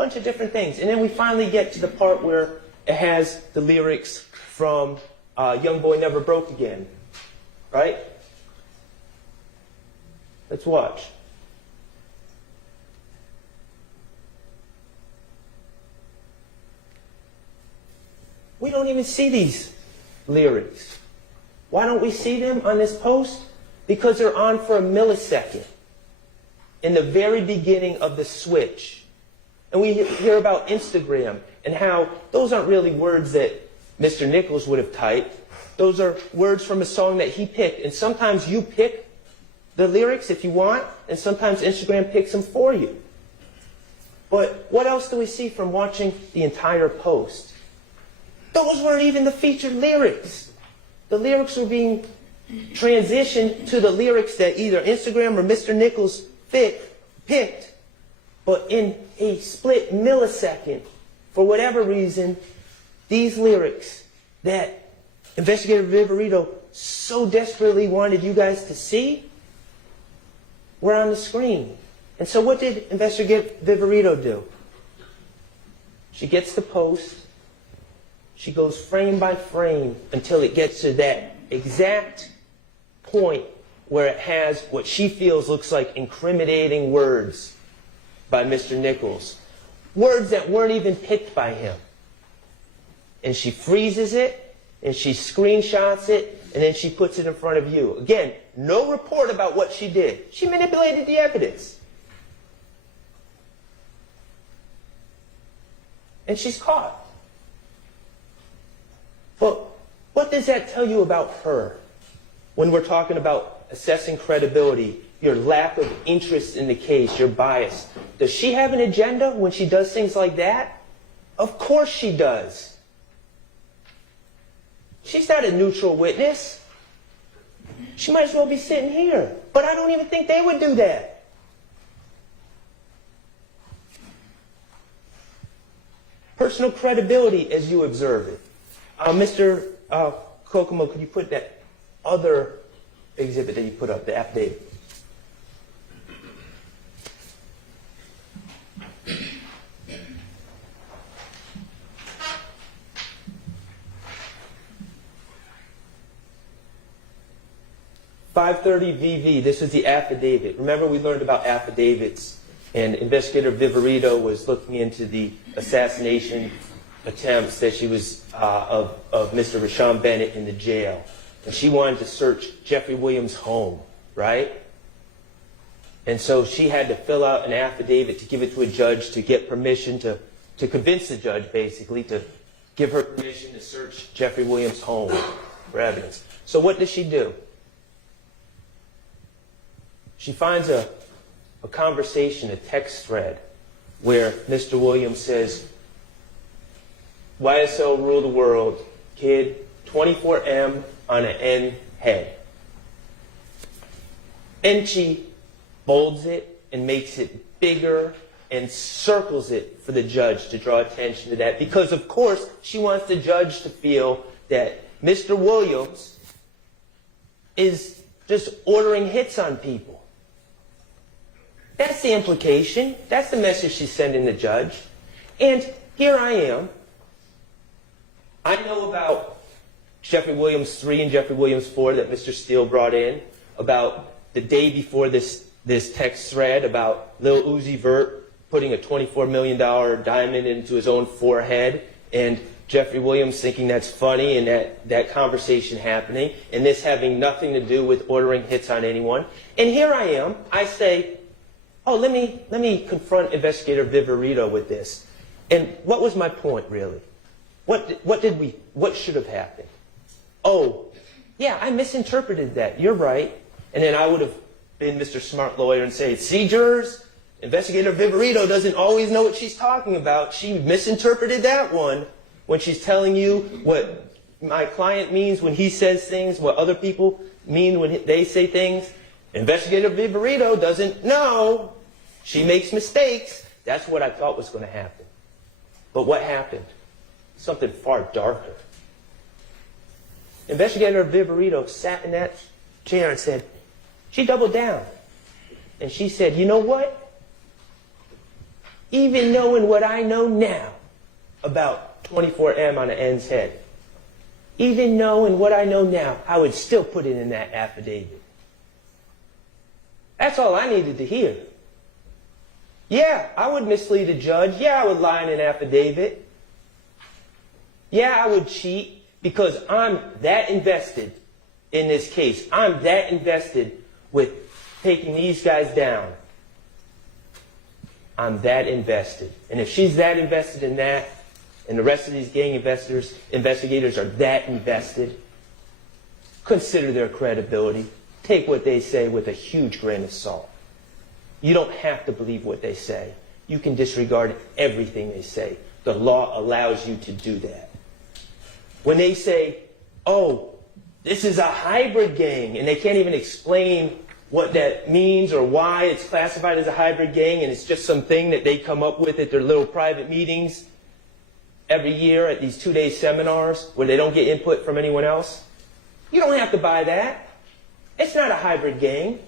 bunch of different things. And then we finally get to the part where it has the lyrics from Young Boy Never Broke Again. Right? Let's watch. We don't even see these lyrics. Why don't we see them on this post? Because they're on for a millisecond in the very beginning of the switch. And we hear about Instagram and how those aren't really words that Mr. Nichols would have typed. Those are words from a song that he picked. And sometimes you pick the lyrics if you want, and sometimes Instagram picks them for you. But what else do we see from watching the entire post? Those weren't even the featured lyrics. The lyrics were being transitioned to the lyrics that either Instagram or Mr. Nichols picked, but in a split millisecond, for whatever reason, these lyrics that Investigator Viverito so desperately wanted you guys to see were on the screen. And so what did Investigator Viverito do? She gets the post. She goes frame by frame until it gets to that exact point where it has what she feels looks like incriminating words by Mr. Nichols. Words that weren't even picked by him. And she freezes it, and she screenshots it, and then she puts it in front of you. Again, no report about what she did. She manipulated the evidence. And she's caught. But what does that tell you about her when we're talking about assessing credibility, your lack of interest in the case, your bias? Does she have an agenda when she does things like that? Of course she does. She's not a neutral witness. She might as well be sitting here. But I don't even think they would do that. Personal credibility as you observe it. Mr. Kokomo, could you put that other exhibit that you put up, the affidavit? .530 VV, this is the affidavit. Remember we learned about affidavits, and Investigator Viverito was looking into the assassination attempts that she was of Mr. Rashawn Bennett in the jail. And she wanted to search Jeffrey Williams' home, right? And so she had to fill out an affidavit to give it to a judge to get permission to convince the judge, basically, to give her permission to search Jeffrey Williams' home for evidence. So what does she do? She finds a conversation, a text thread, where Mr. Williams says, YSL rule the world, kid, 24M on an N head. And she bolds it and makes it bigger and circles it for the judge to draw attention to that, because of course she wants the judge to feel that Mr. Williams is just ordering hits on people. That's the implication. That's the message she's sending the judge. And here I am. I know about Jeffrey Williams 3 and Jeffrey Williams 4 that Mr. Steele brought in, about the day before this text thread about Lil Uzi Vert putting a $24 million diamond into his own forehead, and Jeffrey Williams thinking that's funny, and that conversation happening, and this having nothing to do with ordering hits on anyone. And here I am. I say, oh, let me confront Investigator Viverito with this. And what was my point, really? What should have happened? Oh, yeah, I misinterpreted that. You're right. And then I would have been Mr. Smart Lawyer and say, see, jurors, Investigator Viverito doesn't always know what she's talking about. She misinterpreted that one when she's telling you what my client means when he says things, what other people mean when they say things. Investigator Viverito doesn't know. She makes mistakes. That's what I thought was going to happen. But what happened? Something far darker. Investigator Viverito sat in that chair and said, she doubled down. And she said, you know what? even knowing what I know now about 24M on the end's head, even knowing what I know now, I would still put it in that affidavit. That's all I needed to hear. Yeah, I would mislead a judge. Yeah, I would lie in an affidavit. Yeah, I would cheat because I'm that invested in this case. I'm that invested with taking these guys down. I'm that invested. And if she's that invested in that, and the rest of these gang investigators are that invested, consider their credibility. Take what they say with a huge grain of salt. You don't have to believe what they say. You can disregard everything they say. The law allows you to do that. When they say, oh, this is a hybrid gang, and they can't even explain what that means or why it's classified as a hybrid gang, and it's just something that they come up with at their little private meetings every year at these 2-day seminars where they don't get input from anyone else. You don't have to buy that. It's not a hybrid gang.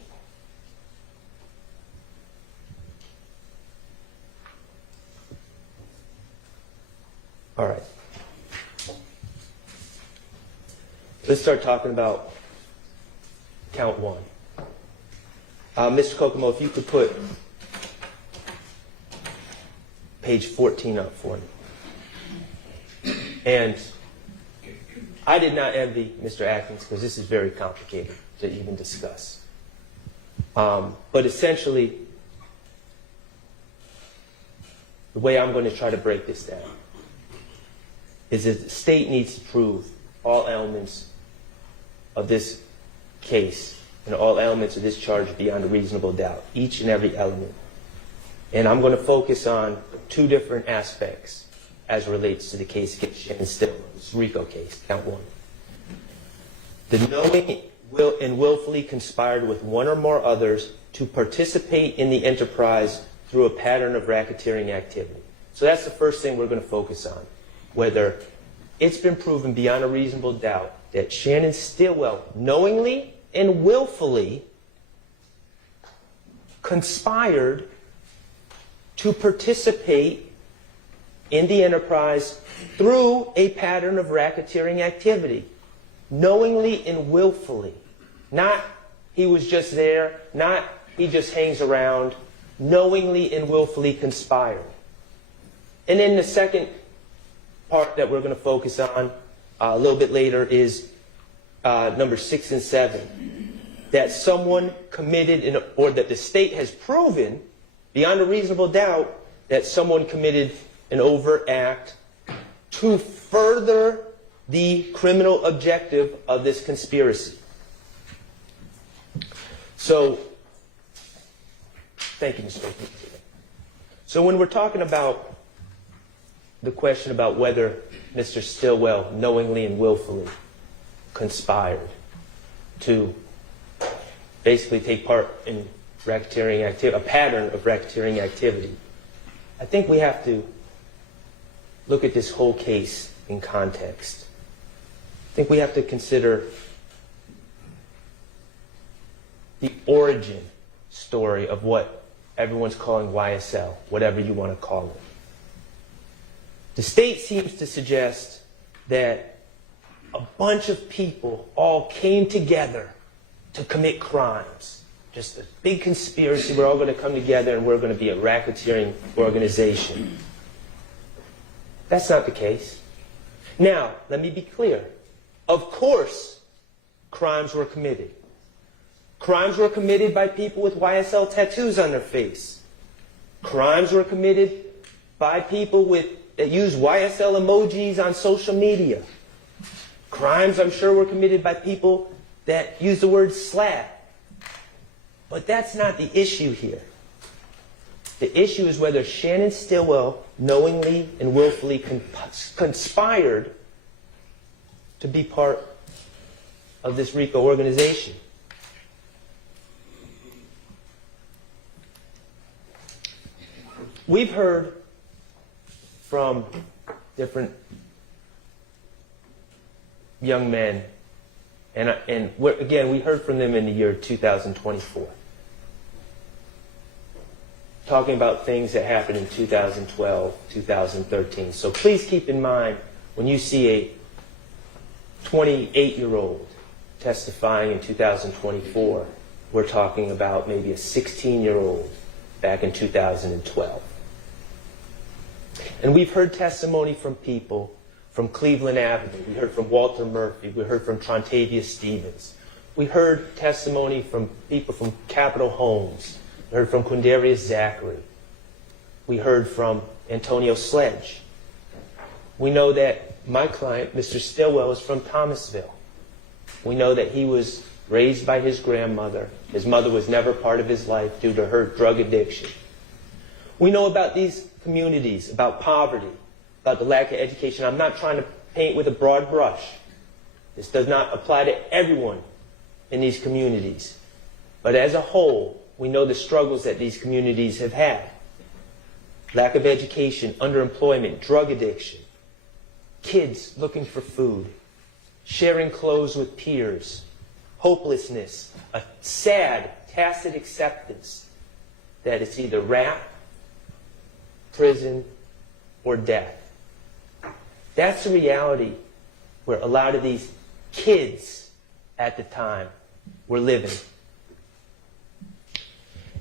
All right. Let's start talking about count one. Mr. Kokomo, if you could put page 14 up for me. And I did not envy Mr. Atkins because this is very complicated to even discuss. But essentially, the way I'm going to try to break this down is that the state needs to prove all elements of this case and all elements of this charge beyond a reasonable doubt, each and every element. And I'm going to focus on two different aspects as relates to the case against Shannon Stillwell, this RICO case, count one. The knowing and willfully conspired with one or more others to participate in the enterprise through a pattern of racketeering activity. So that's the first thing we're going to focus on, whether it's been proven beyond a reasonable doubt that Shannon Stillwell knowingly and willfully conspired to participate in the enterprise through a pattern of racketeering activity. Knowingly and willfully. Not he was just there, not he just hangs around. Knowingly and willfully conspired. And then the second part that we're going to focus on a little bit later is number 6 and 7. That someone committed, or that the state has proven beyond a reasonable doubt that someone committed an overt act to further the criminal objective of this conspiracy. So, thank you, Mr. Baker. So when we're talking about the question about whether Mr. Stillwell knowingly and willfully conspired to basically take part in racketeering activity, a pattern of racketeering activity, I think we have to look at this whole case in context. I think we have to consider the origin story of what everyone's calling YSL, whatever you want to call it. The state seems to suggest that a bunch of people all came together to commit crimes. Just a big conspiracy. We're all going to come together and we're going to be a racketeering organization. That's not the case. Now, let me be clear. Of course, crimes were committed. Crimes were committed by people with YSL tattoos on their face. Crimes were committed by people that use YSL emojis on social media. Crimes, I'm sure, were committed by people that use the word slap. But that's not the issue here. The issue is whether Shannon Stillwell knowingly and willfully conspired to be part of this RICO organization. We've heard from different young men, and again, we heard from them in the year 2024. talking about things that happened in 2012, 2013. So please keep in mind when you see a 28-year-old testifying in 2024, we're talking about maybe a 16-year-old back in 2012. And we've heard testimony from people from Cleveland Avenue. We heard from Walter Murphy. We heard from Trontavia Stevens. We heard testimony from people from Capitol Homes. We heard from Quindarius Zachary. We heard from Antonio Sledge. We know that my client, Mr. Stillwell, is from Thomasville. We know that he was raised by his grandmother. His mother was never part of his life due to her drug addiction. We know about these communities, about poverty, about the lack of education. I'm not trying to paint with a broad brush. This does not apply to everyone in these communities. But as a whole, we know the struggles that these communities have had. Lack of education, underemployment, drug addiction, kids looking for food, sharing clothes with peers, hopelessness, a sad, tacit acceptance that it's either rap, prison, or death. That's the reality where a lot of these kids at the time were living.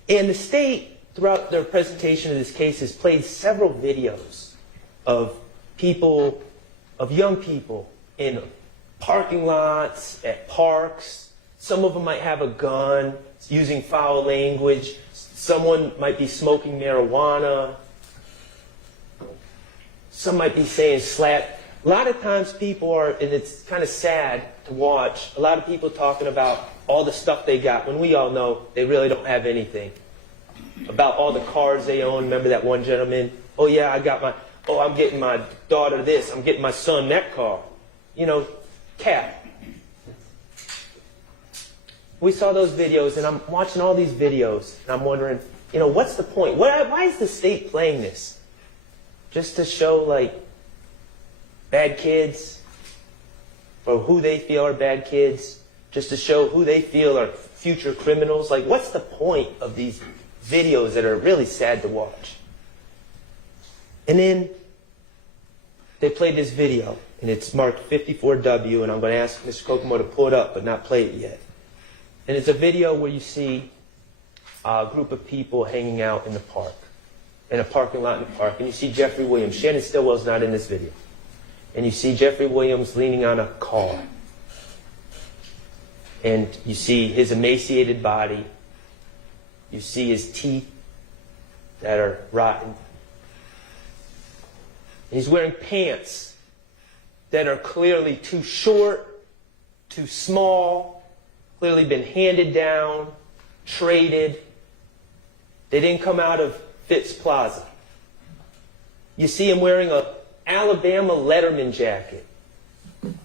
And the state, throughout their presentation of this case, has played several videos of people, of young people in parking lots, at parks. Some of them might have a gun, using foul language. Someone might be smoking marijuana. Some might be saying slap. A lot of times people are, and it's kind of sad to watch, a lot of people talking about all the stuff they got when we all know they really don't have anything. About all the cars they own. Remember that one gentleman? Oh yeah, I'm getting my daughter this, I'm getting my son that car. You know, cap. We saw those videos, and I'm watching all these videos, and I'm wondering, you know, what's the point? Why is the state playing this? Just to show, like, bad kids, or who they feel are bad kids, just to show who they feel are future criminals? Like, what's the point of these videos that are really sad to watch? And then they played this video, and it's marked 54W, and I'm going to ask Mr. Kokomo to pull it up, but not play it yet. And it's a video where you see a group of people hanging out in the park, in a parking lot in the park, and you see Jeffrey Williams. Shannon Stillwell's not in this video. And you see Jeffrey Williams leaning on a car. And you see his emaciated body. You see his teeth that are rotten. And he's wearing pants that are clearly too short, too small, clearly been handed down, traded. They didn't come out of Fitz Plaza. You see him wearing a Alabama Letterman jacket.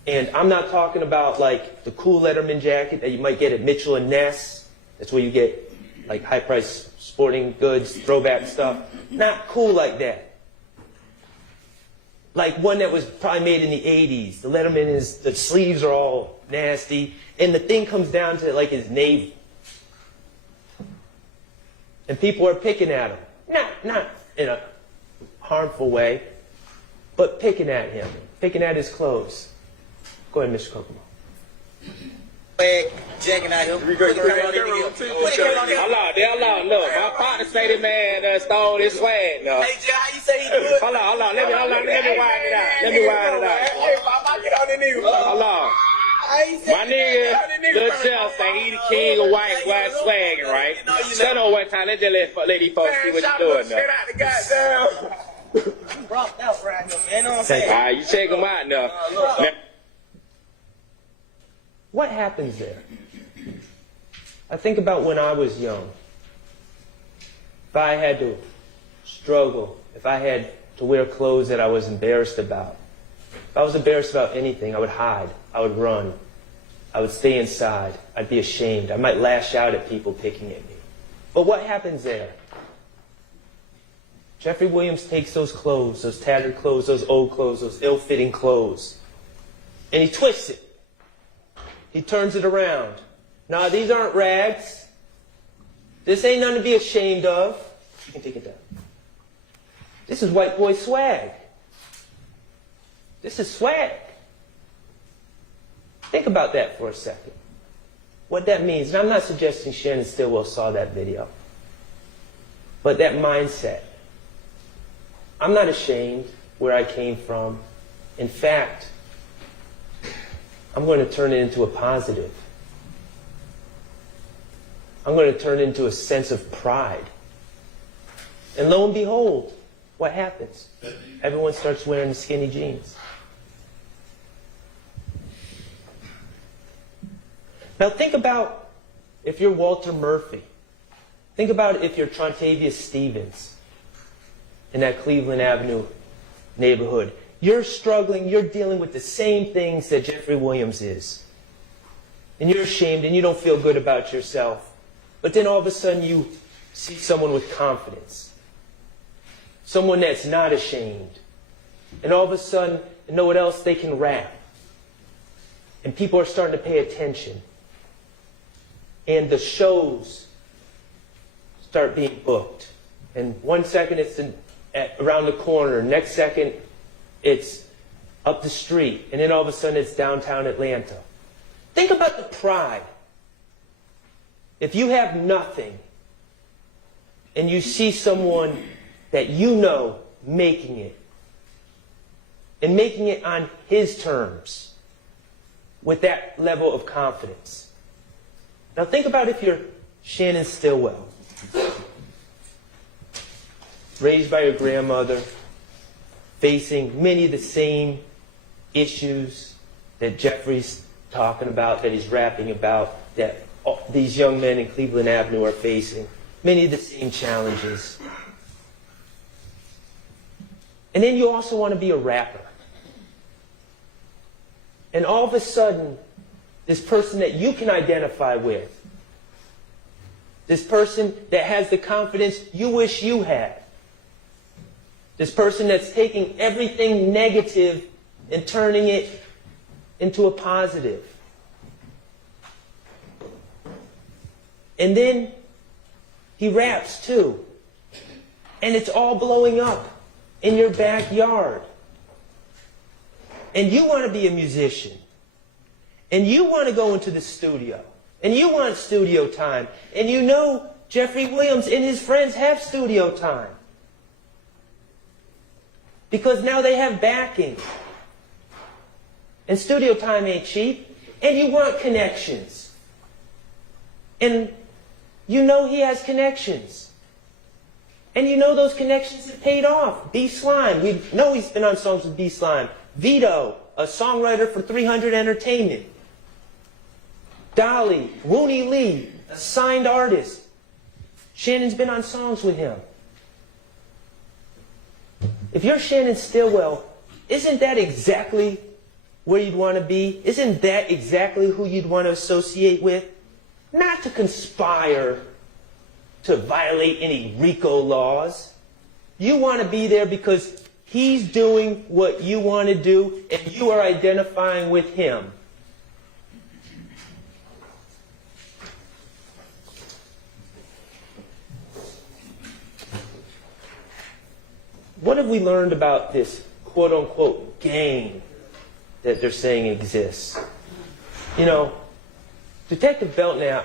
And I'm not talking about like the cool Letterman jacket that you might get at Mitchell and Ness. That's where you get like high-priced sporting goods, throwback stuff. Not cool like that. Like one that was probably made in the 80s. The Letterman is, the sleeves are all nasty, and the thing comes down to like his navel. And people are picking at him. Not in a harmful way, but picking at him, picking at his clothes. Go ahead, Mr. Kokomo. Checking out him. Hold on, look. My partner say the man stole his swag. No. Hey, Jay, how you say he do it? Hold on. Let me wind it out. Hey, I'ma get on the knee. Hold on. My nigga, Lil Jeff say he the king of white swagging, right? Shut up one time. Let's just let these folks see what you're doing now. You brought out right here, man. You know what I'm saying? All right, you check them out now. What happens there? I think about when I was young. If I had to struggle, if I had to wear clothes that I was embarrassed about, if I was embarrassed about anything, I would hide. I would run. I would stay inside. I'd be ashamed. I might lash out at people picking at me. But what happens there? Jeffrey Williams takes those clothes, those tattered clothes, those old clothes, those ill-fitting clothes, and he twists it. He turns it around. Now, these aren't rags. This ain't nothing to be ashamed of. You can take it down. This is white boy swag. This is swag. Think about that for a second. What that means. And I'm not suggesting Shannon Stillwell saw that video. But that mindset. I'm not ashamed where I came from. In fact, I'm going to turn it into a positive. I'm going to turn it into a sense of pride. And lo and behold, what happens? Everyone starts wearing the skinny jeans. Now think about if you're Walter Murphy. Think about if you're Trontavious Stevens in that Cleveland Avenue neighborhood. You're struggling, you're dealing with the same things that Jeffrey Williams is. And you're ashamed and you don't feel good about yourself. But then all of a sudden you see someone with confidence. Someone that's not ashamed. And all of a sudden, you know what else? They can rap. And people are starting to pay attention. And the shows start being booked. And 1 second it's around the corner. Next second it's up the street. And then all of a sudden it's downtown Atlanta. Think about the pride. If you have nothing and you see someone that you know making it, and making it on his terms, with that level of confidence. Now think about if you're Shannon Stillwell, raised by your grandmother, facing many of the same issues that Jeffrey's talking about, that he's rapping about, that these young men in Cleveland Avenue are facing. Many of the same challenges. And then you also want to be a rapper. And all of a sudden, this person that you can identify with, this person that has the confidence you wish you had, this person that's taking everything negative and turning it into a positive. And then he raps too. And it's all blowing up in your backyard. And you want to be a musician. And you want to go into the studio. And you want studio time. And you know Jeffrey Williams and his friends have studio time. Because now they have backing. And studio time ain't cheap. And you want connections. And you know he has connections. And you know those connections have paid off. B Slime, we know he's been on songs with B Slime. Vito, a songwriter for 300 Entertainment. Dolly, Wooney Lee, a signed artist. Shannon's been on songs with him. If you're Shannon Stillwell, isn't that exactly where you'd want to be? Isn't that exactly who you'd want to associate with? Not to conspire to violate any RICO laws. You want to be there because he's doing what you want to do and you are identifying with him. What have we learned about this quote-unquote gang that they're saying exists? You know, Detective Belknap,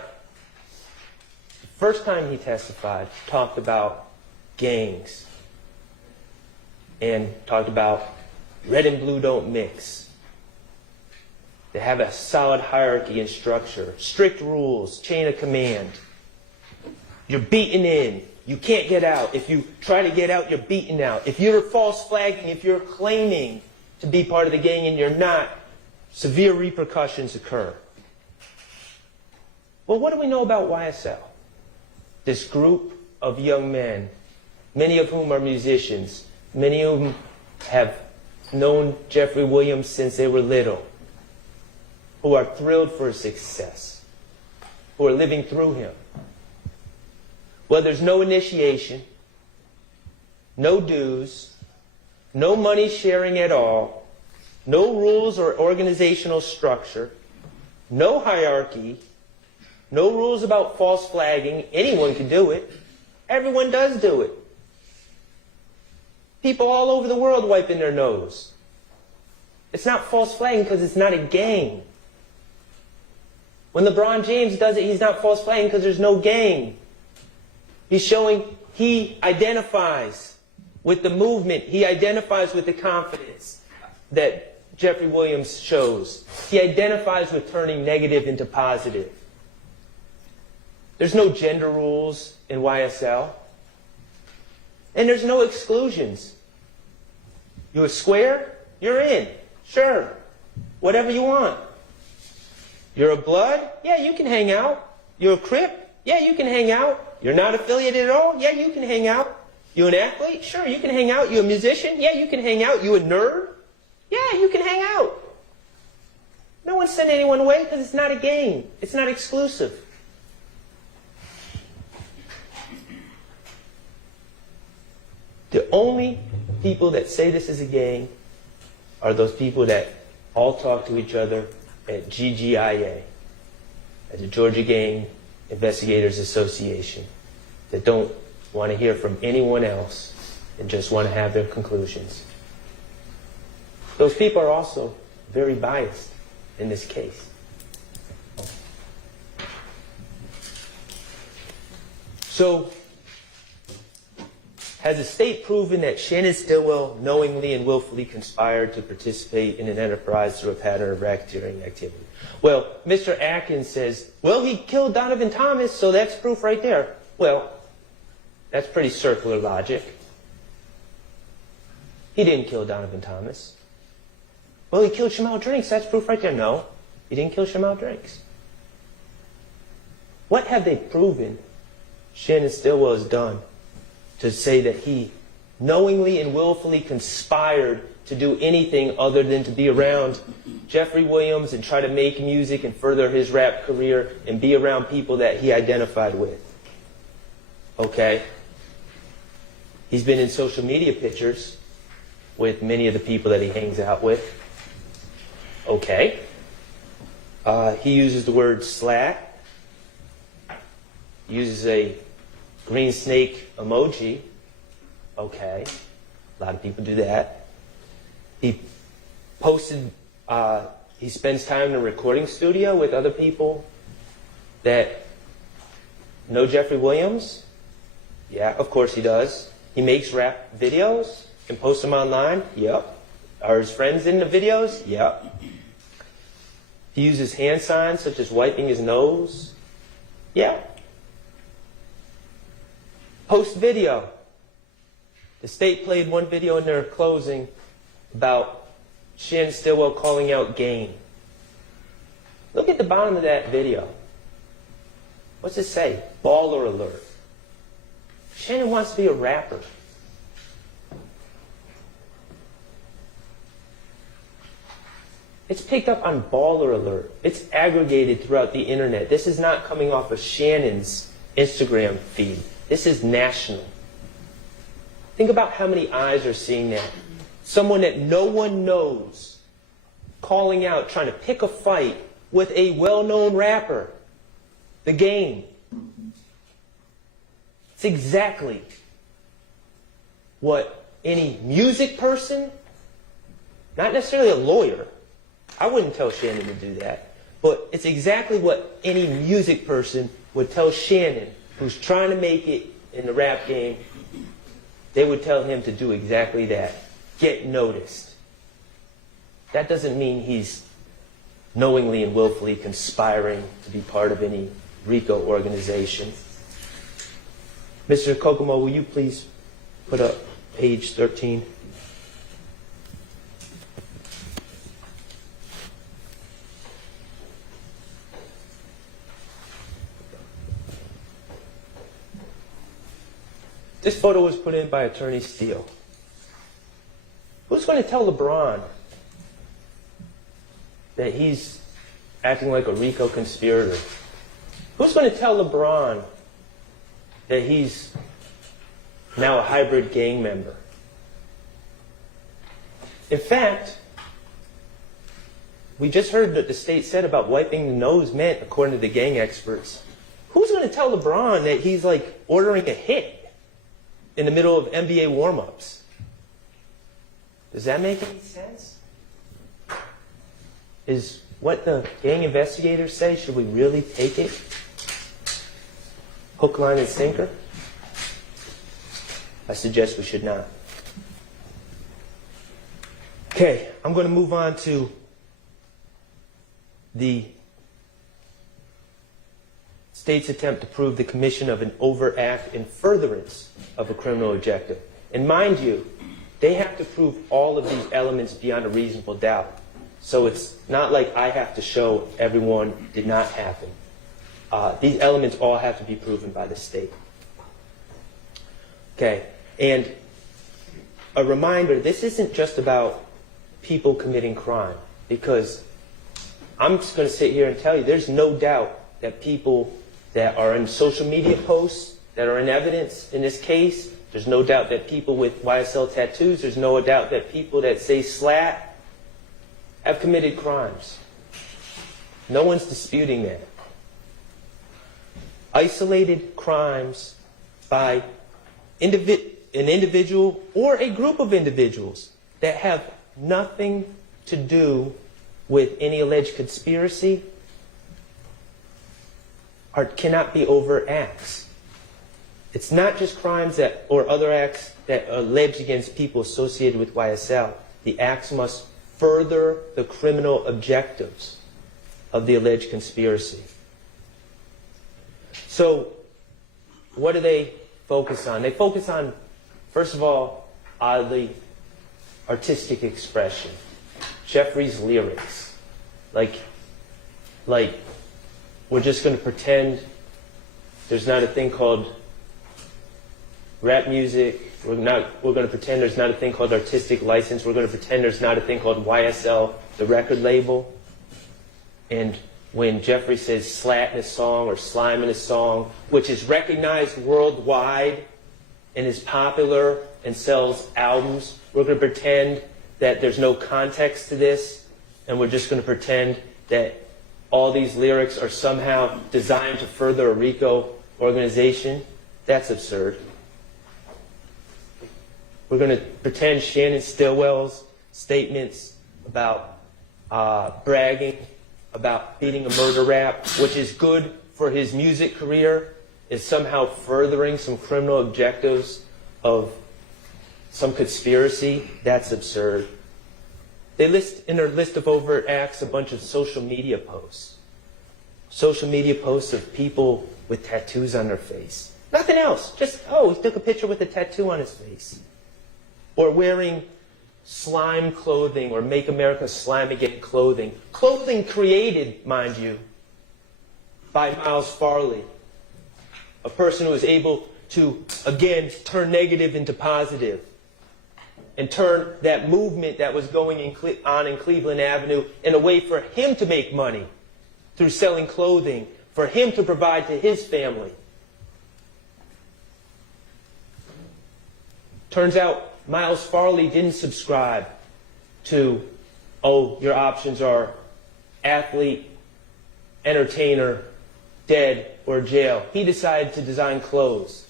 the first time he testified, talked about gangs and talked about red and blue don't mix. They have a solid hierarchy and structure, strict rules, chain of command. You're beaten in. You can't get out. If you try to get out, you're beaten out. If you're false flagging, if you're claiming to be part of the gang and you're not, severe repercussions occur. Well, what do we know about YSL? This group of young men, many of whom are musicians, many of whom have known Jeffrey Williams since they were little, who are thrilled for his success, who are living through him. Well, there's no initiation, no dues, no money sharing at all, no rules or organizational structure, no hierarchy, no rules about false flagging. Anyone can do it. Everyone does do it. People all over the world wiping their nose. It's not false flagging because it's not a gang. When LeBron James does it, he's not false flagging because there's no gang. He's showing he identifies with the movement. He identifies with the confidence that Jeffrey Williams shows. He identifies with turning negative into positive. There's no gender rules in YSL. And there's no exclusions. You're a square, you're in. Sure. Whatever you want. You're a blood? Yeah, you can hang out. You're a Crip? Yeah, you can hang out. You're not affiliated at all? Yeah, you can hang out. You an athlete? Sure, you can hang out. You a musician? Yeah, you can hang out. You a nerd? Yeah, you can hang out. No one sent anyone away because it's not a game. It's not exclusive. The only people that say this is a gang are those people that all talk to each other at GGIA, at the Georgia Gang Investigators Association, that don't want to hear from anyone else and just want to have their conclusions. Those people are also very biased in this case. So, has the state proven that Shannon Stillwell knowingly and willfully conspired to participate in an enterprise through a pattern of racketeering activity? Well, Mr. Atkins says, well, he killed Donovan Thomas, so that's proof right there. Well, that's pretty circular logic. He didn't kill Donovan Thomas. Well, he killed Shamal Drinks, that's proof right there. No, he didn't kill Shamal Drinks. What have they proven Shannon Stillwell has done to say that he knowingly and willfully conspired to do anything other than to be around Jeffrey Williams and try to make music and further his rap career and be around people that he identified with? Okay? He's been in social media pictures with many of the people that he hangs out with. Okay? He uses the word slack. He uses a green snake emoji. Okay. A lot of people do that. He posted, he spends time in a recording studio with other people that know Jeffrey Williams. Yeah, of course he does. He makes rap videos and posts them online. Yep. Are his friends in the videos? Yep. He uses hand signs such as wiping his nose. Yeah. Post video. The state played one video in their closing about Shannon Stillwell calling out game. Look at the bottom of that video. What's it say? Baller alert. Shannon wants to be a rapper. It's picked up on Baller Alert. It's aggregated throughout the internet. This is not coming off of Shannon's Instagram feed. This is national. Think about how many eyes are seeing that. Someone that no one knows calling out, trying to pick a fight with a well-known rapper. The Game. It's exactly what any music person, not necessarily a lawyer, I wouldn't tell Shannon to do that, but it's exactly what any music person would tell Shannon, who's trying to make it in the rap game. They would tell him to do exactly that. Get noticed. That doesn't mean he's knowingly and willfully conspiring to be part of any RICO organization. Mr. Kokomo, will you please put up page 13? This photo was put in by Attorney Steele. Who's going to tell LeBron that he's acting like a RICO conspirator? Who's going to tell LeBron that he's now a hybrid gang member? In fact, we just heard that the state said about wiping the nose meant, according to the gang experts. Who's going to tell LeBron that he's like ordering a hit? in the middle of NBA warm-ups. Does that make any sense? Is what the gang investigators say, should we really take it? Hook, line, and sinker? I suggest we should not. Okay, I'm going to move on to the state's attempt to prove the commission of an overt act in furtherance of a criminal objective. And mind you, they have to prove all of these elements beyond a reasonable doubt. So it's not like I have to show everyone did not happen. These elements all have to be proven by the state. Okay, and a reminder, this isn't just about people committing crime, because I'm just going to sit here and tell you there's no doubt that people that are in social media posts, that are in evidence in this case, there's no doubt that people with YSL tattoos, there's no doubt that people that say slat have committed crimes. No one's disputing that. Isolated crimes by an individual or a group of individuals that have nothing to do with any alleged conspiracy cannot be overt acts. It's not just crimes that or other acts that are alleged against people associated with YSL. The acts must further the criminal objectives of the alleged conspiracy. So, what do they focus on? They focus on, first of all, the artistic expression. Jeffrey's lyrics. Like, we're just going to pretend there's not a thing called rap music. We're going to pretend there's not a thing called artistic license. We're going to pretend there's not a thing called YSL, the record label. And when Jeffrey says slat in his song or slime in his song, which is recognized worldwide and is popular and sells albums, we're going to pretend that there's no context to this, and we're just going to pretend that all these lyrics are somehow designed to further a RICO organization. That's absurd. We're going to pretend Shannon Stillwell's statements about bragging, about beating a murder rap, which is good for his music career, is somehow furthering some criminal objectives of some conspiracy. That's absurd. They list in their list of overt acts a bunch of social media posts. Social media posts of people with tattoos on their face. Nothing else. Just, oh, he took a picture with a tattoo on his face. Or wearing slime clothing or Make America Slime Again clothing. Clothing created, mind you, by Miles Farley. A person who was able to, again, turn negative into positive. And turn that movement that was going on in Cleveland Avenue in a way for him to make money through selling clothing, for him to provide to his family. Turns out Miles Farley didn't subscribe to, oh, your options are athlete, entertainer, dead, or jail. He decided to design clothes.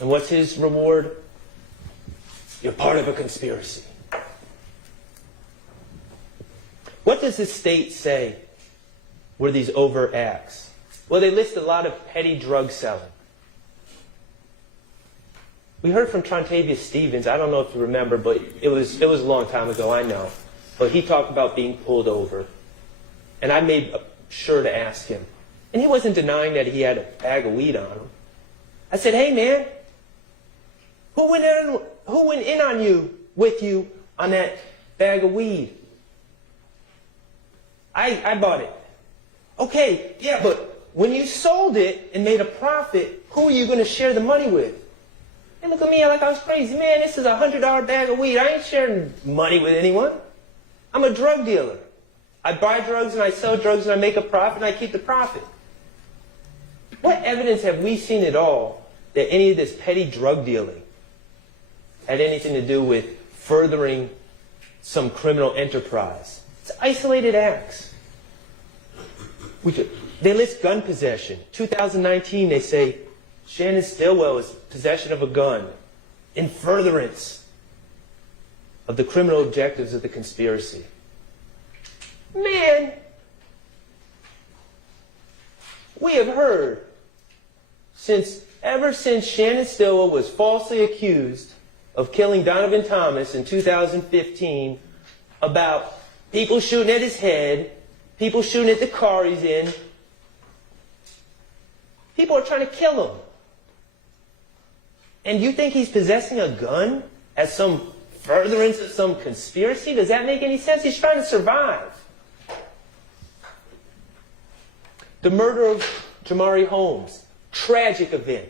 And what's his reward? You're part of a conspiracy. What does the state say were these overt acts? Well, they list a lot of petty drug selling. We heard from Trontavious Stevens. I don't know if you remember, but it was a long time ago, I know. But he talked about being pulled over. And I made sure to ask him. And he wasn't denying that he had a bag of weed on him. I said, hey, man, who went in on you, with you, on that bag of weed? I bought it. Okay, yeah, but when you sold it and made a profit, who are you going to share the money with? And look at me like I was crazy. Man, this is a $100 bag of weed. I ain't sharing money with anyone. I'm a drug dealer. I buy drugs and I sell drugs and I make a profit and I keep the profit. What evidence have we seen at all that any of this petty drug dealing had anything to do with furthering some criminal enterprise? It's isolated acts. They list gun possession. 2019, they say Shannon Stillwell is possession of a gun in furtherance of the criminal objectives of the conspiracy. Man, we have heard ever since Shannon Stillwell was falsely accused of killing Donovan Thomas in 2015 about people shooting at his head, people shooting at the car he's in. People are trying to kill him. And you think he's possessing a gun as some furtherance of some conspiracy? Does that make any sense? He's trying to survive. The murder of Jamari Holmes. Tragic event.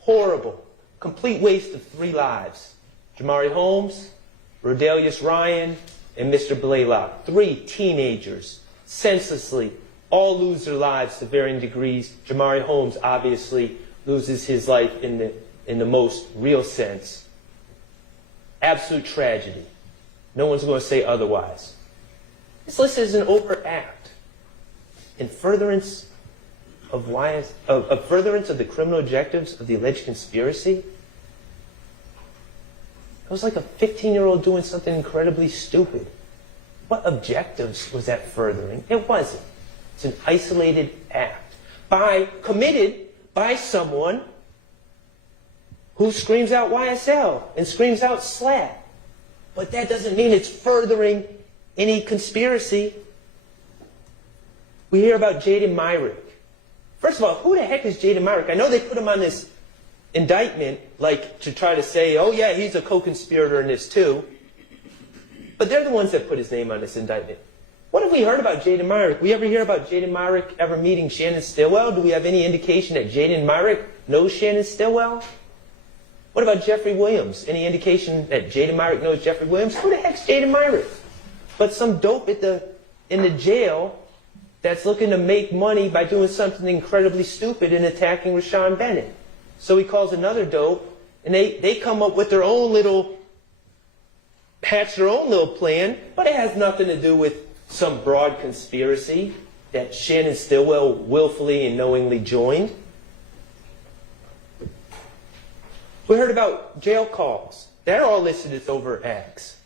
Horrible. Complete waste of 3 lives. Jamari Holmes, Rodelius Ryan, and Mr. Blaylock. 3 teenagers. Senselessly. All lose their lives to varying degrees. Jamari Holmes obviously loses his life in the most real sense. Absolute tragedy. No one's going to say otherwise. This list is an overt act in furtherance of the criminal objectives of the alleged conspiracy. It was like a 15-year-old doing something incredibly stupid. What objectives was that furthering? It wasn't. It's an isolated act committed by someone who screams out YSL and screams out SLAT. But that doesn't mean it's furthering any conspiracy. We hear about Jaden Myrick. First of all, who the heck is Jaden Myrick? I know they put him on this indictment like to try to say, oh yeah, he's a co-conspirator in this too. But they're the ones that put his name on this indictment. What have we heard about Jaden Myrick? We ever hear about Jaden Myrick ever meeting Shannon Stillwell? Do we have any indication that Jaden Myrick knows Shannon Stillwell? What about Jeffrey Williams? Any indication that Jaden Myrick knows Jeffrey Williams? Who the heck's Jaden Myrick? But some dope in the jail that's looking to make money by doing something incredibly stupid and attacking Rashawn Bennett. So he calls another dope, and they come up with their own little plan, but it has nothing to do with some broad conspiracy that Shannon Stillwell willfully and knowingly joined. We heard about jail calls. They're all listed as overt acts.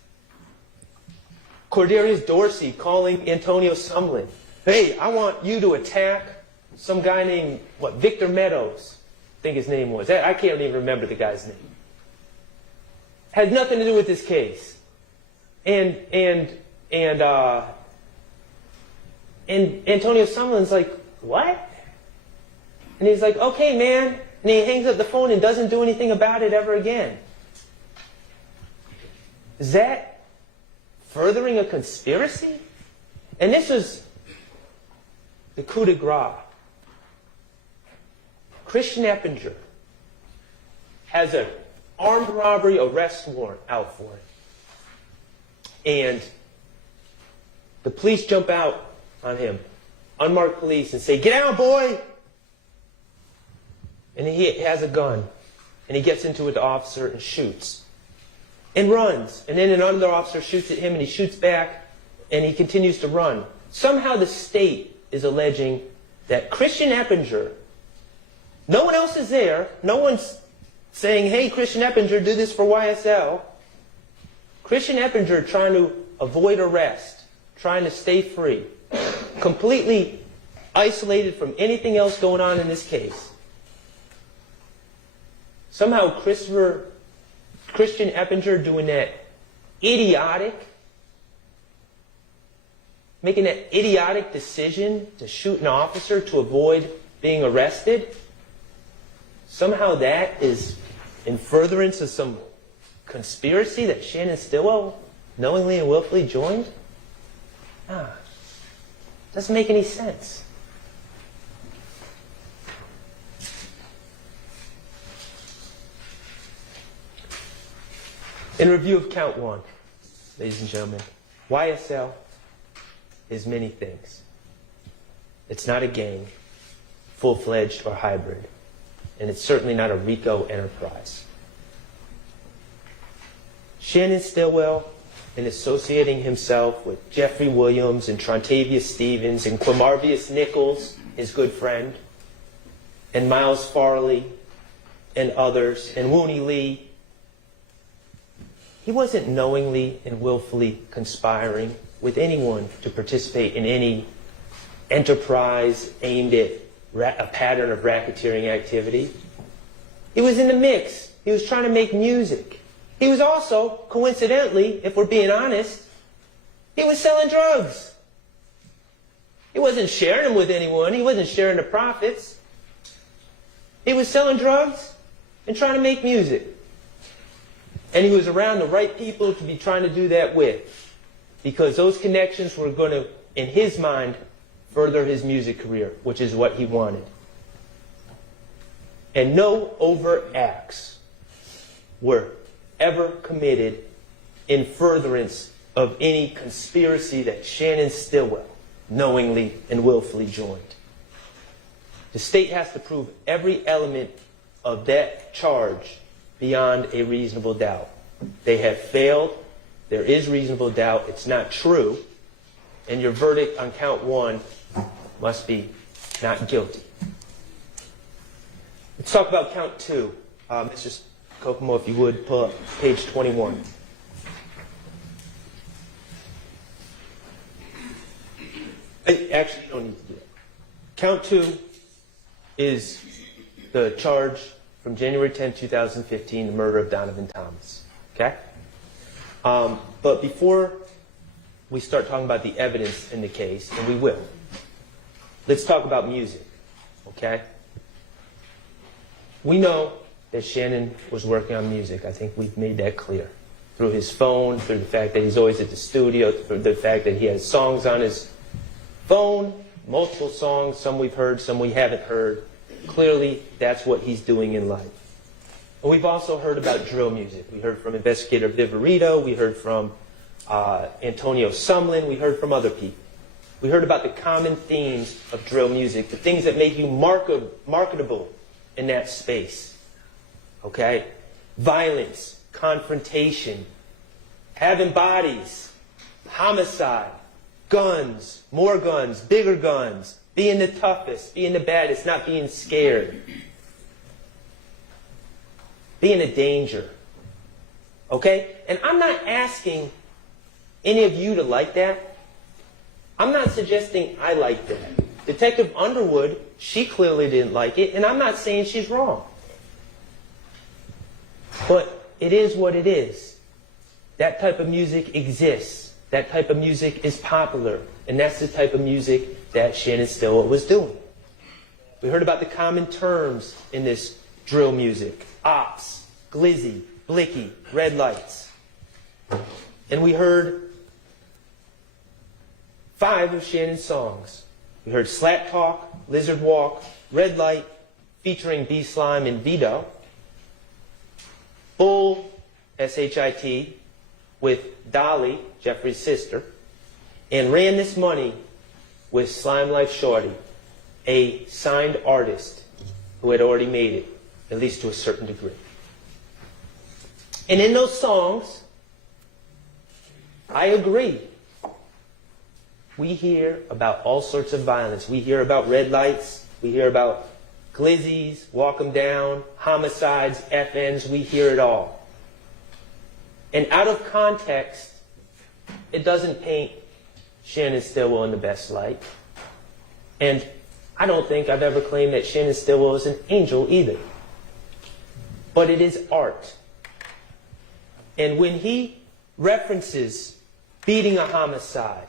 Cordarius Dorsey calling Antonio Sumlin. Hey, I want you to attack some guy named, Victor Meadows, I think his name was. I can't even remember the guy's name. Had nothing to do with this case. And Antonio Sumlin's like, what? And he's like, okay, man. And he hangs up the phone and doesn't do anything about it ever again. Is that furthering a conspiracy? And this was the coup de grace. Christian Eppinger has an armed robbery arrest warrant out for it. And the police jump out on him, unmarked police, and say, get down, boy! And he has a gun. And he gets into it with the officer and shoots. And runs. And then another officer shoots at him and he shoots back. And he continues to run. Somehow the state is alleging that Christian Eppinger, no one else is there. No one's saying, hey, Christian Eppinger, do this for YSL. Christian Eppinger trying to avoid arrest. Trying to stay free. Completely isolated from anything else going on in this case. Somehow Christian Eppinger doing that making that idiotic decision to shoot an officer to avoid being arrested, somehow that is in furtherance of some conspiracy that Shannon Stillwell knowingly and willfully joined? Doesn't make any sense. In review of count 1, ladies and gentlemen, YSL is many things. It's not a gang, full-fledged or hybrid, and it's certainly not a RICO enterprise. Shannon Stillwell, in associating himself with Jeffrey Williams and Trontavious Stevens and Quamarvius Nichols, his good friend, and Miles Farley and others, and Wooney Lee, he wasn't knowingly and willfully conspiring with anyone to participate in any enterprise aimed at a pattern of racketeering activity. He was in the mix. He was trying to make music. He was also, coincidentally, if we're being honest, he was selling drugs. He wasn't sharing them with anyone. He wasn't sharing the profits. He was selling drugs and trying to make music. And he was around the right people to be trying to do that with, because those connections were going to, in his mind, further his music career, which is what he wanted. And no overt acts were ever committed in furtherance of any conspiracy that Shannon Stillwell knowingly and willfully joined. The state has to prove every element of that charge beyond a reasonable doubt. They have failed. There is reasonable doubt. It's not true. And your verdict on count 1 must be not guilty. Let's talk about count 2. Mr. Kokomo, if you would, pull up page 21. Actually, you don't need to do that. Count 2 is the charge from January 10, 2015, the murder of Donovan Thomas. Okay? But before we start talking about the evidence in the case, and we will, let's talk about music. Okay? We know that Shannon was working on music. I think we've made that clear. Through his phone, through the fact that he's always at the studio, through the fact that he has songs on his phone, multiple songs, some we've heard, some we haven't heard. Clearly, that's what he's doing in life. And we've also heard about drill music. We heard from Investigator Viverito. We heard from Antonio Sumlin. We heard from other people. We heard about the common themes of drill music, the things that make you marketable in that space. Okay? Violence, confrontation, having bodies, homicide, guns, more guns, bigger guns, being the toughest, being the baddest, not being scared, being a danger. Okay? And I'm not asking any of you to like that. I'm not suggesting I like that. Detective Underwood, she clearly didn't like it, and I'm not saying she's wrong. But it is what it is. That type of music exists. That type of music is popular. And that's the type of music that Shannon Stillwell was doing. We heard about the common terms in this drill music. Ops, glizzy, blicky, red lights. And we heard 5 of Shannon's songs. We heard Slat Talk, Lizard Walk, Red Light, featuring B-Slime and Vito. Bull, S-H-I-T, with Dolly, Jeffrey's sister, and Ran This Money with Slime Life Shorty, a signed artist who had already made it, at least to a certain degree. And in those songs, I agree, we hear about all sorts of violence. We hear about red lights, we hear about glizzies, walk 'em down, homicides, FNs, we hear it all. And out of context, it doesn't paint Shannon Stillwell in the best light. And I don't think I've ever claimed that Shannon Stillwell is an angel either. But it is art. And when he references beating a homicide,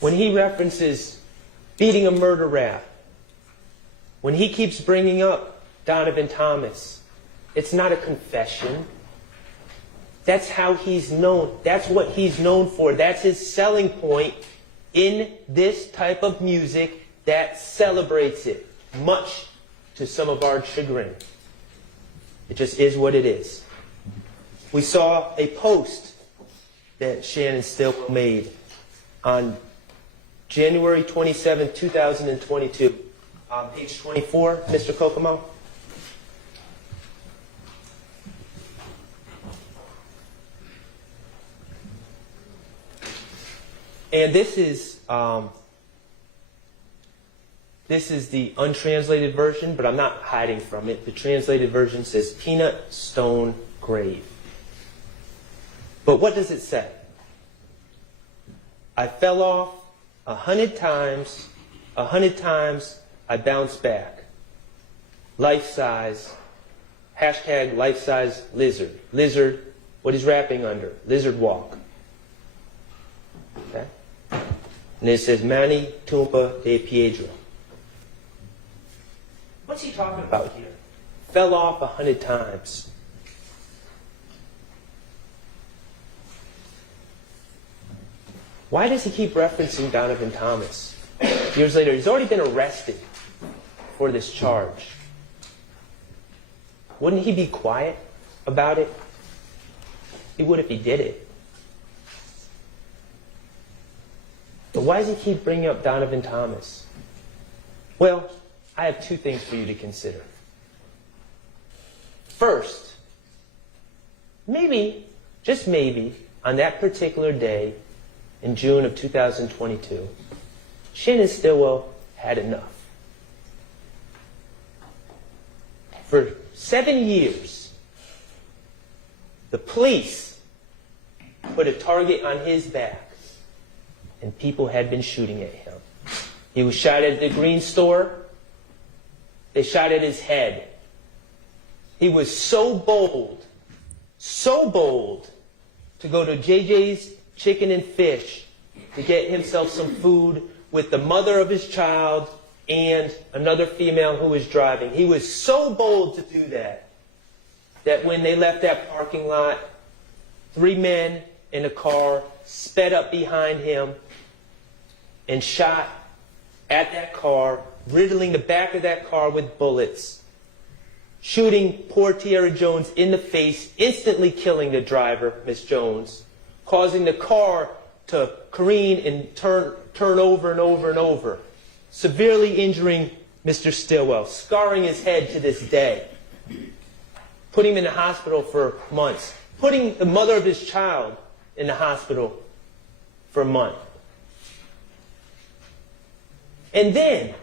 when he references beating a murder rap, when he keeps bringing up Donovan Thomas, it's not a confession. That's how he's known. That's what he's known for. That's his selling point in this type of music that celebrates it, much to some of our chagrin. It just is what it is. We saw a post that Shannon Stillwell made on January 27, 2022. Page 24, Mr. Kokomo. And this is This is the untranslated version, but I'm not hiding from it. The translated version says peanut stone grave. But what does it say? I fell off 100 times, 100 times I bounced back. Life size, hashtag life size lizard. Lizard, what he's rapping under, lizard walk. Okay? And it says Manny Tumpa de Piedra. What's he talking about here? Fell off 100 times. Why does he keep referencing Donovan Thomas? Years later, he's already been arrested for this charge. Wouldn't he be quiet about it? He would if he did it. But why does he keep bringing up Donovan Thomas? Well, I have two things for you to consider. First, maybe, just maybe, on that particular day in June of 2022, Shannon Stillwell had enough. For 7 years, the police put a target on his back, and people had been shooting at him. He was shot at the green store. They shot at his head. He was so bold to go to JJ's Chicken and Fish to get himself some food with the mother of his child and another female who was driving. He was so bold to do that, that when they left that parking lot, 3 men in a car sped up behind him and shot at that car, riddling the back of that car with bullets, shooting poor Tierra Jones in the face, instantly killing the driver, Miss Jones, causing the car to careen and turn over and over and over, severely injuring Mr. Stillwell, scarring his head to this day, putting him in the hospital for months, putting the mother of his child in the hospital for a month. And then,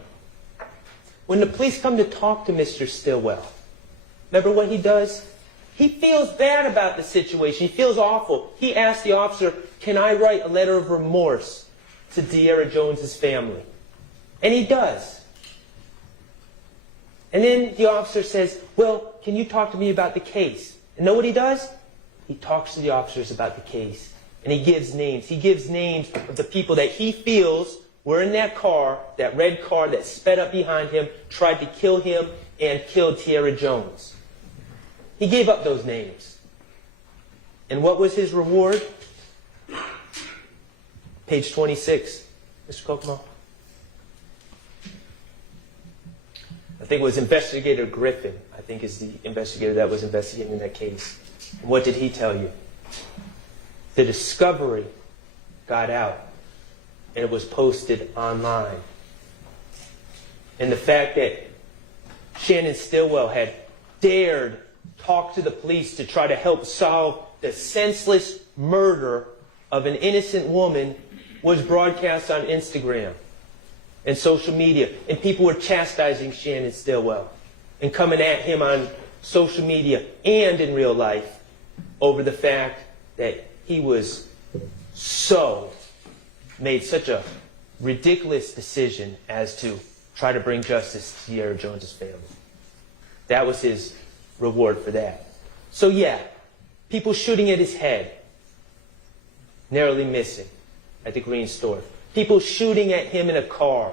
when the police come to talk to Mr. Stillwell, remember what he does? He feels bad about the situation. He feels awful. He asks the officer, can I write a letter of remorse to Tierra Jones's family? And he does. And then the officer says, well, can you talk to me about the case? And know what he does? He talks to the officers about the case. And he gives names. He gives names of the people that he feels were in that car, that red car that sped up behind him, tried to kill him, and killed Tierra Jones. He gave up those names. And what was his reward? Page 26. Mr. Kokomo. I think it was Investigator Griffin, I think is the investigator that was investigating that case. And what did he tell you? The discovery got out, and it was posted online. And the fact that Shannon Stillwell had dared talk to the police to try to help solve the senseless murder of an innocent woman was broadcast on Instagram and social media. And people were chastising Shannon Stillwell and coming at him on social media and in real life over the fact that he was made such a ridiculous decision as to try to bring justice to Tierra Jones's family. That was his reward for that. So yeah, people shooting at his head, narrowly missing at the green store. People shooting at him in a car,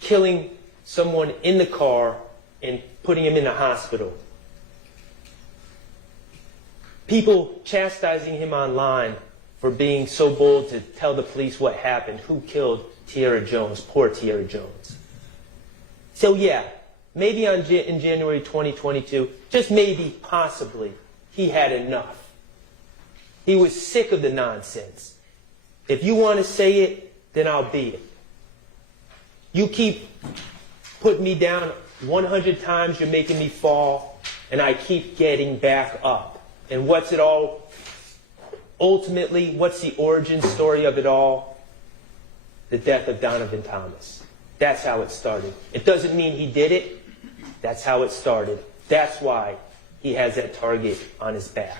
killing someone in the car and putting him in the hospital. People chastising him online for being so bold to tell the police what happened, who killed Tierra Jones, poor Tierra Jones. So yeah, maybe in January 2022, just maybe, possibly, he had enough. He was sick of the nonsense. If you want to say it, then I'll be it. You keep putting me down 100 times, you're making me fall, and I keep getting back up. And what's it all? Ultimately, what's the origin story of it all? The death of Donovan Thomas. That's how it started. It doesn't mean he did it. That's how it started. That's why he has that target on his back.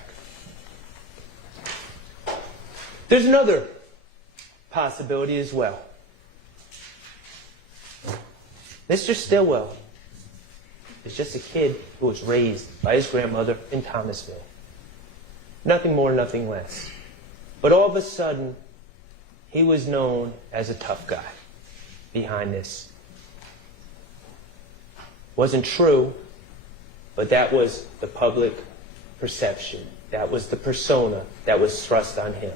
There's another possibility as well. Mr. Stillwell is just a kid who was raised by his grandmother in Thomasville. Nothing more, nothing less. But all of a sudden, he was known as a tough guy behind this. Wasn't true, but that was the public perception. That was the persona that was thrust on him.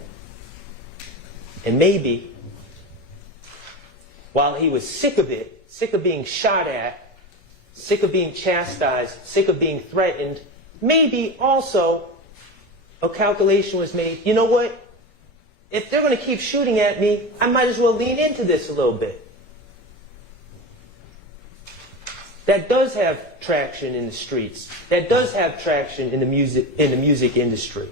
And maybe, while he was sick of it, sick of being shot at, sick of being chastised, sick of being threatened, maybe also a calculation was made, you know what? If they're going to keep shooting at me, I might as well lean into this a little bit. That does have traction in the streets. That does have traction in the music industry.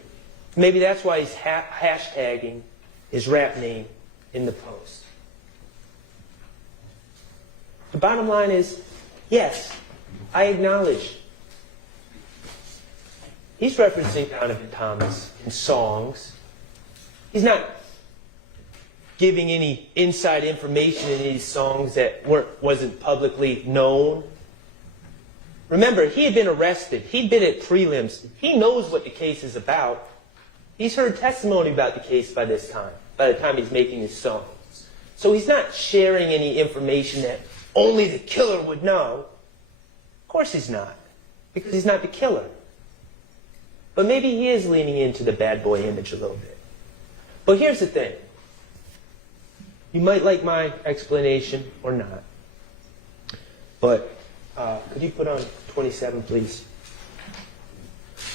Maybe that's why he's hashtagging his rap name in the post. The bottom line is, yes, I acknowledge he's referencing Donovan Thomas in songs. He's not giving any inside information in these songs that wasn't publicly known. Remember, he had been arrested. He'd been at prelims. He knows what the case is about. He's heard testimony about the case by this time, by the time he's making his songs. So he's not sharing any information that only the killer would know. Of course he's not, because he's not the killer. But maybe he is leaning into the bad boy image a little bit. But here's the thing. You might like my explanation or not. But could you put on 27, please?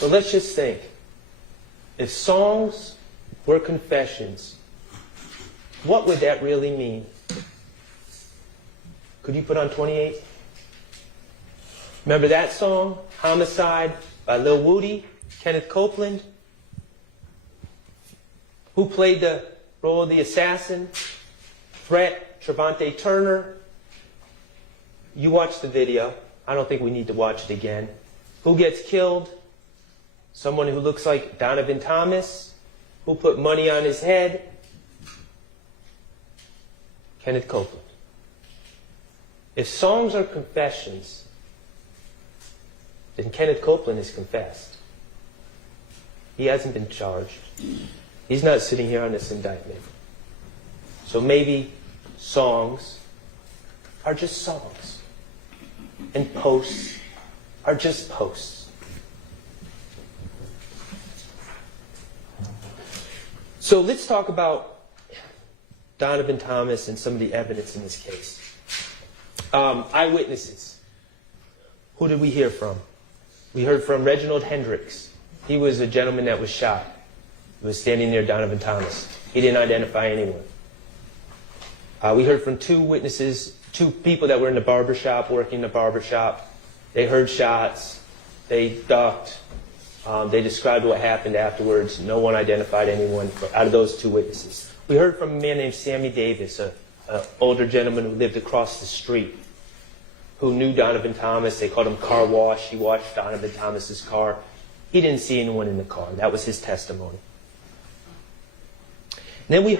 But let's just think. If songs were confessions, what would that really mean? Could you put on 28? Remember that song, Homicide by Lil Woody, Kenneth Copeland? Who played the role of the assassin? Threat, Trevante Turner. You watched the video. I don't think we need to watch it again. Who gets killed? Someone who looks like Donovan Thomas. Who put money on his head? Kenneth Copeland. If songs are confessions, then Kenneth Copeland is confessed. He hasn't been charged. He's not sitting here on this indictment. So maybe songs are just songs. And posts are just posts. So let's talk about Donovan Thomas and some of the evidence in this case. Eyewitnesses. Who did we hear from? We heard from Reginald Hendricks. He was a gentleman that was shot. He was standing near Donovan Thomas. He didn't identify anyone. We heard from two witnesses, two people that were in the barbershop, working in the barbershop. They heard shots. They ducked. They described what happened afterwards. No one identified anyone out of those two witnesses. We heard from a man named Sammy Davis, an older gentleman who lived across the street, who knew Donovan Thomas. They called him Car Wash. He washed Donovan Thomas's car. He didn't see anyone in the car. That was his testimony. And then we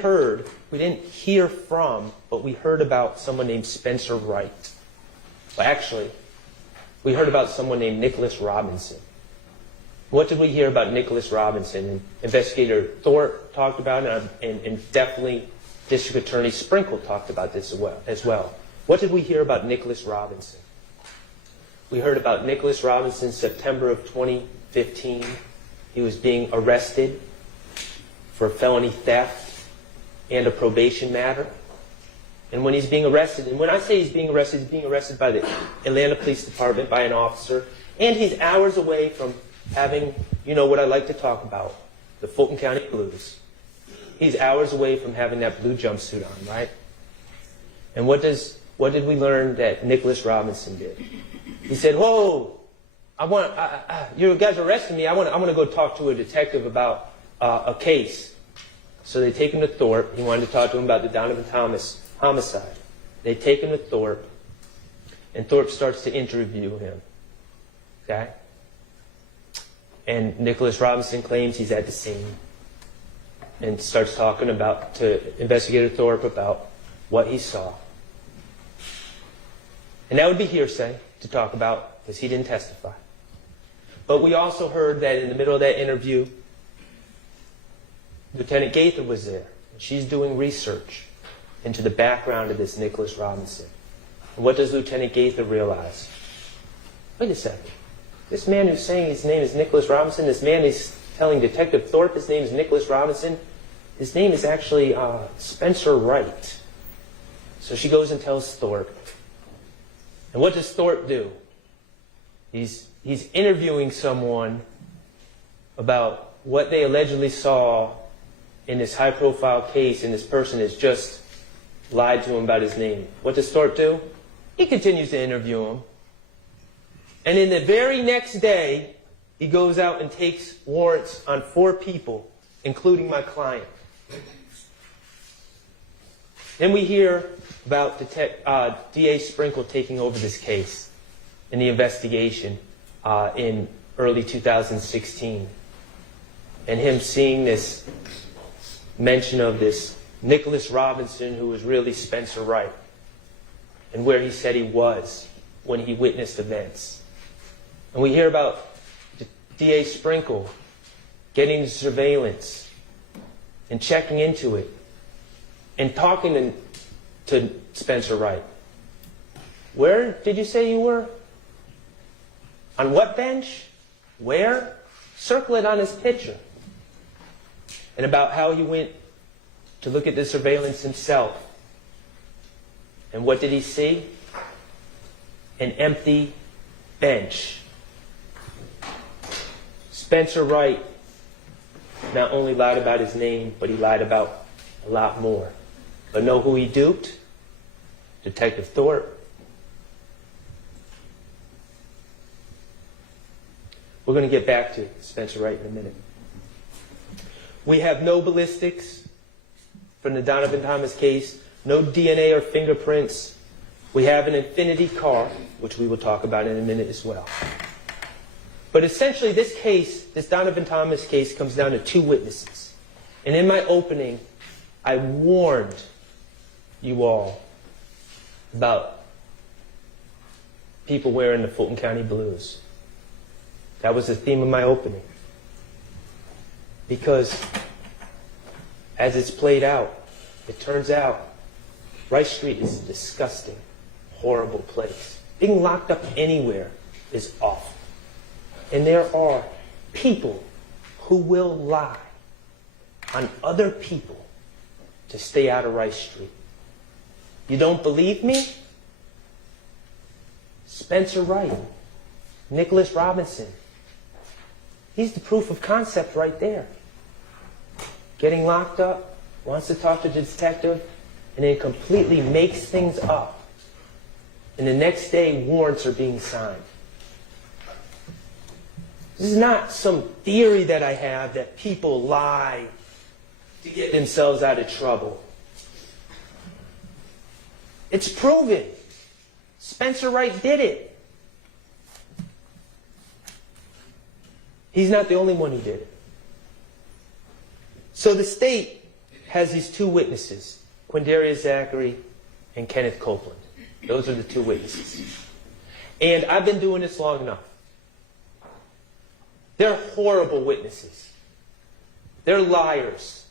didn't hear from, but we heard about someone named Spencer Wright. Well, actually, we heard about someone named Nicholas Robinson. What did we hear about Nicholas Robinson? And Investigator Thorpe talked about it, and definitely District Attorney Sprinkle talked about this as well. What did we hear about Nicholas Robinson? We heard about Nicholas Robinson September of 2015. He was being arrested for felony theft and a probation matter. And when he's being arrested, and when I say he's being arrested by the Atlanta Police Department, by an officer, and he's hours away from having, what I like to talk about, the Fulton County Blues. He's hours away from having that blue jumpsuit on, right? And what did we learn that Nicholas Robinson did? He said, "Whoa, you guys are arresting me. I want to go talk to a detective about a case." So they take him to Thorpe. He wanted to talk to him about the Donovan Thomas homicide. They take him to Thorpe, and Thorpe starts to interview him. Okay? And Nicholas Robinson claims he's at the scene and starts talking to Investigator Thorpe about what he saw. And that would be hearsay to talk about because he didn't testify. But we also heard that in the middle of that interview, Lieutenant Gaither was there. And she's doing research into the background of this Nicholas Robinson. And what does Lieutenant Gaither realize? Wait a second. This man who's saying his name is Nicholas Robinson, this man is telling Detective Thorpe his name is Nicholas Robinson, his name is actually Spencer Wright. So she goes and tells Thorpe. And what does Thorpe do? He's interviewing someone about what they allegedly saw in this high-profile case, and this person has just lied to him about his name. What does Thorpe do? He continues to interview him. And in the very next day, he goes out and takes warrants on 4 people, including my client. Then we hear about D.A. Sprinkle taking over this case in the investigation in early 2016. And him seeing this mention of this Nicholas Robinson, who was really Spencer Wright, and where he said he was when he witnessed events. And we hear about D.A. Sprinkle getting the surveillance and checking into it and talking to Spencer Wright. Where did you say you were? On what bench? Where? Circle it on his picture. And about how he went to look at the surveillance himself. And what did he see? An empty bench. Spencer Wright not only lied about his name, but he lied about a lot more. But know who he duped? Detective Thorpe. We're going to get back to Spencer Wright in a minute. We have no ballistics from the Donovan Thomas case, no DNA or fingerprints. We have an infinity car, which we will talk about in a minute as well. But essentially this case, this Donovan Thomas case, comes down to 2 witnesses. And in my opening, I warned you all about people wearing the Fulton County blues. That was the theme of my opening. Because as it's played out, it turns out Rice Street is a disgusting, horrible place. Being locked up anywhere is awful. And there are people who will lie on other people to stay out of Rice Street. You don't believe me? Spencer Wright, Nicholas Robinson. He's the proof of concept right there. Getting locked up, wants to talk to the detective, and then completely makes things up. And the next day, warrants are being signed. This is not some theory that I have that people lie to get themselves out of trouble. It's proven. Spencer Wright did it. He's not the only one who did it. So the state has these 2 witnesses, Quindarius Zachary and Kenneth Copeland. Those are the 2 witnesses. And I've been doing this long enough. They're horrible witnesses. They're liars.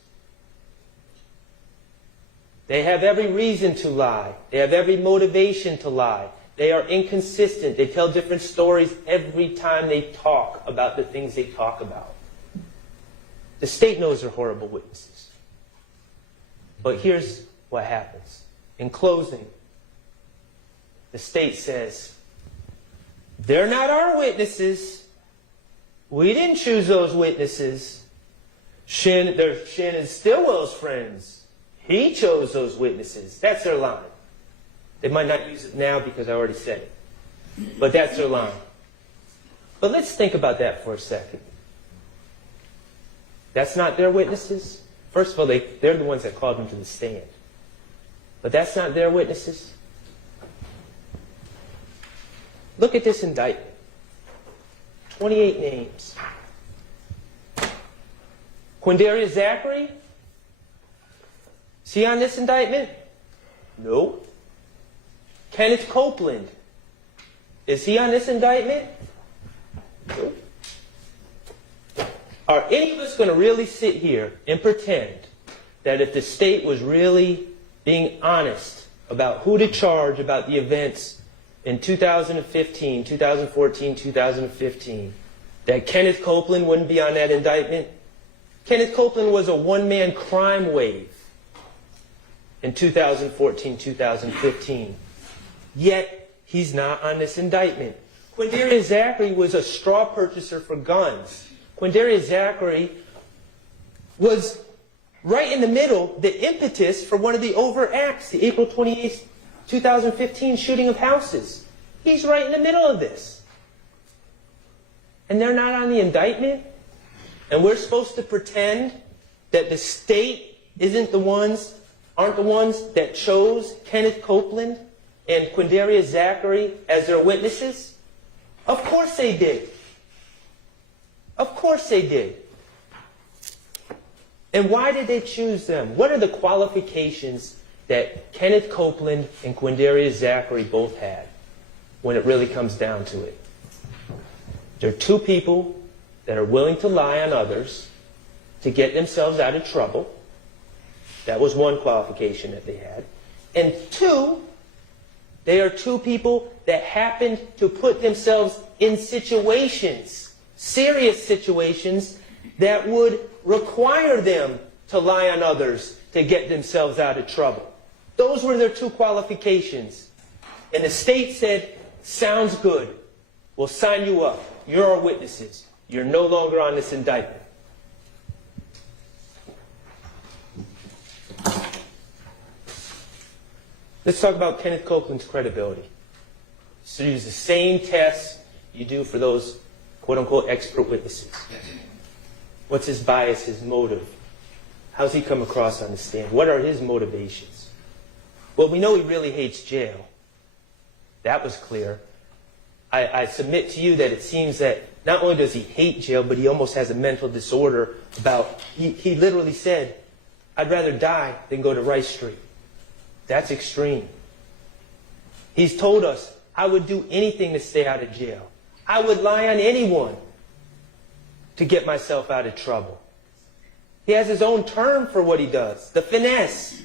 They have every reason to lie. They have every motivation to lie. They are inconsistent. They tell different stories every time they talk about the things they talk about. The state knows they're horrible witnesses. But here's what happens. In closing, the state says, they're not our witnesses. We didn't choose those witnesses. They're Shannon Stillwell's friends. He chose those witnesses. That's their line. They might not use it now because I already said it. But that's their line. But let's think about that for a second. That's not their witnesses. First of all, they're the ones that called them to the stand. But that's not their witnesses. Look at this indictment. 28 names. Quindarius Zachary? Is he on this indictment? No. Kenneth Copeland? Is he on this indictment? No. Are any of us going to really sit here and pretend that if the state was really being honest about who to charge about the events in 2015, 2014, 2015, that Kenneth Copeland wouldn't be on that indictment? Kenneth Copeland was a one-man crime wave in 2014, 2015. Yet, he's not on this indictment. Quindarius Zachary was a straw purchaser for guns. Quindarius Zachary was right in the middle, the impetus for one of the overt acts, the April 28th, 2015 shooting of houses. He's right in the middle of this. And they're not on the indictment? And we're supposed to pretend that the state aren't the ones that chose Kenneth Copeland and Quindarius Zachary as their witnesses? Of course they did. Of course they did. And why did they choose them? What are the qualifications that Kenneth Copeland and Quindarius Zachary both had when it really comes down to it? They're two people that are willing to lie on others to get themselves out of trouble. That was one qualification that they had. And two, they are two people that happened to put themselves in situations, serious situations, that would require them to lie on others to get themselves out of trouble. Those were their two qualifications. And the state said, sounds good. We'll sign you up. You're our witnesses. You're no longer on this indictment. Let's talk about Kenneth Copeland's credibility. So use the same tests you do for those quote-unquote expert witnesses. What's his bias, his motive? How's he come across on the stand? What are his motivations? Well, we know he really hates jail. That was clear. I submit to you that it seems that not only does he hate jail, but he almost has a mental disorder about, he literally said, I'd rather die than go to Rice Street. That's extreme. He's told us, I would do anything to stay out of jail. I would lie on anyone to get myself out of trouble. He has his own term for what he does, the finesse.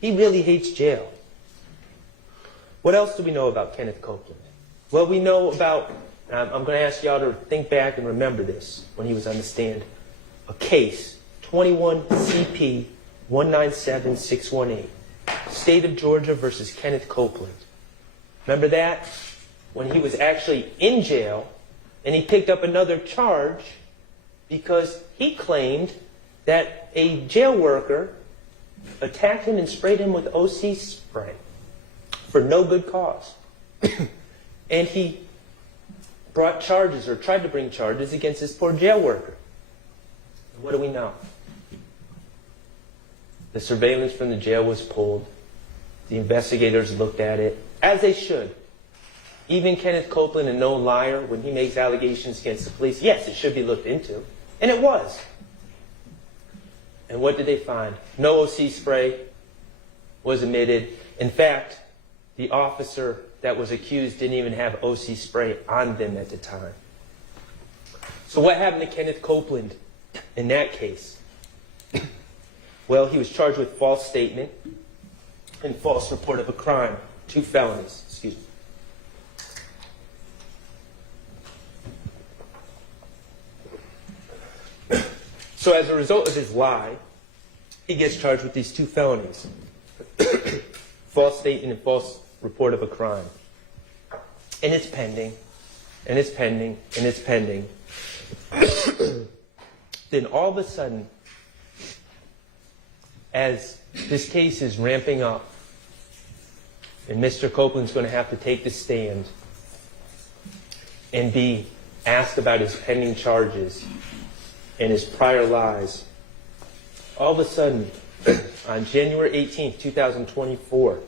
He really hates jail. What else do we know about Kenneth Copeland? Well, we know about, I'm going to ask y'all to think back and remember this when he was on the stand, a case, 21 CP 197618, State of Georgia versus Kenneth Copeland. Remember that? When he was actually in jail, and he picked up another charge because he claimed that a jail worker attacked him and sprayed him with OC spray for no good cause. And he brought charges, or tried to bring charges, against this poor jail worker. And what do we know? The surveillance from the jail was pulled. The investigators looked at it, as they should. Even Kenneth Copeland, a known liar, when he makes allegations against the police, yes, it should be looked into. And it was. And what did they find? No OC spray was emitted. In fact, the officer that was accused didn't even have OC spray on them at the time. So what happened to Kenneth Copeland in that case? Well, he was charged with false statement and false report of a crime. 2 felonies, excuse me. So as a result of his lie, he gets charged with these 2 felonies. False statement and false report of a crime. And it's pending, and it's pending, and it's pending. Then all of a sudden, as this case is ramping up, and Mr. Copeland's going to have to take the stand and be asked about his pending charges and his prior lies, all of a sudden, on January 18th, 2024,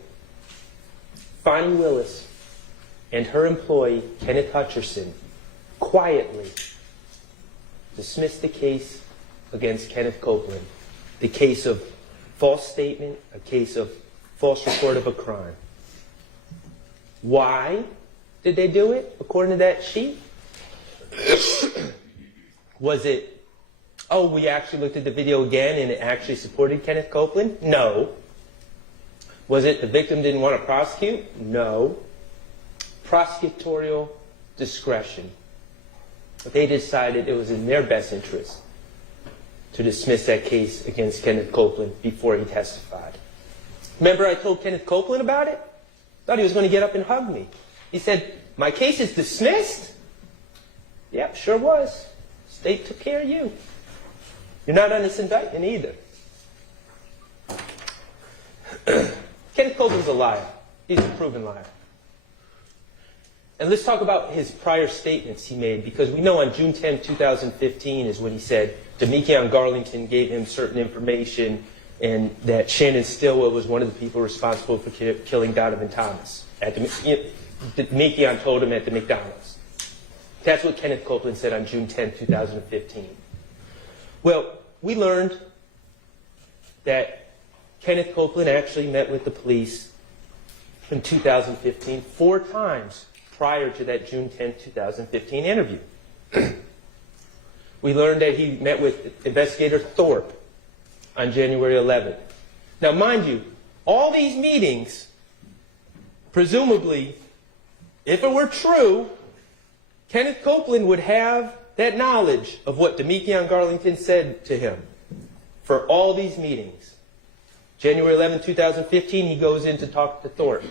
Fonnie Willis and her employee, Kenneth Hutcherson, quietly dismissed the case against Kenneth Copeland, the case of false statement, a case of false report of a crime. Why did they do it, according to that sheet? Was it, oh, we actually looked at the video again and it actually supported Kenneth Copeland? No. Was it the victim didn't want to prosecute? No. Prosecutorial discretion. But they decided it was in their best interest to dismiss that case against Kenneth Copeland before he testified. Remember I told Kenneth Copeland about it? Thought he was going to get up and hug me. He said, my case is dismissed? Yep, sure was. State took care of you. You're not on this indictment either. Kenneth Copeland's a liar. He's a proven liar. And let's talk about his prior statements he made, because we know on June 10, 2015 is when he said Demekion Garlington gave him certain information and that Shannon Stillwell was one of the people responsible for killing Donovan Thomas. Demekion told him at the McDonald's. That's what Kenneth Copeland said on June 10, 2015. Well, we learned that Kenneth Copeland actually met with the police in 2015 4 times prior to that June 10, 2015 interview. We learned that he met with Investigator Thorpe on January 11th. Now, mind you, all these meetings, presumably, if it were true, Kenneth Copeland would have that knowledge of what Demekion Garlington said to him for all these meetings. January 11, 2015, he goes in to talk to Thorpe.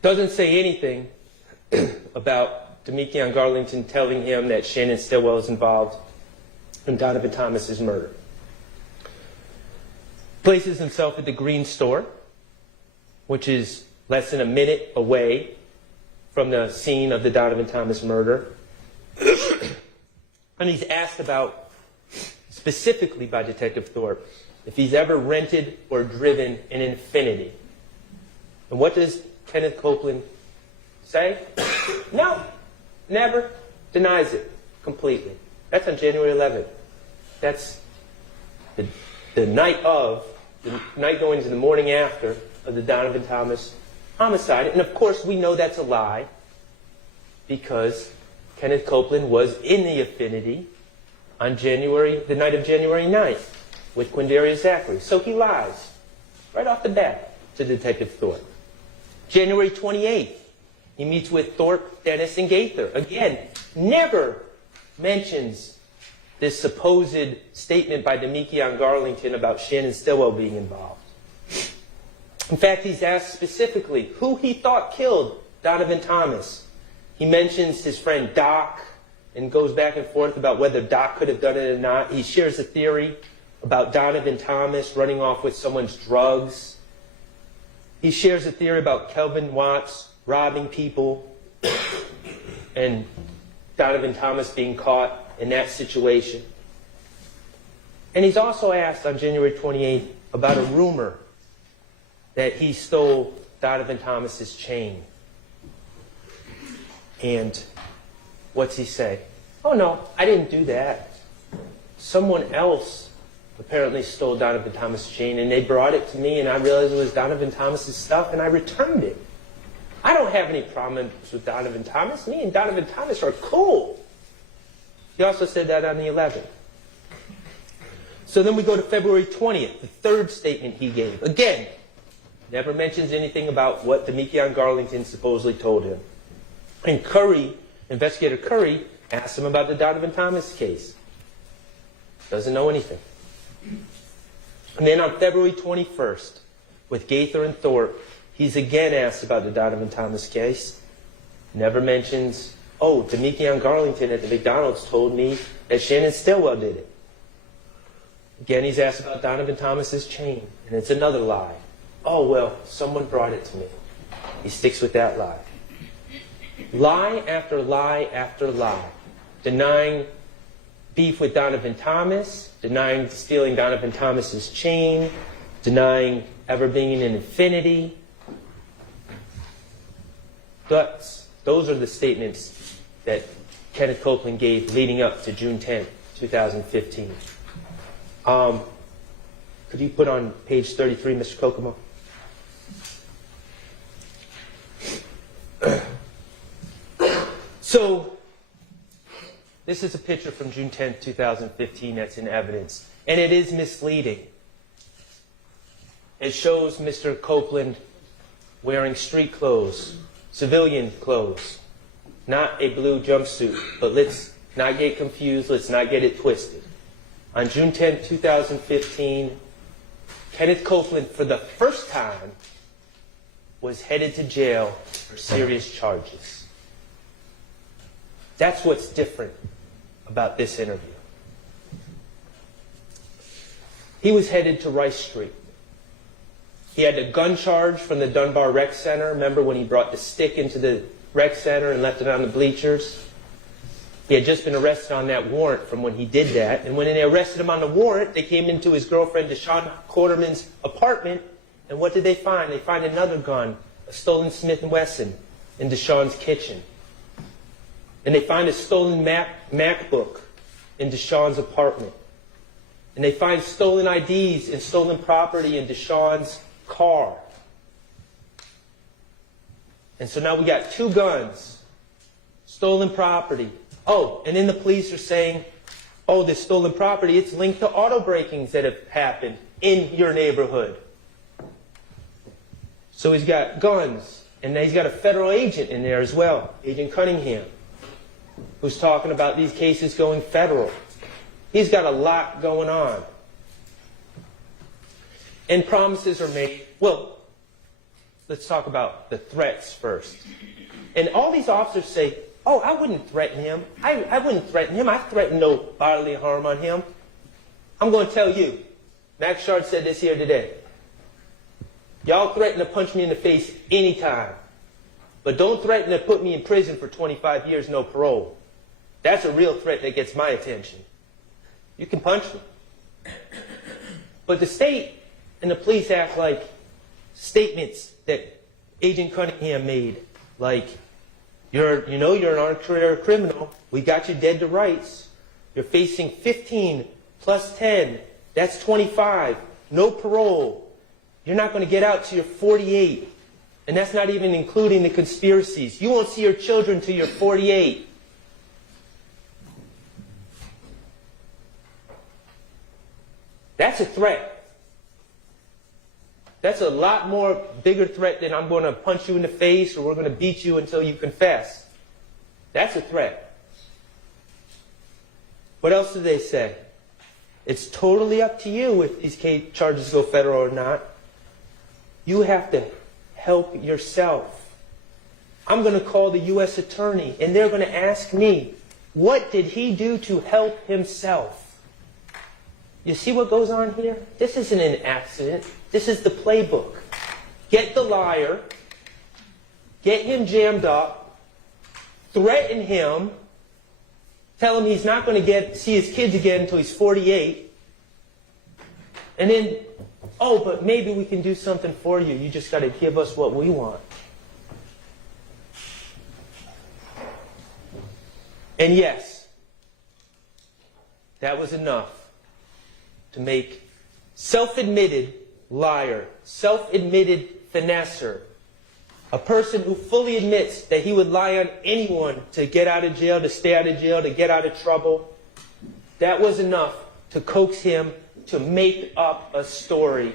Doesn't say anything about Demekion Garlington telling him that Shannon Stillwell is involved in Donovan Thomas's murder. Places himself at the Green Store, which is less than a minute away from the scene of the Donovan Thomas murder. And he's asked about, specifically by Detective Thorpe, if he's ever rented or driven an Infiniti. And what does Kenneth Copeland say? No, never. Denies it completely. That's on January 11th. That's the night going into the morning after of the Donovan Thomas homicide. And of course, we know that's a lie because Kenneth Copeland was in the Infiniti on the night of January 9th with Quindarius Zachary. So he lies right off the bat to Detective Thorpe. January 28th, he meets with Thorpe, Dennis, and Gaither. Again, never mentions this supposed statement by Demekion Garlington about Shannon Stillwell being involved. In fact, he's asked specifically who he thought killed Donovan Thomas. He mentions his friend Doc and goes back and forth about whether Doc could have done it or not. He shares a theory about Donovan Thomas running off with someone's drugs. He shares a theory about Kelvin Watts robbing people and Donovan Thomas being caught in that situation. And he's also asked on January 28th about a rumor that he stole Donovan Thomas's chain. And what's he say? Oh no, I didn't do that. Someone else apparently stole Donovan Thomas' chain and they brought it to me and I realized it was Donovan Thomas' stuff and I returned it. I don't have any problems with Donovan Thomas. Me and Donovan Thomas are cool. He also said that on the 11th. So then we go to February 20th, the third statement he gave. Again, never mentions anything about what Demekion Garlington supposedly told him. And Investigator Curry, asked him about the Donovan Thomas case. Doesn't know anything. And then on February 21st, with Gaither and Thorpe, he's again asked about the Donovan Thomas case. Never mentions, oh, Demekion Garlington at the McDonald's told me that Shannon Stillwell did it. Again, he's asked about Donovan Thomas's chain, and it's another lie. Oh, well, someone brought it to me. He sticks with that lie. Lie after lie after lie. Denying beef with Donovan Thomas, denying stealing Donovan Thomas's chain, denying ever being in an Infiniti. Those are the statements that Kenneth Copeland gave leading up to June 10, 2015. Could you put on page 33, Mr. Kokomo? So, this is a picture from June 10, 2015 that's in evidence. And it is misleading. It shows Mr. Copeland wearing street clothes, civilian clothes, not a blue jumpsuit. But let's not get confused, let's not get it twisted. On June 10, 2015, Kenneth Copeland, for the first time, was headed to jail for serious charges. That's what's different about this interview. He was headed to Rice Street. He had a gun charge from the Dunbar Rec Center. Remember when he brought the stick into the rec center and left it on the bleachers? He had just been arrested on that warrant from when he did that. And when they arrested him on the warrant, they came into his girlfriend Deshawn Quarterman's apartment. And what did they find? They find another gun, a stolen Smith & Wesson, in Deshawn's kitchen. And they find a stolen MacBook in Deshawn's apartment. And they find stolen IDs and stolen property in Deshawn's car. And so now we got 2 guns, stolen property. Oh, and then the police are saying, oh, this stolen property, it's linked to auto breakings that have happened in your neighborhood. So he's got guns, and then he's got a federal agent in there as well, Agent Cunningham, who's talking about these cases going federal. He's got a lot going on. And promises are made. Well, let's talk about the threats first. And all these officers say, oh, I wouldn't threaten him. I wouldn't threaten him. I threatened no bodily harm on him. I'm going to tell you. Max Shard said this here today. Y'all threaten to punch me in the face anytime. But don't threaten to put me in prison for 25 years, no parole. That's a real threat that gets my attention. You can punch me. But the state and the police act like statements that Agent Cunningham made, like, you're an armed career criminal. We got you dead to rights. You're facing 15 plus 10. That's 25. No parole. You're not going to get out till you're 48. And that's not even including the conspiracies. You won't see your children till you're 48. That's a threat. That's a lot more bigger threat than I'm going to punch you in the face or we're going to beat you until you confess. That's a threat. What else do they say? It's totally up to you if these charges go federal or not. You have to help yourself. I'm going to call the U.S. attorney and they're going to ask me, what did he do to help himself? You see what goes on here? This isn't an accident. This is the playbook. Get the liar, get him jammed up, threaten him, tell him he's not going to see his kids again until he's 48, and then, oh, but maybe we can do something for you. You just got to give us what we want. And yes, that was enough to make self-admitted liar, self-admitted finesser, a person who fully admits that he would lie on anyone to get out of jail, to stay out of jail, to get out of trouble, that was enough to coax him to make up a story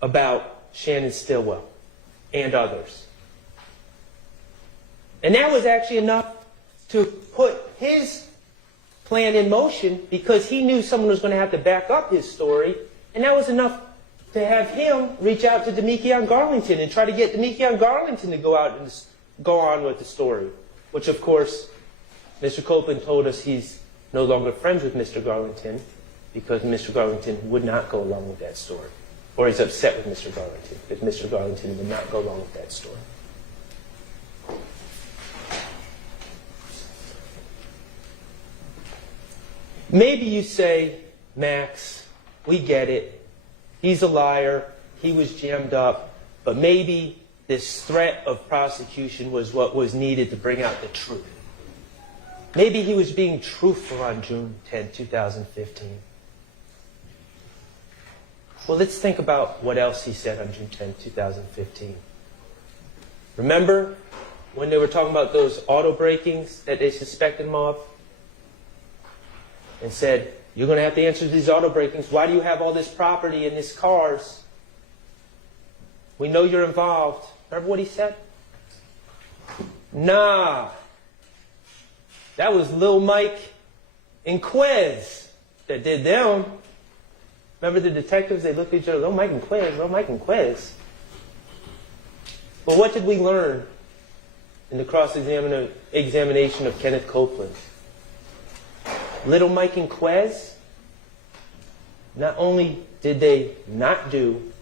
about Shannon Stillwell and others. And that was actually enough to put his plan in motion because he knew someone was going to have to back up his story. And that was enough to have him reach out to Demekion Garlington and try to get Demekion Garlington to go out and go on with the story. Which, of course, Mr. Copeland told us he's no longer friends with Mr. Garlington because Mr. Garlington would not go along with that story. Or he's upset with Mr. Garlington because Mr. Garlington would not go along with that story. Maybe you say, Max, we get it. He's a liar. He was jammed up. But maybe this threat of prosecution was what was needed to bring out the truth. Maybe he was being truthful on June 10, 2015. Well, let's think about what else he said on June 10, 2015. Remember when they were talking about those auto breakings that they suspected him of? And said, you're going to have to answer these auto breakings. Why do you have all this property and these cars? We know you're involved. Remember what he said? Nah. That was Lil Mike and Quez that did them. Remember the detectives? They looked at each other, Lil Mike and Quez, Lil Mike and Quez. But what did we learn in the cross-examination of Kenneth Copeland? Little Mike and Quez, not only did they not do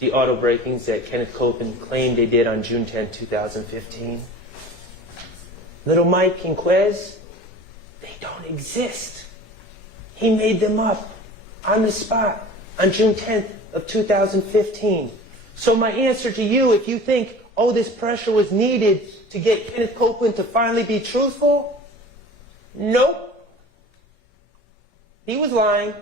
the auto breakings that Kenneth Copeland claimed they did on June 10, 2015, Little Mike and Quez, they don't exist. He made them up on the spot on June 10th of 2015. So my answer to you, if you think, oh, this pressure was needed to get Kenneth Copeland to finally be truthful, nope. He was lying.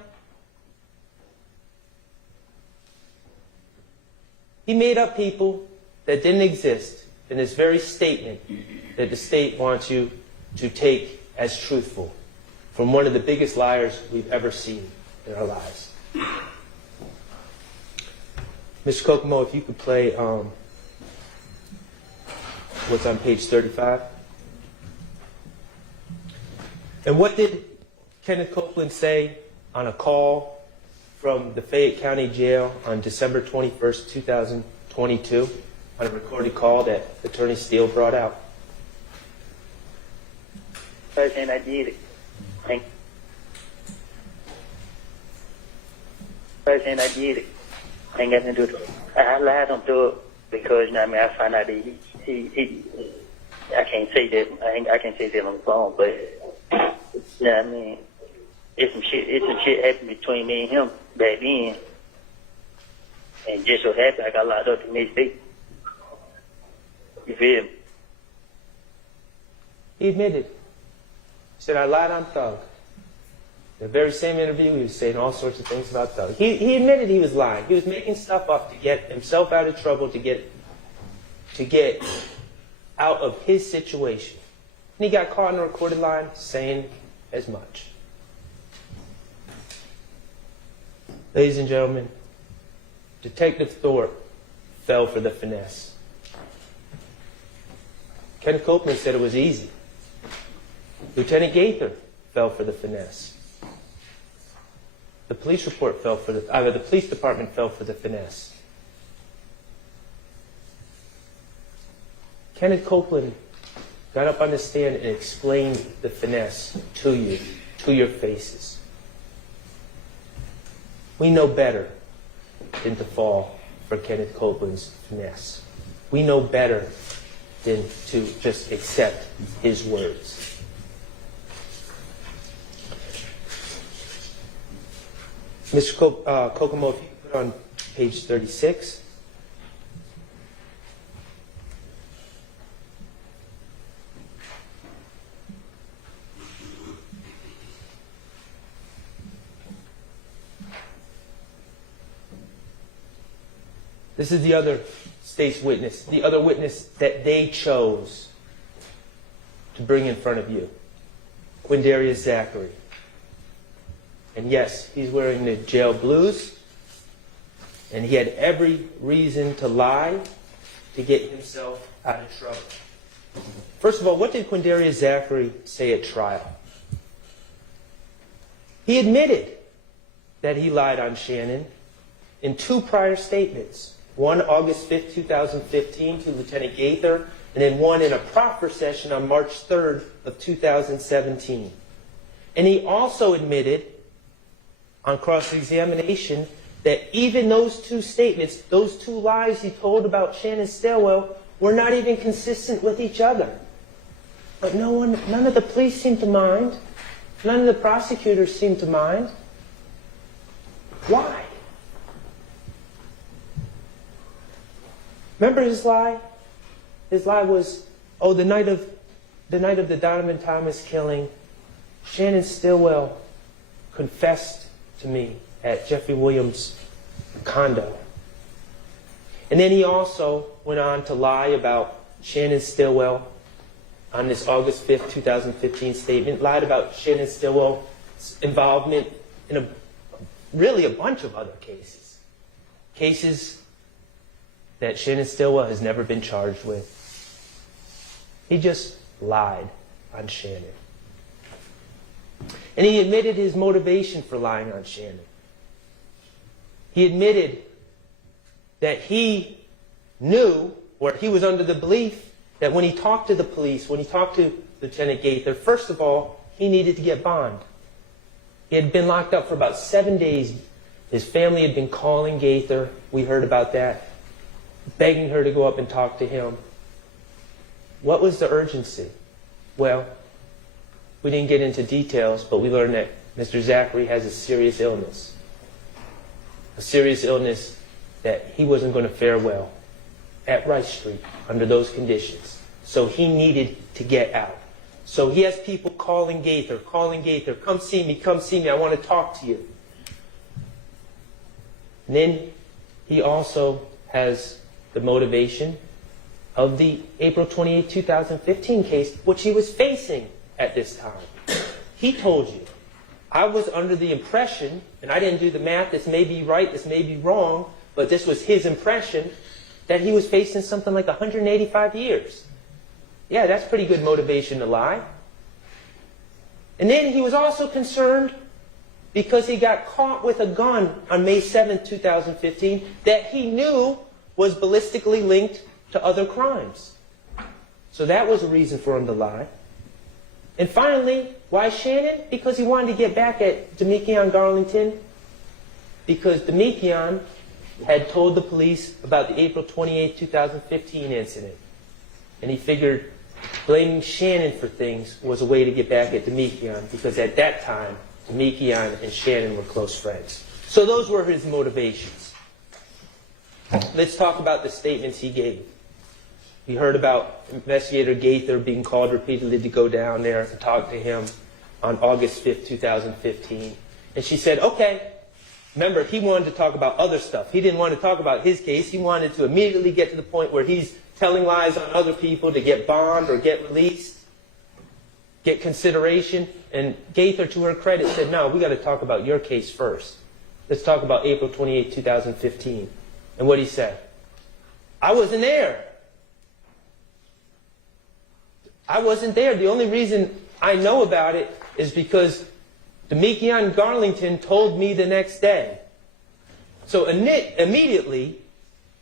He made up people that didn't exist in this very statement that the state wants you to take as truthful from one of the biggest liars we've ever seen in our lives. Mr. Kokomo, if you could play what's on page 35. And what did Kenneth Copeland say on a call from the Fayette County Jail on December 21st, 2022, on a recorded call that Attorney Steele brought out? First thing I did, ain't got nothing to do with it. I lied on to it because, you know, I mean, I found out that he I can't say that, I can't say that on the phone, but, you know what I mean, it's some shit happened between me and him back then, and just so happened I got locked up the next day. You feel me? He admitted. He said, I lied on Thug. In the very same interview, he was saying all sorts of things about Thug. He admitted he was lying. He was making stuff up to get himself out of trouble, to get out of his situation. And he got caught in a recorded line saying as much. Ladies and gentlemen, Detective Thorpe fell for the finesse. Ken Copeland said it was easy. Lieutenant Gaither fell for the finesse. The police report fell for the police department fell for the finesse. Kenneth Copeland got up on the stand and explained the finesse to you, to your faces. We know better than to fall for Kenneth Copeland's finesse. We know better than to just accept his words. Mr. Kokomo, if you could put on page 36. This is the other state's witness, the other witness that they chose to bring in front of you, Quindarius Zachary. And yes, he's wearing the jail blues, and he had every reason to lie to get himself out of trouble. First of all, what did Quindarius Zachary say at trial? He admitted that he lied on Shannon in two prior statements. One August 5th, 2015 to Lieutenant Gaither, and then one in a proffer session on March 3rd of 2017. And he also admitted on cross-examination that even those two statements, those two lies he told about Shannon Stilwell, were not even consistent with each other. But none of the police seemed to mind. None of the prosecutors seemed to mind. Why? Remember his lie? His lie was, oh, the night of the Donovan Thomas killing, Shannon Stillwell confessed to me at Jeffrey Williams' condo. And then he also went on to lie about Shannon Stillwell on this August 5th, 2015 statement, lied about Shannon Stillwell's involvement in really a bunch of other cases. Cases that Shannon Stillwell has never been charged with. He just lied on Shannon. And he admitted his motivation for lying on Shannon. He admitted that he knew, or he was under the belief, that when he talked to the police, when he talked to Lieutenant Gaither, first of all, he needed to get bond. He had been locked up for about 7 days. His family had been calling Gaither, we heard about that, begging her to go up and talk to him. What was the urgency? Well, we didn't get into details, but we learned that Mr. Zachary has a serious illness. A serious illness that he wasn't going to fare well at Rice Street under those conditions. So he needed to get out. So he has people calling Gaither, come see me, I want to talk to you. And then he also has the motivation of the April 28, 2015 case, which he was facing at this time. He told you, I was under the impression, and I didn't do the math, this may be right, this may be wrong, but this was his impression, that he was facing something like 185 years. Yeah, that's pretty good motivation to lie. And then he was also concerned because he got caught with a gun on May 7, 2015 that he knew was ballistically linked to other crimes. So that was a reason for him to lie. And finally, why Shannon? Because he wanted to get back at Demekion Garlington, because Demekion had told the police about the April 28, 2015 incident. And he figured blaming Shannon for things was a way to get back at Demekion, because at that time, Demekion and Shannon were close friends. So those were his motivations. Let's talk about the statements he gave. We heard about Investigator Gaither being called repeatedly to go down there and talk to him on August 5th, 2015. And she said, okay. Remember, he wanted to talk about other stuff. He didn't want to talk about his case. He wanted to immediately get to the point where he's telling lies on other people to get bond or get released, get consideration. And Gaither, to her credit, said, no, we got to talk about your case first. Let's talk about April 28, 2015. And what he said, I wasn't there. I wasn't there. The only reason I know about it is because Demekion Garlington told me the next day. So immediately,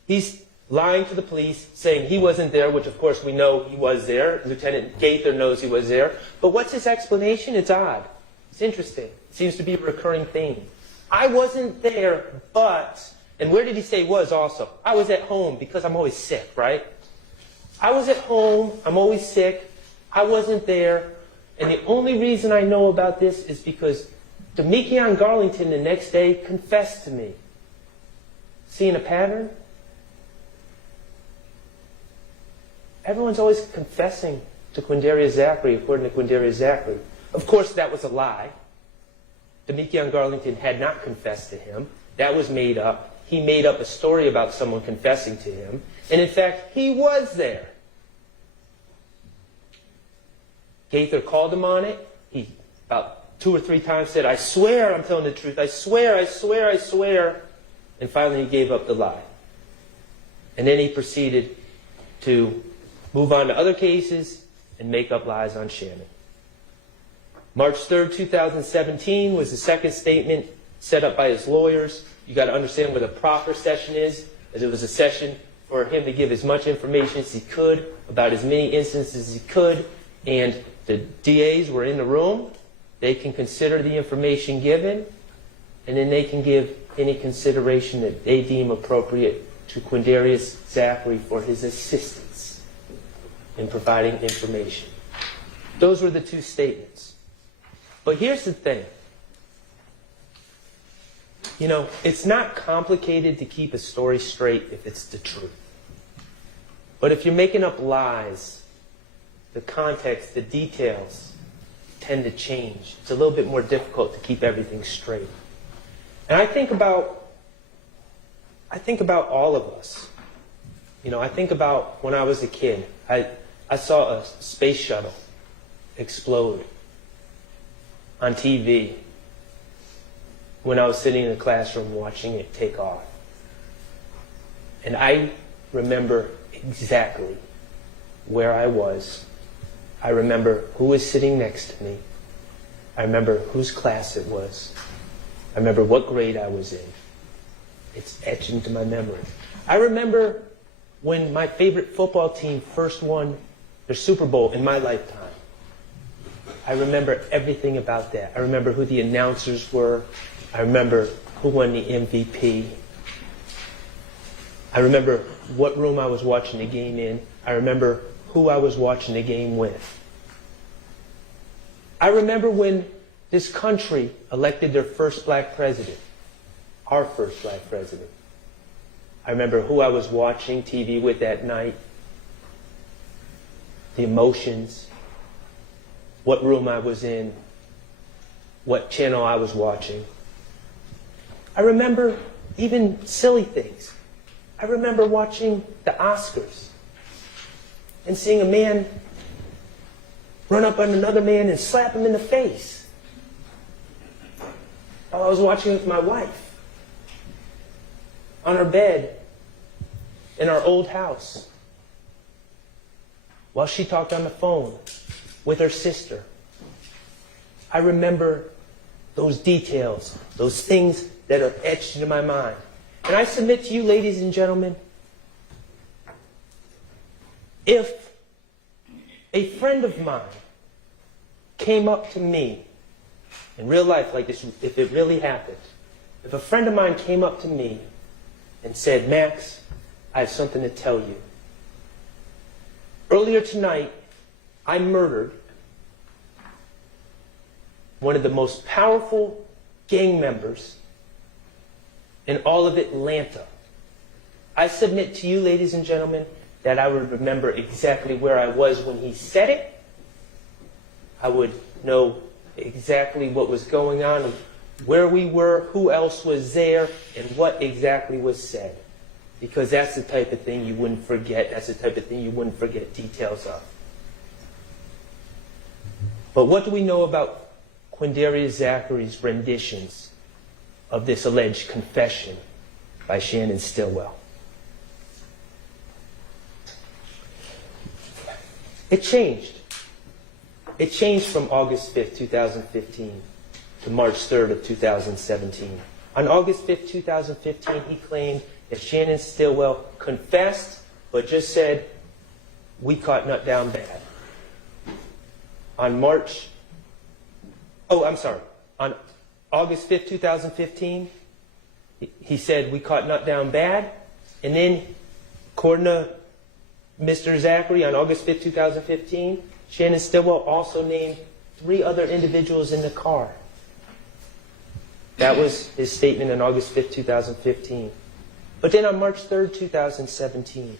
he's lying to the police, saying he wasn't there, which of course we know he was there. Lieutenant Gaither knows he was there. But what's his explanation? It's odd. It's interesting. It seems to be a recurring theme. I wasn't there, but... And where did he say was also? I was at home because I'm always sick, right? I was at home. I'm always sick. I wasn't there. And the only reason I know about this is because Demekion Garlington the next day confessed to me. Seeing a pattern? Everyone's always confessing to Quindarius Zachary, according to Quindarius Zachary. Of course, that was a lie. Demekion Garlington had not confessed to him. That was made up. He made up a story about someone confessing to him. And in fact, he was there. Gaither called him on it. He about 2 or 3 times said, I swear I'm telling the truth. I swear, I swear, I swear. And finally he gave up the lie. And then he proceeded to move on to other cases and make up lies on Shannon. March 3rd, 2017 was the second statement set up by his lawyers. You got to understand what a proper session is, as it was a session for him to give as much information as he could about as many instances as he could, and the DAs were in the room. They can consider the information given, and then they can give any consideration that they deem appropriate to Quindarius Zachary for his assistance in providing information. Those were the 2 statements. But here's the thing. You know, it's not complicated to keep a story straight if it's the truth. But if you're making up lies, the context, the details tend to change. It's a little bit more difficult to keep everything straight. And I think about all of us. You know, I think about when I was a kid. I saw a space shuttle explode on TV when I was sitting in the classroom watching it take off. And I remember exactly where I was. I remember who was sitting next to me. I remember whose class it was. I remember what grade I was in. It's etched into my memory. I remember when my favorite football team first won their Super Bowl in my lifetime. I remember everything about that. I remember who the announcers were. I remember who won the MVP. I remember what room I was watching the game in. I remember who I was watching the game with. I remember when this country elected their first black president, our first black president. I remember who I was watching TV with that night, the emotions, what room I was in, what channel I was watching. I remember even silly things. I remember watching the Oscars and seeing a man run up on another man and slap him in the face. While I was watching with my wife on her bed in our old house, while she talked on the phone with her sister. I remember those details, those things that are etched into my mind. And I submit to you, ladies and gentlemen, if a friend of mine came up to me in real life like this, if it really happened, if a friend of mine came up to me and said, Max, I have something to tell you. Earlier tonight, I murdered one of the most powerful gang members in all of Atlanta. I submit to you, ladies and gentlemen, that I would remember exactly where I was when he said it. I would know exactly what was going on, where we were, who else was there, and what exactly was said. Because that's the type of thing you wouldn't forget. That's the type of thing you wouldn't forget details of. But what do we know about Quindarius Zachary's renditions of this alleged confession by Shannon Stillwell? It changed. It changed from August 5th, 2015 to March 3rd of 2017. On August 5th, 2015, he claimed that Shannon Stillwell confessed, but just said, we caught Nut down bad. On August 5th, 2015, he said, we caught Nut down bad. And then, according to Mr. Zachary, on August 5th, 2015, Shannon Stillwell also named 3 other individuals in the car. That was his statement on August 5th, 2015. But then on March 3rd, 2017,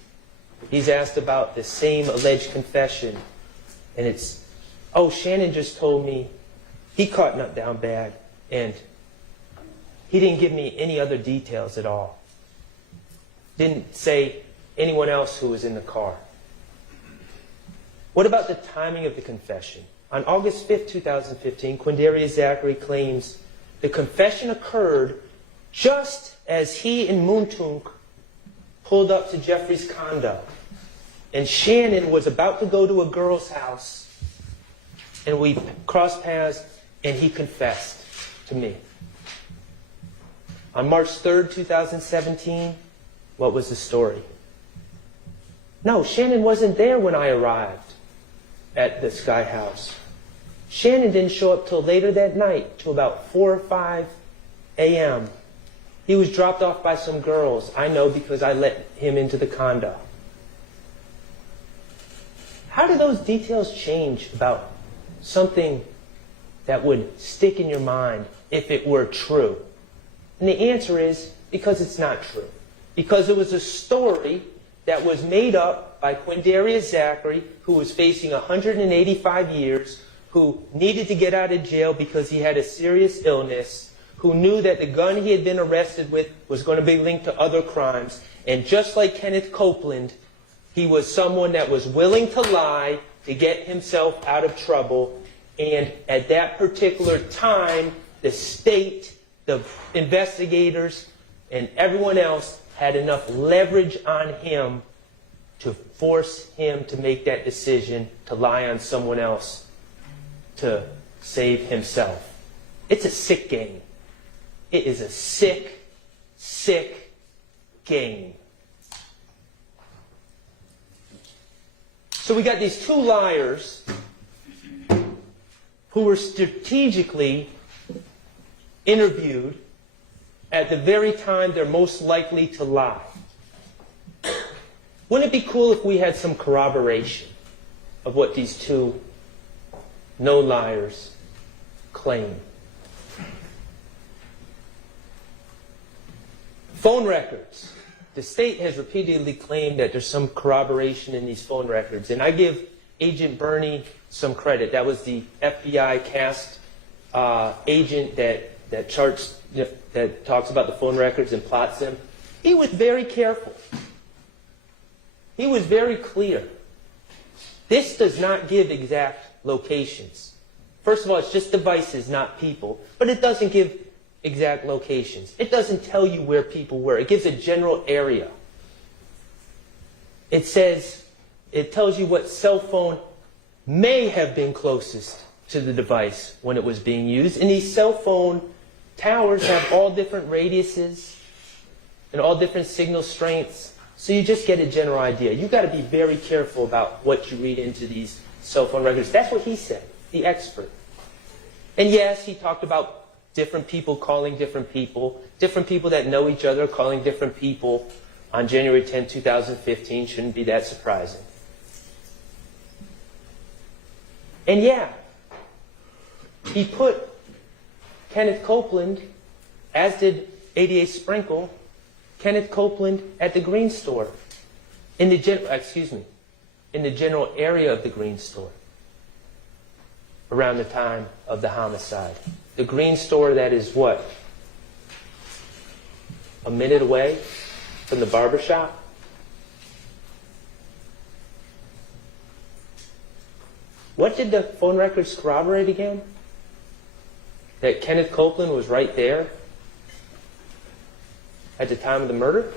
he's asked about the same alleged confession. And it's, oh, Shannon just told me he caught Nut down bad, and he didn't give me any other details at all. Didn't say anyone else who was in the car. What about the timing of the confession? On August 5th, 2015, Quindarius Zachary claims the confession occurred just as he and Muntunk pulled up to Jeffrey's condo. And Shannon was about to go to a girl's house, and we crossed paths, and he confessed to me. On March 3rd, 2017, what was the story? No, Shannon wasn't there when I arrived at the Sky House. Shannon didn't show up till later that night, till about 4 or 5 a.m. He was dropped off by some girls. I know because I let him into the condo. How do those details change about something that would stick in your mind if it were true? And the answer is because it's not true. Because it was a story that was made up by Quindarius Zachary, who was facing 185 years, who needed to get out of jail because he had a serious illness, who knew that the gun he had been arrested with was going to be linked to other crimes. And just like Kenneth Copeland, he was someone that was willing to lie to get himself out of trouble. And at that particular time, the state, the investigators, and everyone else had enough leverage on him to force him to make that decision to lie on someone else to save himself. It's a sick game. It is a sick, sick game. So we got these two liars who were strategically interviewed at the very time they're most likely to lie. Wouldn't it be cool if we had some corroboration of what these two known liars claim? Phone records. The state has repeatedly claimed that there's some corroboration in these phone records, and I give Agent Burney some credit. That was the FBI cast agent that charts, that talks about the phone records and plots them. He was very careful. He was very clear. This does not give exact locations. First of all, it's just devices, not people. But it doesn't give exact locations. It doesn't tell you where people were. It gives a general area. It says, it tells you what cell phone may have been closest to the device when it was being used. And these cell phone towers have all different radiuses and all different signal strengths. So you just get a general idea. You've got to be very careful about what you read into these cell phone records. That's what he said, the expert. And yes, he talked about different people calling different people that know each other calling different people on January 10, 2015. Shouldn't be that surprising. And yeah, he put Kenneth Copeland, as did ADA Sprinkle, Kenneth Copeland at the Green Store, in the general area of the Green Store around the time of the homicide. The Green Store that is what? A minute away from the barber shop? What did the phone records corroborate again? That Kenneth Copeland was right there at the time of the murder?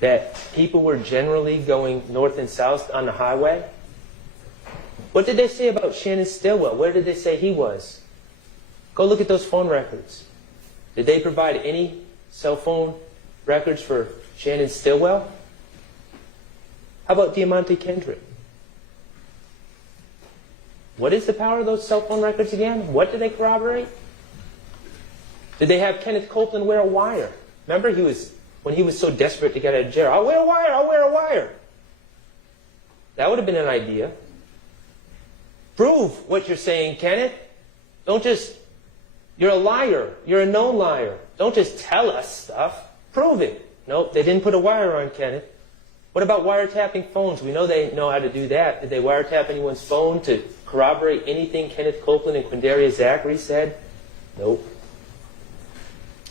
That people were generally going north and south on the highway? What did they say about Shannon Stillwell? Where did they say he was? Go look at those phone records. Did they provide any cell phone records for Shannon Stillwell? How about Diamante Kendrick? What is the power of those cell phone records again? What did they corroborate? Did they have Kenneth Copeland wear a wire? Remember, when he was so desperate to get out of jail, I'll wear a wire, I'll wear a wire. That would have been an idea. Prove what you're saying, Kenneth. Don't just, you're a liar. You're a known liar. Don't just tell us stuff. Prove it. Nope, they didn't put a wire on Kenneth. What about wiretapping phones? We know they know how to do that. Did they wiretap anyone's phone to corroborate anything Kenneth Copeland and Quindarius Zachary said? Nope.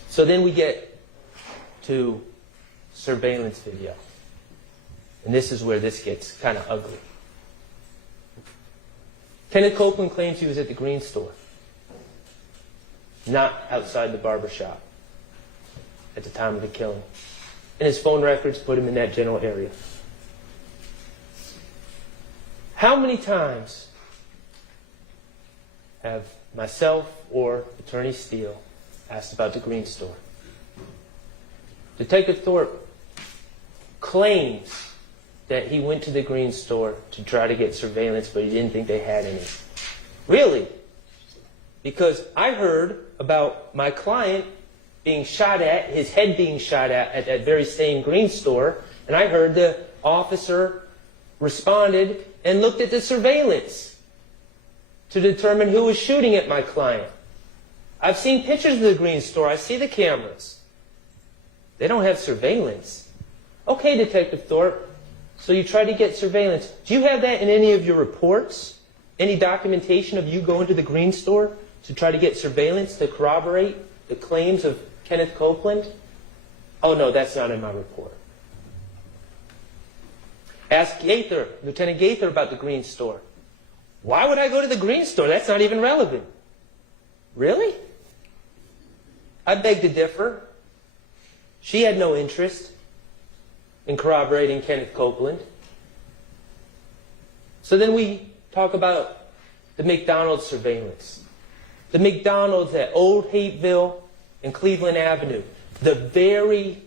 So then we get to surveillance video. And this is where this gets kind of ugly. Kenneth Copeland claims he was at the Green Store, not outside the barber shop at the time of the killing. And his phone records put him in that general area. How many times have myself or Attorney Steele asked about the Green Store? Detective Thorpe claims that he went to the Green Store to try to get surveillance, but he didn't think they had any. Really? Because I heard about my client being shot at, his head being shot at that very same Green Store, and I heard the officer responded and looked at the surveillance to determine who was shooting at my client. I've seen pictures of the Green Store. I see the cameras. They don't have surveillance. Okay, Detective Thorpe, So you try to get surveillance. Do you have that in any of your reports? Any documentation of you going to the green store to try to get surveillance to corroborate the claims of Kenneth Copeland? Oh no, that's not in my report. Ask Gaither, Lieutenant Gaither, about the green store. Why would I go to the green store? That's not even relevant. Really? I beg to differ. She had no interest in corroborating Kenneth Copeland. So then we talk about the McDonald's surveillance. The McDonald's at Old Hateville and Cleveland Avenue. The very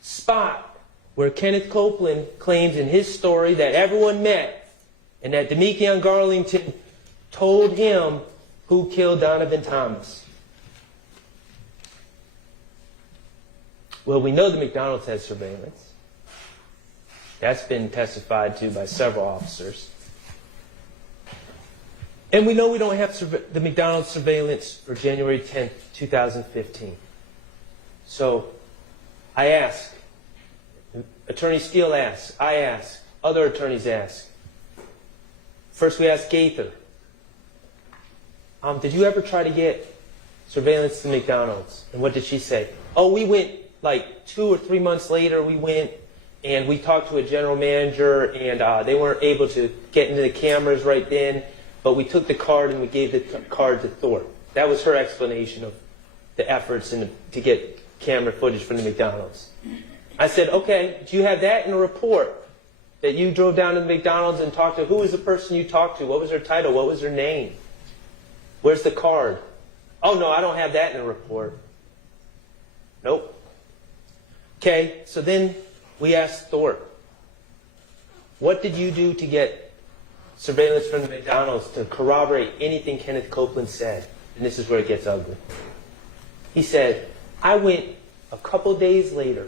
spot where Kenneth Copeland claims in his story that everyone met and that Demekion Garlington told him who killed Donovan Thomas. Well, we know the McDonald's has surveillance. That's been testified to by several officers. And we know we don't have the McDonald's surveillance for January 10th, 2015. So I ask, Attorney Steele asks, I ask, other attorneys ask. First we ask Gaither, did you ever try to get surveillance to McDonald's? And what did she say? Oh, we went like 2 or 3 months later, we went and we talked to a general manager and they weren't able to get into the cameras right then, but we took the card and we gave the card to Thorpe. That was her explanation of the efforts to get camera footage from the McDonald's. I said, okay, do you have that in a report? That you drove down to the McDonald's and talked to, who was the person you talked to? What was their title? What was their name? Where's the card? Oh no, I don't have that in a report. Nope. Okay, so then we asked Thorpe, what did you do to get surveillance from the McDonald's to corroborate anything Kenneth Copeland said? And this is where it gets ugly. He said, I went a couple days later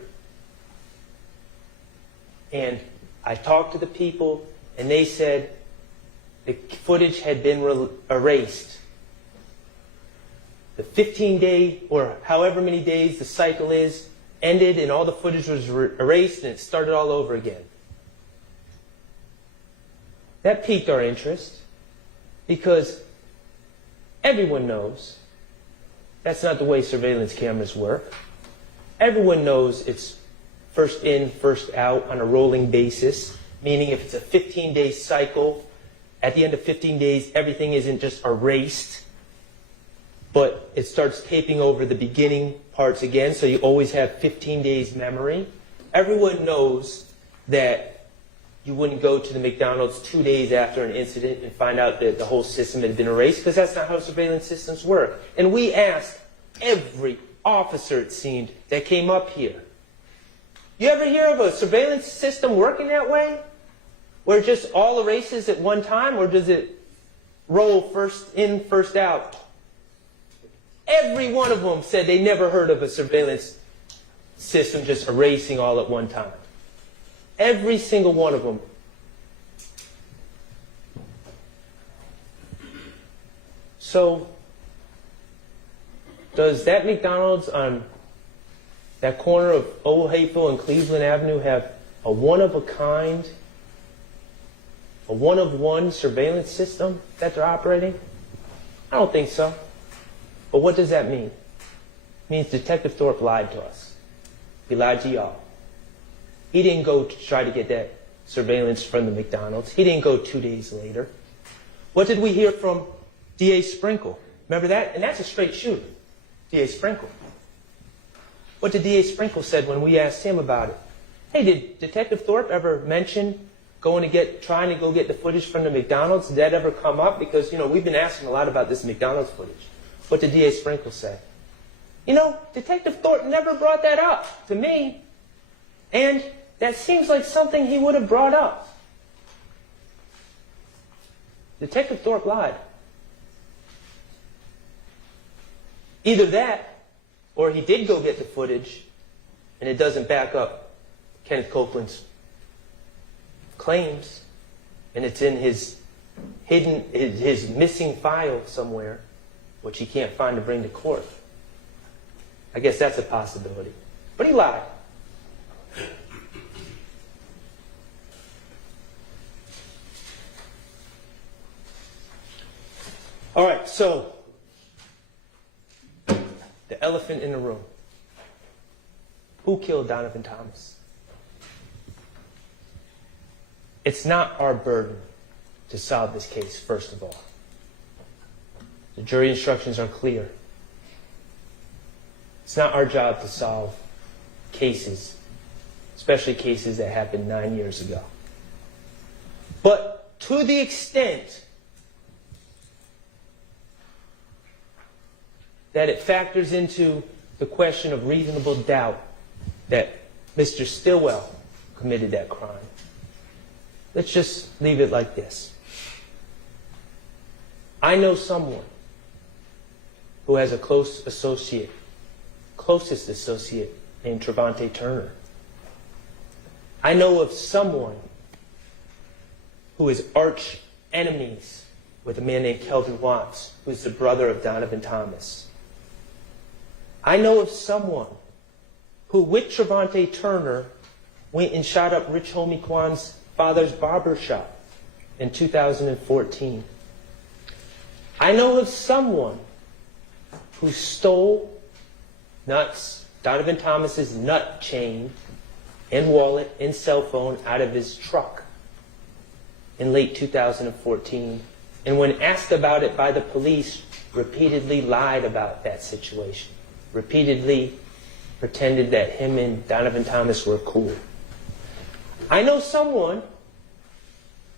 and I talked to the people and they said the footage had been erased. The 15-day or however many days the cycle is ended and all the footage was erased and it started all over again. That piqued our interest because everyone knows that's not the way surveillance cameras work. Everyone knows it's first in, first out on a rolling basis, meaning if it's a 15-day cycle, at the end of 15 days, everything isn't just erased, but it starts taping over the beginning parts again, so you always have 15 days memory. Everyone knows that you wouldn't go to the McDonald's 2 days after an incident and find out that the whole system had been erased, because that's not how surveillance systems work. And we asked every officer, it seemed, that came up here. You ever hear of a surveillance system working that way? Where it just all erases at one time, or does it roll first in, first out? Every one of them said they never heard of a surveillance system just erasing all at one time. Every single one of them. So, does that McDonald's on that corner of Old Hateville and Cleveland Avenue have a one-of-a-kind, a one-of-one surveillance system that they're operating? I don't think so. But what does that mean? It means Detective Thorpe lied to us. He lied to y'all. He didn't go to try to get that surveillance from the McDonald's. He didn't go 2 days later. What did we hear from D.A. Sprinkle? Remember that? And that's a straight shooter, D.A. Sprinkle. What did D.A. Sprinkle said when we asked him about it? Hey, did Detective Thorpe ever mention trying to go get the footage from the McDonald's? Did that ever come up? Because, we've been asking a lot about this McDonald's footage. What did D.A. Sprinkle say? Detective Thorpe never brought that up to me. And that seems like something he would have brought up. Detective Thorpe lied. Either that, or he did go get the footage, and it doesn't back up Kenneth Copeland's claims, and it's in his missing file somewhere, which he can't find to bring to court. I guess that's a possibility. But he lied. All right, so the elephant in the room. Who killed Donovan Thomas? It's not our burden to solve this case, first of all. The jury instructions are clear. It's not our job to solve cases, especially cases that happened 9 years ago. But to the extent that it factors into the question of reasonable doubt that Mr. Stillwell committed that crime, let's just leave it like this. I know someone who has a closest associate named Trevante Turner. I know of someone who is arch enemies with a man named Kelvin Watts, who's the brother of Donovan Thomas. I know of someone who, with Trevante Turner, went and shot up Rich Homie Kwan's father's barber shop in 2014. I know of someone who stole Donovan Thomas's nut chain and wallet and cell phone out of his truck in late 2014, and when asked about it by the police, repeatedly lied about that situation, repeatedly pretended that him and Donovan Thomas were cool. I know someone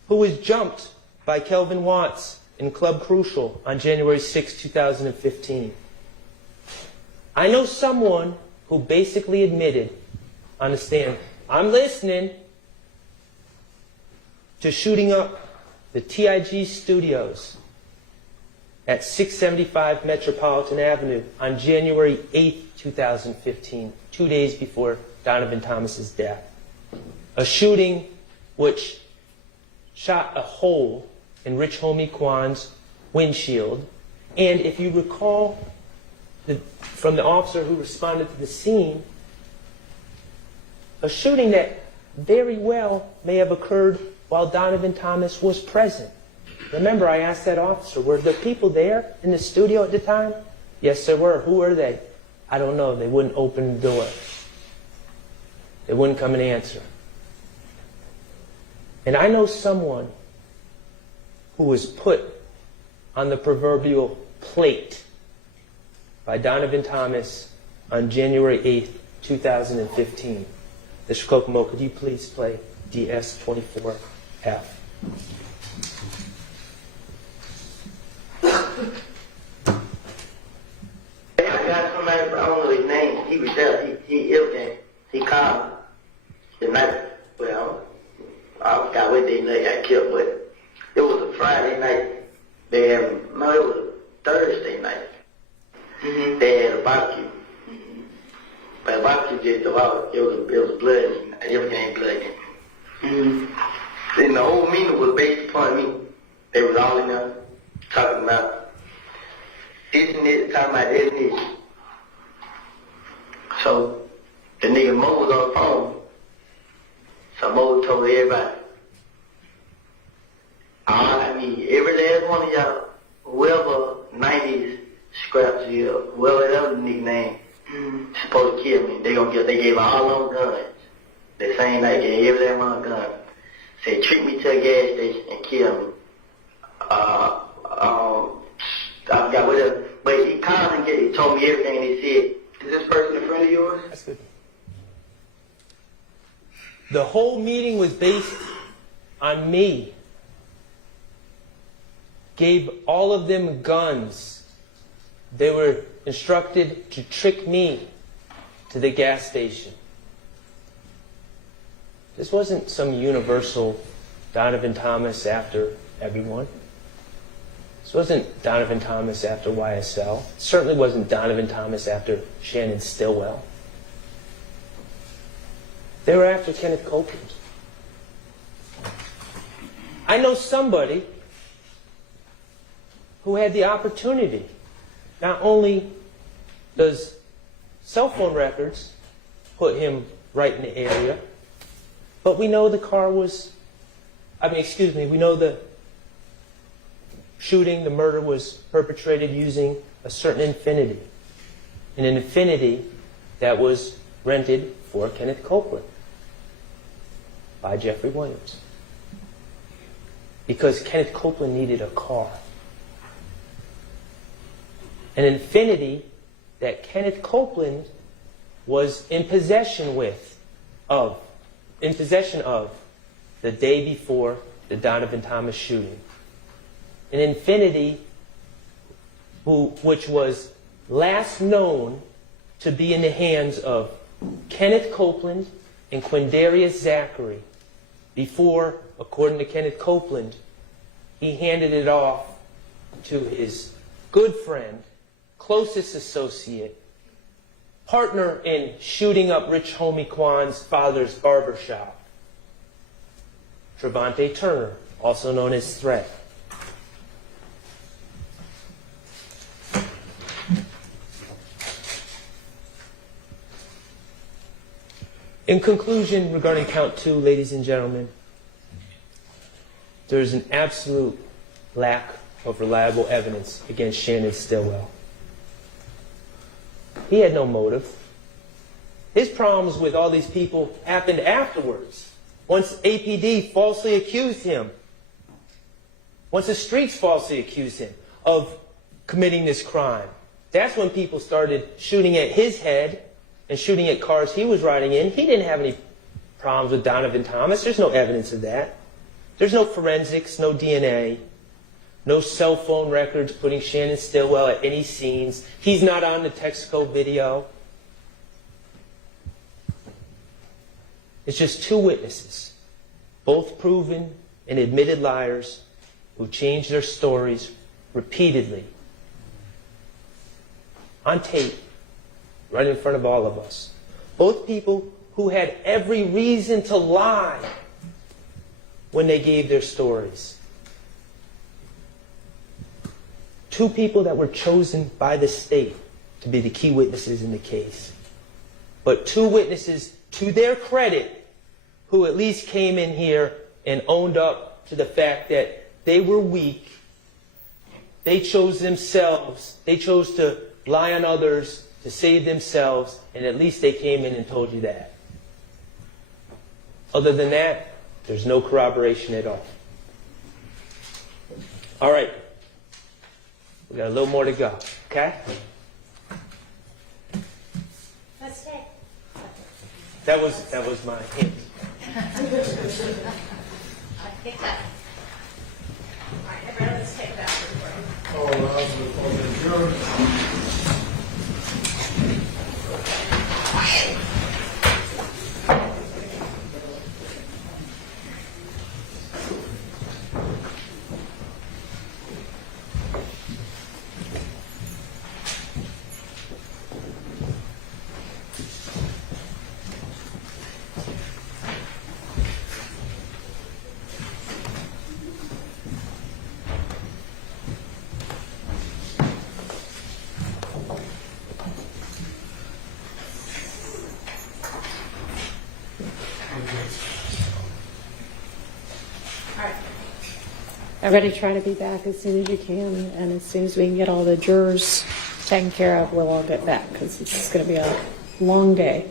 who was jumped by Kelvin Watts in Club Crucial on January 6, 2015. I know someone who basically admitted on the stand, I'm listening, to shooting up the TIG studios at 675 Metropolitan Avenue on January 8, 2015, 2 days before Donovan Thomas's death. A shooting which shot a hole in Rich Homie Kwan's windshield. And if you recall from the officer who responded to the scene, a shooting that very well may have occurred while Donovan Thomas was present. Remember, I asked that officer, were the people there in the studio at the time? Yes, there were. Who were they? I don't know. They wouldn't open the door. They wouldn't come and answer. And I know someone who was put on the proverbial plate by Donovan Thomas on January 8th, 2015. Mr. Kokomo, could you please play DS24F? I got somebody, but I don't know his name. He was there. He everything. He called the night. Well, I forgot what day night I killed, but it was a Friday night. It was a Thursday night. Mm-hmm. They had a barbecue. Mm-hmm. But the barbecue just about, it was blood. Everything ain't blood in it. Mm-hmm. Then the whole meeting was based upon me. They was all in there talking about this and this, talking about this and this. So the nigga Mo was on the phone. So Mo told everybody, I mean, every last one of y'all, whoever 90s scraps here, whoever that other nigga name, supposed to kill me. They gave all them guns. The same night, they gave every last one gun. Said, treat me to a gas station and kill me. I forgot what else. But he called and he told me everything, and he said, is this person a friend of yours? That's good. The whole meeting was based on me. Gave all of them guns. They were instructed to trick me to the gas station. This wasn't some universal Donovan Thomas after everyone. This wasn't Donovan Thomas after YSL. It certainly wasn't Donovan Thomas after Shannon Stillwell. They were after Kenneth Copeland. I know somebody who had the opportunity. Not only does cell phone records put him right in the area, but we know the car was, we know the shooting, the murder was perpetrated using a certain Infiniti. An Infiniti that was rented for Kenneth Copeland by Jeffrey Williams. Because Kenneth Copeland needed a car. An Infiniti that Kenneth Copeland was in possession of the day before the Donovan Thomas shooting. An Infiniti which was last known to be in the hands of Kenneth Copeland and Quindarius Zachary before, according to Kenneth Copeland, he handed it off to his good friend, closest associate, partner in shooting up Rich Homie Kwan's father's barbershop, Trevante Turner, also known as Threat. In conclusion, regarding count 2, ladies and gentlemen, there is an absolute lack of reliable evidence against Shannon Stillwell. He had no motive. His problems with all these people happened afterwards. Once APD falsely accused him, once the streets falsely accused him of committing this crime, that's when people started shooting at his head and shooting at cars he was riding in. He didn't have any problems with Donovan Thomas. There's no evidence of that. There's no forensics, no DNA, no cell phone records putting Shannon Stillwell at any scenes. He's not on the Texaco video. It's just two witnesses, both proven and admitted liars who changed their stories repeatedly on tape, right in front of all of us. Both people who had every reason to lie when they gave their stories. Two people that were chosen by the state to be the key witnesses in the case. But two witnesses, to their credit, who at least came in here and owned up to the fact that they were weak. They chose themselves. They chose to lie on others to save themselves, and at least they came in and told you that. Other than that, there's no corroboration at all. All right. We got a little more to go, okay? Let's take. That was my hint. I think that. All right, everybody, let's take that for All rise for the jurors. Everybody try to be back as soon as you can, and as soon as we can get all the jurors taken care of, we'll all get back, because it's going to be a long day.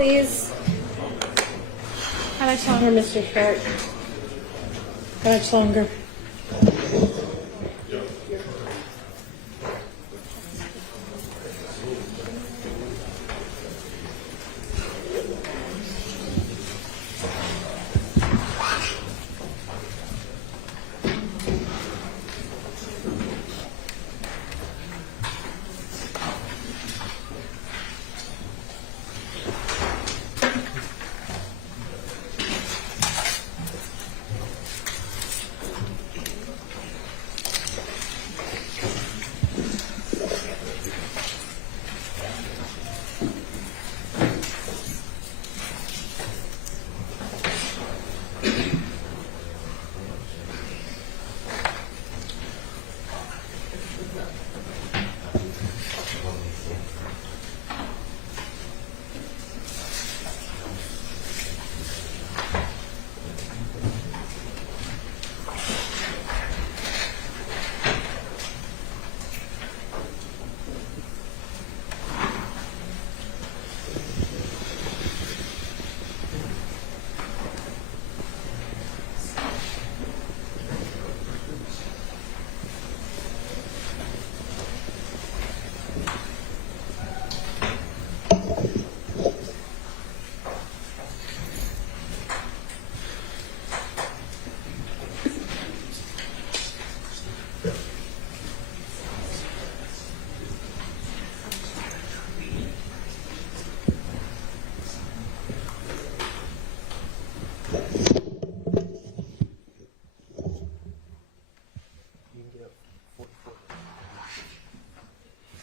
Please. How much longer, Mr. Short? How much longer?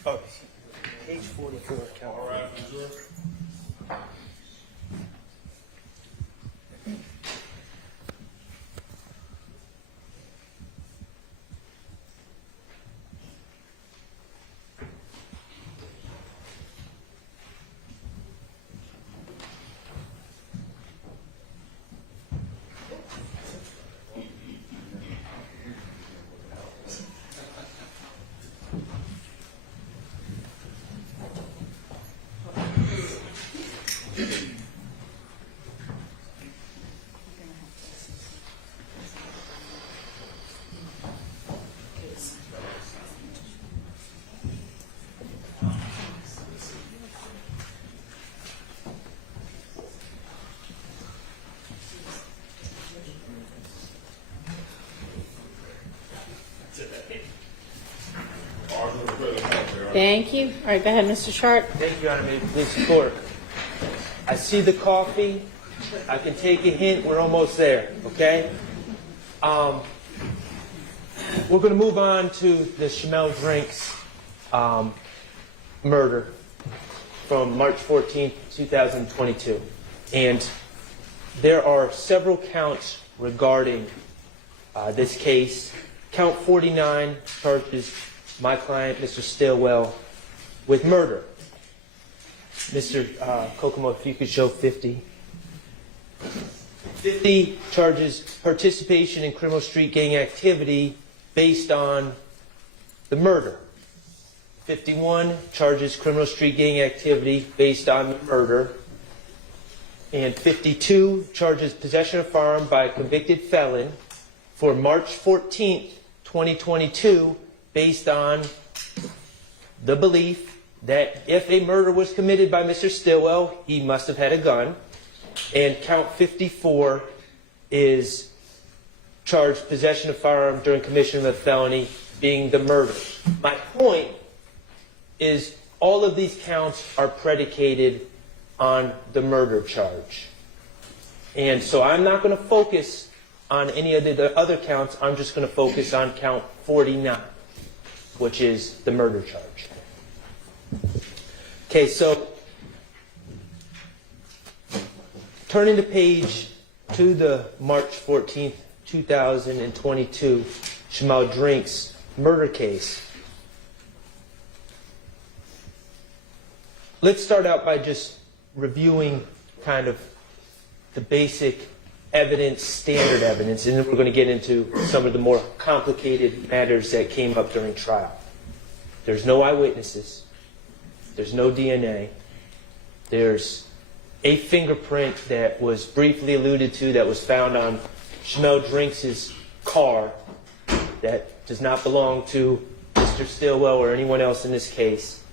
Oh, page 44, count. All right, sir. Thank you. All right, go ahead, Mr. Sharp. Thank you, Honor. May it please the court. I see the coffee. I can take a hint. We're almost there, okay? We're going to move on to the Shamel Drinks murder from March 14th, 2022. And there are several counts regarding this case. Count 49 charges my client, Mr. Stillwell, with murder. Mr. Kokomo, if you could show 50. 50 charges participation in criminal street gang activity based on the murder. 51 charges criminal street gang activity based on the murder. And 52 charges possession of firearm by a convicted felon for March 14th, 2022, based on the belief that if a murder was committed by Mr. Stillwell, he must have had a gun. And count 54 is charged possession of firearm during commission of a felony, being the murder. My point is all of these counts are predicated on the murder charge. And so I'm not going to focus on any of the other counts. I'm just going to focus on count 49, which is the murder charge. Okay, so turning the page to the March 14th, 2022 Shamel Drinks murder case. Let's start out by just reviewing kind of the basic evidence, standard evidence, and then we're going to get into some of the more complicated matters that came up during trial. There's no eyewitnesses. There's no DNA. There's a fingerprint that was briefly alluded to that was found on Shamel Drinks' car that does not belong to Mr. Stillwell or anyone else in this case.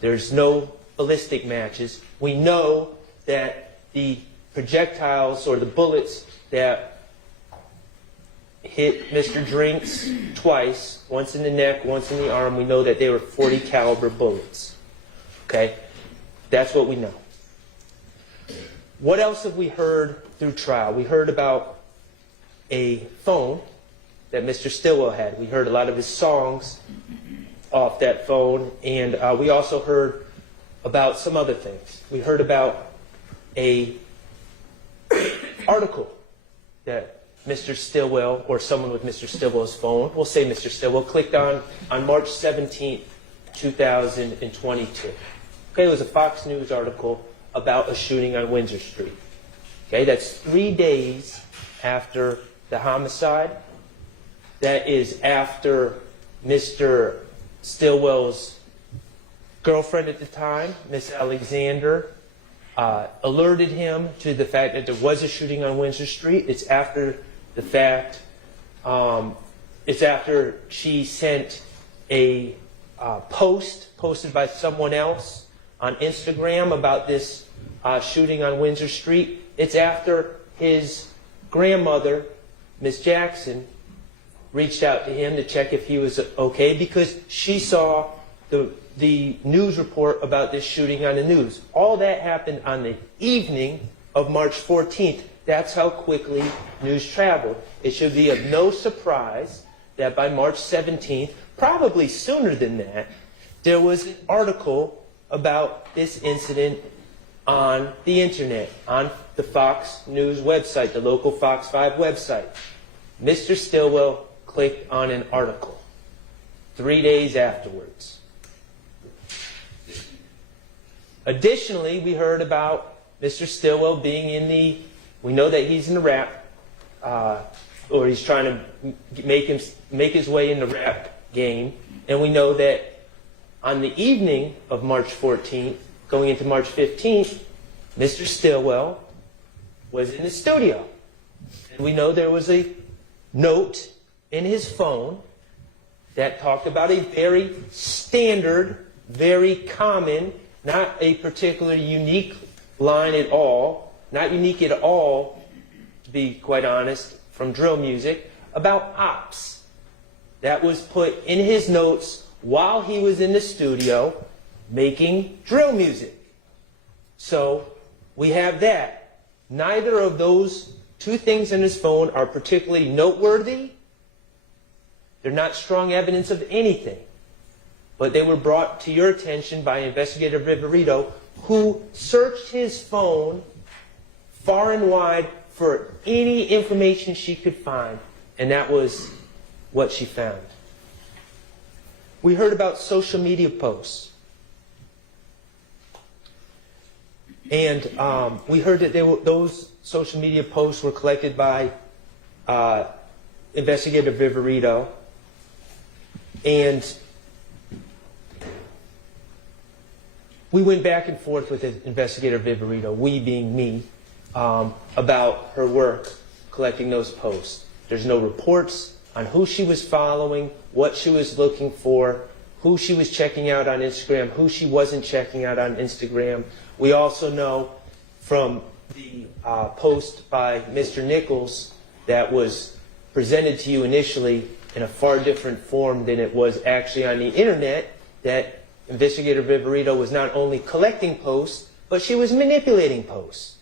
There's no ballistic matches. We know that the projectiles or the bullets that hit Mr. Drinks twice, once in the neck, once in the arm, we know that they were .40 caliber bullets. Okay? That's what we know. What else have we heard through trial? We heard about a phone that Mr. Stillwell had. We heard a lot of his songs off that phone, and we also heard about some other things. We heard about a article that Mr. Stillwell, or someone with Mr. Stillwell's phone, we'll say Mr. Stillwell, clicked on March 17th, 2022. Okay, it was a Fox News article about a shooting on Windsor Street. Okay, that's 3 days after the homicide. That is after Mr. Stillwell's girlfriend at the time, Miss Alexander, alerted him to the fact that there was a shooting on Windsor Street. It's after the fact, it's after she sent a post posted by someone else on Instagram about this shooting on Windsor Street. It's after his grandmother, Miss Jackson, reached out to him to check if he was okay because she saw the news report about this shooting on the news. All that happened on the evening of March 14th. That's how quickly news traveled. It should be of no surprise that by March 17th, probably sooner than that, there was an article about this incident on the internet, on the Fox News website, the local Fox 5 website. Mr. Stillwell clicked on an article 3 days afterwards. Additionally, we heard about Mr. Stillwell being in we know that he's in the rap, or he's trying to make his way in the rap game, and we know that on the evening of March 14th, going into March 15th, Mr. Stillwell was in the studio. And we know there was a note in his phone that talked about a very standard, very common, not a particularly unique line at all, not unique at all, to be quite honest, from drill music, about ops. That was put in his notes while he was in the studio making drill music. So we have that. Neither of those two things in his phone are particularly noteworthy. They're not strong evidence of anything. But they were brought to your attention by Investigator Viverito, who searched his phone far and wide for any information she could find. And that was what she found. We heard about social media posts. And we heard that those social media posts were collected by Investigator Viverito. And we went back and forth with Investigator Viverito, we being me, about her work collecting those posts. There's no reports on who she was following, what she was looking for, who she was checking out on Instagram, who she wasn't checking out on Instagram. We also know from the post by Mr. Nichols that was presented to you initially in a far different form than it was actually on the internet, that Investigator Viverito was not only collecting posts, but she was manipulating posts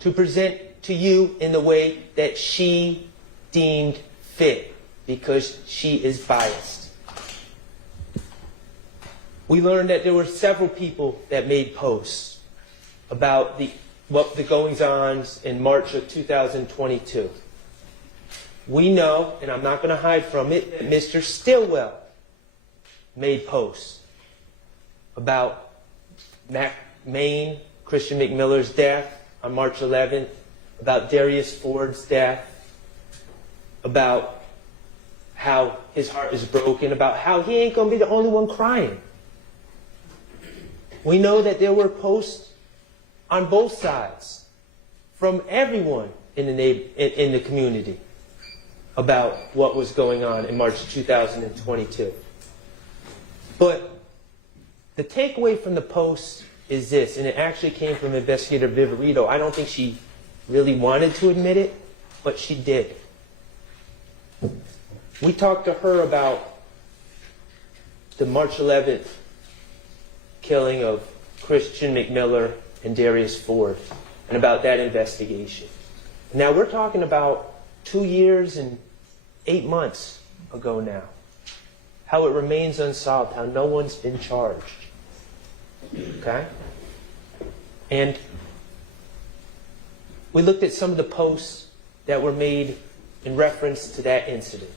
to present to you in the way that she deemed fit, because she is biased. We learned that there were several people that made posts about the goings-ons in March of 2022. We know, and I'm not going to hide from it, that Mr. Stillwell made posts about Maine Christian McMiller's death on March 11th, about Darius Ford's death, about how his heart is broken, about how he ain't going to be the only one crying. We know that there were posts on both sides, from everyone in the community, about what was going on in March 2022. But the takeaway from the post is this, and it actually came from Investigator Viverito. I don't think she really wanted to admit it, but she did. We talked to her about the March 11th killing of Christian McMiller and Darius Ford, and about that investigation. Now we're talking about 2 years and 8 months ago now. How it remains unsolved, how no one's been charged. Okay? And we looked at some of the posts that were made in reference to that incident.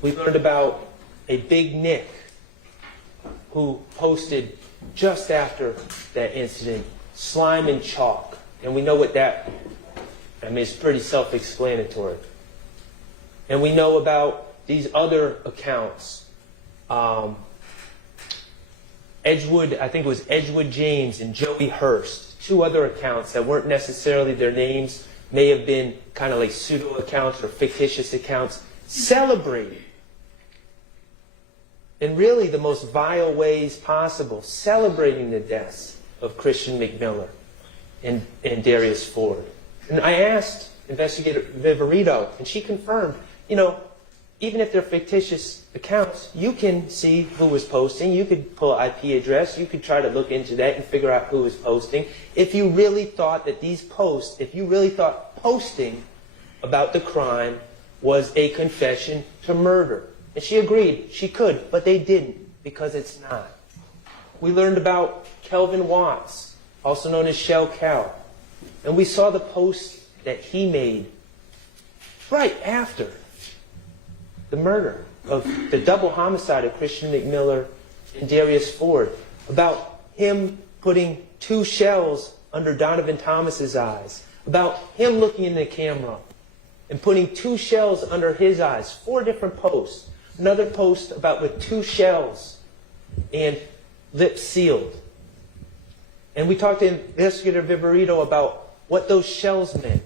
We learned about a Big Nick who posted just after that incident, slime and chalk. And we know what that, it's pretty self-explanatory. And we know about these other accounts. Edgewood, I think it was Edgewood James and Joey Hurst, 2 other accounts that weren't necessarily their names, may have been kind of like pseudo accounts or fictitious accounts, celebrating in really the most vile ways possible, celebrating the deaths of Christian McMiller and Darius Ford. And I asked Investigator Viverito, and she confirmed, even if they're fictitious accounts, you can see who was posting. You could pull an IP address. You could try to look into that and figure out who was posting. If you really thought that these posts, if you really thought posting about the crime was a confession to murder. And she agreed, she could, but they didn't, because it's not. We learned about Kelvin Watts, also known as Shell Cal. And we saw the post that he made right after the murder of the double homicide of Christian McMiller and Darius Ford, about him putting 2 shells under Donovan Thomas's eyes, about him looking in the camera and putting 2 shells under his eyes. 4 different posts. Another post about with 2 shells and lips sealed. And we talked to Investigator Viverito about what those shells meant.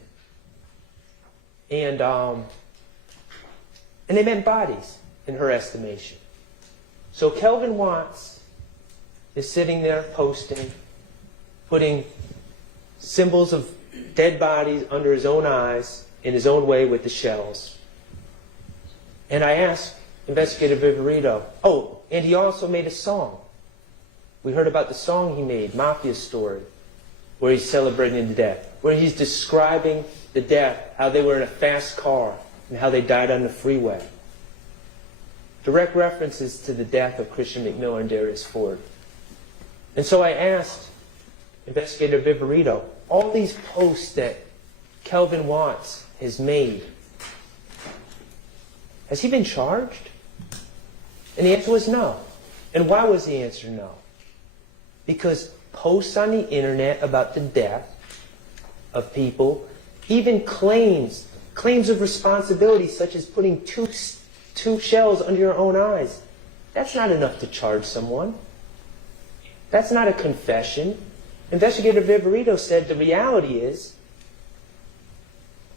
And they meant bodies, in her estimation. So Kelvin Watts is sitting there posting, putting symbols of dead bodies under his own eyes, in his own way with the shells. And I asked Investigator Viverito, and he also made a song. We heard about the song he made, Mafia Story, where he's celebrating the death, where he's describing the death, how they were in a fast car, and how they died on the freeway. Direct references to the death of Christian McMiller and Darius Ford. And so I asked Investigator Viverito, all these posts that Kelvin Watts has made, has he been charged? And the answer was no. And why was the answer no? Because posts on the internet about the death of people, even claims of responsibility, such as putting two shells under your own eyes, that's not enough to charge someone. That's not a confession. Investigator Viverito said the reality is,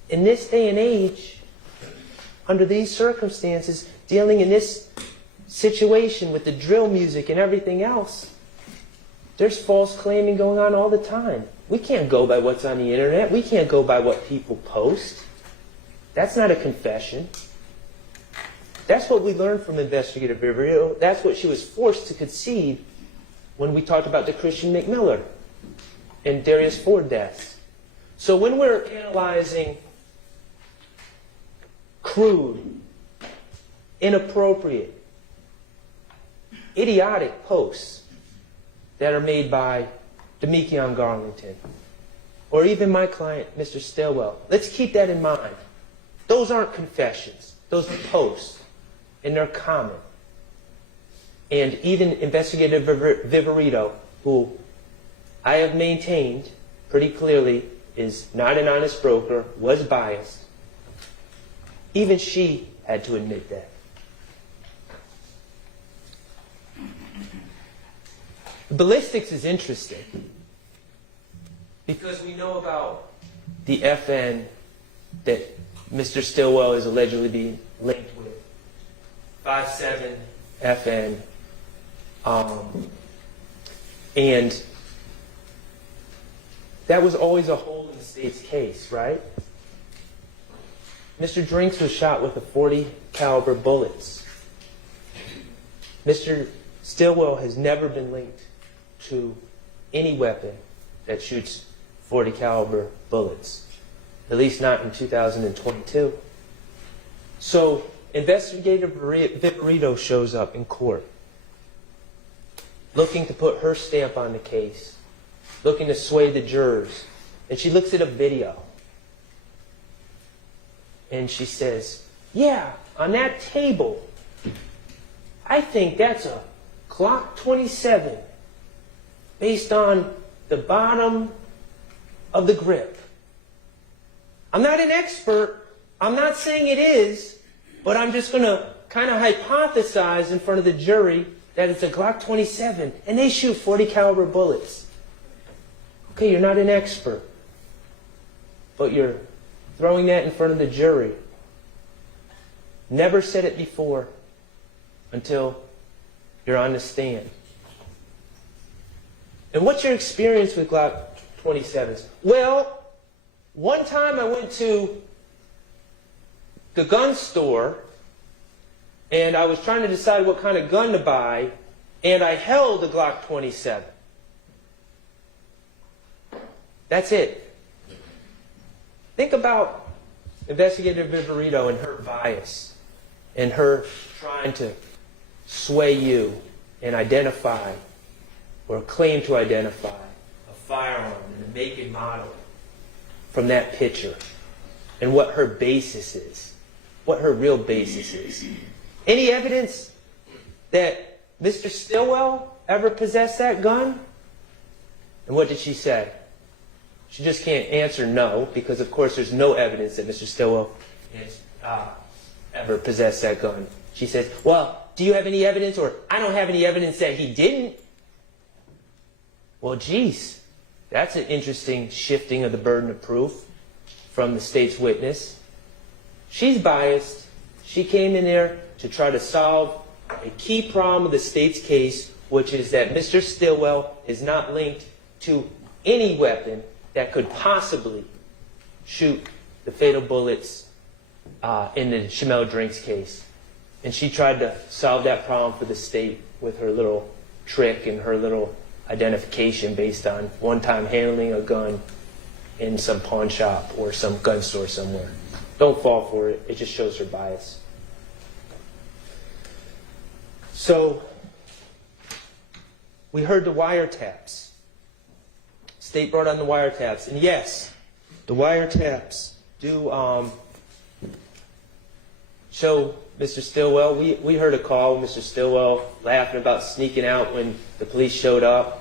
in this day and age, under these circumstances, dealing in this situation with the drill music and everything else, there's false claiming going on all the time. We can't go by what's on the internet. We can't go by what people post. That's not a confession. That's what we learned from Investigator Viverito. That's what she was forced to concede when we talked about the Christian McMiller and Darius Ford deaths. So when we're analyzing crude, inappropriate, idiotic posts that are made by Demekion Garlington, or even my client, Mr. Stilwell, let's keep that in mind. Those aren't confessions. Those are posts, and they're common. And even Investigator Viverito, who I have maintained pretty clearly is not an honest broker, was biased, even she had to admit that. Ballistics is interesting Because we know about the FN that Mr. Stillwell is allegedly being linked with. 57 FN. And that was always a hole in the state's case, right? Mr. Drinks was shot with a .40 caliber bullets. Mr. Stillwell has never been linked to any weapon that shoots .40 caliber bullets, at least not in 2022. So Investigator Viperito shows up in court, looking to put her stamp on the case, looking to sway the jurors. And she looks at a video, and she says, yeah, on that table, I think that's a Glock 27 based on the bottom of the grip. I'm not an expert. I'm not saying it is, but I'm just going to kind of hypothesize in front of the jury that it's a Glock 27, and they shoot .40 caliber bullets. Okay, you're not an expert, but you're throwing that in front of the jury. Never said it before until you're on the stand. And what's your experience with Glock 27s? Well, one time I went to the gun store and I was trying to decide what kind of gun to buy, and I held a Glock 27. That's it. Think about Investigator Viperito and her bias and her trying to sway you and identify or claim to identify a firearm and a make and model from that picture and what her basis is, what her real basis is. Any evidence that Mr. Stillwell ever possessed that gun? And what did she say? She just can't answer no, because of course there's no evidence that Mr. Stillwell has ever possessed that gun. She says, well, do you have any evidence? Or I don't have any evidence that he didn't. Well, geez, that's an interesting shifting of the burden of proof from the state's witness. She's biased. She came in there to try to solve a key problem of the state's case, which is that Mr. Stillwell is not linked to any weapon that could possibly shoot the fatal bullets in the Shamel Drinks case. And she tried to solve that problem for the state with her little trick and her little identification based on one-time handling a gun in some pawn shop or some gun store somewhere. Don't fall for it. It just shows her bias. So, we heard the wiretaps. State brought on the wiretaps. And yes, the wiretaps do show Mr. Stillwell. We heard a call of Mr. Stillwell laughing about sneaking out when the police showed up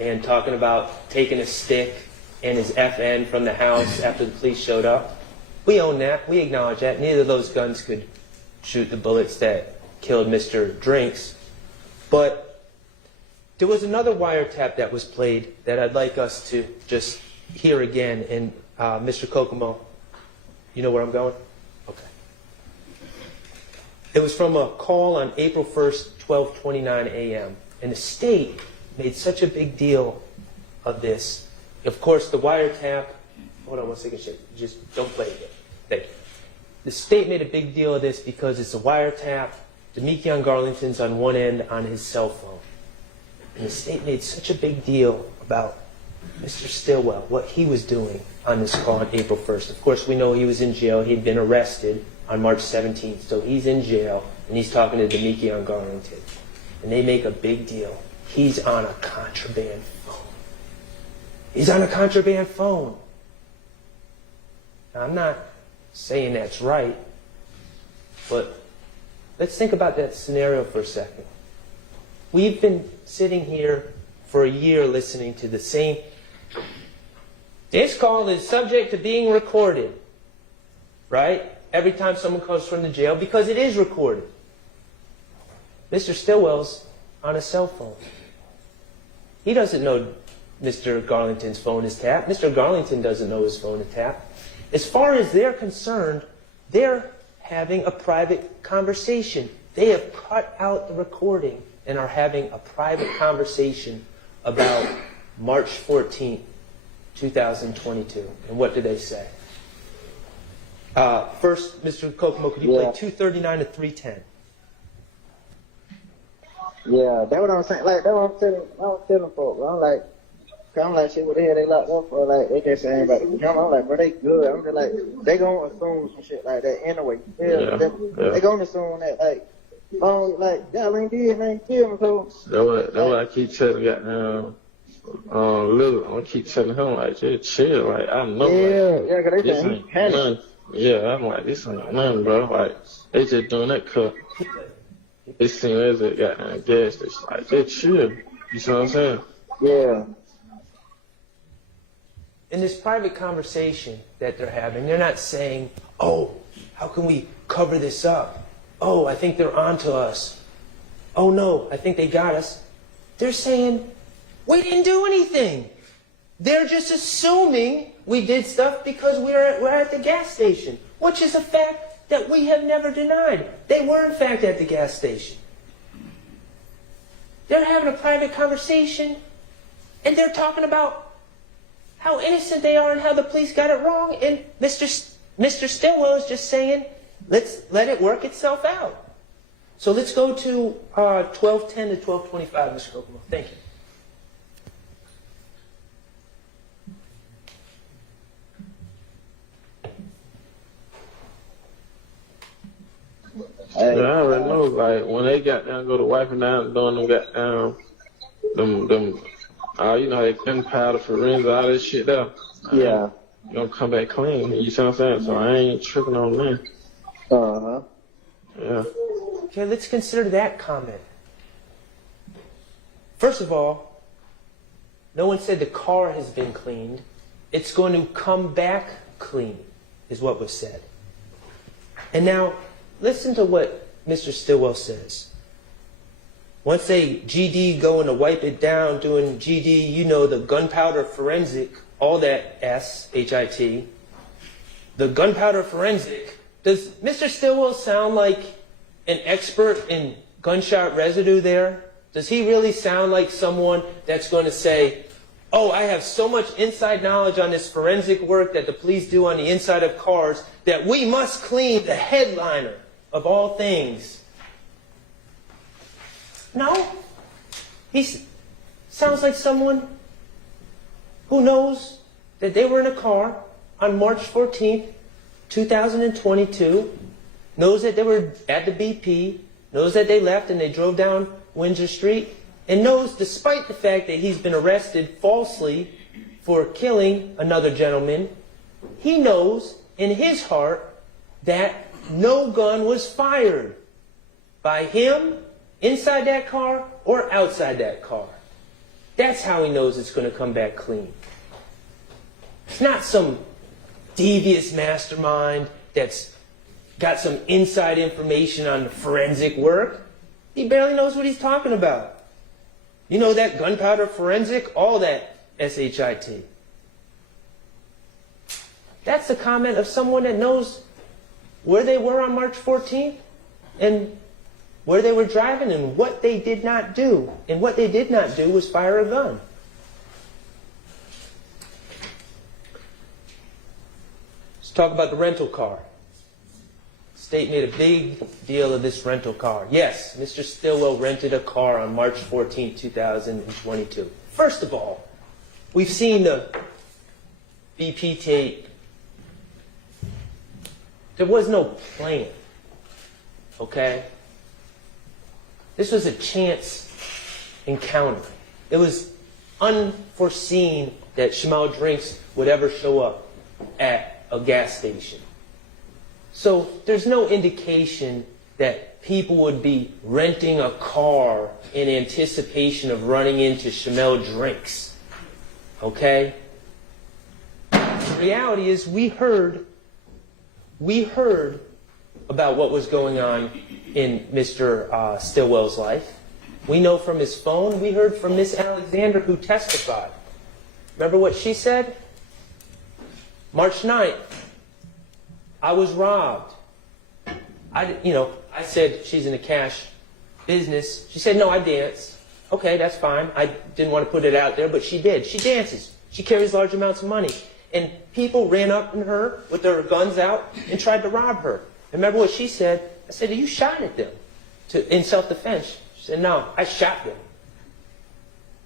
and talking about taking a stick and his FN from the house after the police showed up. We own that. We acknowledge that. Neither of those guns could shoot the bullets that killed Mr. Drinks. But there was another wiretap that was played that I'd like us to just hear again. And Mr. Kokomo, you know where I'm going? Okay. It was from a call on April 1st, 12:29 a.m. And the state made such a big deal of this. Of course, the wiretap, hold on one second, just don't play it yet. Thank you. The state made a big deal of this because it's a wiretap. Demekion Garlington's on one end on his cell phone. And the state made such a big deal about Mr. Stillwell, what he was doing on this call on April 1st. Of course, we know he was in jail. He'd been arrested on March 17th. So he's in jail, and he's talking to Demekion Garlington. And they make a big deal. He's on a contraband phone. He's on a contraband phone. Now, I'm not saying that's right, but let's think about that scenario for a second. We've been sitting here for a year listening to the same. This call is subject to being recorded, right? Every time someone comes from the jail, because it is recorded. Mr. Stillwell's on a cell phone. He doesn't know Mr. Garlington's phone is tapped. Mr. Garlington doesn't know his phone is tapped. As far as they're concerned, they're having a private conversation. They have cut out the recording and are having a private conversation about March 14th, 2022. And what do they say? First, Mr. Kokomo, could you play 239 to 310? Yeah, that's what I'm saying. Like, that's what I'm telling folks. I'm like, shit, what the hell they locked up for? Like, they just saying about the camera. I'm like, bro, they good. I'm just like, they gonna assume some shit like that anyway. They gonna assume that, like, oh, like, y'all ain't did, ain't kill me, so. That's what I keep telling goddamn Lil. I keep telling him, like, just chill. Like, I know. Yeah, cause they this saying ain't nothing. Yeah, I'm like, this ain't nothing, bro. Like, they just doing that cut. It seems as a goddamn gas station. Like, just chill. You see what I'm saying? Yeah. In this private conversation that they're having, they're not saying, oh, how can we cover this up? Oh, I think they're onto us. Oh, no, I think they got us. They're saying, we didn't do anything. They're just assuming we did stuff because we're at the gas station, which is a fact that we have never denied. They were, in fact, at the gas station. They're having a private conversation, and they're talking about how innocent they are and how the police got it wrong, and Mr. Stillwell is just saying, let's let it work itself out. So let's go to 1210 to 1225, Mr. Kokomo. Thank you. Yeah, I already know, like, when they got down, go to wiping down, doing them got down, them, you know, they gunpowder forensics, all this shit there. Yeah. You gonna come back clean, you see what I'm saying? So I ain't tripping on that. Uh-huh. Yeah. Okay, let's consider that comment. First of all, no one said the car has been cleaned. It's going to come back clean, is what was said. And now, listen to what Mr. Stillwell says. Once they GD going to wipe it down, doing GD, you know, the gunpowder forensic, all that S, H-I-T, the gunpowder forensic, does Mr. Stillwell sound like an expert in gunshot residue there? Does he really sound like someone that's going to say, oh, I have so much inside knowledge on this forensic work that the police do on the inside of cars that we must clean the headliner of all things? No. He sounds like someone who knows that they were in a car on March 14th, 2022, knows that they were at the BP, knows that they left and they drove down Windsor Street, and knows, despite the fact that he's been arrested falsely for killing another gentleman, he knows in his heart that no gun was fired by him inside that car or outside that car. That's how he knows it's going to come back clean. It's not some devious mastermind that's got some inside information on the forensic work. He barely knows what he's talking about. You know that gunpowder forensic? All that S-H-I-T. That's the comment of someone that knows where they were on March 14th and where they were driving and what they did not do. And what they did not do was fire a gun. Let's talk about the rental car. State made a big deal of this rental car. Yes, Mr. Stillwell rented a car on March 14, 2022. First of all, we've seen the BP tape. There was no plan, okay? This was a chance encounter. It was unforeseen that Shimao Drinks would ever show up at a gas station. So there's no indication that people would be renting a car in anticipation of running into Shimao Drinks. Okay? The reality is we heard about what was going on in Mr. Stillwell's life. We know from his phone. We heard from Miss Alexander who testified. Remember what she said? March 9th, I was robbed. I said she's in the cash business. She said, no, I dance. Okay, that's fine. I didn't want to put it out there, but she did. She dances. She carries large amounts of money. And people ran up on her with their guns out and tried to rob her. And remember what she said? I said, you shot at them in self-defense. She said, no, I shot them.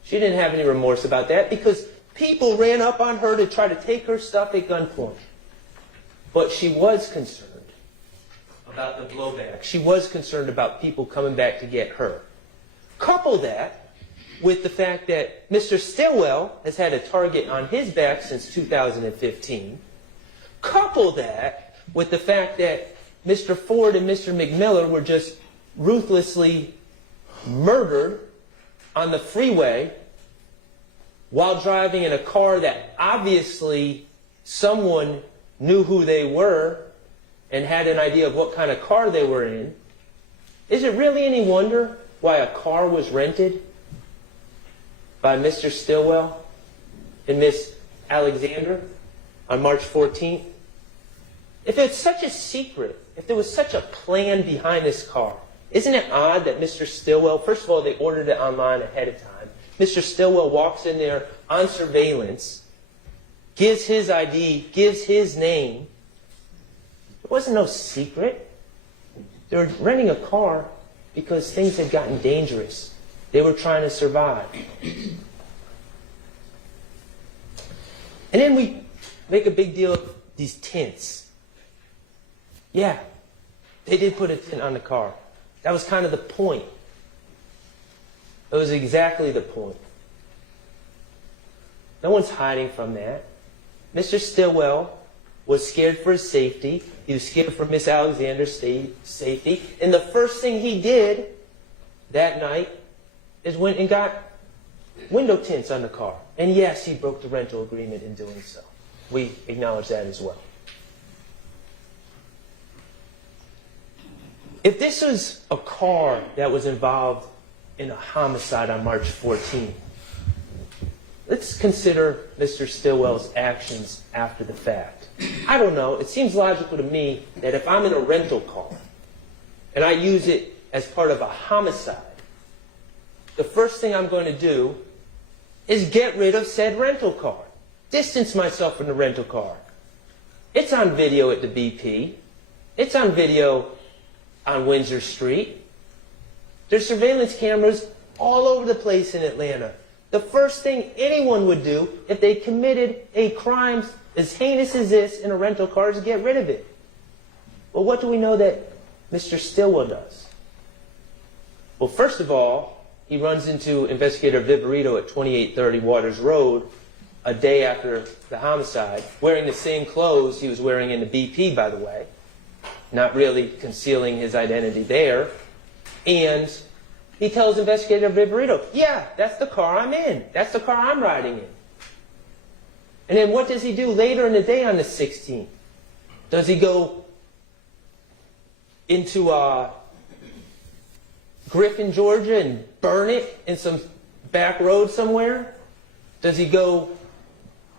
She didn't have any remorse about that because people ran up on her to try to take her stuff at gunpoint. But she was concerned about the blowback. She was concerned about people coming back to get her. Couple that with the fact that Mr. Stillwell has had a target on his back since 2015. Couple that with the fact that Mr. Ford and Mr. McMiller were just ruthlessly murdered on the freeway while driving in a car that obviously someone knew who they were and had an idea of what kind of car they were in. Is it really any wonder why a car was rented by Mr. Stillwell and Miss Alexander on March 14th? If it's such a secret, if there was such a plan behind this car, isn't it odd that Mr. Stillwell, first of all, they ordered it online ahead of time. Mr. Stillwell walks in there on surveillance, gives his ID, gives his name. It wasn't no secret. They were renting a car because things had gotten dangerous. They were trying to survive. And then we make a big deal of these tints. Yeah, they did put a tint on the car. That was kind of the point. It was exactly the point. No one's hiding from that. Mr. Stillwell was scared for his safety. He was scared for Miss Alexander's safety. And the first thing he did that night is went and got window tints on the car. And yes, he broke the rental agreement in doing so. We acknowledge that as well. If this was a car that was involved in a homicide on March 14th, let's consider Mr. Stillwell's actions after the fact. I don't know. It seems logical to me that if I'm in a rental car and I use it as part of a homicide, the first thing I'm going to do is get rid of said rental car. Distance myself from the rental car. It's on video at the BP. It's on video on Windsor Street. There's surveillance cameras all over the place in Atlanta. The first thing anyone would do if they committed a crime as heinous as this in a rental car is to get rid of it. Well, what do we know that Mr. Stillwell does? Well, first of all, he runs into Investigator Viverito at 2830 Waters Road a day after the homicide, wearing the same clothes he was wearing in the BP, by the way, not really concealing his identity there. And he tells Investigator Viverito, yeah, that's the car I'm in. That's the car I'm riding in. And then what does he do later in the day on the 16th? Does he go into Griffin, Georgia and burn it in some back road somewhere? Does he go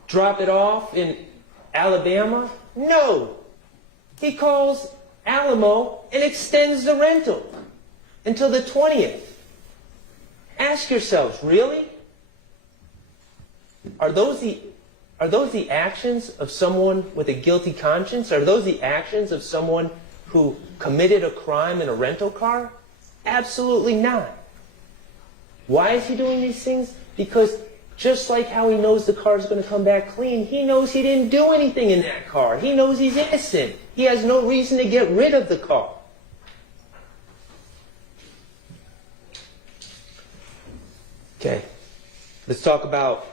drop it off in Alabama? No. He calls Alamo and extends the rental until the 20th. Ask yourselves, really? Are those the actions of someone with a guilty conscience? Are those the actions of someone who committed a crime in a rental car? Absolutely not. Why is he doing these things? Because just like how he knows the car is going to come back clean, he knows he didn't do anything in that car. He knows he's innocent. He has no reason to get rid of the car. Okay, let's talk about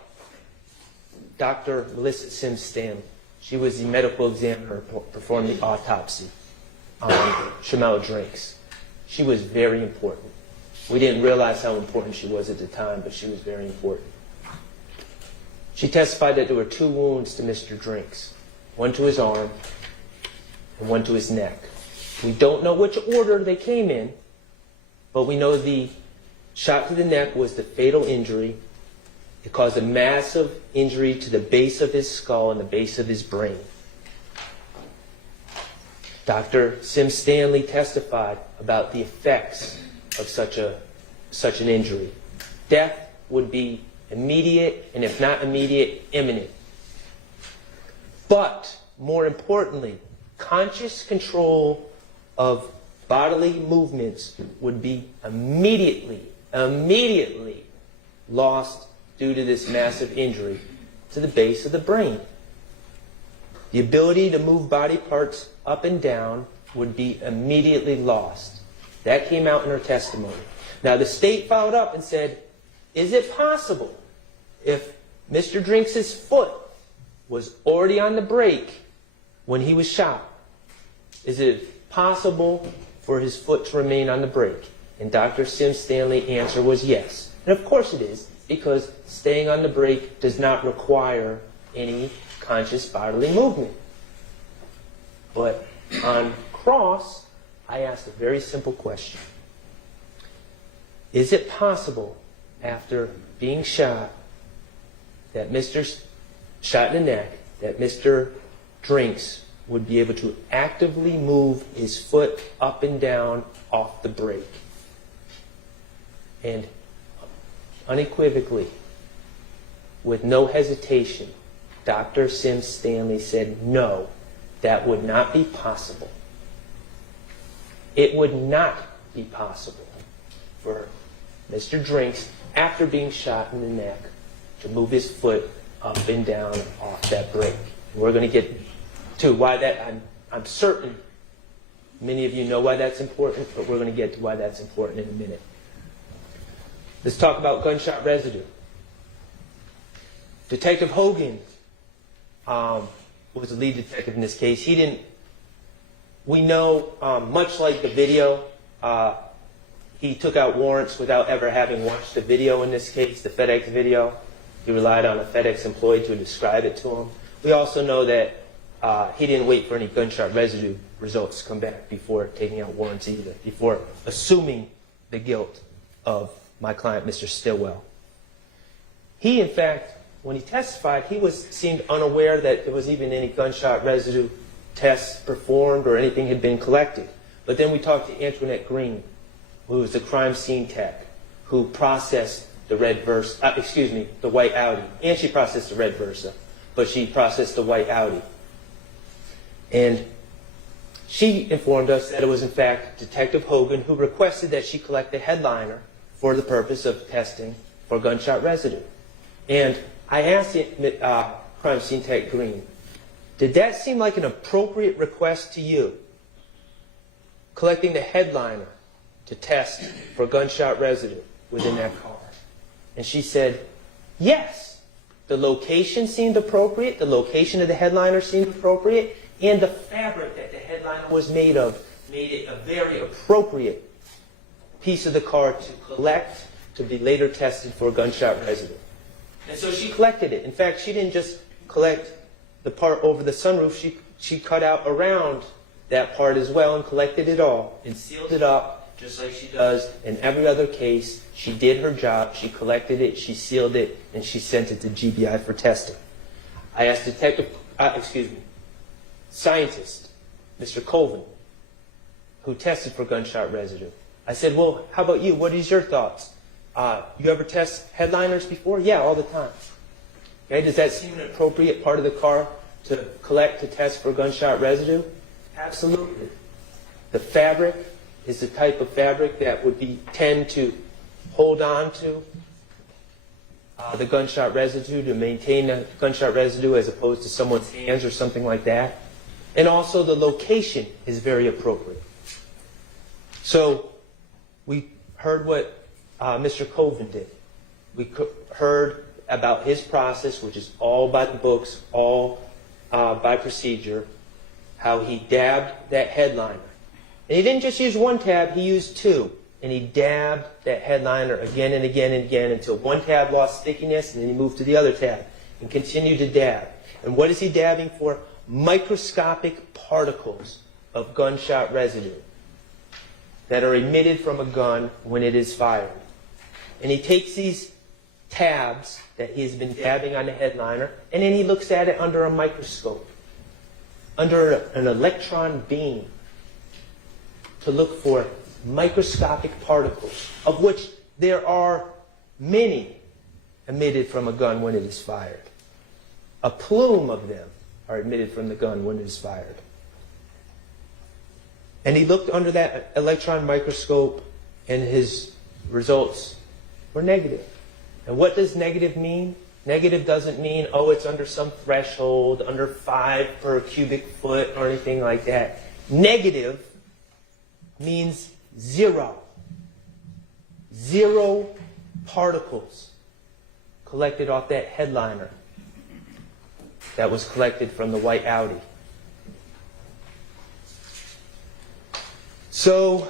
Dr. Melissa Sims Stanley. She was the medical examiner who performed the autopsy on Shamel Drinks. She was very important. We didn't realize how important she was at the time, but she was very important. She testified that there were 2 wounds to Mr. Drinks, one to his arm and one to his neck. We don't know which order they came in, but we know the shot to the neck was the fatal injury, It caused a massive injury to the base of his skull and the base of his brain. Dr. Sim Stanley testified about the effects of such an injury. Death would be immediate, and if not immediate, imminent. But, more importantly, conscious control of bodily movements would be immediately lost due to this massive injury to the base of the brain. The ability to move body parts up and down would be immediately lost. That came out in her testimony. Now, the state followed up and said, is it possible if Mr. Drinks' foot was already on the brake when he was shot, is it possible for his foot to remain on the brake? And Dr. Sim Stanley's answer was yes. And of course it is, because staying on the brake does not require any conscious bodily movement. But on cross, I asked a very simple question. Is it possible, after being shot, that shot in the neck, that Mr. Drinks would be able to actively move his foot up and down off the brake? And unequivocally, with no hesitation, Dr. Sim Stanley said, no, that would not be possible. It would not be possible for Mr. Drinks, after being shot in the neck, to move his foot up and down off that brake. And we're going to get to why that, I'm certain many of you know why that's important, but we're going to get to why that's important in a minute. Let's talk about gunshot residue. Detective Hogan was the lead detective in this case. We know, much like the video, he took out warrants without ever having watched the video in this case, the FedEx video. He relied on a FedEx employee to describe it to him. We also know that he didn't wait for any gunshot residue results to come back before taking out warrants either, before assuming the guilt of my client, Mr. Stillwell. He, in fact, when he testified, he seemed unaware that there was even any gunshot residue tests performed or anything had been collected. But then we talked to Antoinette Green, who was the crime scene tech, who processed the the white Audi. And she processed the red Versa, but she processed the white Audi. And she informed us that it was, in fact, Detective Hogan who requested that she collect the headliner for the purpose of testing for gunshot residue. And I asked crime scene tech Green, did that seem like an appropriate request to you, collecting the headliner to test for gunshot residue within that car? And she said, yes. The location seemed appropriate, the location of the headliner seemed appropriate, and the fabric that the headliner was made of made it a very appropriate piece of the car to collect, to be later tested for gunshot residue. And so she collected it. In fact, she didn't just collect the part over the sunroof, she cut out around that part as well and collected it all and sealed it up just like she does in every other case. She did her job, she collected it, she sealed it, and she sent it to GBI for testing. I asked scientist, Mr. Colvin, who tested for gunshot residue. I said, well, how about you? What is your thoughts? You ever test headliners before? Yeah, all the time. Okay, does that seem an appropriate part of the car to collect, to test for gunshot residue? Absolutely. The fabric is the type of fabric that would tend to hold on to the gunshot residue, to maintain the gunshot residue as opposed to someone's hands or something like that. And also the location is very appropriate. So we heard what Mr. Colvin did. We heard about his process, which is all by the books, all by procedure, how he dabbed that headliner. And he didn't just use one tab, he used two. And he dabbed that headliner again and again and again until one tab lost stickiness, and then he moved to the other tab and continued to dab. And what is he dabbing for? Microscopic particles of gunshot residue that are emitted from a gun when it is fired. And he takes these tabs that he's been dabbing on the headliner, and then he looks at it under a microscope, under an electron beam, to look for microscopic particles, of which there are many emitted from a gun when it is fired. A plume of them are emitted from the gun when it is fired. And he looked under that electron microscope, and his results were negative. And what does negative mean? Negative doesn't mean, oh, it's under some threshold, under 5 per cubic foot or anything like that. Negative means 0. 0 particles collected off that headliner that was collected from the white Audi. So,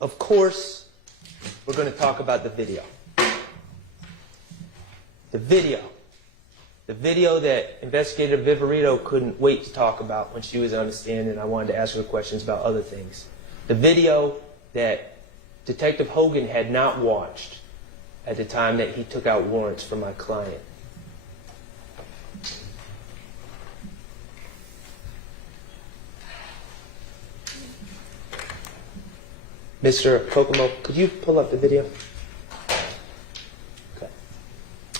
of course, we're going to talk about the video. The video that Investigator Viverito couldn't wait to talk about when she was on the stand, and I wanted to ask her questions about other things. The video that Detective Hogan had not watched at the time that he took out warrants for my client. Mr. Kokomo, could you pull up the video? Okay.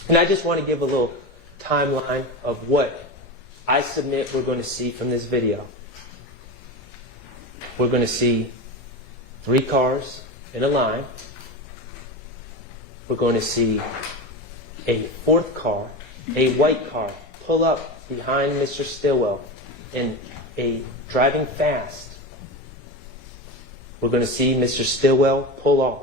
And I just want to give a little timeline of what I submit we're going to see from this video. We're going to see 3 cars in a line. We're going to see a 4th car, a white car, pull up behind Mr. Stillwell in a driving fast. We're going to see Mr. Stillwell pull off.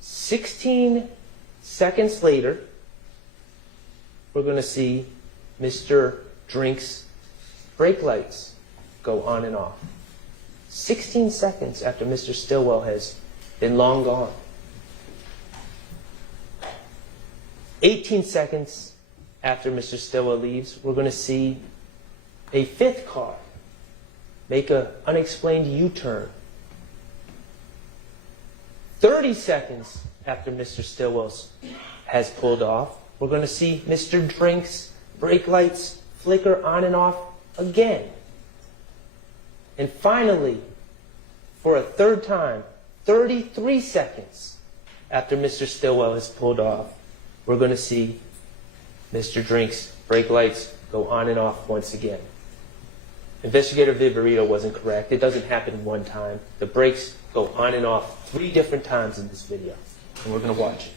16 seconds later, we're going to see Mr. Drink's brake lights go on and off. 16 seconds after Mr. Stillwell has been long gone. 18 seconds after Mr. Stillwell leaves, we're going to see a 5th car make an unexplained U-turn. 30 seconds after Mr. Stillwell has pulled off, we're going to see Mr. Drink's brake lights flicker on and off again. And finally, for a 3rd time, 33 seconds after Mr. Stillwell has pulled off, we're going to see Mr. Drink's brake lights go on and off once again. Investigator Viverito wasn't correct. It doesn't happen one time. The brakes go on and off 3 different times in this video. And we're going to watch it.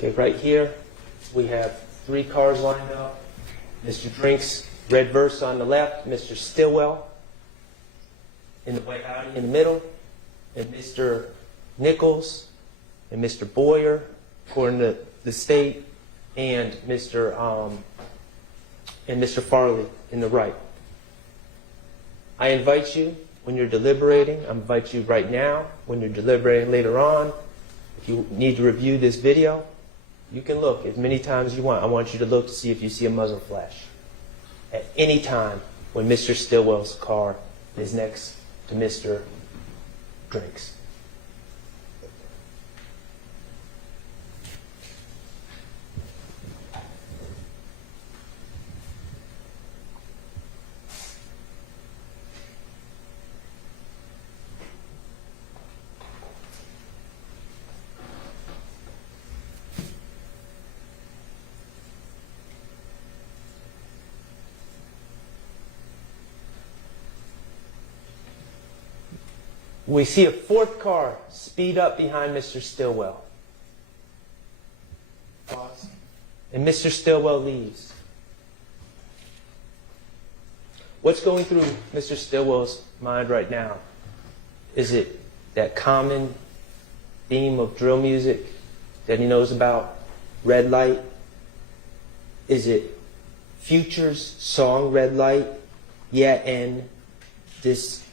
Okay, right here, we have 3 cars lined up. Mr. Drink's red Versa on the left, Mr. Stillwell in the white Audi in the middle, and Mr. Nichols and Mr. Boyer, according to the state, and Mr. Farley in the right. I invite you, when you're deliberating, I invite you right now, when you're deliberating later on, if you need to review this video, you can look as many times as you want. I want you to look to see if you see a muzzle flash. At any time when Mr. Stillwell's car is next to Mr. Drink's. We see a 4th car speed up behind Mr. Stillwell. Pause. And Mr. Stillwell leaves. What's going through Mr. Stillwell's mind right now? Is it that common theme of drill music that he knows about? Red Light? Is it Future's song Red Light? Yeah, and this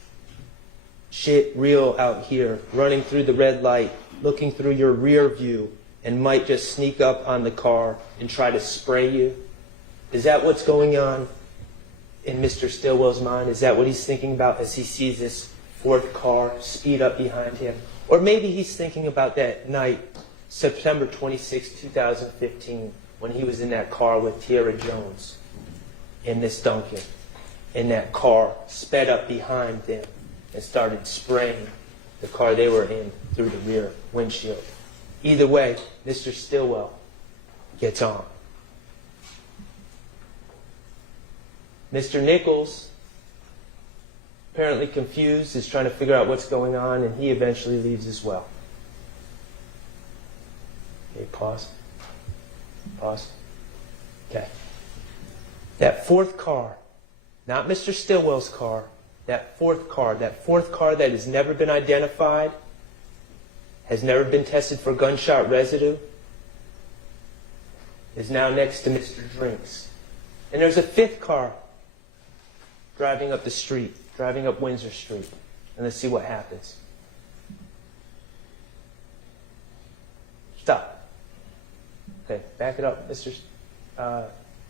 shit real out here, running through the red light, looking through your rear view, and might just sneak up on the car and try to spray you? Is that what's going on in Mr. Stillwell's mind? Is that what he's thinking about as he sees this fourth car speed up behind him? Or maybe he's thinking about that night, September 26, 2015, when he was in that car with Tierra Jones in this Duncan, and that car sped up behind them and started spraying the car they were in through the rear windshield. Either way, Mr. Stillwell gets on. Mr. Nichols, apparently confused, is trying to figure out what's going on, and he eventually leaves as well. Okay, pause. Pause. Okay. That fourth car, not Mr. Stillwell's car, that fourth car that has never been identified, has never been tested for gunshot residue, is now next to Mr. Drinks. And there's a fifth car driving up the street, driving up Windsor Street. And let's see what happens. Stop. Okay, back it up, Mr.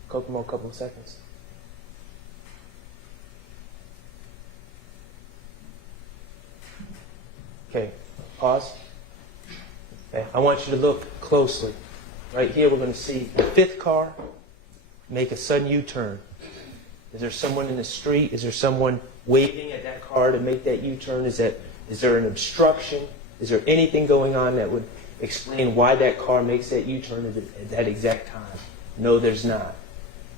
Kokomo, a couple of seconds. Okay, pause. Okay, I want you to look closely. Right here, we're going to see the fifth car make a sudden U-turn. Is there someone in the street? Is there someone waving at that car to make that U-turn? Is there an obstruction? Is there anything going on that would explain why that car makes that U-turn at that exact time? No, there's not.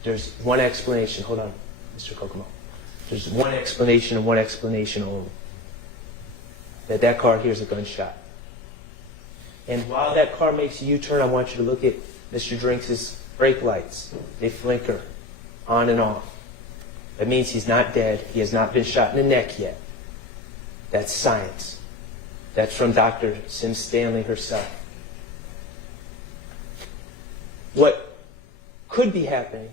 There's one explanation. Hold on, Mr. Kokomo. There's one explanation and one explanation only. That car hears a gunshot. And while that car makes a U-turn, I want you to look at Mr. Drinks' brake lights. They flicker on and off. That means he's not dead. He has not been shot in the neck yet. That's science. That's from Dr. Sim Stanley herself. What could be happening,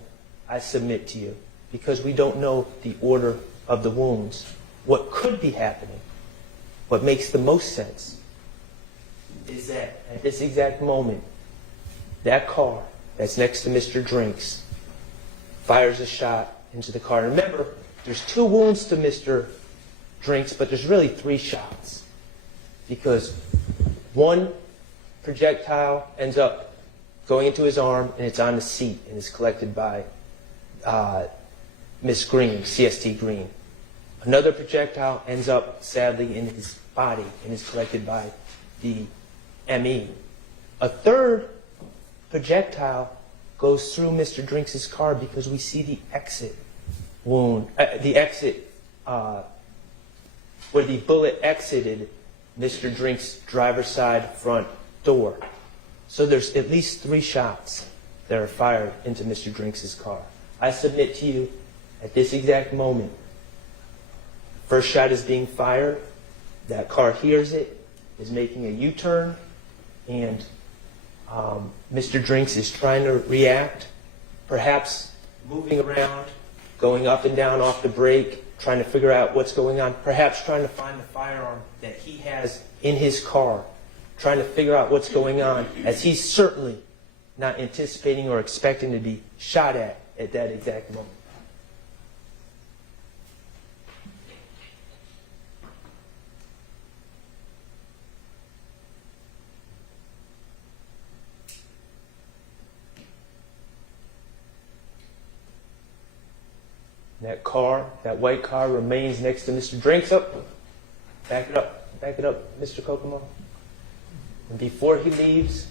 I submit to you, because we don't know the order of the wounds, what could be happening, what makes the most sense, is that at this exact moment, that car that's next to Mr. Drinks fires a shot into the car. And remember, there's 2 wounds to Mr. Drinks, but there's really 3 shots. Because one projectile ends up going into his arm, and it's on the seat, and is collected by Miss Green, CST Green. Another projectile ends up, sadly, in his body, and is collected by the ME. A third projectile goes through Mr. Drinks' car because we see the exit wound, the exit where the bullet exited Mr. Drinks' driver's side front door. So there's at least 3 shots that are fired into Mr. Drinks' car. I submit to you, at this exact moment, the first shot is being fired, that car hears it, is making a U-turn, and Mr. Drinks is trying to react, perhaps moving around, going up and down off the brake, trying to figure out what's going on, perhaps trying to find the firearm that he has in his car, trying to figure out what's going on, as he's certainly not anticipating or expecting to be shot at that exact moment. That car, that white car, remains next to Mr. Drinks. Up. Back it up, Mr. Kokomo. And before he leaves,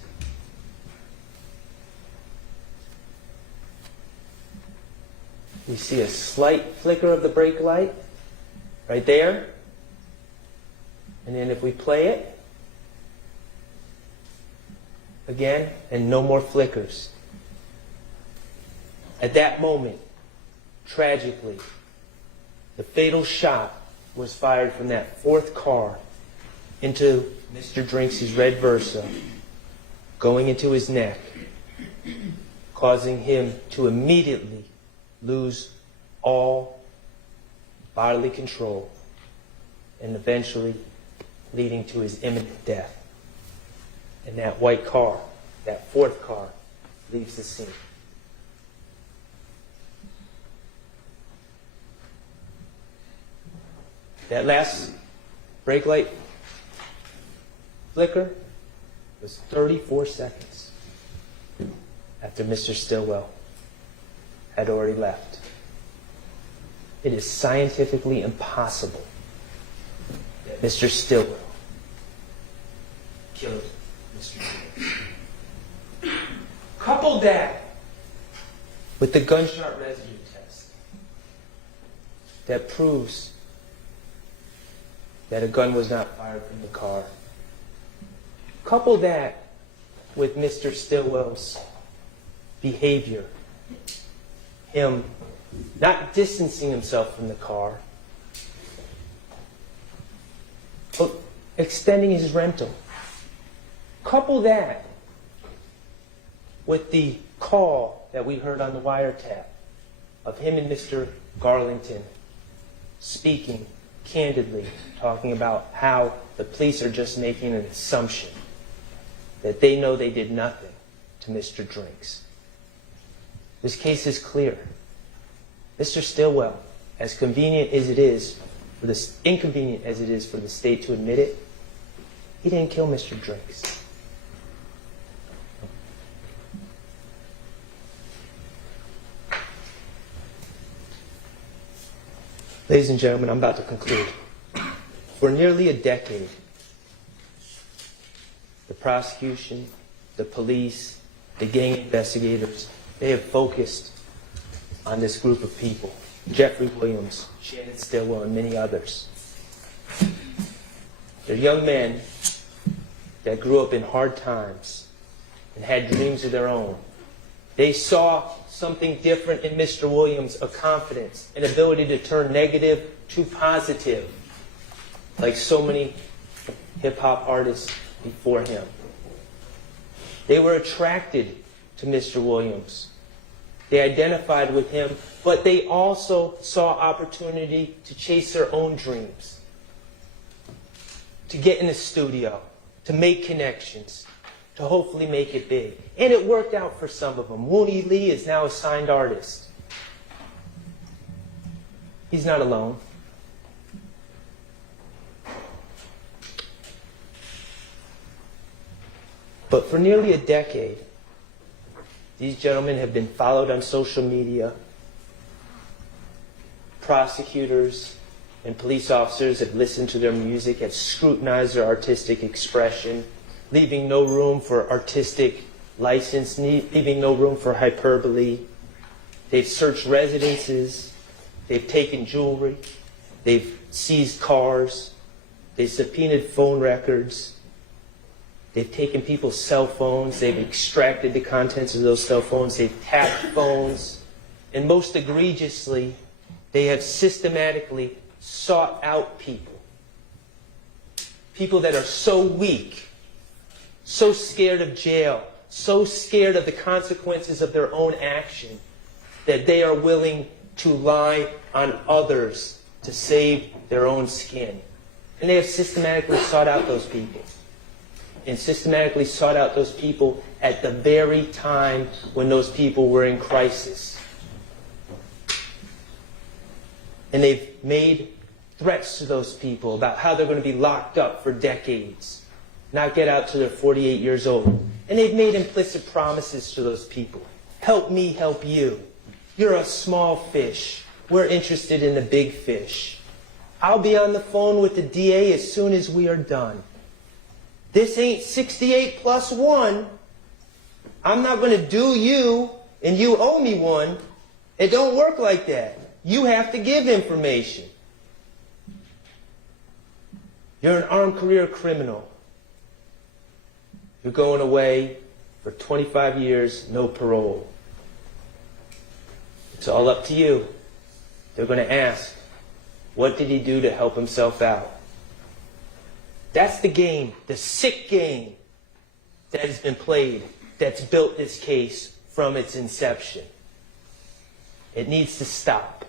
we see a slight flicker of the brake light right there. And then if we play it again, and no more flickers. At that moment, tragically, the fatal shot was fired from that 4th car into Mr. Drinks' red Versa going into his neck, causing him to immediately lose all bodily control and eventually leading to his imminent death. And that white car, that fourth car, leaves the scene. That last brake light flicker was 34 seconds after Mr. Stillwell had already left. It is scientifically impossible that Mr. Stillwell killed Mr. Drinks. Couple that with the gunshot residue test that proves that a gun was not fired from the car. Couple that with Mr. Stillwell's behavior, him not distancing himself from the car, but extending his rental. Couple that with the call that we heard on the wiretap of him and Mr. Garlington speaking candidly, talking about how the police are just making an assumption that they know they did nothing to Mr. Drinks. This case is clear. Mr. Stillwell, as convenient as it is, inconvenient as it is for the state to admit it, he didn't kill Mr. Drinks. Ladies and gentlemen, I'm about to conclude. For nearly a decade, the prosecution, the police, the gang investigators, they have focused on this group of people. Jeffrey Williams, Shannon Stillwell, and many others. They're young men that grew up in hard times and had dreams of their own. They saw something different in Mr. Williams, a confidence, an ability to turn negative to positive, like so many hip-hop artists before him. They were attracted to Mr. Williams. They identified with him, but they also saw opportunity to chase their own dreams, to get in the studio, to make connections, to hopefully make it big. And it worked out for some of them. Wooney Lee is now a signed artist. He's not alone. But for nearly a decade, these gentlemen have been followed on social media. Prosecutors and police officers have listened to their music, have scrutinized their artistic expression, leaving no room for artistic license, leaving no room for hyperbole. They've searched residences. They've taken jewelry. They've seized cars. They've subpoenaed phone records. They've taken people's cell phones. They've extracted the contents of those cell phones. They've tapped phones. And most egregiously, they have systematically sought out people. People that are so weak, so scared of jail, so scared of the consequences of their own action, that they are willing to lie on others to save their own skin. And they have systematically sought out those people. And systematically sought out those people at the very time when those people were in crisis. And they've made threats to those people about how they're going to be locked up for decades, not get out till they're 48 years old. And they've made implicit promises to those people. Help me help you. You're a small fish. We're interested in the big fish. I'll be on the phone with the DA as soon as we are done. This ain't 68 plus 1. I'm not going to do you and you owe me one. It don't work like that. You have to give information. You're an armed career criminal. You're going away for 25 years, no parole. It's all up to you. They're going to ask, what did he do to help himself out? That's the game, the sick game that has been played, that's built this case from its inception. It needs to stop.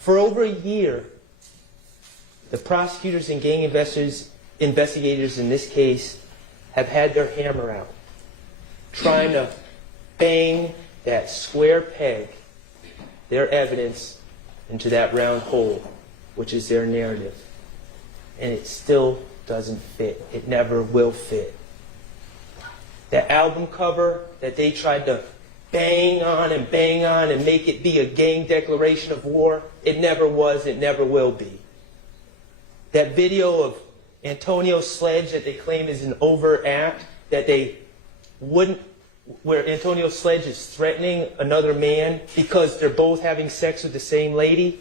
For over a year, the prosecutors and gang investigators in this case have had their hammer out, trying to bang that square peg, their evidence, into that round hole, which is their narrative. And it still doesn't fit. It never will fit. That album cover that they tried to bang on and make it be a gang declaration of war, it never was, it never will be. That video of Antonio Sledge that they claim is an overt act, that they wouldn't, where Antonio Sledge is threatening another man because they're both having sex with the same lady,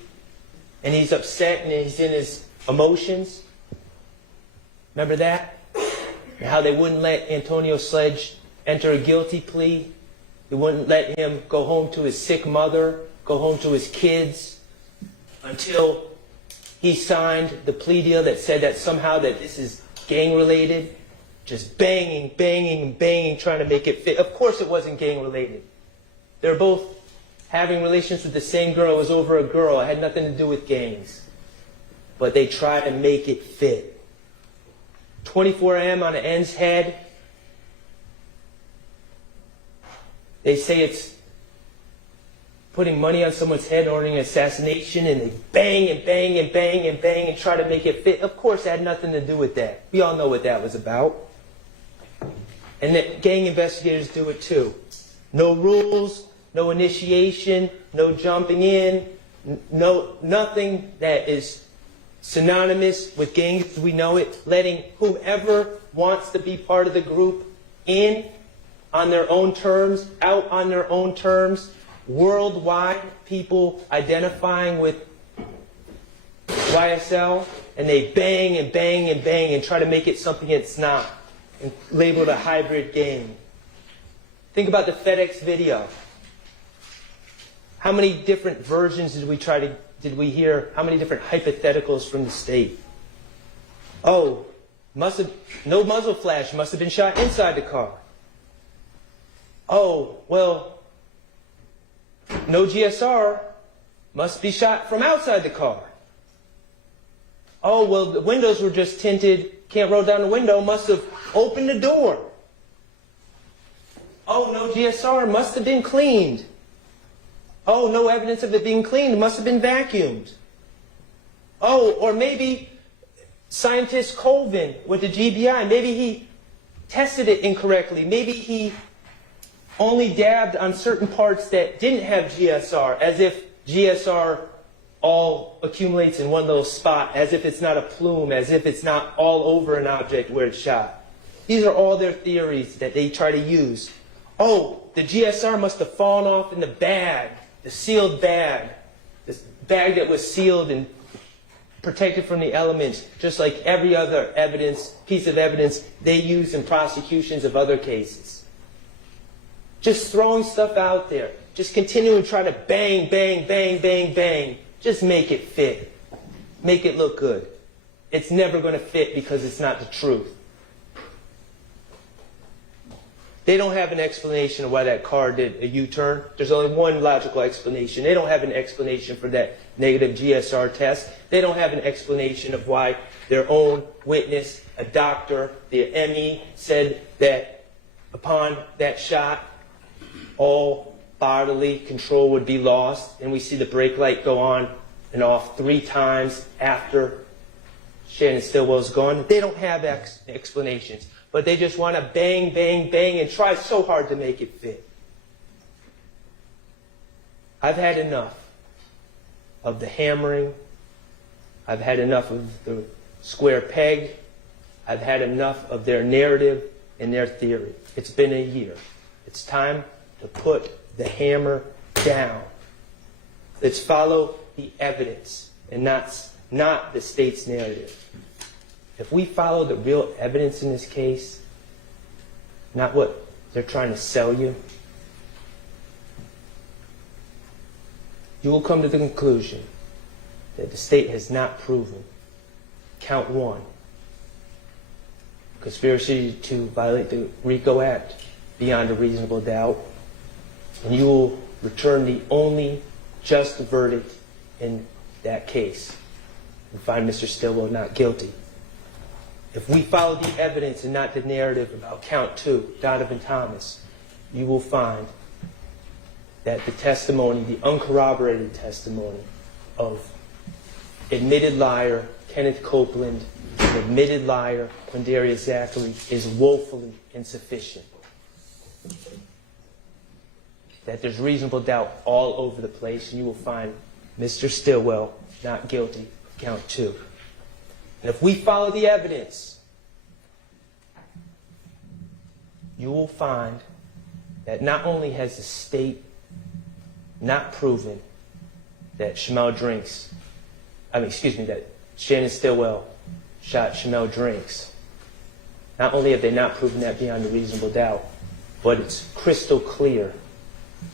and he's upset and he's in his emotions. Remember that? And how they wouldn't let Antonio Sledge enter a guilty plea. They wouldn't let him go home to his sick mother, go home to his kids, until he signed the plea deal that said that somehow that this is gang-related. Just banging, trying to make it fit. Of course it wasn't gang-related. They're both having relations with the same girl. It was over a girl. It had nothing to do with gangs. But they tried to make it fit. 24M on an end's head. They say it's putting money on someone's head, ordering an assassination, and they bang and try to make it fit. Of course, it had nothing to do with that. We all know what that was about. And that gang investigators do it too. No rules, no initiation, no jumping in, nothing that is synonymous with gangs as we know it, letting whomever wants to be part of the group in on their own terms, out on their own terms. Worldwide, people identifying with YSL, and they bang and try to make it something it's not, and label it a hybrid gang. Think about the FedEx video. How many different versions did we hear? How many different hypotheticals from the state? Oh, no muzzle flash, must have been shot inside the car. Oh, well, no GSR, must be shot from outside the car. Oh, well, the windows were just tinted, can't roll down the window, must have opened the door. Oh, no GSR, must have been cleaned. Oh, no evidence of it being cleaned, must have been vacuumed. Oh, or maybe scientist Colvin with the GBI, maybe he tested it incorrectly. Maybe he only dabbed on certain parts that didn't have GSR, as if GSR all accumulates in one little spot, as if it's not a plume, as if it's not all over an object where it's shot. These are all their theories that they try to use. Oh, the GSR must have fallen off in the bag, the sealed bag, this bag that was sealed and protected from the elements, just like every other piece of evidence they use in prosecutions of other cases. Just throwing stuff out there. Just continuing to try to bang. Just make it fit. Make it look good. It's never going to fit because it's not the truth. They don't have an explanation of why that car did a U-turn. There's only one logical explanation. They don't have an explanation for that negative GSR test. They don't have an explanation of why their own witness, a doctor, the ME, said that upon that shot, all bodily control would be lost, and we see the brake light go on and off 3 times after Shannon Stillwell's gone. They don't have explanations, but they just want to bang, and try so hard to make it fit. I've had enough of the hammering. I've had enough of the square peg. I've had enough of their narrative and their theory. It's been a year. It's time to put the hammer down. Let's follow the evidence and not the state's narrative. If we follow the real evidence in this case, not what they're trying to sell you, you will come to the conclusion that the state has not proven count 1, conspiracy to violate the RICO Act beyond a reasonable doubt, and you will return the only just verdict in that case and find Mr. Stillwell not guilty. If we follow the evidence and not the narrative about count 2, Donovan Thomas, you will find that the testimony, the uncorroborated testimony of admitted liar Kenneth Copeland and admitted liar Quindarius Zachary is woefully insufficient. That there's reasonable doubt all over the place, and you will find Mr. Stillwell not guilty of count 2. And if we follow the evidence, you will find that not only has the state not proven that that Shannon Stillwell shot Shamel Drinks, not only have they not proven that beyond a reasonable doubt, but it's crystal clear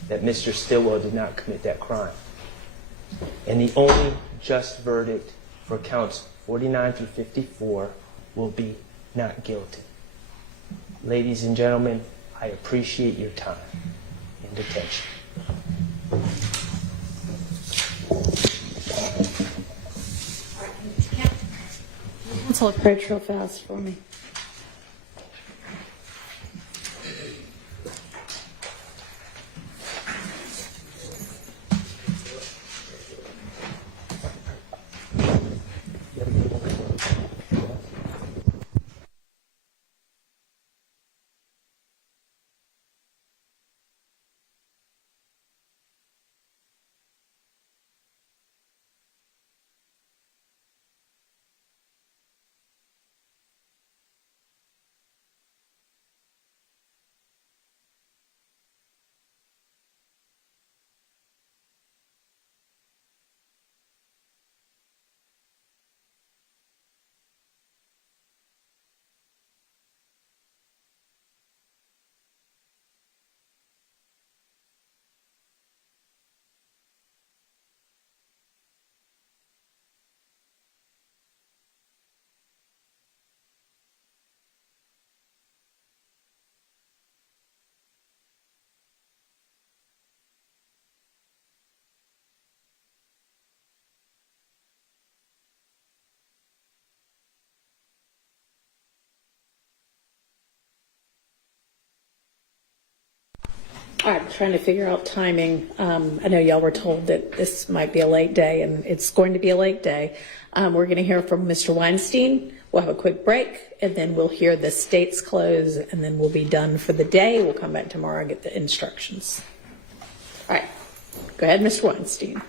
that Mr. Stillwell did not commit that crime. And the only just verdict for counts 49 through 54 will be not guilty. Ladies and gentlemen, I appreciate your time and attention. Counsel, approach real fast for me. All right, I'm trying to figure out timing. I know y'all were told that this might be a late day, and it's going to be a late day. We're going to hear from Mr. Weinstein. We'll have a quick break, and then we'll hear the state's close, and then we'll be done for the day. We'll come back tomorrow and get the instructions. All right, go ahead, Mr. Weinstein.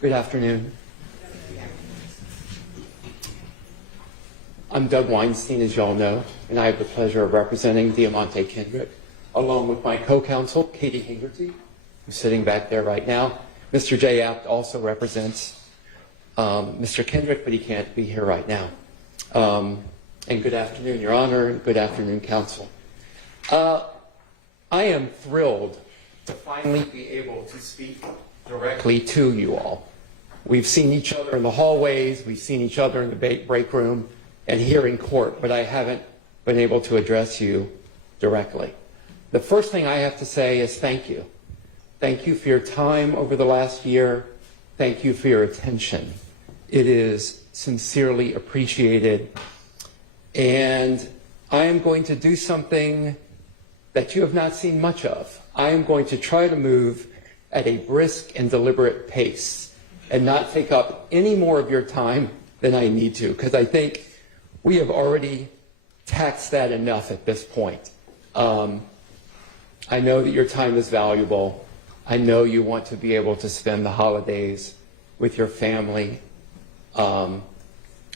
Good afternoon. I'm Doug Weinstein, as y'all know, and I have the pleasure of representing Diamante Kendrick, along with my co-counsel, Katie Hagerty, who's sitting back there right now. Mr. J. Apt also represents Mr. Kendrick, but he can't be here right now. And good afternoon, Your Honor, and good afternoon, counsel. I am thrilled to finally be able to speak directly to you all. We've seen each other in the hallways, we've seen each other in the break room, and here in court, but I haven't been able to address you directly. The first thing I have to say is thank you. Thank you for your time over the last year. Thank you for your attention. It is sincerely appreciated. And I am going to do something that you have not seen much of. I am going to try to move at a brisk and deliberate pace and not take up any more of your time than I need to, because I think we have already taxed that enough at this point. I know that your time is valuable. I know you want to be able to spend the holidays with your family. I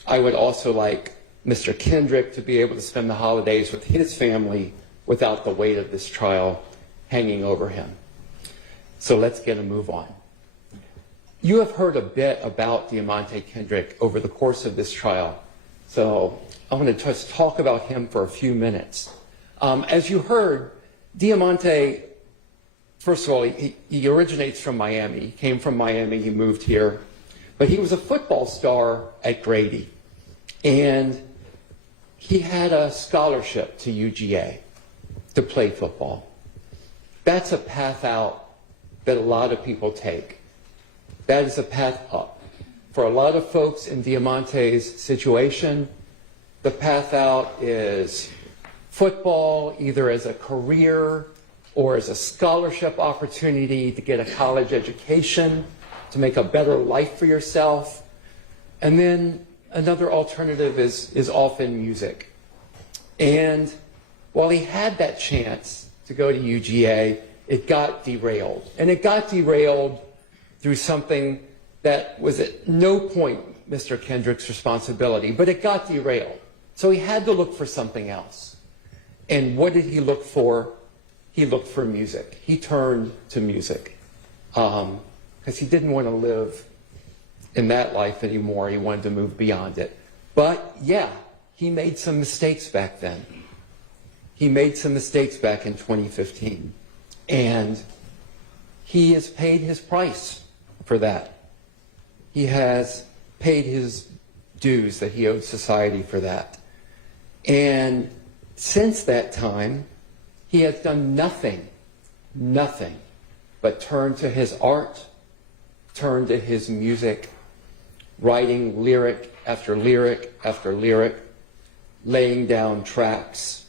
would also like Mr. Kendrick to be able to spend the holidays with his family without the weight of this trial hanging over him. So let's get a move on. You have heard a bit about Diamante Kendrick over the course of this trial, so I want to just talk about him for a few minutes. As you heard, Diamante, first of all, he originates from Miami. He came from Miami, he moved here, but he was a football star at Grady, and he had a scholarship to UGA to play football. That's a path out that a lot of people take. That is a path up. For a lot of folks in Diamante's situation, the path out is football, either as a career or as a scholarship opportunity to get a college education, to make a better life for yourself. And then another alternative is often music. And while he had that chance to go to UGA, it got derailed. And it got derailed through something that was at no point Mr. Kendrick's responsibility, but it got derailed. So he had to look for something else. And what did he look for? He looked for music. He turned to music because he didn't want to live in that life anymore. He wanted to move beyond it. But yeah, he made some mistakes back then. He made some mistakes back in 2015. And he has paid his price for that. He has paid his dues that he owed society for that. And since that time, he has done nothing but turn to his art, turn to his music, writing lyric after lyric after lyric, laying down tracks.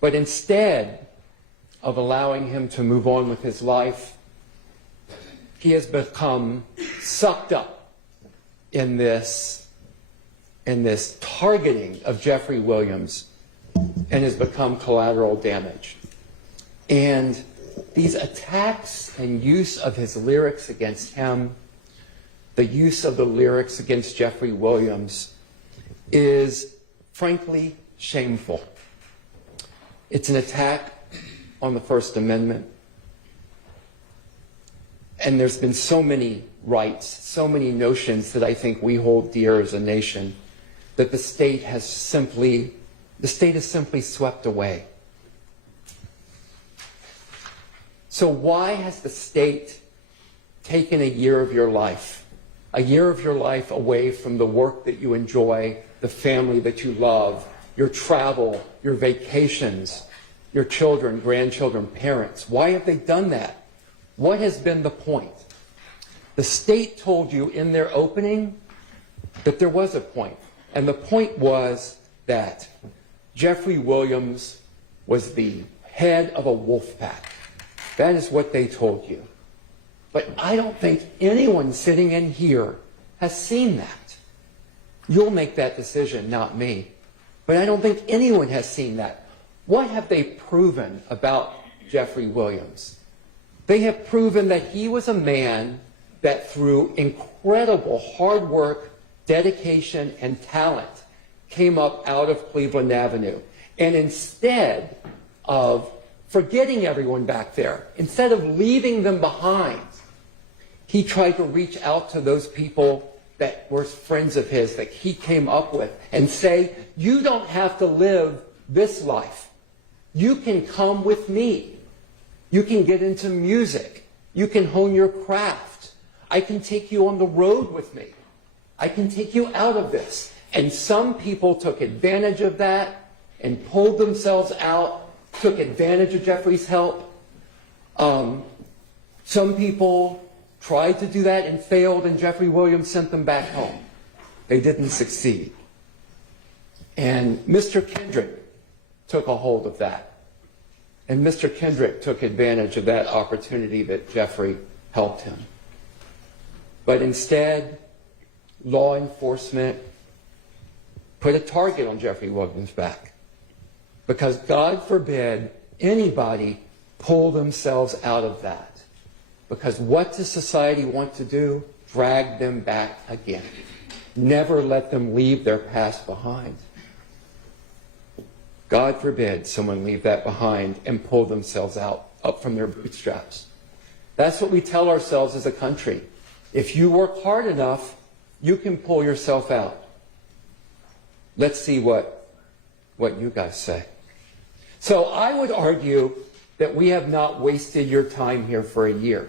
But instead of allowing him to move on with his life, he has become sucked up in this targeting of Jeffrey Williams and has become collateral damage. And these attacks and use of his lyrics against him, the use of the lyrics against Jeffrey Williams, is frankly shameful. It's an attack on the First Amendment. And there's been so many rights, so many notions that I think we hold dear as a nation that the state has simply swept away. So why has the state taken a year of your life away from the work that you enjoy, the family that you love, your travel, your vacations, your children, grandchildren, parents? Why have they done that? What has been the point? The state told you in their opening that there was a point. And the point was that Jeffrey Williams was the head of a wolf pack. That is what they told you. But I don't think anyone sitting in here has seen that. You'll make that decision, not me. But I don't think anyone has seen that. What have they proven about Jeffrey Williams? They have proven that he was a man that through incredible hard work, dedication, and talent came up out of Cleveland Avenue. And instead of forgetting everyone back there, instead of leaving them behind, he tried to reach out to those people that were friends of his that he came up with and say, you don't have to live this life. You can come with me. You can get into music. You can hone your craft. I can take you on the road with me. I can take you out of this. And some people took advantage of that and pulled themselves out, took advantage of Jeffrey's help. Some people tried to do that and failed, and Jeffrey Williams sent them back home. They didn't succeed. And Mr. Kendrick took a hold of that. And Mr. Kendrick took advantage of that opportunity that Jeffrey helped him. But instead, law enforcement put a target on Jeffrey Williams' back. Because God forbid anybody pull themselves out of that. Because what does society want to do? Drag them back again. Never let them leave their past behind. God forbid someone leave that behind and pull themselves up from their bootstraps. That's what we tell ourselves as a country. If you work hard enough, you can pull yourself out. Let's see what you guys say. So I would argue that we have not wasted your time here for a year.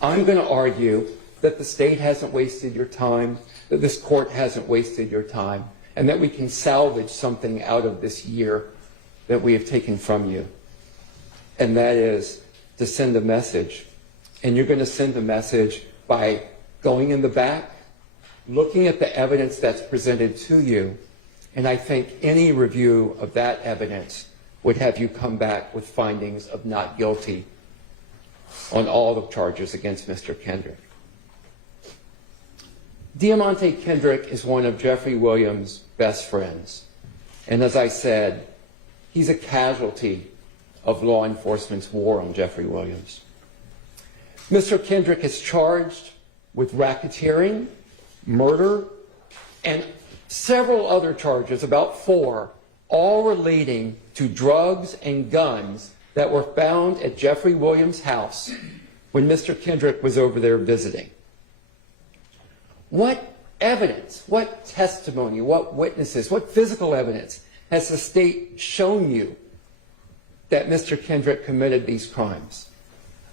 I'm going to argue that the state hasn't wasted your time, that this court hasn't wasted your time, and that we can salvage something out of this year that we have taken from you. And that is to send a message. And you're going to send a message by going in the back, looking at the evidence that's presented to you, and I think any review of that evidence would have you come back with findings of not guilty on all the charges against Mr. Kendrick. Diamante Kendrick is one of Jeffrey Williams' best friends. And as I said, he's a casualty of law enforcement's war on Jeffrey Williams. Mr. Kendrick is charged with racketeering, murder, and several other charges, about 4, all relating to drugs and guns that were found at Jeffrey Williams' house when Mr. Kendrick was over there visiting. What evidence, what testimony, what witnesses, what physical evidence has the state shown you that Mr. Kendrick committed these crimes?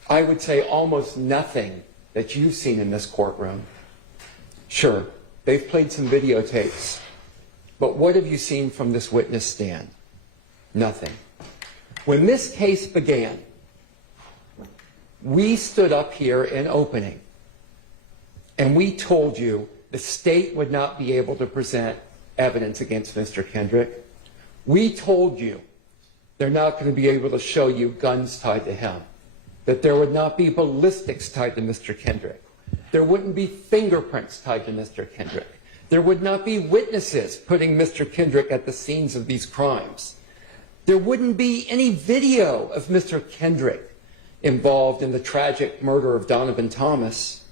I would say almost nothing that you've seen in this courtroom. Sure, they've played some videotapes, but what have you seen from this witness stand? Nothing. When this case began, we stood up here in opening and we told you the state would not be able to present evidence against Mr. Kendrick. We told you they're not going to be able to show you guns tied to him, that there would not be ballistics tied to Mr. Kendrick. There wouldn't be fingerprints tied to Mr. Kendrick. There would not be witnesses putting Mr. Kendrick at the scenes of these crimes. There wouldn't be any video of Mr. Kendrick involved in the tragic murder of Donovan Thomas.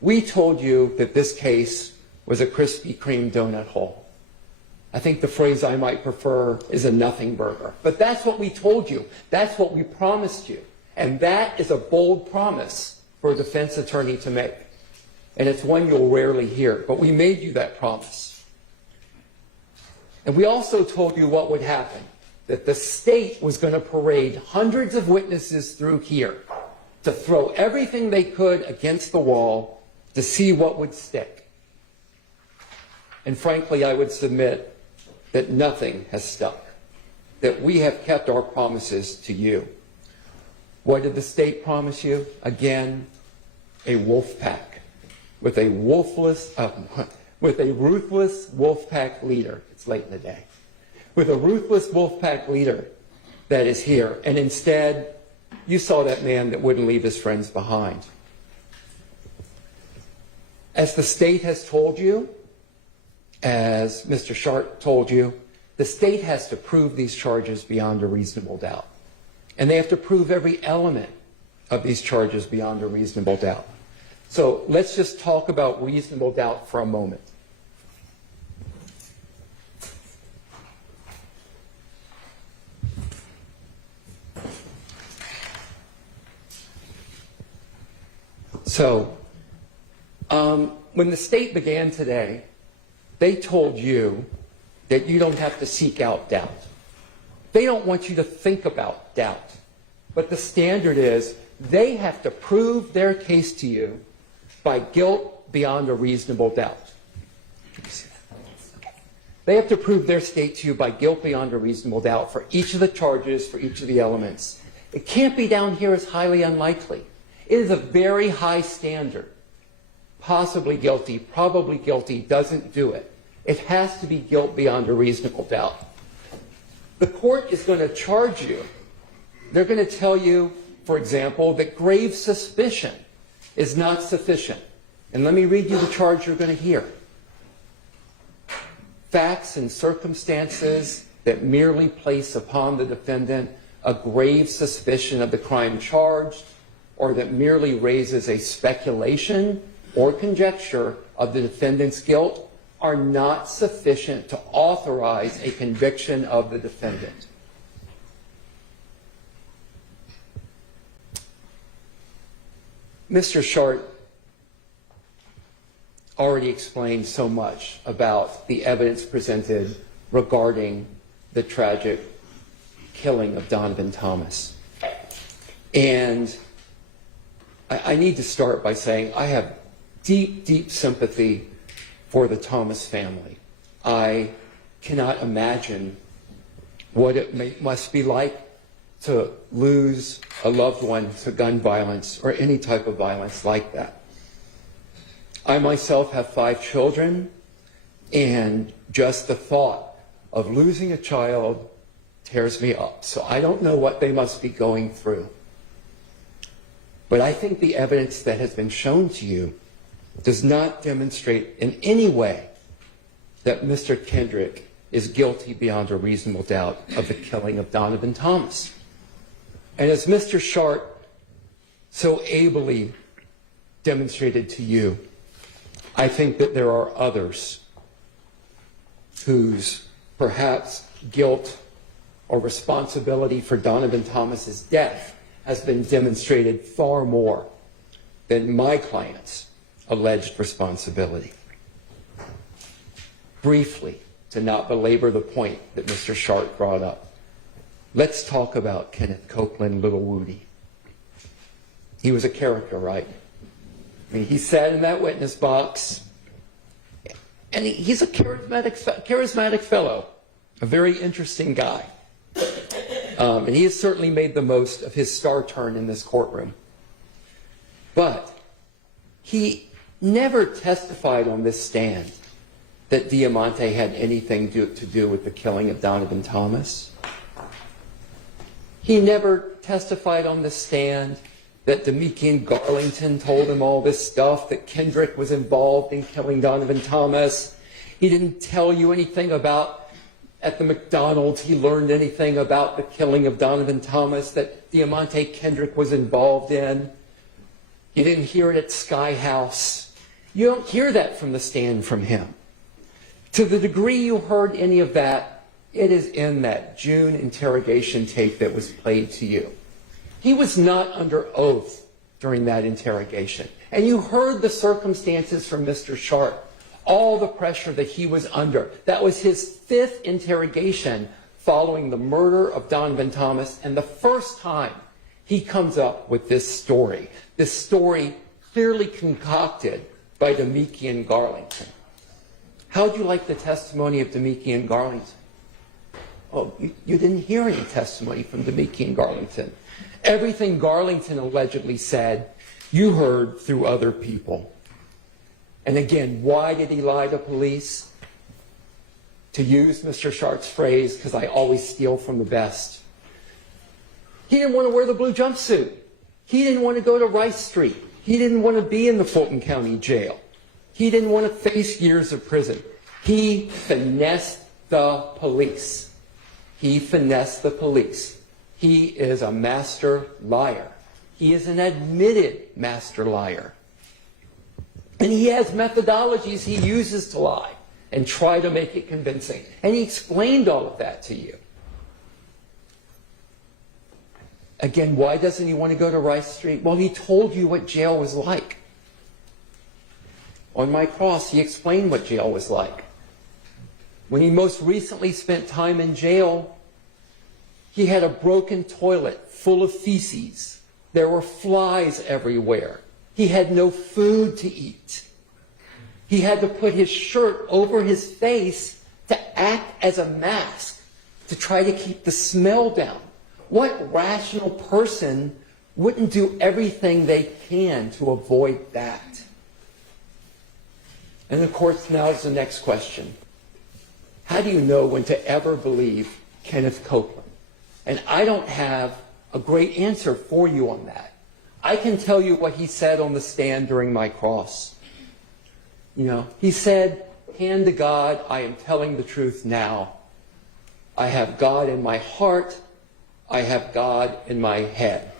We told you that this case was a Krispy Kreme donut hole. I think the phrase I might prefer is a nothing burger. But that's what we told you. That's what we promised you. And that is a bold promise for a defense attorney to make. And it's one you'll rarely hear. But we made you that promise. And we also told you what would happen. That the state was going to parade hundreds of witnesses through here to throw everything they could against the wall to see what would stick. And frankly, I would submit that nothing has stuck, that we have kept our promises to you. What did the state promise you? Again, a wolf pack with a ruthless wolf pack leader. It's late in the day. With a ruthless wolf pack leader that is here. And instead, you saw that man that wouldn't leave his friends behind. As the state has told you, as Mr. Sharp told you, the state has to prove these charges beyond a reasonable doubt. And they have to prove every element of these charges beyond a reasonable doubt. So let's just talk about reasonable doubt for a moment. So, when the state began today, they told you that you don't have to seek out doubt. They don't want you to think about doubt. But the standard is they have to prove their case to you by guilt beyond a reasonable doubt. They have to prove their state to you by guilt beyond a reasonable doubt for each of the charges, for each of the elements. It can't be down here as highly unlikely. It is a very high standard. Possibly guilty, probably guilty, doesn't do it. It has to be guilt beyond a reasonable doubt. The court is going to charge you. They're going to tell you, for example, that grave suspicion is not sufficient. And let me read you the charge you're going to hear. Facts and circumstances that merely place upon the defendant a grave suspicion of the crime charged, or that merely raises a speculation or conjecture of the defendant's guilt, are not sufficient to authorize a conviction of the defendant. Mr. Short already explained so much about the evidence presented regarding the tragic killing of Donovan Thomas. And I need to start by saying I have deep, deep sympathy for the Thomas family. I cannot imagine what it must be like to lose a loved one to gun violence or any type of violence like that. I myself have 5 children, and just the thought of losing a child tears me up. So I don't know what they must be going through. But I think the evidence that has been shown to you does not demonstrate in any way that Mr. Kendrick is guilty beyond a reasonable doubt of the killing of Donovan Thomas. And as Mr. Short so ably demonstrated to you, I think that there are others whose perhaps guilt or responsibility for Donovan Thomas's death has been demonstrated far more than my client's alleged responsibility. Briefly, to not belabor the point that Mr. Short brought up, let's talk about Kenneth Copeland, Little Woody. He was a character, right? I mean, he sat in that witness box, and he's a charismatic fellow, a very interesting guy. And he has certainly made the most of his star turn in this courtroom. But he never testified on this stand that Diamante had anything to do with the killing of Donovan Thomas. He never testified on the stand that Demikian Garlington told him all this stuff, that Kendrick was involved in killing Donovan Thomas. He didn't tell you anything about, at the McDonald's, he learned anything about the killing of Donovan Thomas that Diamante Kendrick was involved in. You didn't hear it at Sky House. You don't hear that from the stand from him. To the degree you heard any of that, it is in that June interrogation tape that was played to you. He was not under oath during that interrogation. And you heard the circumstances from Mr. Sharp, all the pressure that he was under. That was his 5th interrogation following the murder of Donovan Thomas, and the first time he comes up with this story clearly concocted by Demikian Garlington. How'd you like the testimony of Demikian Garlington? Oh, you didn't hear any testimony from Demikian Garlington. Everything Garlington allegedly said, you heard through other people. And again, why did he lie to police? To use Mr. Sharp's phrase, because I always steal from the best. He didn't want to wear the blue jumpsuit. He didn't want to go to Rice Street. He didn't want to be in the Fulton County Jail. He didn't want to face years of prison. He finessed the police. He finessed the police. He is a master liar. He is an admitted master liar. And he has methodologies he uses to lie and try to make it convincing. And he explained all of that to you. Again, why doesn't he want to go to Rice Street? Well, he told you what jail was like. On my cross, he explained what jail was like. When he most recently spent time in jail, he had a broken toilet full of feces. There were flies everywhere. He had no food to eat. He had to put his shirt over his face to act as a mask, to try to keep the smell down. What rational person wouldn't do everything they can to avoid that? And of course, now is the next question. How do you know when to ever believe Kenneth Copeland? And I don't have a great answer for you on that. I can tell you what he said on the stand during my cross. You know, he said, hand to God, I am telling the truth now. I have God in my heart. I have God in my head.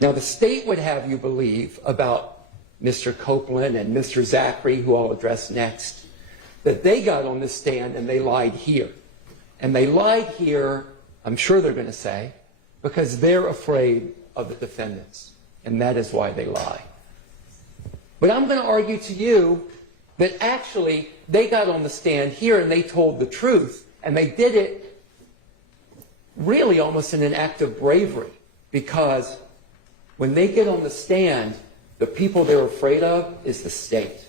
Now, the state would have you believe about Mr. Copeland and Mr. Zachary, who I'll address next, that they got on the stand and they lied here. And they lied here, I'm sure they're going to say, because they're afraid of the defendants. And that is why they lie. But I'm going to argue to you that actually they got on the stand here and they told the truth. And they did it really almost in an act of bravery. Because when they get on the stand, the people they're afraid of is the state.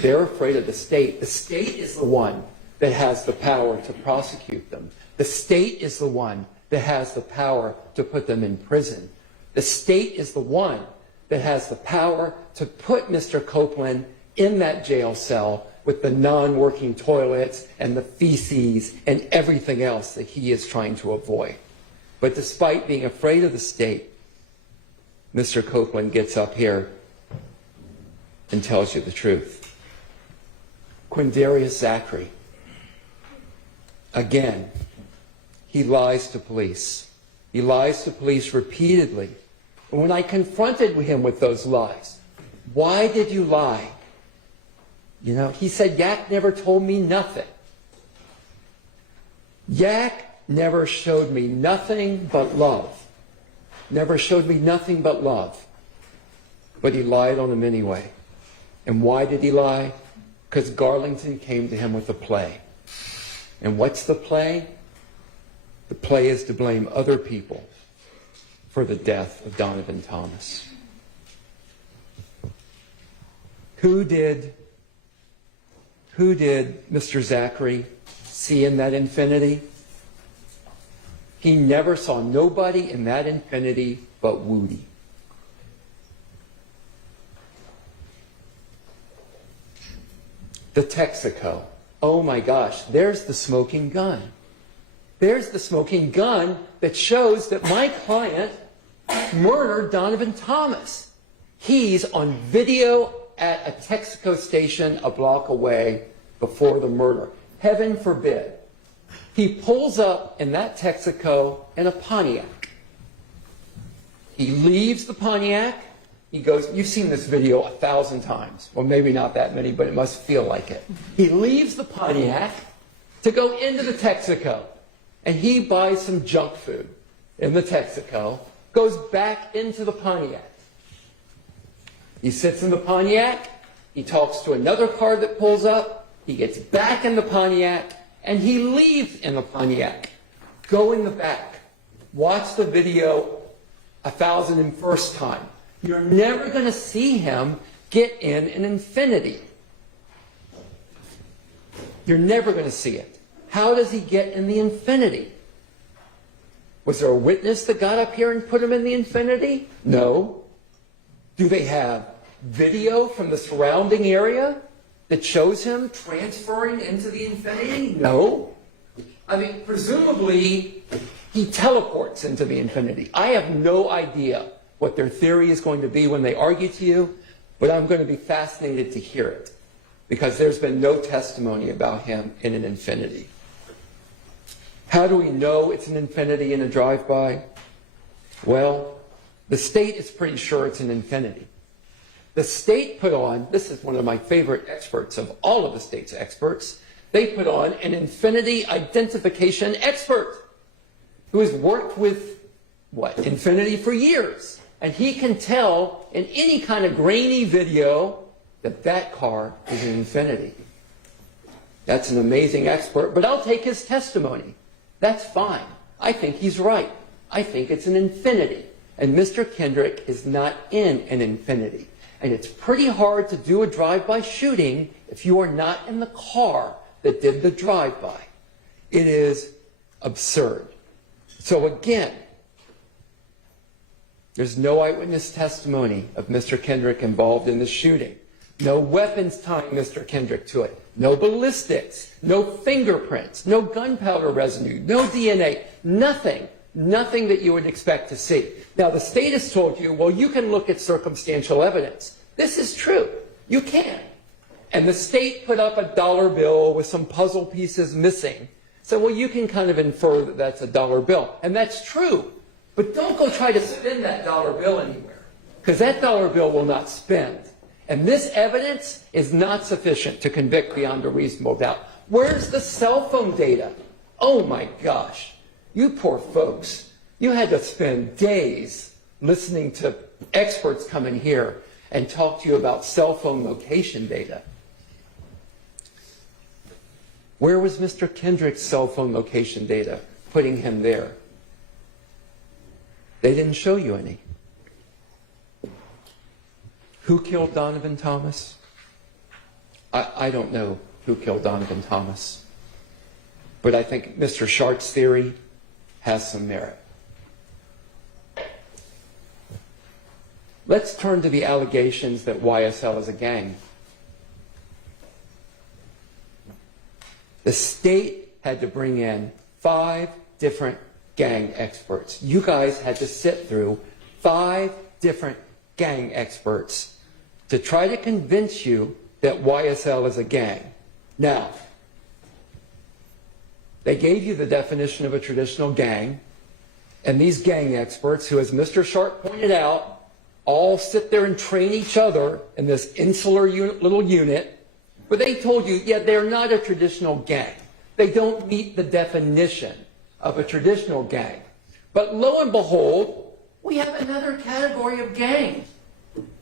They're afraid of the state. The state is the one that has the power to prosecute them. The state is the one that has the power to put them in prison. The state is the one that has the power to put Mr. Copeland in that jail cell with the non-working toilets and the feces and everything else that he is trying to avoid. But despite being afraid of the state, Mr. Copeland gets up here and tells you the truth. Quindarius Zachary, again, he lies to police. He lies to police repeatedly. And when I confronted him with those lies, why did you lie? You know, he said, Yak never told me nothing. Yak never showed me nothing but love. Never showed me nothing but love. But he lied on him anyway. And why did he lie? Because Garlington came to him with a play. And what's the play? The play is to blame other people for the death of Donovan Thomas. Who did Mr. Zachary see in that infinity? He never saw nobody in that infinity but Woody. The Texaco. Oh my gosh, there's the smoking gun. There's the smoking gun that shows that my client murdered Donovan Thomas. He's on video at a Texaco station a block away before the murder. Heaven forbid. He pulls up in that Texaco in a Pontiac. He leaves the Pontiac. He goes, you've seen this video 1,000 times. Well, maybe not that many, but it must feel like it. He leaves the Pontiac to go into the Texaco. And he buys some junk food in the Texaco, goes back into the Pontiac. He sits in the Pontiac. He talks to another car that pulls up. He gets back in the Pontiac. And he leaves in the Pontiac. Go in the back. Watch the video 1,001st time. You're never going to see him get in an Infiniti. You're never going to see it. How does he get in the Infiniti? Was there a witness that got up here and put him in the Infiniti? No. Do they have video from the surrounding area that shows him transferring into the Infiniti? No. I mean, presumably, he teleports into the Infiniti. I have no idea what their theory is going to be when they argue to you, but I'm going to be fascinated to hear it, because there's been no testimony about him in an Infiniti. How do we know it's an Infiniti in a drive-by? Well, the state is pretty sure it's an Infiniti. The state put on, this is one of my favorite experts of all of the state's experts, they put on an Infiniti identification expert who has worked with, Infiniti for years. And he can tell in any kind of grainy video that that car is an Infiniti. That's an amazing expert, but I'll take his testimony. That's fine. I think he's right. I think it's an Infiniti. And Mr. Kendrick is not in an Infinity. And it's pretty hard to do a drive-by shooting if you are not in the car that did the drive-by. It is absurd. So again, there's no eyewitness testimony of Mr. Kendrick involved in the shooting. No weapons tying Mr. Kendrick to it. No ballistics. No fingerprints. No gunpowder residue. No DNA. Nothing. Nothing that you would expect to see. Now, the state has told you, well, you can look at circumstantial evidence. This is true. You can. And the state put up a dollar bill with some puzzle pieces missing. So, well, you can kind of infer that that's a dollar bill. And that's true. But don't go try to spend that dollar bill anywhere, because that dollar bill will not spend. And this evidence is not sufficient to convict beyond a reasonable doubt. Where's the cell phone data? Oh my gosh. You poor folks. You had to spend days listening to experts come in here and talk to you about cell phone location data. Where was Mr. Kendrick's cell phone location data putting him there? They didn't show you any. Who killed Donovan Thomas? I don't know who killed Donovan Thomas. But I think Mr. Shart's theory has some merit. Let's turn to the allegations that YSL is a gang. The state had to bring in 5 different gang experts. You guys had to sit through 5 different gang experts to try to convince you that YSL is a gang. Now, they gave you the definition of a traditional gang, and these gang experts, who, as Mr. Sharp pointed out, all sit there and train each other in this insular little unit, but they told you, yeah, they're not a traditional gang. They don't meet the definition of a traditional gang. But lo and behold, we have another category of gang.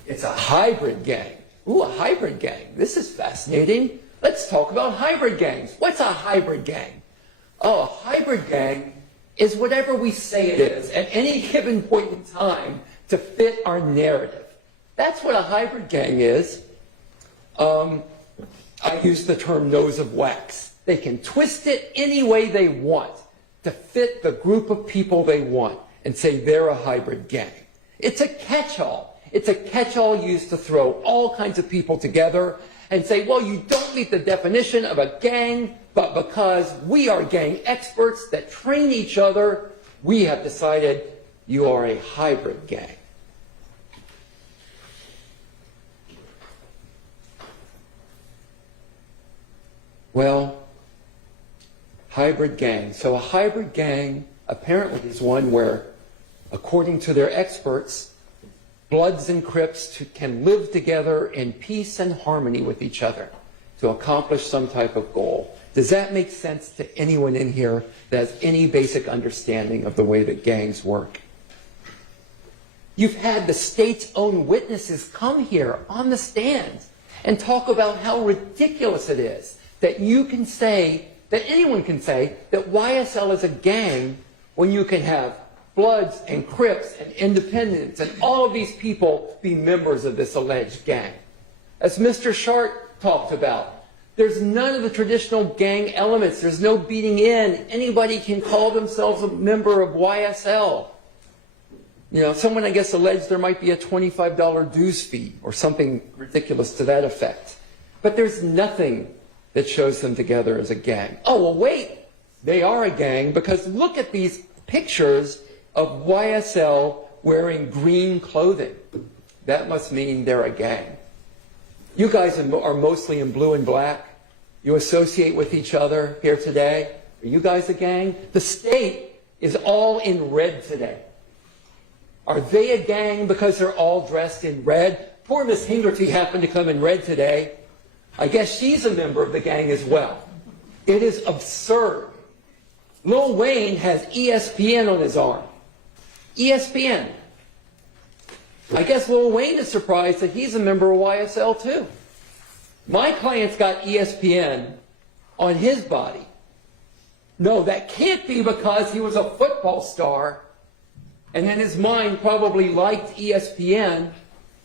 It's a hybrid gang. Ooh, a hybrid gang. This is fascinating. Let's talk about hybrid gangs. What's a hybrid gang? Oh, a hybrid gang is whatever we say it is at any given point in time to fit our narrative. That's what a hybrid gang is. I use the term nose of wax. They can twist it any way they want to fit the group of people they want and say they're a hybrid gang. It's a catch-all. It's a catch-all used to throw all kinds of people together and say, well, you don't meet the definition of a gang, but because we are gang experts that train each other, we have decided you are a hybrid gang. Well, hybrid gang. So a hybrid gang apparently is one where, according to their experts, Bloods and Crips can live together in peace and harmony with each other to accomplish some type of goal. Does that make sense to anyone in here that has any basic understanding of the way that gangs work? You've had the state's own witnesses come here on the stand and talk about how ridiculous it is that you can say, that anyone can say, that YSL is a gang when you can have Bloods and Crips and Independents and all of these people be members of this alleged gang. As Mr. Shart talked about, there's none of the traditional gang elements. There's no beating in. Anybody can call themselves a member of YSL. You know, someone, I guess, alleged there might be a $25 dues fee or something ridiculous to that effect. But there's nothing that shows them together as a gang. Oh, well, wait. They are a gang because look at these pictures of YSL wearing green clothing. That must mean they're a gang. You guys are mostly in blue and black. You associate with each other here today. Are you guys a gang? The state is all in red today. Are they a gang because they're all dressed in red? Poor Miss Hingerty happened to come in red today. I guess she's a member of the gang as well. It is absurd. Lil Wayne has ESPN on his arm. ESPN. I guess Lil Wayne is surprised that he's a member of YSL too. My client's got ESPN on his body. No, that can't be because he was a football star. and in his mind probably liked ESPN,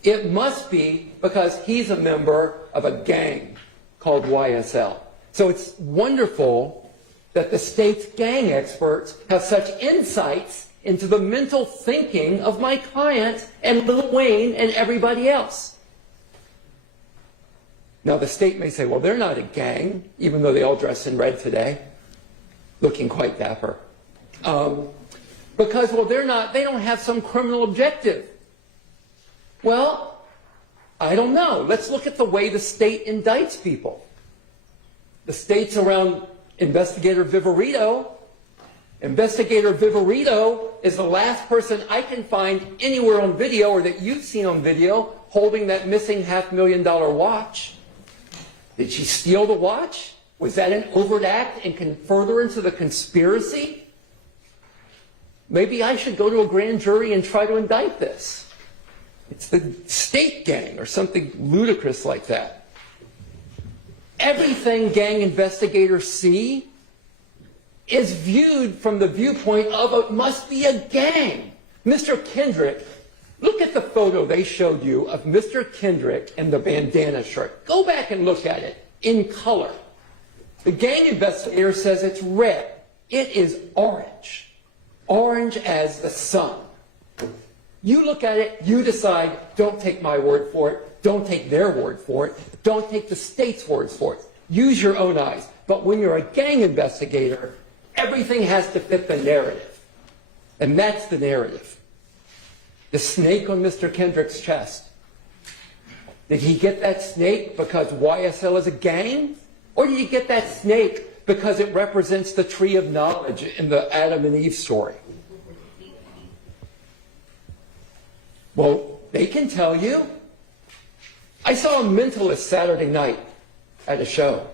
it must be because he's a member of a gang called YSL. So it's wonderful that the state's gang experts have such insights into the mental thinking of my client and Lil Wayne and everybody else. Now the state may say, well, they're not a gang, even though they all dress in red today, looking quite dapper. Because, well, they don't have some criminal objective. Well, I don't know. Let's look at the way the state indicts people. The state's around Investigator Viverito. Investigator Viverito is the last person I can find anywhere on video or that you've seen on video holding that missing $500,000 watch. Did she steal the watch? Was that an overt act and furtherance of the conspiracy? Maybe I should go to a grand jury and try to indict this. It's the state gang or something ludicrous like that. Everything gang investigators see is viewed from the viewpoint of it must be a gang. Mr. Kendrick, look at the photo they showed you of Mr. Kendrick in the bandana shirt. Go back and look at it in color. The gang investigator says it's red. It is orange. Orange as the sun. You look at it, you decide, don't take my word for it, don't take their word for it, don't take the state's words for it. Use your own eyes. But when you're a gang investigator, everything has to fit the narrative. And that's the narrative. The snake on Mr. Kendrick's chest. Did he get that snake because YSL is a gang? Or did he get that snake because it represents the tree of knowledge in the Adam and Eve story? Well, they can tell you. I saw a mentalist Saturday night at a show,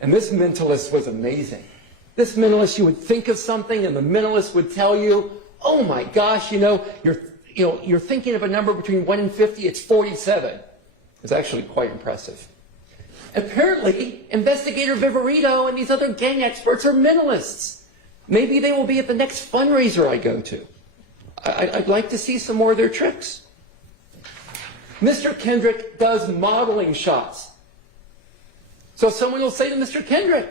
and this mentalist was amazing. This mentalist, you would think of something, and the mentalist would tell you, oh my gosh, you're thinking of a number between 1 and 50, it's 47. It's actually quite impressive. Apparently, Investigator Viverito and these other gang experts are mentalists. Maybe they will be at the next fundraiser I go to. I'd like to see some more of their tricks. Mr. Kendrick does modeling shots. So someone will say to Mr. Kendrick,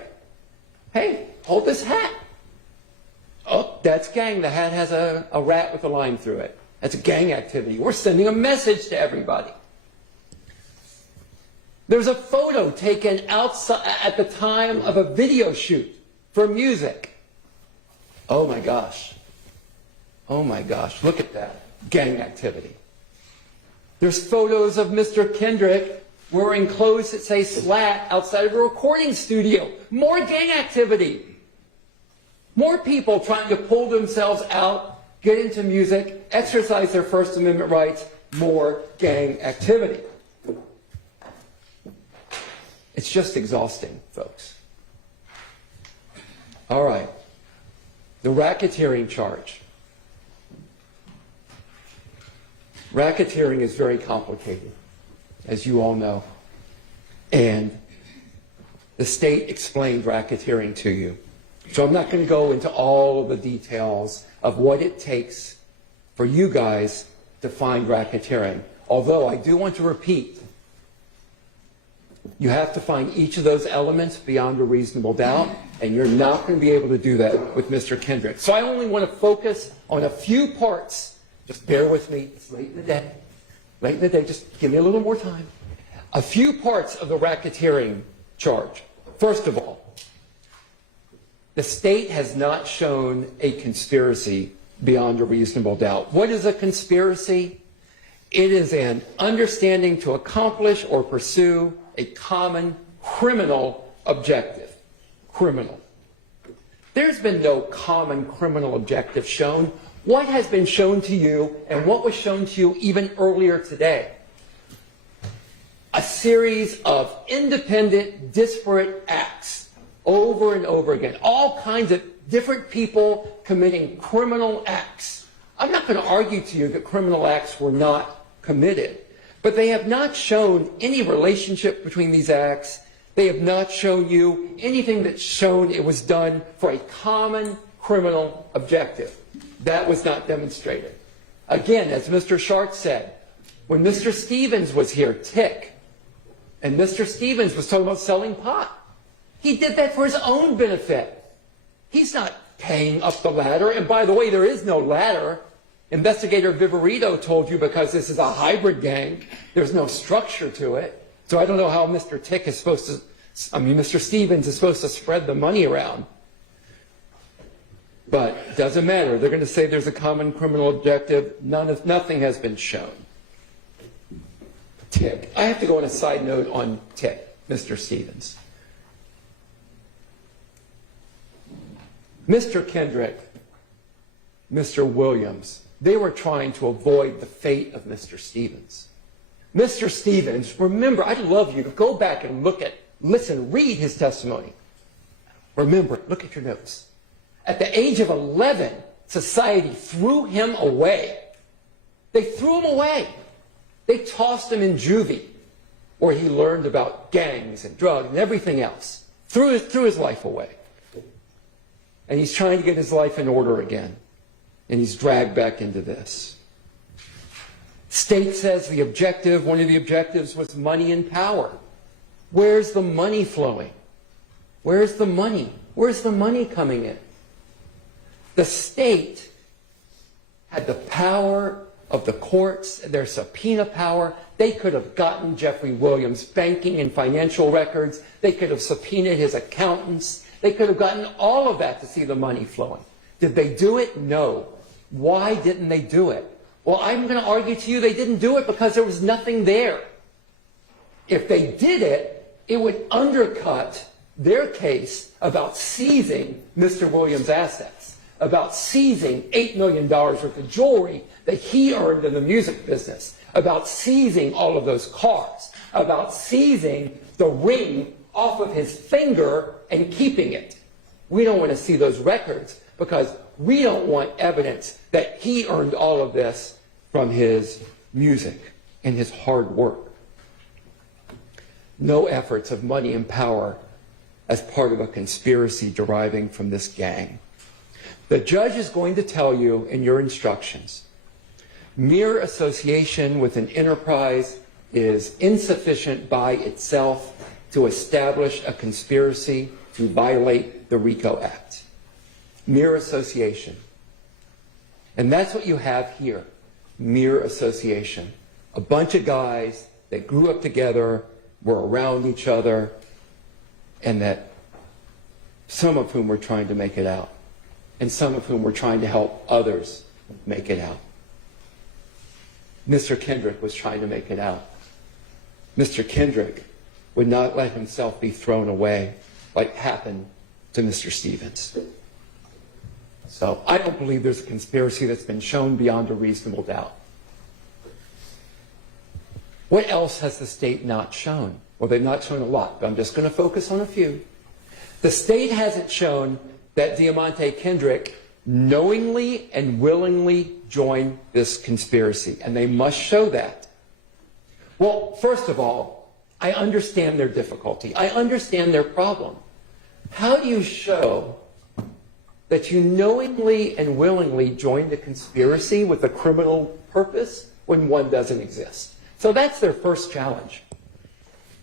hey, hold this hat. Oh, that's gang. The hat has a rat with a line through it. That's a gang activity. We're sending a message to everybody. There's a photo taken outside at the time of a video shoot for music. Oh my gosh. Oh my gosh, look at that. Gang activity. There's photos of Mr. Kendrick wearing clothes that say slat outside of a recording studio. More gang activity. More people trying to pull themselves out, get into music, exercise their First Amendment rights. More gang activity. It's just exhausting, folks. All right. The racketeering charge. Racketeering is very complicated, as you all know. And the state explained racketeering to you. So I'm not going to go into all of the details of what it takes for you guys to find racketeering. Although I do want to repeat, you have to find each of those elements beyond a reasonable doubt, and you're not going to be able to do that with Mr. Kendrick. So I only want to focus on a few parts. Just bear with me. It's late in the day. Late in the day. Just give me a little more time. A few parts of the racketeering charge. First of all, the state has not shown a conspiracy beyond a reasonable doubt. What is a conspiracy? It is an understanding to accomplish or pursue a common criminal objective. Criminal. There's been no common criminal objective shown. What has been shown to you, and what was shown to you even earlier today? A series of independent, disparate acts over and over again. All kinds of different people committing criminal acts. I'm not going to argue to you that criminal acts were not committed, but they have not shown any relationship between these acts. They have not shown you anything that's shown it was done for a common criminal objective. that was not demonstrated. Again, as Mr. Shark said, when Mr. Stevens was here, Tick, and Mr. Stevens was talking about selling pot, he did that for his own benefit. He's not paying up the ladder. And by the way, there is no ladder. Investigator Viverito told you because this is a hybrid gang, there's no structure to it. So I don't know how Mr. Tick is supposed to, Mr. Stevens is supposed to spread the money around. But it doesn't matter. They're going to say there's a common criminal objective. Nothing has been shown. Tick. I have to go on a side note on Tick, Mr. Stevens. Mr. Kendrick, Mr. Williams, they were trying to avoid the fate of Mr. Stevens. Mr. Stevens, remember, I'd love you to go back and listen, read his testimony. Remember, look at your notes. At the age of 11, society threw him away. They threw him away. They tossed him in juvie, where he learned about gangs and drugs and everything else. Threw his life away. And he's trying to get his life in order again. And he's dragged back into this. State says one of the objectives was money and power. Where's the money flowing? Where's the money? Where's the money coming in? The state had the power of the courts, their subpoena power. They could have gotten Jeffrey Williams' banking and financial records. They could have subpoenaed his accountants. They could have gotten all of that to see the money flowing. Did they do it? No. Why didn't they do it? Well, I'm going to argue to you they didn't do it because there was nothing there. If they did it, it would undercut their case about seizing Mr. Williams' assets, about seizing $8 million worth of jewelry that he earned in the music business, about seizing all of those cars, about seizing the ring off of his finger and keeping it. We don't want to see those records because we don't want evidence that he earned all of this from his music and his hard work. No efforts of money and power as part of a conspiracy deriving from this gang. The judge is going to tell you in your instructions, mere association with an enterprise is insufficient by itself to establish a conspiracy to violate the RICO Act. Mere association. And that's what you have here. Mere association. A bunch of guys that grew up together, were around each other, and that some of whom were trying to make it out, and some of whom were trying to help others make it out. Mr. Kendrick was trying to make it out. Mr. Kendrick would not let himself be thrown away like happened to Mr. Stevens. So I don't believe there's a conspiracy that's been shown beyond a reasonable doubt. What else has the state not shown? Well, they've not shown a lot, but I'm just going to focus on a few. The state hasn't shown that Diamante Kendrick knowingly and willingly joined this conspiracy, and they must show that. Well, first of all, I understand their difficulty. I understand their problem. How do you show that you knowingly and willingly joined a conspiracy with a criminal purpose when one doesn't exist? So that's their first challenge.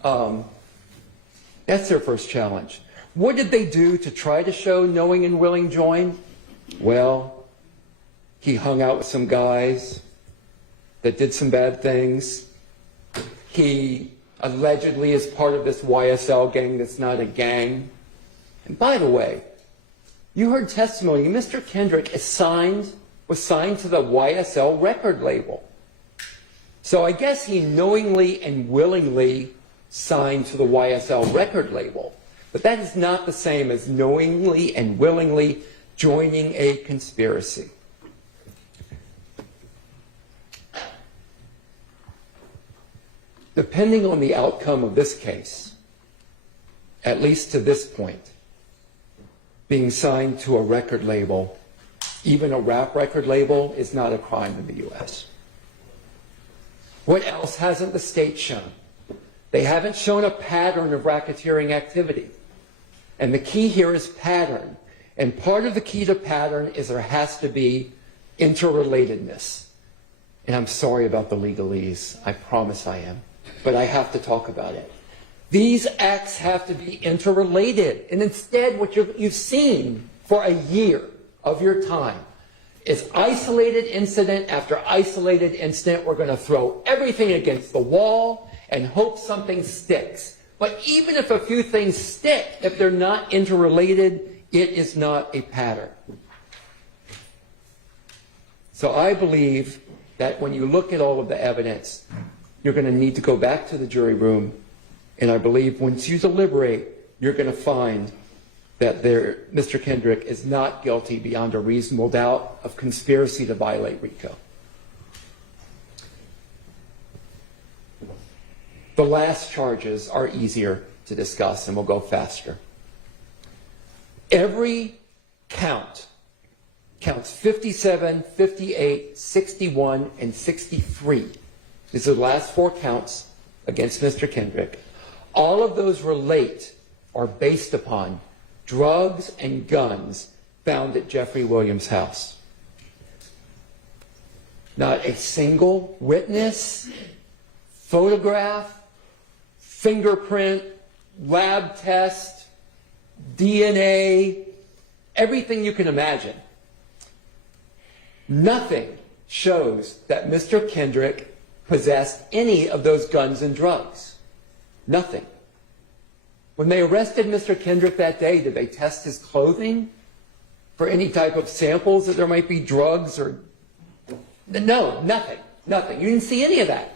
That's their first challenge. What did they do to try to show knowing and willing join? Well, he hung out with some guys that did some bad things. He allegedly is part of this YSL gang that's not a gang. And by the way, you heard testimony. Mr. Kendrick was signed to the YSL record label. So I guess he knowingly and willingly signed to the YSL record label. But that is not the same as knowingly and willingly joining a conspiracy. Depending on the outcome of this case, at least to this point, being signed to a record label, even a rap record label, is not a crime in the U.S. What else hasn't the state shown? They haven't shown a pattern of racketeering activity. And the key here is pattern. And part of the key to pattern is there has to be interrelatedness. And I'm sorry about the legalese. I promise I am. But I have to talk about it. These acts have to be interrelated. And instead, what you've seen for a year of your time is isolated incident after isolated incident. We're going to throw everything against the wall and hope something sticks. But even if a few things stick, if they're not interrelated, it is not a pattern. So I believe that when you look at all of the evidence, you're going to need to go back to the jury room. And I believe once you deliberate, you're going to find that Mr. Kendrick is not guilty beyond a reasonable doubt of conspiracy to violate RICO. The last charges are easier to discuss and will go faster. Every count, counts 57, 58, 61, and 63. These are the last 4 counts against Mr. Kendrick. All of those relate or based upon drugs and guns found at Jeffrey Williams' house. Not a single witness, photograph, fingerprint, lab test, DNA, everything you can imagine. Nothing shows that Mr. Kendrick possessed any of those guns and drugs. Nothing. When they arrested Mr. Kendrick that day, did they test his clothing for any type of samples that there might be drugs or... No, nothing. Nothing. You didn't see any of that.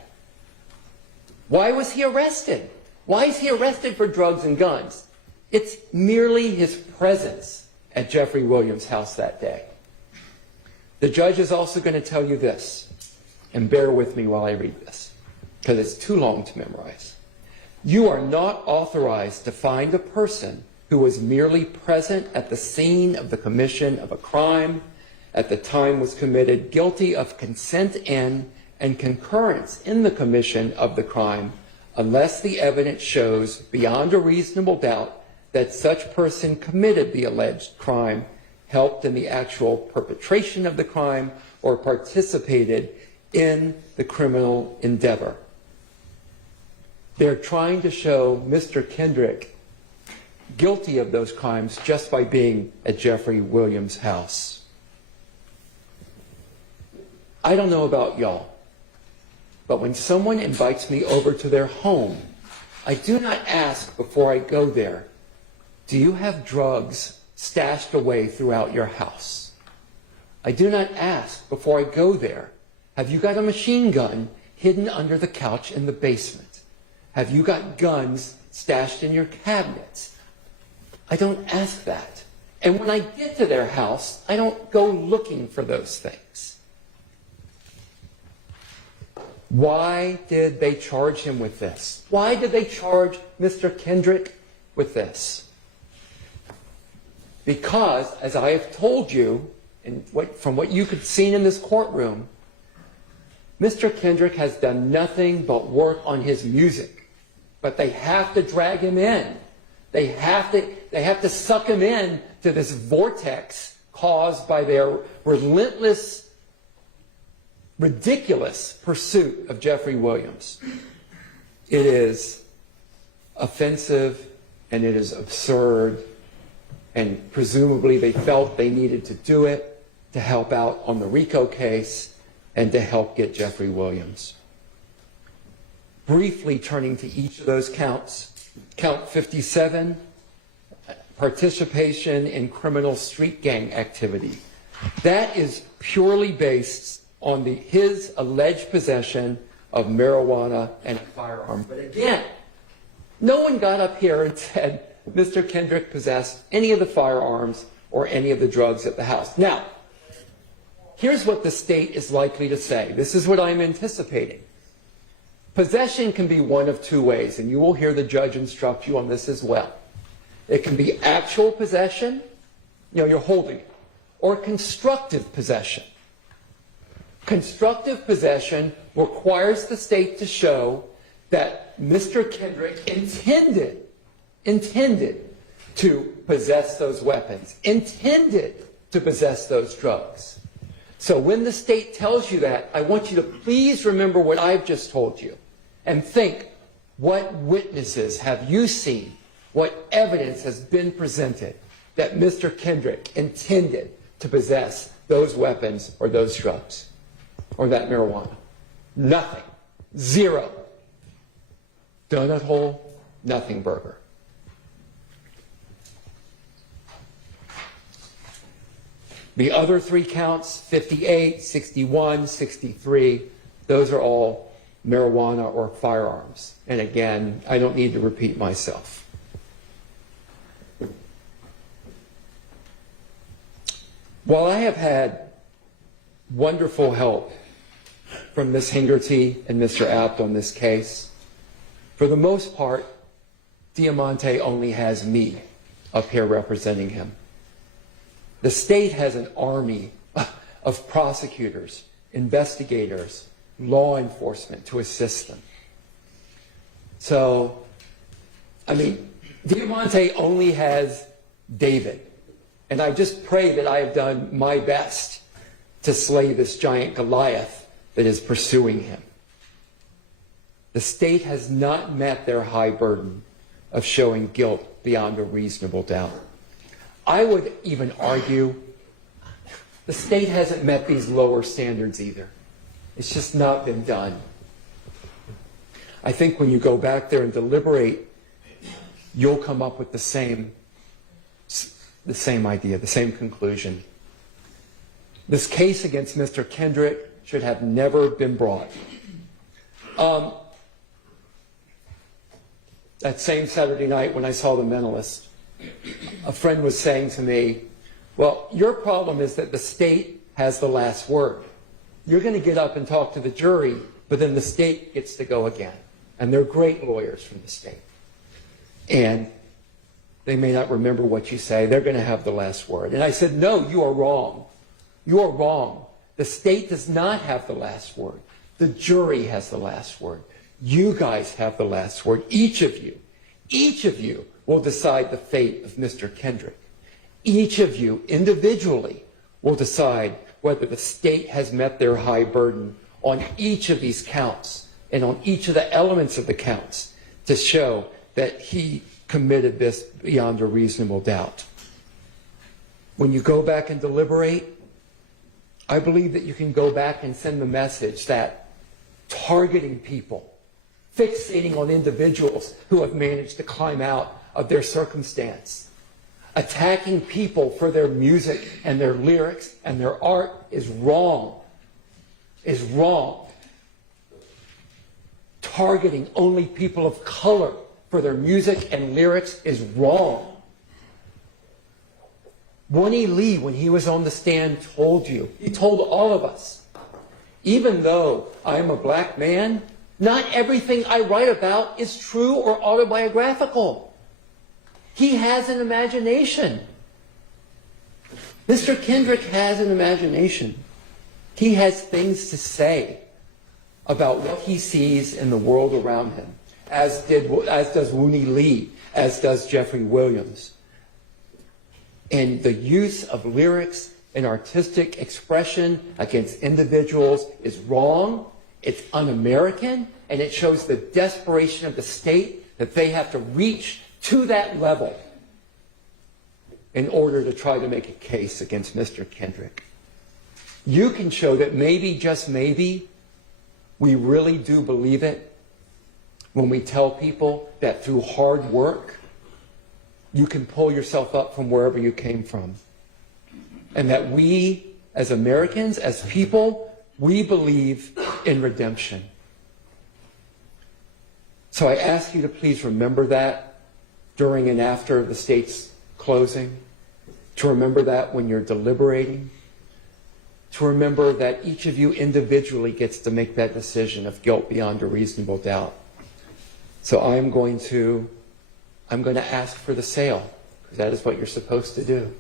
Why was he arrested? Why is he arrested for drugs and guns? It's merely his presence at Jeffrey Williams' house that day. The judge is also going to tell you this, and bear with me while I read this, because it's too long to memorize. You are not authorized to find a person who was merely present at the scene of the commission of a crime at the time was committed guilty of consent in and concurrence in the commission of the crime unless the evidence shows beyond a reasonable doubt that such person committed the alleged crime, helped in the actual perpetration of the crime, or participated in the criminal endeavor. They're trying to show Mr. Kendrick guilty of those crimes just by being at Jeffrey Williams' house. I don't know about y'all, but when someone invites me over to their home, I do not ask before I go there, do you have drugs stashed away throughout your house? I do not ask before I go there, have you got a machine gun hidden under the couch in the basement? Have you got guns stashed in your cabinets? I don't ask that. And when I get to their house, I don't go looking for those things. Why did they charge him with this? Why did they charge Mr. Kendrick with this? Because, as I have told you, from what you could see in this courtroom, Mr. Kendrick has done nothing but work on his music. But they have to drag him in. They have to suck him in to this vortex caused by their relentless, ridiculous pursuit of Jeffrey Williams. It is offensive and it is absurd, and presumably they felt they needed to do it to help out on the RICO case and to help get Jeffrey Williams. Briefly turning to each of those counts. Count 57, participation in criminal street gang activity. That is purely based on his alleged possession of marijuana and a firearm. But again, no one got up here and said Mr. Kendrick possessed any of the firearms or any of the drugs at the house. Now, here's what the state is likely to say. This is what I'm anticipating. Possession can be one of 2 ways, and you will hear the judge instruct you on this as well. It can be actual possession, you're holding it, or constructive possession. Constructive possession requires the state to show that Mr. Kendrick intended to possess those weapons, intended to possess those drugs. So when the state tells you that, I want you to please remember what I've just told you and think, what witnesses have you seen? What evidence has been presented that Mr. Kendrick intended to possess those weapons or those drugs or that marijuana? Nothing. Zero. Donut hole, nothing burger. The other 3 counts, 58, 61, 63, those are all marijuana or firearms. And again, I don't need to repeat myself. While I have had wonderful help from Ms. Hingerty and Mr. Apt on this case, for the most part, Diamante only has me up here representing him. The state has an army of prosecutors, investigators, law enforcement to assist them. So, I mean, Diamante only has David. And I just pray that I have done my best to slay this giant Goliath that is pursuing him. The state has not met their high burden of showing guilt beyond a reasonable doubt. I would even argue the state hasn't met these lower standards either. It's just not been done. I think when you go back there and deliberate, you'll come up with the same idea, the same conclusion. This case against Mr. Kendrick should have never been brought. That same Saturday night when I saw The Mentalist, a friend was saying to me, well, your problem is that the state has the last word. You're going to get up and talk to the jury, but then the state gets to go again. And they're great lawyers from the state. And they may not remember what you say. They're going to have the last word. And I said, no, you are wrong. You are wrong. The state does not have the last word. The jury has the last word. You guys have the last word. Each of you will decide the fate of Mr. Kendrick. Each of you individually will decide whether the state has met their high burden on each of these counts and on each of the elements of the counts to show that he committed this beyond a reasonable doubt. When you go back and deliberate, I believe that you can go back and send the message that targeting people, fixating on individuals who have managed to climb out of their circumstance, attacking people for their music and their lyrics and their art is wrong. Is wrong. Targeting only people of color for their music and lyrics is wrong. Winnie Lee, when he was on the stand, told you, he told all of us, even though I am a black man, not everything I write about is true or autobiographical. He has an imagination. Mr. Kendrick has an imagination. He has things to say about what he sees in the world around him, as does Winnie Lee, as does Jeffrey Williams. And the use of lyrics and artistic expression against individuals is wrong, it's un-American, and it shows the desperation of the state that they have to reach to that level in order to try to make a case against Mr. Kendrick. You can show that maybe, just maybe, we really do believe it when we tell people that through hard work, you can pull yourself up from wherever you came from. And that we, as Americans, as people, we believe in redemption. So I ask you to please remember that during and after the state's closing, to remember that when you're deliberating, to remember that each of you individually gets to make that decision of guilt beyond a reasonable doubt. So I'm going to ask for the sale, because that is what you're supposed to do.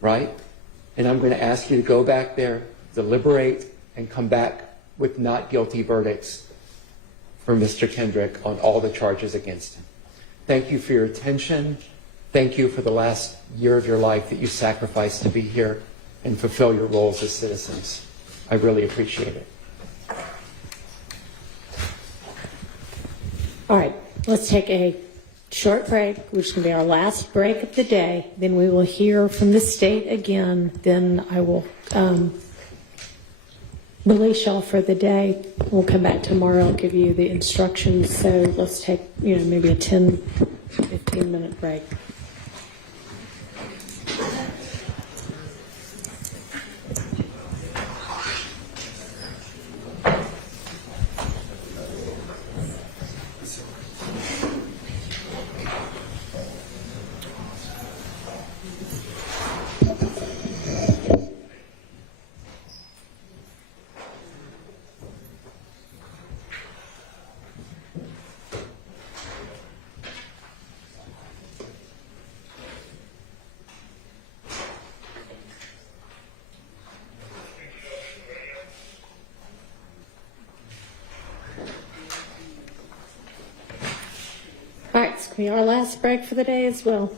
Right? And I'm going to ask you to go back there, deliberate, and come back with not guilty verdicts for Mr. Kendrick on all the charges against him. Thank you for your attention. Thank you for the last year of your life that you sacrificed to be here. and fulfill your roles as citizens. I really appreciate it. All right, let's take a short break, which is going to be our last break of the day. Then we will hear from the state again. Then I will release y'all for the day. We'll come back tomorrow. I'll give you the instructions. So let's take, maybe a 10, 15-minute break. All right, it's going to be our last break for the day as well.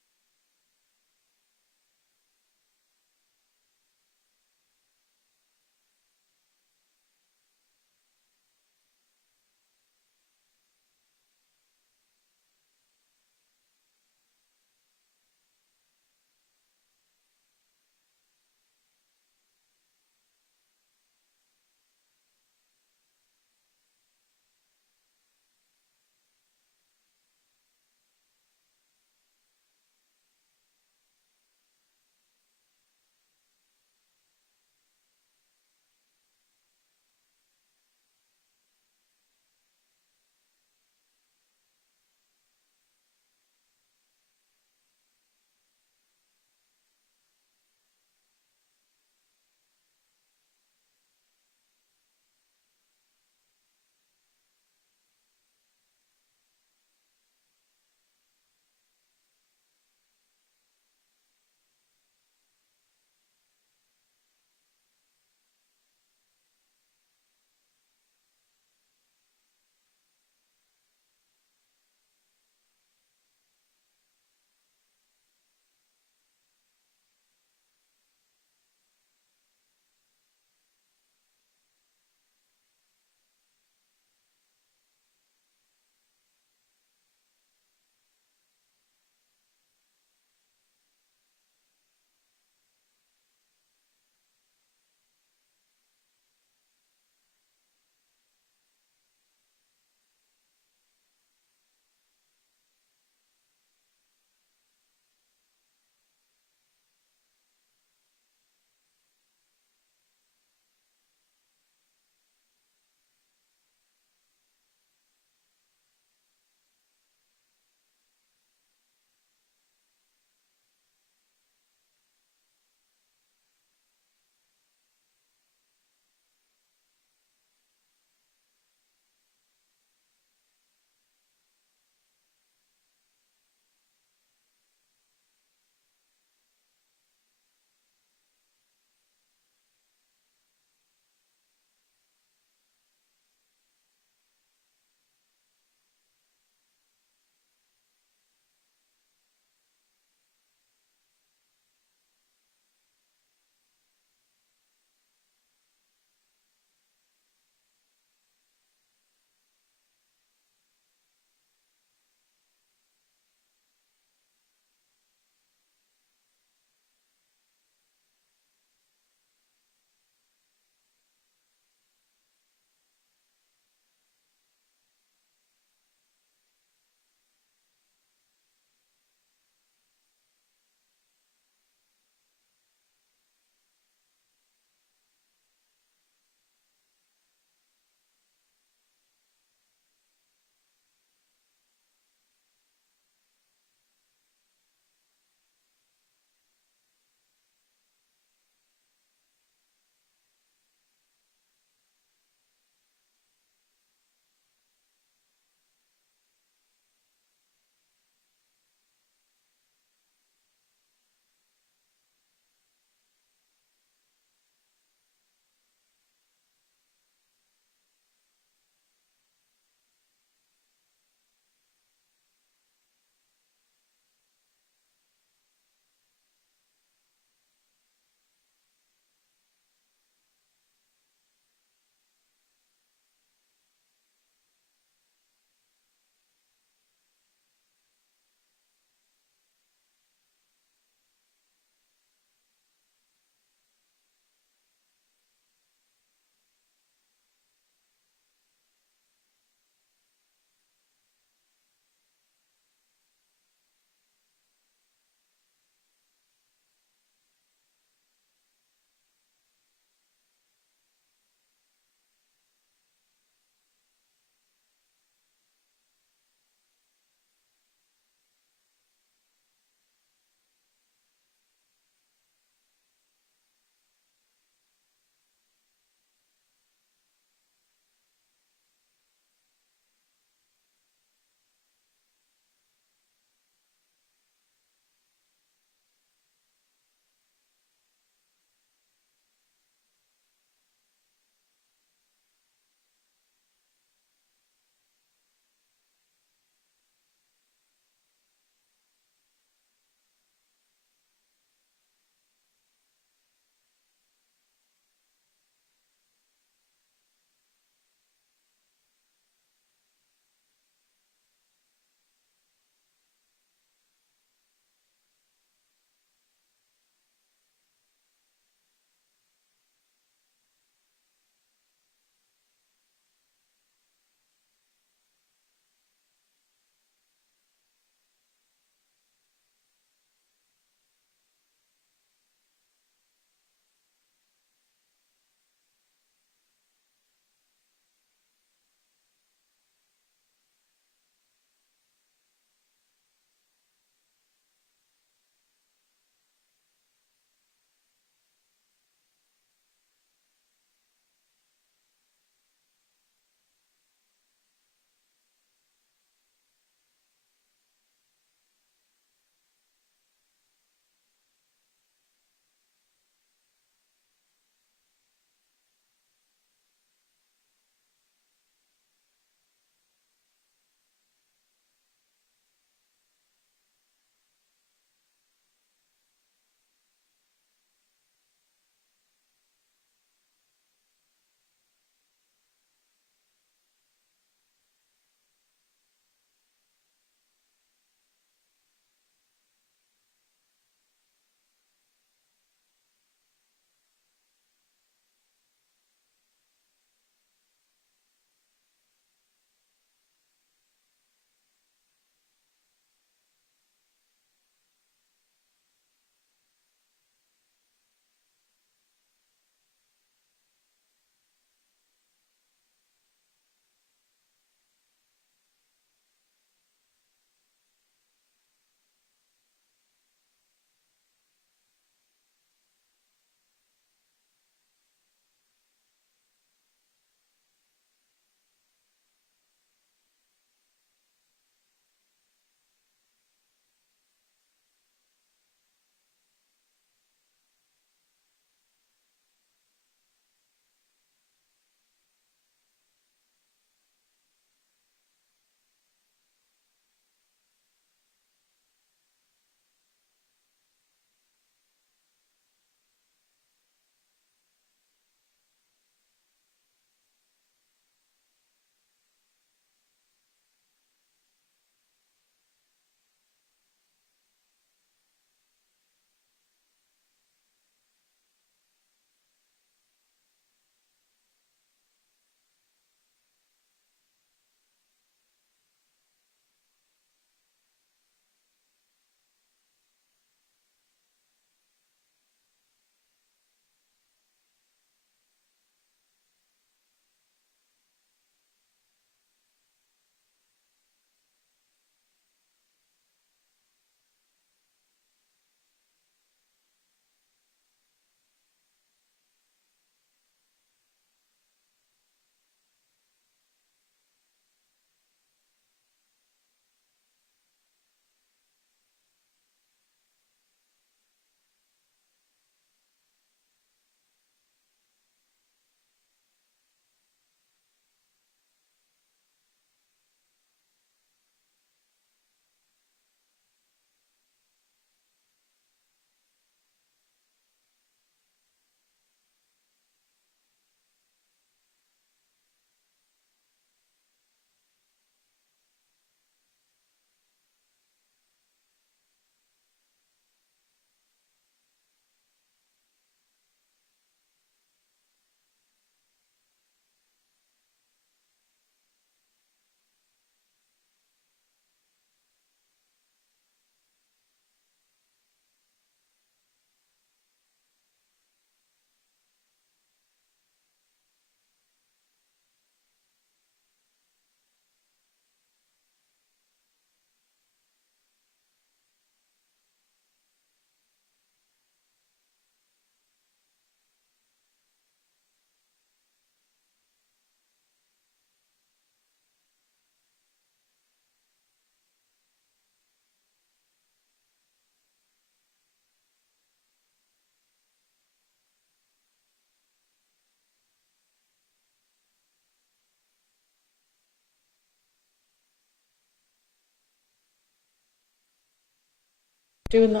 doing the,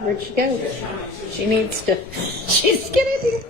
where'd she go? She needs to, she's getting here.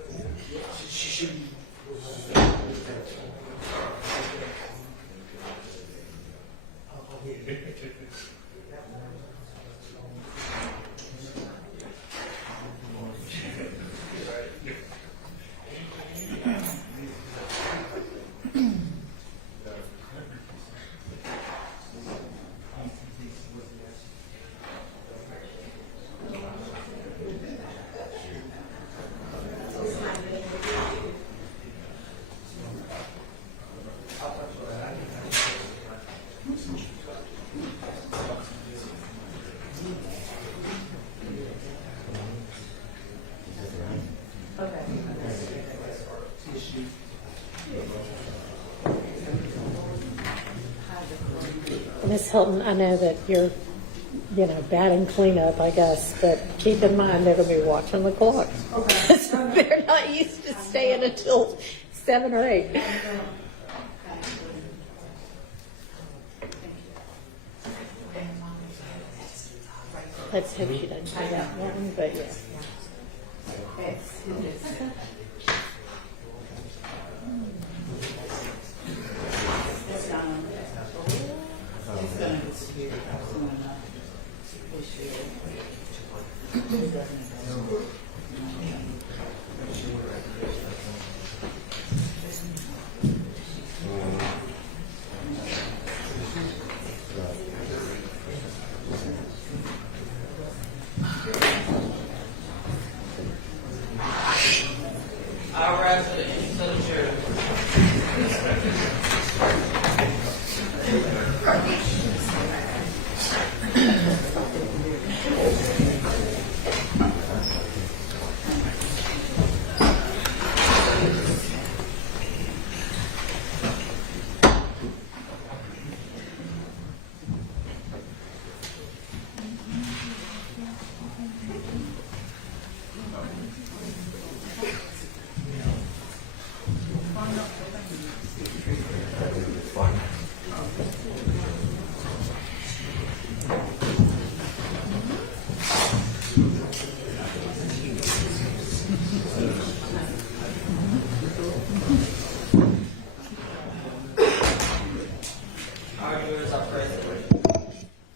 Ms. Hilton, I know that you're, batting cleanup, I guess, but keep in mind they're going to be watching the clock. Okay. They're not used to staying until 7 or 8. Let's hope she doesn't do that one, but yeah. All right, to the jury.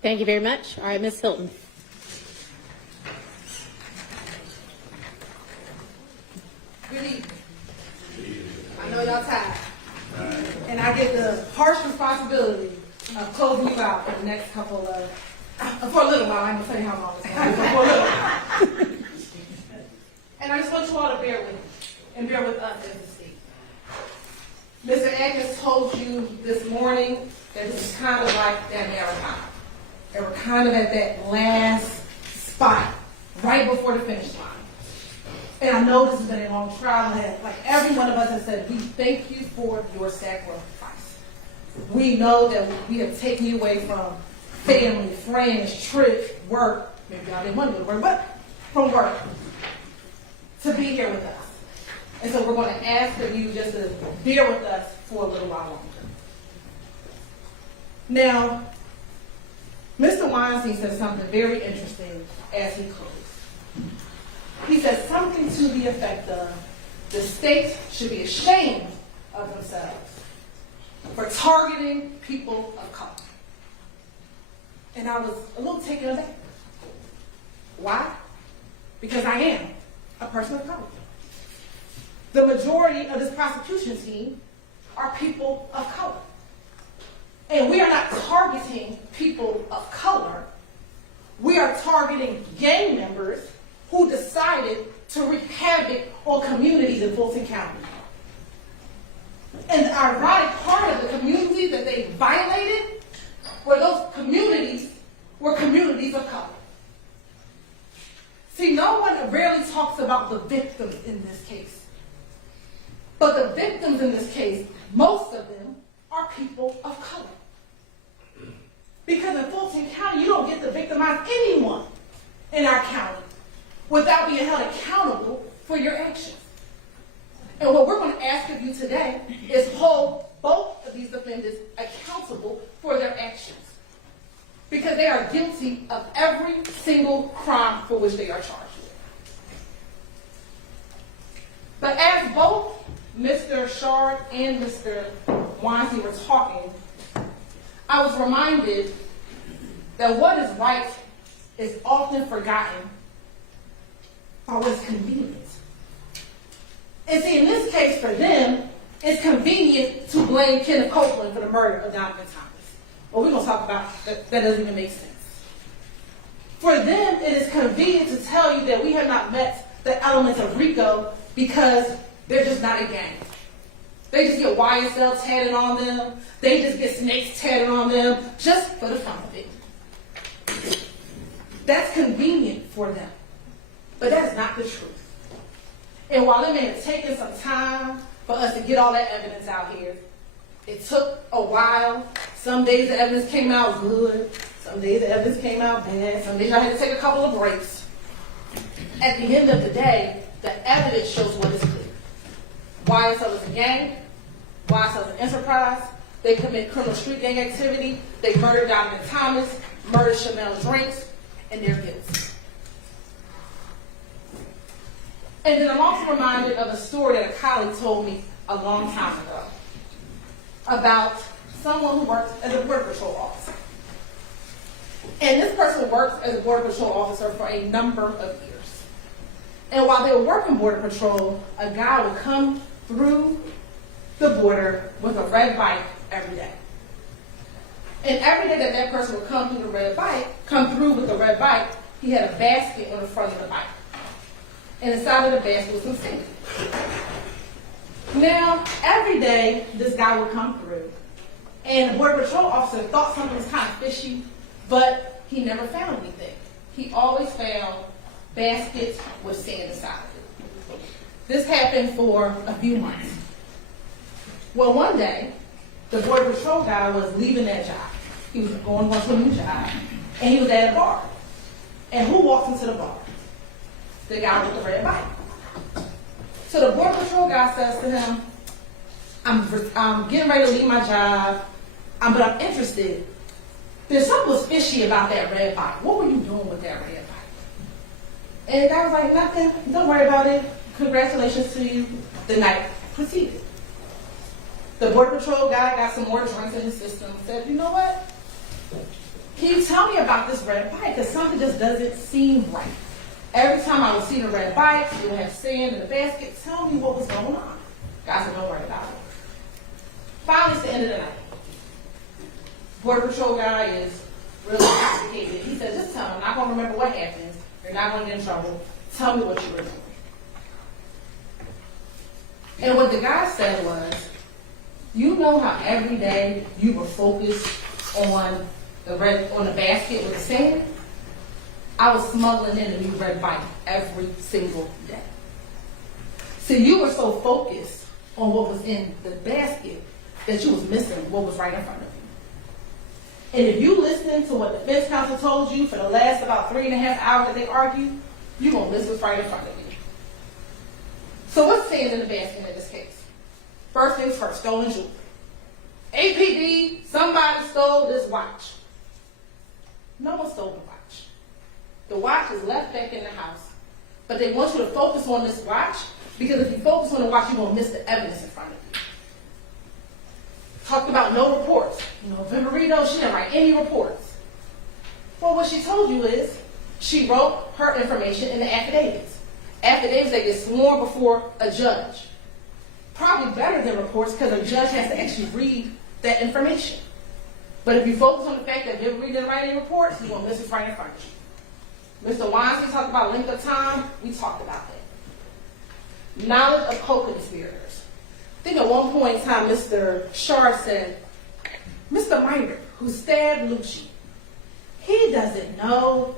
Thank you very much. All right, Ms. Hilton. Good evening. I know y'all tired. And I get the harsh responsibility of closing you out for the next couple of, for a little while. I ain't gonna tell you how long it's gonna be, but for a little while. And I just want you all to bear with me and bear with us as a state. Mr. Agnes told you this morning that this is kind of like that marathon. They were kind of at that last spot, right before the finish line. And I know this has been a long trial, and like every one of us has said, we thank you for your sacrifice. We know that we have taken you away from family, friends, trip, work. Maybe y'all didn't want to go to work, but from work to be here with us. And so we're going to ask of you just to bear with us for a little while longer. Now, Mr. Weinstein said something very interesting as he closed. He said something to the effect of, the state should be ashamed of themselves for targeting people of color. And I was a little taken aback. Why? Because I am a person of color. The majority of this prosecution team are people of color. And we are not targeting people of color. We are targeting gang members who decided to wreak havoc on communities in Fulton County. And the ironic part of the community that they violated were those communities were communities of color. See, no one rarely talks about the victims in this case. But the victims in this case, most of them are people of color. Because in Fulton County, you don't get to victimize anyone in our county without being held accountable for your actions. And what we're going to ask of you today is hold both of these defendants accountable for their actions. Because they are guilty guilty of every single crime for which they are charged with. But as both Mr. Shard and Mr. Weinstein were talking, I was reminded that what is right is often forgotten by what is convenient. And see, in this case for them, it's convenient to blame Kenneth Copeland for the murder of Donovan Thomas. Well, we're going to talk about that. That doesn't even make sense. For them, it is convenient to tell you that we have not met the elements of RICO because they're just not a gang. They just get YSL tatted on them. They just get snakes tatted on them just for the fun of it. That's convenient for them. But that is not the truth. And while it may have taken some time for us to get all that evidence out here, it took a while. Some days the evidence came out good. Some days the evidence came out bad. Some days I had to take a couple of breaks. At the end of the day, the evidence shows what is clear. YSL is a gang. YSL is an enterprise. They commit criminal street gang activity. They murdered Donovan Thomas, murdered Shamel Drinks, and they're guilty. And then I'm also reminded of a story that a colleague told me a long time ago about someone who works as a Border Patrol officer. And this person worked as a Border Patrol officer for a number of years. And while they were working Border Patrol, a guy would come through the border with a red bike every day. And every day that that person would come through with the red bike, he had a basket on the front of the bike. And inside of the basket was some sand. Now, every day, this guy would come through, and the Border Patrol officer thought something was kind of fishy, but he never found anything. He always found baskets with sand inside of it. This happened for a few months. Well, one day, the Border Patrol guy was leaving that job. He was going to a new job, and he was at a bar. And who walked into the bar? The guy with the red bike. So the Border Patrol guy says to him, I'm getting ready to leave my job, but I'm interested. There's something was fishy about that red bike. What were you doing with that red bike? And the guy was like, nothing, don't worry about it. Congratulations to you. The night proceeded. The Border Patrol guy got some more drinks in his system and said, you know what? Can you tell me about this red bike? Because something just doesn't seem right. Every time I would see the red bike, it would have sand in the basket. Tell me what was going on. Guy said, don't worry about it. Finally, it's the end of the night. Border Patrol guy is really intoxicated. He said, just tell me. I'm not going to remember what happened. You're not going to get in trouble. Tell me what you were doing. And what the guy said was, you know how every day you were focused on the basket with the sand? I was smuggling in a new red bike every single day. So you were so focused on what was in the basket that you was missing what was right in front of you. And if you listen to what the defense counsel told you for the last about 3.5 hours that they argued, you're going to miss what's right in front of you. So what's sand in the basket in this case? First things first, stolen jewelry. APD, somebody stole this watch. No one stole the watch. The watch is left back in the house. But they want you to focus on this watch because if you focus on the watch, you're going to miss the evidence in front of you. Talked about no reports. Viverito, she didn't write any reports. Well, what she told you is she wrote her information in the affidavits. Affidavits that get sworn before a judge. Probably better than reports because a judge has to actually read that information. But if you focus on the fact that Viverito didn't write any reports, you're going to miss what's right in front of you. Mr. Weinstein talked about length of time. We talked about that. Knowledge of co-conspirators. I think at one point in time, Mr. Shard said, Mr. Minor, who stabbed Lucci, he doesn't know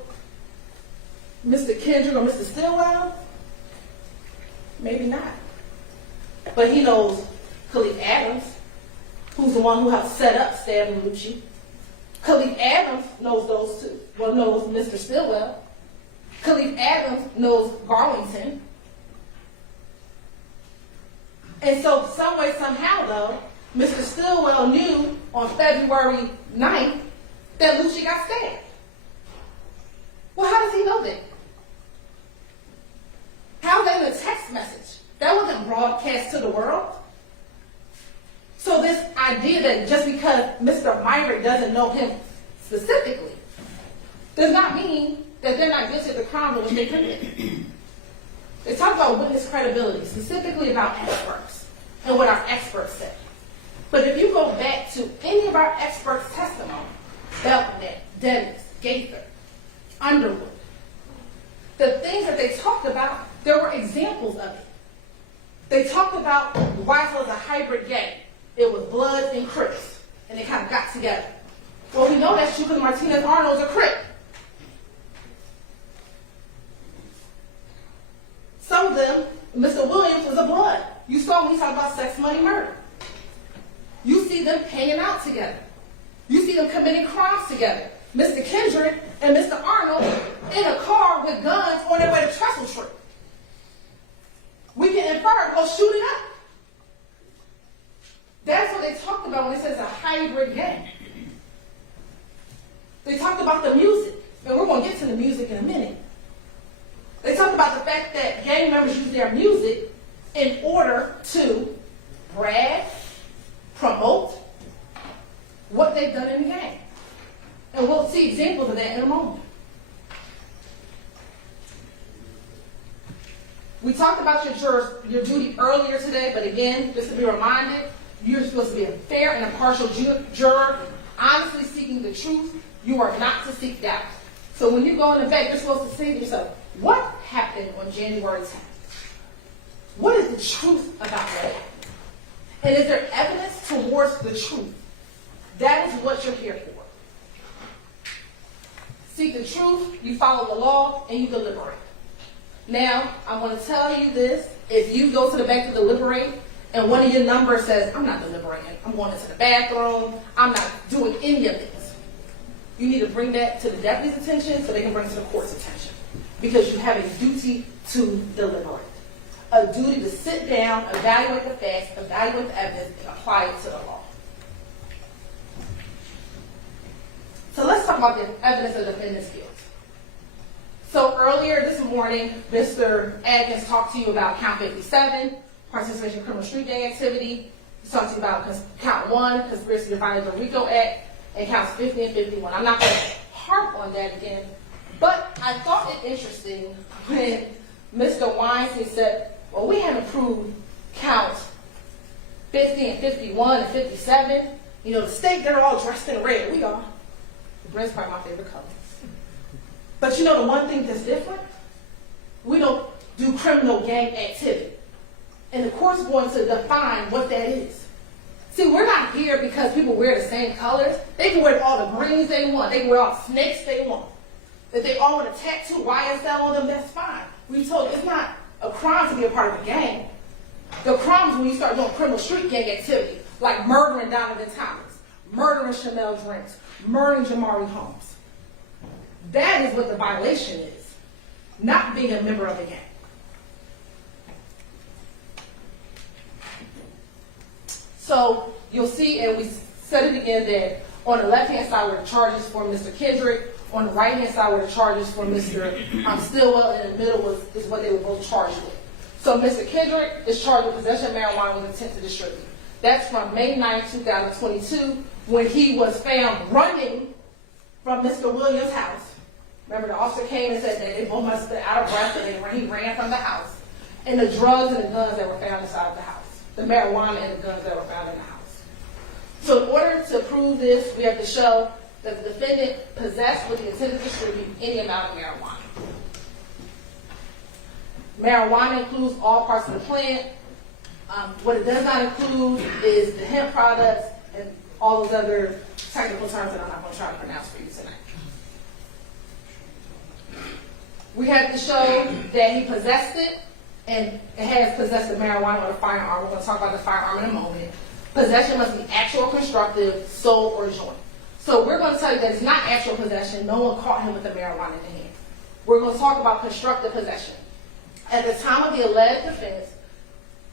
Mr. Kendrick or Mr. Stillwell? Maybe not. But he knows Khalif Adams, who's the one who helped set up stabbing Lucci. Khalif Adams knows those two. Well, knows Mr. Stillwell. Khalif Adams knows Garlington. And so some way, somehow, though, Mr. Stillwell knew on February 9th that Lucci got stabbed. Well, how does he know that? How is that in a text message? That wasn't broadcast to the world. So this idea that just because Mr. Myrick doesn't know him specifically does not mean that they're not guilty of the crime in which they committed. They talk about witness credibility, specifically about experts and what our experts say. But if you go back to any of our experts' testimony, Belknap, Dennis, Gaither, Underwood, the things that they talked about, there were examples of it. They talked about YSL as a hybrid gang. It was Bloods and Crips, and they kind of got together. Well, we know that's true because Martinez Arnold's a Crip. Some of them, Mr. Williams was a Blood. You saw when he talked about sex, money, murder. You see them hanging out together. You see them committing crimes together. Mr. Kendrick and Mr. Arnold in a car with guns on their way to Trestle Tree. We can infer, go shoot it up. That's what they talked about when they said it's a hybrid gang. They talked about the music, and we're going to get to the music in a minute. They talked about the fact that gang members use their music in order to brag, promote what they've done in the gang. And we'll see examples of that in a moment. We talked about your duty earlier today, but again, just to be reminded, you're supposed to be a fair and impartial juror, honestly seeking the truth. You are not to seek doubt. So when you go in the back, you're supposed to say to yourself, what happened on January 10th? What is the truth about that? And is there evidence towards the truth? That is what you're here for. Seek the truth, you follow the law, and you deliberate. Now, I want to tell you this. If you go to the back to deliberate, and one of your numbers says, I'm not deliberating, I'm going into the bathroom, I'm not doing any of this, you need to bring that to the deputy's attention so they can bring it to the court's attention. Because you have a duty to deliberate. A duty to sit down, evaluate the facts, evaluate the evidence, and apply it to the law. So let's talk about the evidence of defendant's guilt. So earlier this morning, Mr. Adkins talked to you about count 57, participation in criminal street gang activity. He talked to you about count 1, conspiracy to violate the RICO Act, and counts 50 and 51. I'm not going to harp on that again, but I thought it interesting when Mr. Weinstein said, well, we haven't proved counts 50 and 51 and 57. You know, the state, they're all dressed in red. We are. Red's probably my favorite color. But you know the one thing that's different? We don't do criminal gang activity. And the court's going to define what that is. See, we're not here because people wear the same colors. They can wear all the greens they want. They can wear all the snakes they want. If they all want to tattoo YSL on them, that's fine. We told you it's not a crime to be a part of a gang. The crime is when you start doing criminal street gang activity, like murdering Donovan Thomas, murdering Chanel Drinks, murdering Jamari Holmes. That is what the violation is, not being a member of a gang. So you'll see, and we said it again, that on the left-hand side were the charges for Mr. Kendrick, on the right-hand side were the charges for Mr. Stillwell, and in the middle is what they were both charged with. So Mr. Kendrick is charged with possession of marijuana with intent to distribute. That's from May 9, 2022, when he was found running from Mr. Williams' house. Remember, the officer came and said that they both must have been out of breath and he ran from the house. And the drugs and the guns that were found inside of the house. The marijuana and the guns that were found in the house. So in order to prove this, we have to show that the defendant possessed with the intent to distribute any amount of marijuana. Marijuana includes all parts of the plant. What it does not include is the hemp products and all those other technical terms that I'm not going to try to pronounce for you tonight. We have to show that he possessed it, and it has possessed the marijuana or the firearm. We're going to talk about the firearm in a moment. Possession must be actual, constructive, sold, or joint. So we're going to tell you that it's not actual possession. No one caught him with the marijuana in the hand. We're going to talk about constructive possession. At the time of the alleged offense,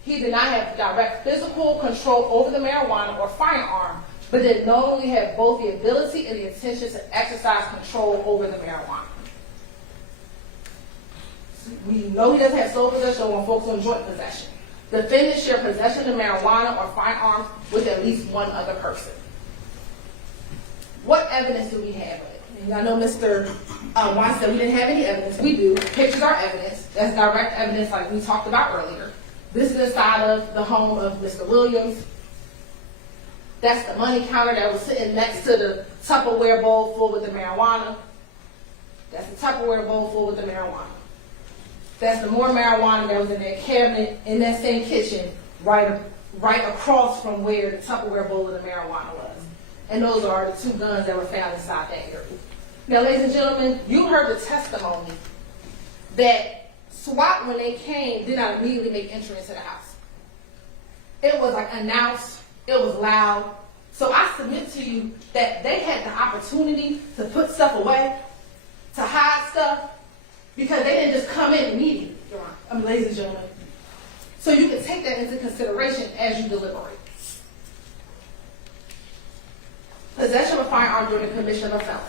he did not have direct physical control over the marijuana or firearm, but did not only have both the ability and the intention to exercise control over the marijuana. We know he doesn't have sole possession, so we'll focus on joint possession. Defendants share possession of marijuana or firearms with at least one other person. What evidence do we have of it? And I know Mr. Wine said we didn't have any evidence. We do. Pictures are evidence. That's direct evidence like we talked about earlier. This is inside of the home of Mr. Williams. That's the money counter that was sitting next to the Tupperware bowl full with the marijuana. That's the Tupperware bowl full with the marijuana. That's the more marijuana that was in that cabinet in that same kitchen right across from where the Tupperware bowl of the marijuana was. And those are the 2 guns that were found inside that area. Now, ladies and gentlemen, you heard the testimony that SWAT, when they came, did not immediately make entry into the house. It was like announced, it was loud. So I submit to you that they had the opportunity to put stuff away, to hide stuff, because they didn't just come in immediately, Your Honor, ladies and gentlemen. So you can take that into consideration as you deliberate. Possession of a firearm during the commission of a felony.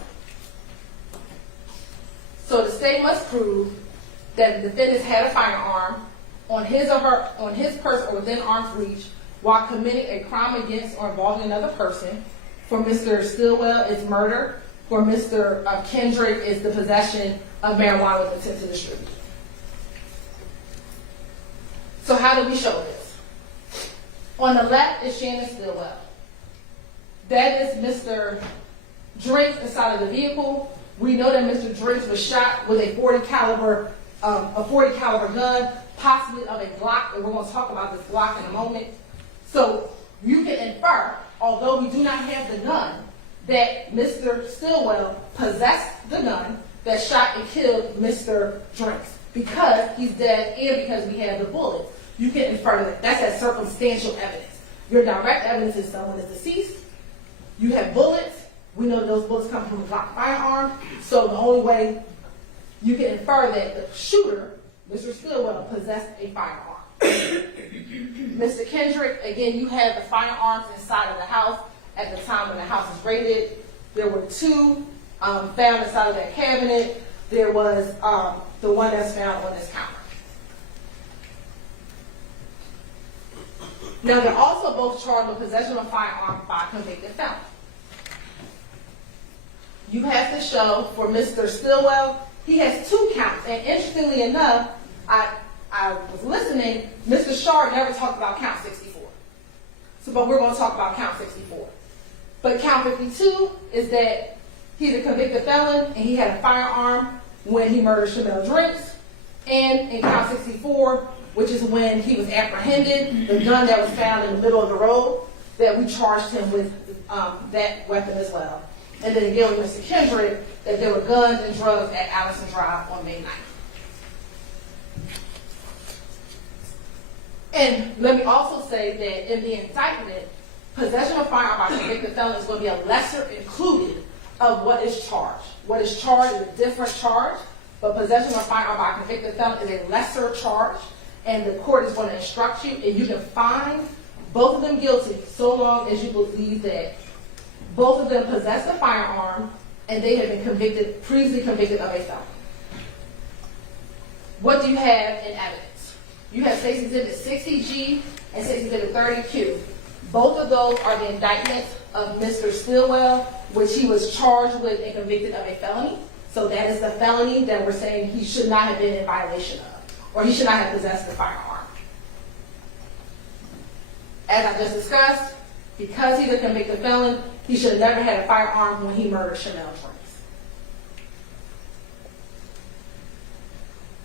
So the state must prove that the defendant had a firearm on his person or within arm's reach while committing a crime against or involving another person. For Mr. Stillwell, it's murder. For Mr. Kendrick, it's the possession of marijuana with intent to distribute. So how do we show this? On the left is Shannon Stillwell. That is Mr. Drinks inside of the vehicle. We know that Mr. Drinks was shot with a 40 caliber gun, possibly of a Glock, and we're going to talk about this Glock in a moment. So you can infer, although we do not have the gun, that Mr. Stillwell possessed the gun that shot and killed Mr. Drinks because he's dead and because we have the bullets. You can infer that. That's that circumstantial evidence. Your direct evidence is someone is deceased. You have bullets. We know that those bullets come from a Glock firearm. So the only way you can infer that the shooter, Mr. Stillwell, possessed a firearm. Mr. Kendrick, again, you have the firearms inside of the house at the time when the house was raided. There were 2 found inside of that cabinet. There was the one that's found on this counter. Now, they're also both charged with possession of a firearm by a convicted felon. You have to show for Mr. Stillwell, he has 2 counts. And interestingly enough, I was listening, Mr. Shard never talked about count 64. But we're going to talk about count 64. But count 52 is that he's a convicted felon and he had a firearm when he murdered Chanel Drinks. And in count 64, which is when he was apprehended, the gun that was found in the middle of the road, that we charged him with that weapon as well. And then again with Mr. Kendrick, that there were guns and drugs at Allison Drive on May 9th. And let me also say that in the indictment, possession of firearm by convicted felon is going to be a lesser included of what is charged. What is charged is a different charge, but possession of firearm by convicted felon is a lesser charge, and the court is going to instruct you, and you can find both of them guilty so long as you believe that both of them possessed a firearm and they have been previously convicted of a felony. What do you have in evidence? You have State's Exhibit 60G and State's Exhibit 30Q. Both of those are the indictments of Mr. Stillwell, which he was charged with and convicted of a felony. So that is the felony that we're saying he should not have been in violation of, or he should not have possessed the firearm. As I just discussed, because he's a convicted felon, he should have never had a firearm when he murdered Chanel Drinks.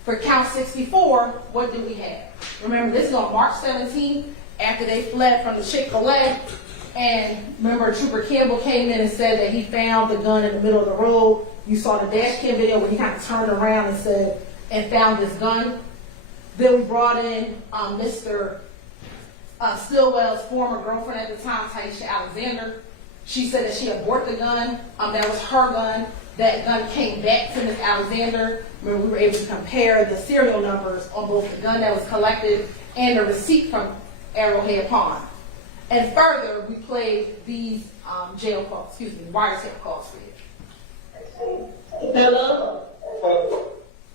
For count 64, what do we have? Remember, this is on March 17th, after they fled from the Chick-fil-A, and remember Trooper Campbell came in and said that he found the gun in the middle of the road. You saw the dash cam video where he kind of turned around and said, and found this gun. Then we brought in Mr. Stillwell's former girlfriend at the time, Taisha Alexander. She said that she had bought the gun. That was her gun. That gun came back to Ms. Alexander. Remember, we were able to compare the serial numbers on both the gun that was collected and the receipt from Arrowhead Pond. And further, we played these wiretap calls for you. Hello?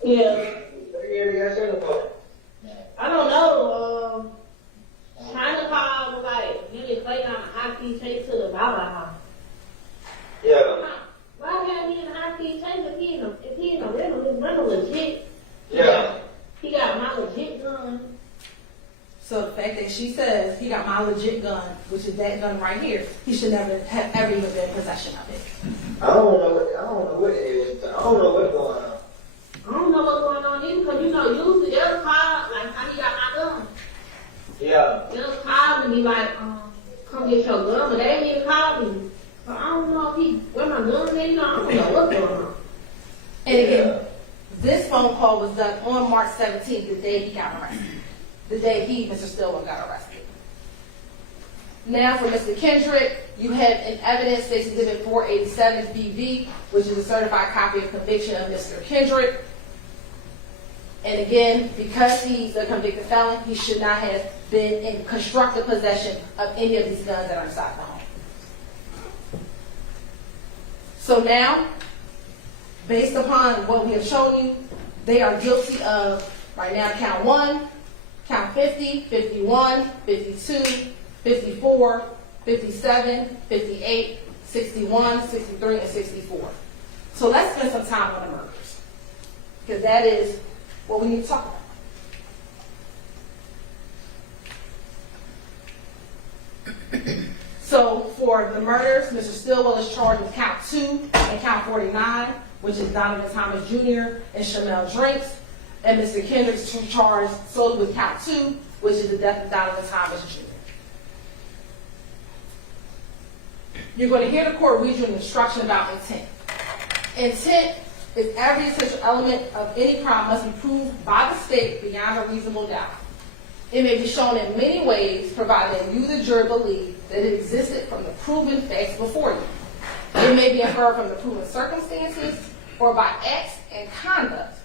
Yeah. got sent for? I don't know. China called was like, you need Clay down a high key chase to the Baba house. Yeah. Why have he in a high key chase if he in a rental? His rental legit. Yeah. He got my legit gun. So the fact that she says he got my legit gun, which is that gun right here, he should never have ever even been in possession of it. I don't know what it is. I don't know what's going on. I don't know what's going on either, because you know, usually they'll call, like how he got my gun. Yeah. They'll call me and be like, come get your gun, but they ain't even call me. So I don't know if where my gun is, you know, I don't know what's going on. And again, this phone call was done on March 17th, the day he got arrested. The day he, Mr. Stillwell, got arrested. Now for Mr. Kendrick, you have in evidence State's Exhibit 487 BV, which is a certified copy of conviction of Mr. Kendrick. And again, because he's a convicted felon, he should not have been in constructive possession of any of these guns that are inside the home. So now, based upon what we have shown you, they are guilty of, right now, count 1, count 50, 51, 52, 54, 57, 58, 61, 63, and 64. So let's spend some time on the murders, because that is what we need to talk about. So for the murders, Mr. Stillwell is charged with count 2 and count 49, which is Donovan Thomas Jr. and Shamel Drinks. And Mr. Kendrick's charged solely with count 2, which is the death of Donovan Thomas Jr. You're going to hear the court read you an instruction about intent. Intent is every essential element of any crime must be proved by the state beyond a reasonable doubt. It may be shown in many ways, provided that you, the jury, believe that it existed from the proven facts before you. It may be inferred from the proven circumstances or by acts and conduct,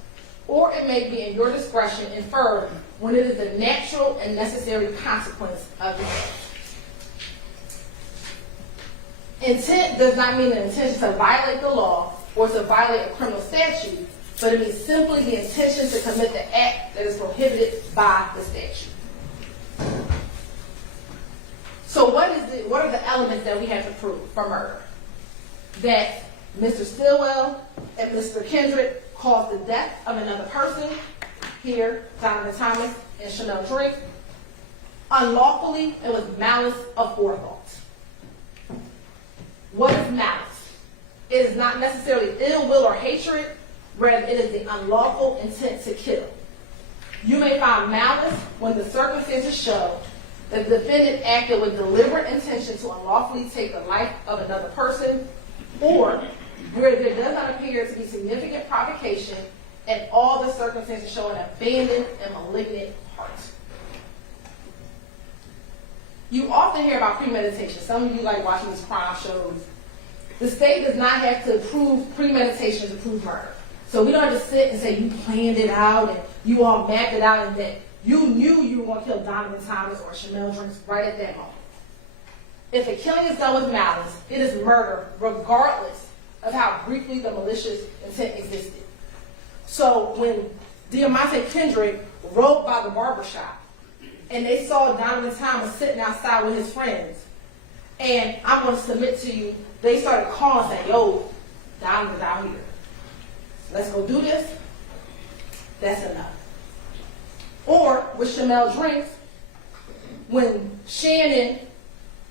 or it may be in your discretion inferred when it is the natural and necessary consequence of the act. Intent does not mean the intention to violate the law or to violate a criminal statute, but it means simply the intention to commit the act that is prohibited by the statute. So what are the elements that we have to prove for murder? That Mr. Stillwell and Mr. Kendrick caused the death of another person, here, Donovan Thomas and Chanel Drake, unlawfully and with malice aforethought. What is malice? It is not necessarily ill will or hatred, rather it is the unlawful intent to kill. You may find malice when the circumstances show that the defendant acted with deliberate intention to unlawfully take the life of another person, or where there does not appear to be significant provocation and all the circumstances show an abandoned and malignant heart. You often hear about premeditation. Some of you like watching these crime shows. The state does not have to prove premeditation to prove murder. So we don't have to sit and say you planned it out and you all mapped it out and that you knew you were going to kill Donovan Thomas or Chanel Drinks right at that moment. If a killing is done with malice, it is murder regardless of how briefly the malicious intent existed. So when Diamante Kendrick rode by the barbershop and they saw Donovan Thomas sitting outside with his friends, and I'm going to submit to you, they started calling saying, yo, Donovan's out here. Let's go do this. That's enough. Or with Chanel Drinks, when Shannon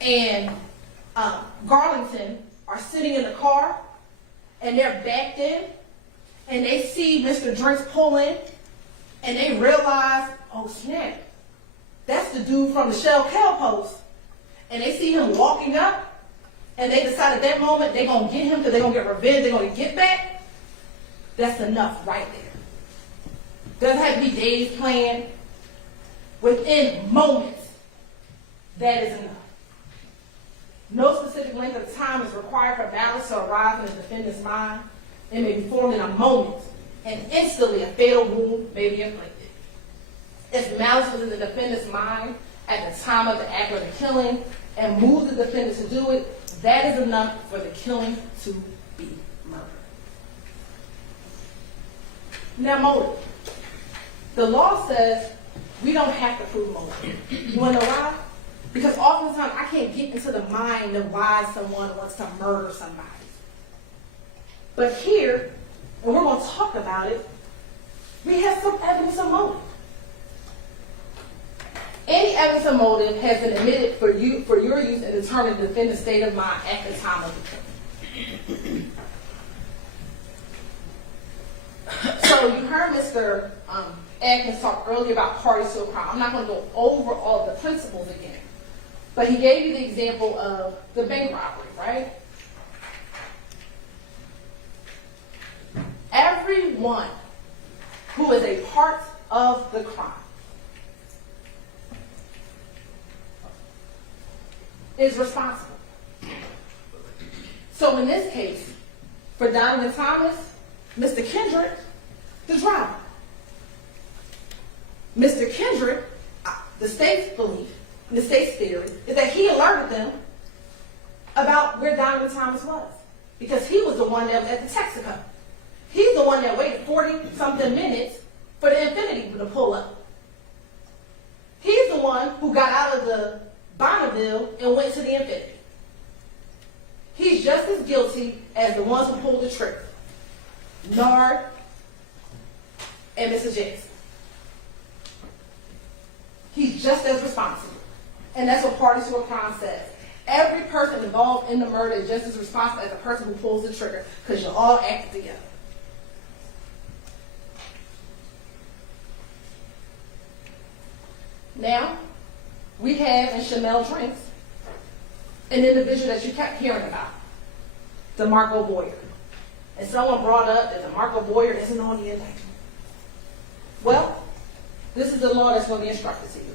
and Garlington are sitting in the car and they're backed in and they see Mr. Drinks pull in and they realize, oh snap, that's the dude from the Shell Cal post. And they see him walking up and they decide at that moment they're going to get him because they're going to get revenge, they're going to get back. That's enough right there. Doesn't have to be days planned. Within moments, that is enough. No specific length of time is required for malice to arise in the defendant's mind. It may be formed in a moment, and instantly a fatal wound may be inflicted. If malice was in the defendant's mind at the time of the act of the killing and moved the defendant to do it, that is enough for the killing to be murder. Now, motive. The law says we don't have to prove motive. You want to know why? Because oftentimes I can't get into the mind of why someone wants to murder somebody. But here, and we're going to talk about it, we have some evidence of motive. Any evidence of motive has been admitted for your use in determining the defendant's state of mind at the time of the killing. So you heard Mr. Atkins talk earlier about parties to a crime. I'm not going to go over all of the principles again. But he gave you the example of the bank robbery, right? Everyone who is a part of the crime is responsible. So in this case, for Donovan Thomas, Mr. Kendrick, the driver. Mr. Kendrick, the state's belief, the state's theory, is that he alerted them about where Donovan Thomas was. Because he was the one that was at the Texaco. He's the one that waited 40-something minutes for the Infinity to pull up. He's the one who got out of the Bonneville and went to the Infinity. He's just as guilty as the ones who pulled the trigger. Nard and Mrs. Jackson. He's just as responsible. And that's what parties to a crime says. Every person involved in the murder is just as responsible as the person who pulls the trigger, because you all act together. Now, we have in Chanel Drinks an individual that you kept hearing about, DeMarco Boyer. And someone brought up that DeMarco Boyer isn't on the indictment. Well, this is the law that's going to be instructed to you.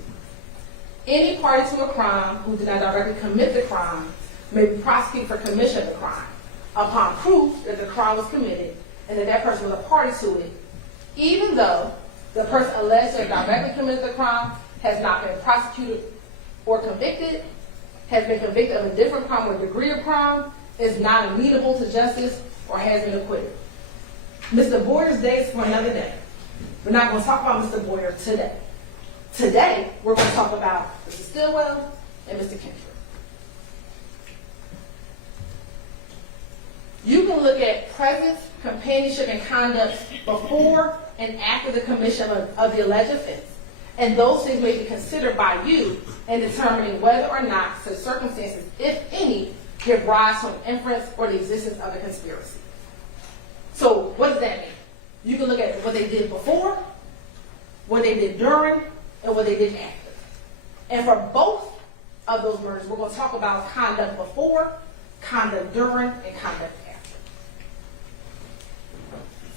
Any party to a crime who did not directly commit the crime may be prosecuted for commission of the crime upon proof that the crime was committed and that that person was a party to it, even though the person alleged to have directly committed the crime has not been prosecuted or convicted, has been convicted of a different crime or degree of crime, is not amenable to justice, or has been acquitted. Mr. Boyer's day is for another day. We're not going to talk about Mr. Boyer today. Today, we're going to talk about Mr. Stillwell and Mr. Kendrick. You can look at presence, companionship, and conduct before and after the commission of the alleged offense. And those things may be considered by you in determining whether or not such circumstances, if any, give rise to an inference or the existence of a conspiracy. So what does that mean? You can look at what they did before, what they did during, and what they did after. And for both of those murders, we're going to talk about conduct before, conduct during, and conduct after.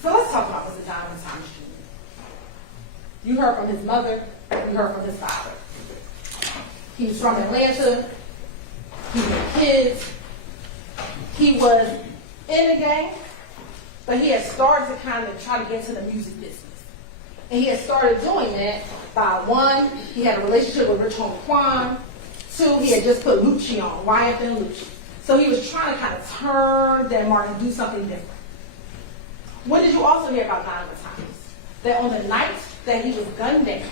So let's talk about Mr. Donovan Thomas Jr. You heard from his mother, you heard from his father. He's from Atlanta, he had kids, he was in a gang, but he had started to kind of try to get into the music business. And he had started doing that by, one, he had a relationship with Rich Homie Quan. Two, he had just put Lucci on, YSL Lucci. So he was trying to kind of turn that mark and do something different. When did you also hear about Donovan Thomas? That on the night that he was gunned down,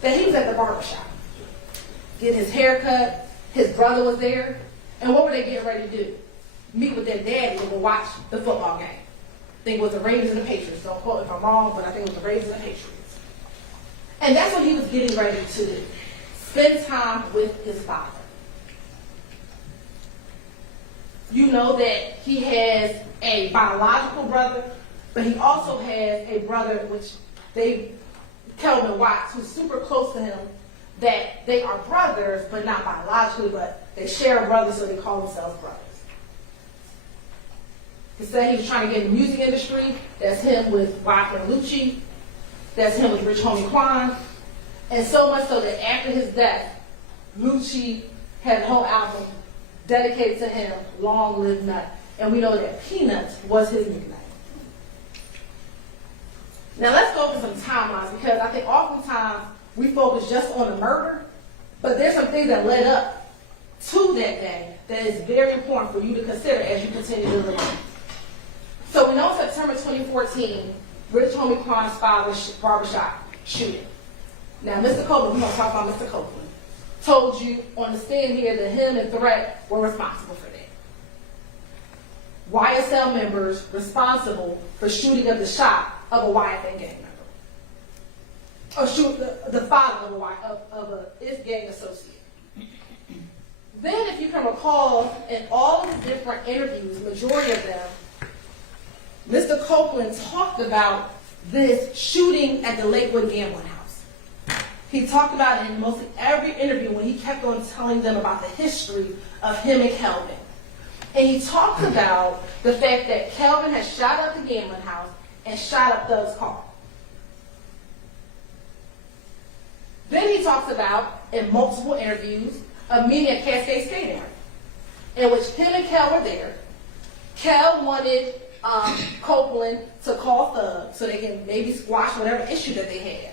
that he was at the barbershop, getting his hair cut, his brother was there, and what were they getting ready to do? Meet with their daddy and go watch the football game. I think it was the Ravens and the Patriots. Don't quote if I'm wrong, but I think it was the Ravens and the Patriots. And that's what he was getting ready to do. Spend time with his father. You know that he has a biological brother, but he also has a brother, which Kelvin Watts, who's super close to him, that they are brothers, but not biologically, but they share a brother, so they call themselves brothers. He said he was trying to get in the music industry. That's him with YSL Lucci. That's him with Rich Homie Quan. And so much so that after his death, Lucci had a whole album dedicated to him, Long Live Nut. And we know that Peanuts was his nickname. Now let's go over some timelines, because I think oftentimes we focus just on the murder, but there's some things that led up to that day that is very important for you to consider as you continue to look. So we know in September 2014, Rich Homie Kwan's father's barbershop shooting. Now, Mr. Copeland, we're going to talk about Mr. Copeland, told you on the stand here that him and Threat were responsible for that. YSL members responsible for shooting up the shop of a YFN gang member. Or shoot the father of a if gang associate. Then, if you can recall, in all of the different interviews, majority of them, Mr. Copeland talked about this shooting at the Lakewood gambling house. He talked about it in mostly every interview when he kept on telling them about the history of him and Kelvin. And he talked about the fact that Kelvin had shot up the gambling house and shot up Thug's car. Then he talks about, in multiple interviews, a meeting at Cascade Skating Rink, in which him and Kel were there. Kel wanted Copeland to call Thug so they can maybe squash whatever issue that they had.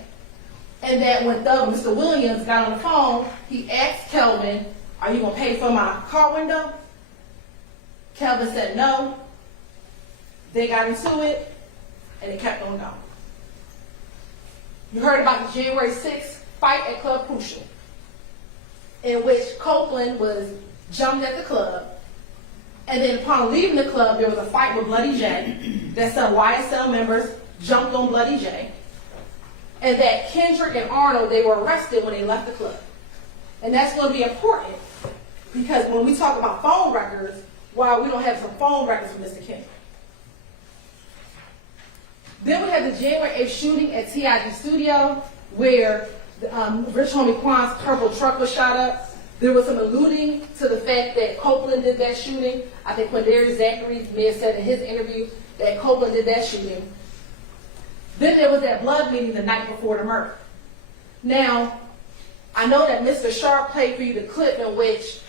And that when Thug, Mr. Williams, got on the phone, he asked Kelvin, "Are you going to pay for my car window?" Kelvin said no. They got into it, and it kept on going. You heard about the January 6th fight at Club Crucial, in which Copeland was jumped at the club, and then upon leaving the club, there was a fight with Bloody J, that some YSL members jumped on Bloody J, and that Kendrick and Arnold, they were arrested when they left the club. And that's going to be important, because when we talk about phone records, why we don't have some phone records from Mr. Kendrick. Then we had the January 8th shooting at TIG Studio, where Rich Homie Kwan's purple truck was shot up. There was some alluding to the fact that Copeland did that shooting. I think Quindarius Zachary may have said in his interview that Copeland did that shooting. Then there was that blood meeting the night before the murder. Now, I know that Mr. Sharp played for you the clip in which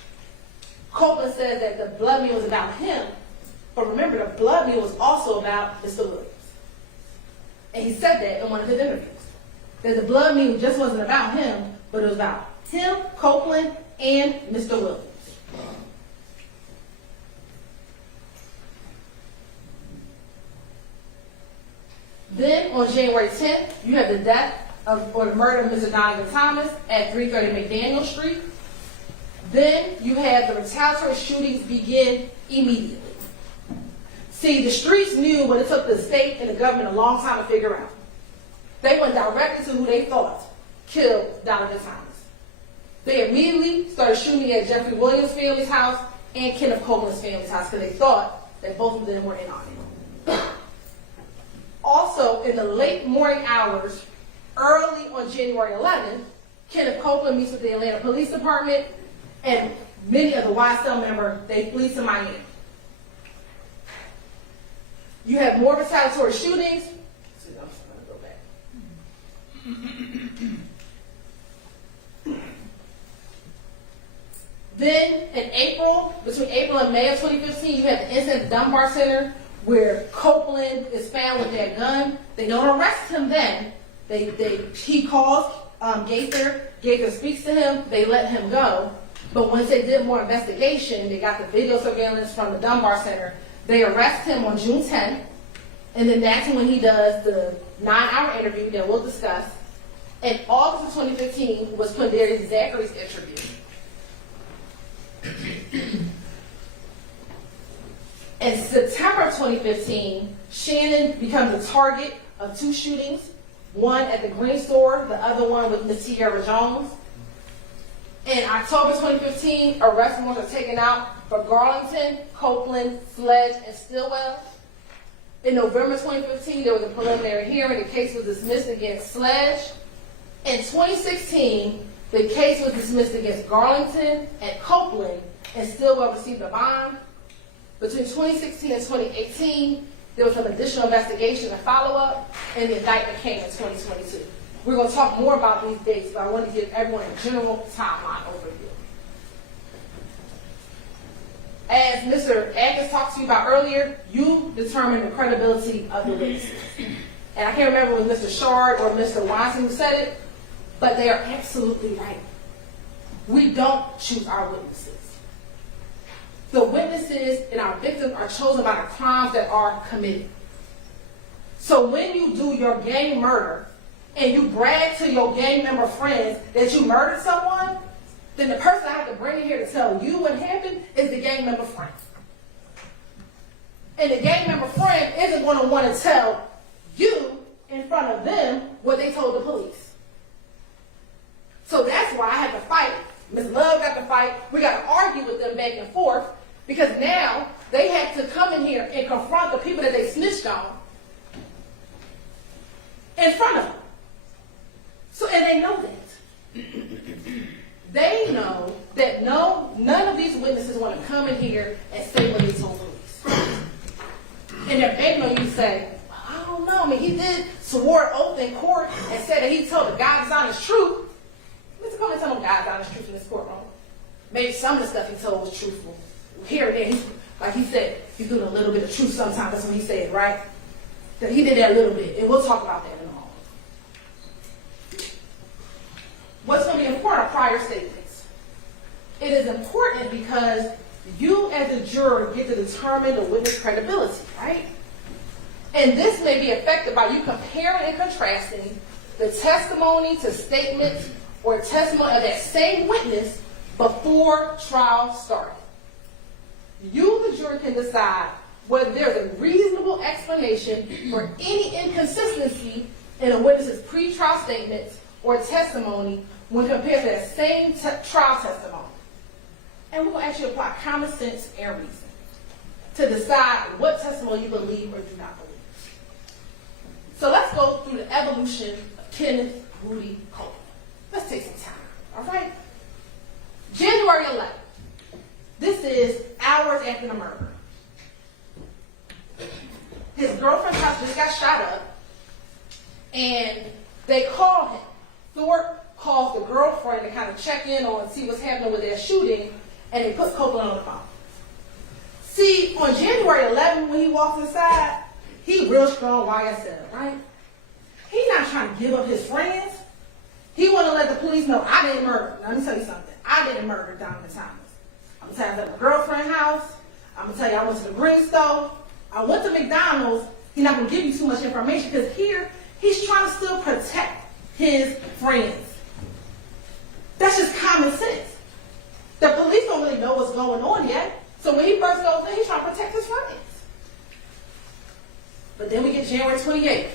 Copeland said that the blood meal was about him. But remember, the blood meal was also about Mr. Williams. And he said that in one of his interviews. That the blood meal just wasn't about him, but it was about him, Copeland, and Mr. Williams. Then, on January 10th, you have the death or the murder of Mr. Donovan Thomas at 330 McDaniel Street. Then, you have the retaliatory shootings begin immediately. See, the streets knew what it took the state and the government a long time to figure out. They went directly to who they thought killed Donovan Thomas. They immediately started shooting at Jeffrey Williams' family's house and Kenneth Copeland's family's house because they thought that both of them were in on it. Also, in the late morning hours, early on January 11th, Kenneth Copeland meets with the Atlanta Police Department, and many of the YSL members, they flee to Miami. You have more retaliatory shootings. Then, in April, between April and May of 2015, you have the incident at the Dunbar Center where Copeland is found with that gun. They don't arrest him then. He calls Gaither. Gaither speaks to him. They let him go. But once they did more investigation, they got the video surveillance from the Dunbar Center. They arrest him on June 10th. And then that's when he does the 9-hour interview that we'll discuss. In August of 2015 was Quindarius Zachary's interview. In September of 2015, Shannon becomes the target of 2 shootings, one at the Green Store, the other one with Ms. Tierra Jones. In October 2015, arrest warrants are taken out for Garlington, Copeland, Sledge, and Stillwell. In November 2015, there was a preliminary hearing. The case was dismissed against Sledge. In 2016, the case was dismissed against Garlington and Copeland, and Stillwell received a bond. Between 2016 and 2018, there was some additional investigation and follow-up, and the indictment came in 2022. We're going to talk more about these dates, but I want to give everyone a general timeline overview. As Mr. Atkins talked to you about earlier, you determine the credibility of the witnesses. And I can't remember if it was Mr. Shard or Mr. Weinstein who said it, but they are absolutely right. We don't choose our witnesses. The witnesses and our victims are chosen by the crimes that are committed. So when you do your gang murder and you brag to your gang member friends that you murdered someone, then the person I have to bring in here to tell you what happened is the gang member friend. And the gang member friend isn't going to want to tell you in front of them what they told the police. So that's why I had to fight. Ms. Love got to fight. We got to argue with them back and forth because now they had to come in here and confront the people that they snitched on in front of them. So, and they know that. They know that none of these witnesses want to come in here and say what they told police. And they're begging on you to say, I don't know, I mean, he did swore an oath in court and said that he told the God's honest truth. Let's come and tell him God's honest truth in this courtroom. Maybe some of the stuff he told was truthful. Here and there, like he said, he's doing a little bit of truth sometimes. That's what he said, right? That he did that a little bit, and we'll talk about that in a moment. What's going to be important are prior statements. It is important because you as a juror get to determine the witness credibility, right? And this may be affected by you comparing and contrasting the testimony to statements or testimony of that same witness before trial started. You, the jury, can decide whether there's a reasonable explanation for any inconsistency in a witness's pre-trial statements or testimony when compared to that same trial testimony. And we're going to actually apply common sense and reason to decide what testimony you believe or do not believe. So let's go through the evolution of Kenneth Rudy Copeland. Let's take some time, all right? January 11th. This is hours after the murder. His girlfriend's house just got shot up, and they call him. Thorpe calls the girlfriend to kind of check in on and see what's happening with their shooting, and they put Copeland on the phone. See, on January 11th, when he walks inside, he real strong YSL, right? He's not trying to give up his friends. He want to let the police know, I didn't murder. Now, let me tell you something. I didn't murder Donovan Thomas. I'm going to tell you I was at my girlfriend's house. I'm going to tell you I went to the green stove. I went to McDonald's. He's not going to give you too much information because here, he's trying to still protect his friends. That's just common sense. The police don't really know what's going on yet. So when he first goes in, he's trying to protect his friends. But then we get January 28th.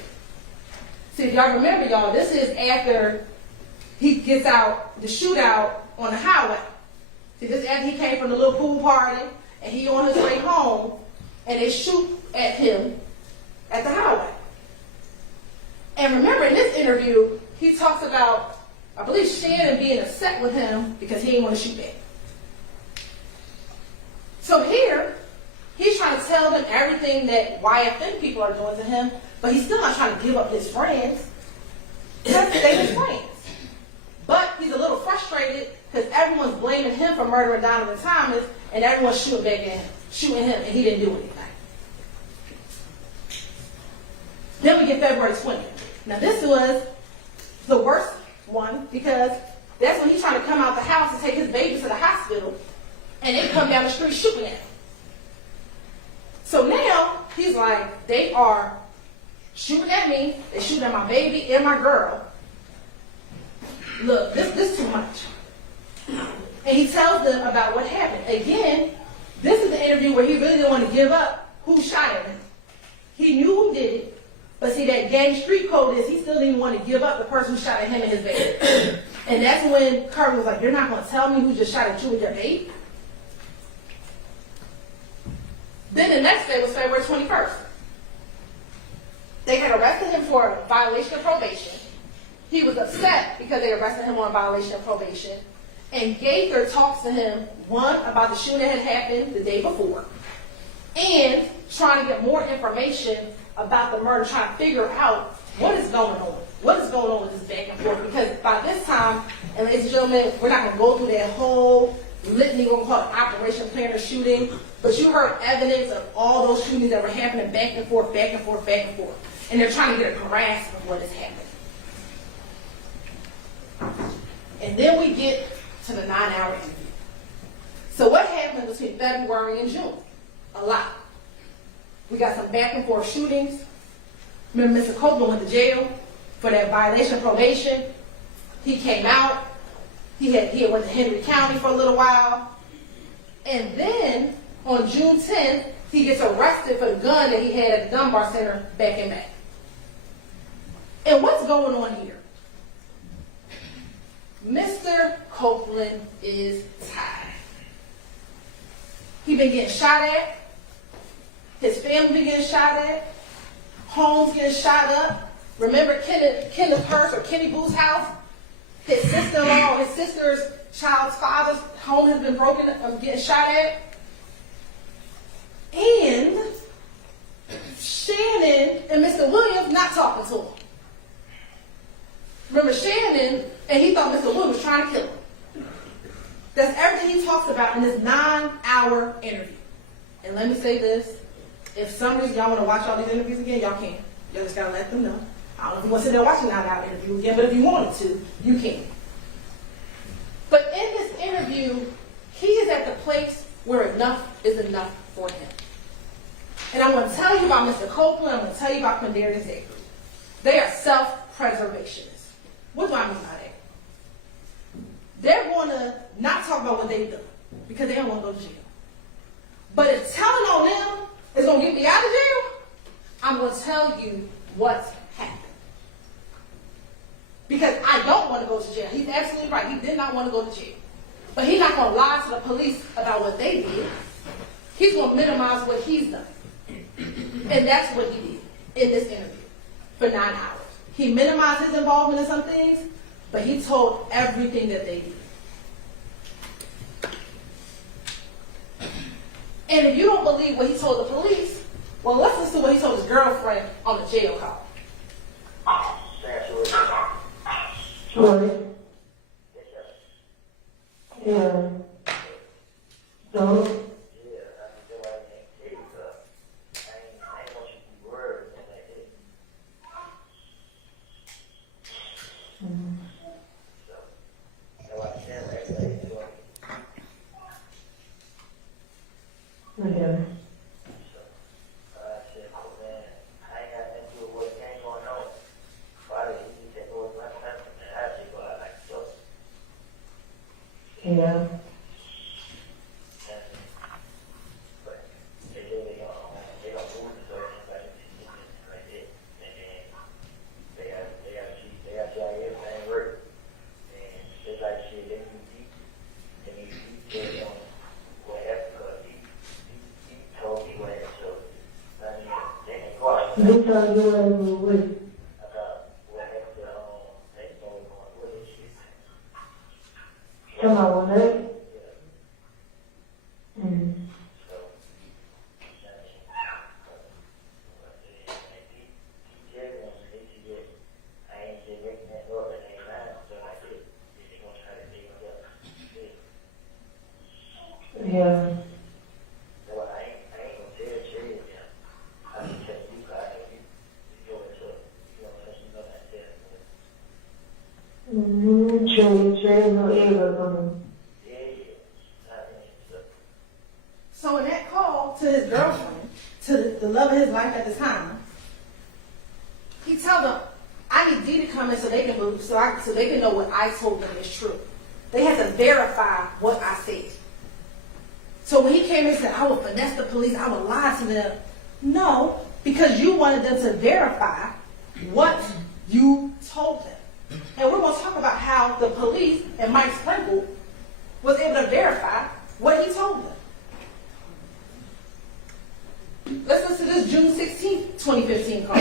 See, if y'all remember, y'all, this is after he gets out the shootout on the highway. See, this is after he came from the little pool party, and he on his way home, and they shoot at him at the highway. And remember, in this interview, he talks about, I believe, Shannon being upset with him because he didn't want to shoot back. So here, he's trying to tell them everything that YFN people are doing to him, but he's still not trying to give up his friends. That's his friends. But he's a little frustrated because everyone's blaming him for murdering Donovan Thomas, and everyone's shooting back at him, and he didn't do anything. Then we get February 20th. Now this was the worst one because that's when he's trying to come out the house to take his baby to the hospital, and they come down the street shooting at him. So now he's like, they are shooting at me, they're shooting at my baby and my girl. Look, this is too much. And he tells them about what happened. Again, this is the interview where he really didn't want to give up who shot at him. He knew who did it, but see, that gang street code is he still didn't want to give up the person who shot at him and his baby. And that's when Curtin was like, you're not going to tell me who just shot at you and your baby? Then the next day was February 21st. They had arrested him for a violation of probation. He was upset because they arrested him on a violation of probation. And Gaither talks to him, one, about the shooting that had happened the day before, and trying to get more information about the murder, trying to figure out what is going on. What is going on with this back and forth? Because by this time, and ladies and gentlemen, we're not going to go through that whole litany, we're going to call it Operation Planner shooting, but you heard evidence of all those shootings that were happening back and forth, back and forth, back and forth. And they're trying to get a grasp of what is happening. And then we get to the 9-hour interview. So what happened between February and June? A lot. We got some back and forth shootings. Remember, Mr. Copeland went to jail for that violation of probation. He came out. He had went to Henry County for a little while. And then on June 10th, he gets arrested for the gun that he had at the Dunbar Center back in May. And what's going on here? Mr. Copeland is tired. He been getting shot at. His family been getting shot at. Homes getting shot up. Remember Kenneth Hurst or Kenny Boo's house? His sister-in-law, his sister's child's father's home has been broken, getting shot at. And Shannon and Mr. Williams not talking to him. Remember Shannon, and he thought Mr. Williams was trying to kill him. That's everything he talks about in this 9-hour interview. And let me say this. If for some reason y'all want to watch all these interviews again, y'all can. Y'all just got to let them know. I don't know if you want to sit there and watch a 9-hour interview again, but if you wanted to, you can. But in this interview, he is at the place where enough is enough for him. And I'm going to tell you about Mr. Copeland. I'm going to tell you about Quindarius Avery. They are self-preservationists. What do I mean by that? They're going to not talk about what they've done because they don't want to go to jail. But if telling on them is going to get me out of jail, I'm going to tell you what's happened. Because I don't want to go to jail. He's absolutely right. He did not want to go to jail. But he's not going to lie to the police about what they did. He's going to minimize what he's done. And that's what he did in this interview for 9 hours. He minimized his involvement in some things, but he told everything that they did. And if you don't believe what he told the police, well, let's listen to what he told his girlfriend on the jail call. Sorry. Yeah. So. Yeah. Yeah. Which are you able with? Come on, right? Yeah. So in that call to his girlfriend, to the love of his life at the time, he tells them, "I need Dee to come in so they can move, so they can know what I told them is true. They had to verify what I said." So when he came in and said, "I will finesse the police, I will lie to them," no, because you wanted them to verify what you told them. And we're going to talk about how the police and Mike Sprinkle was able to verify what he told them. Let's listen to this June 16th, 2015 call.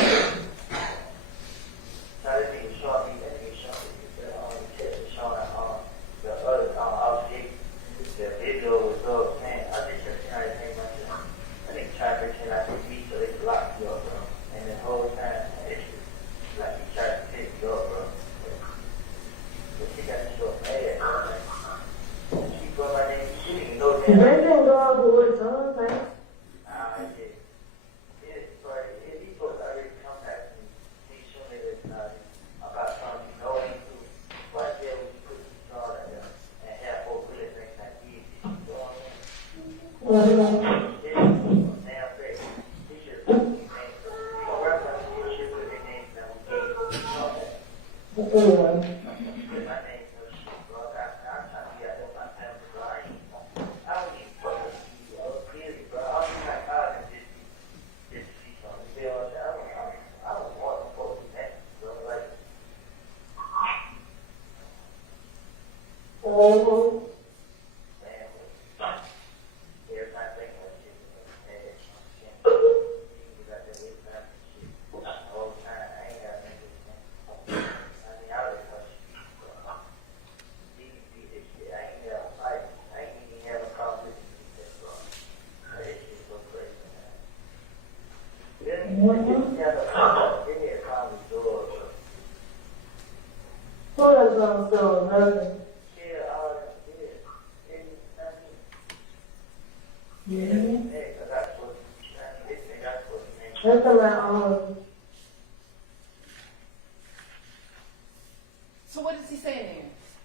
So what is he saying there?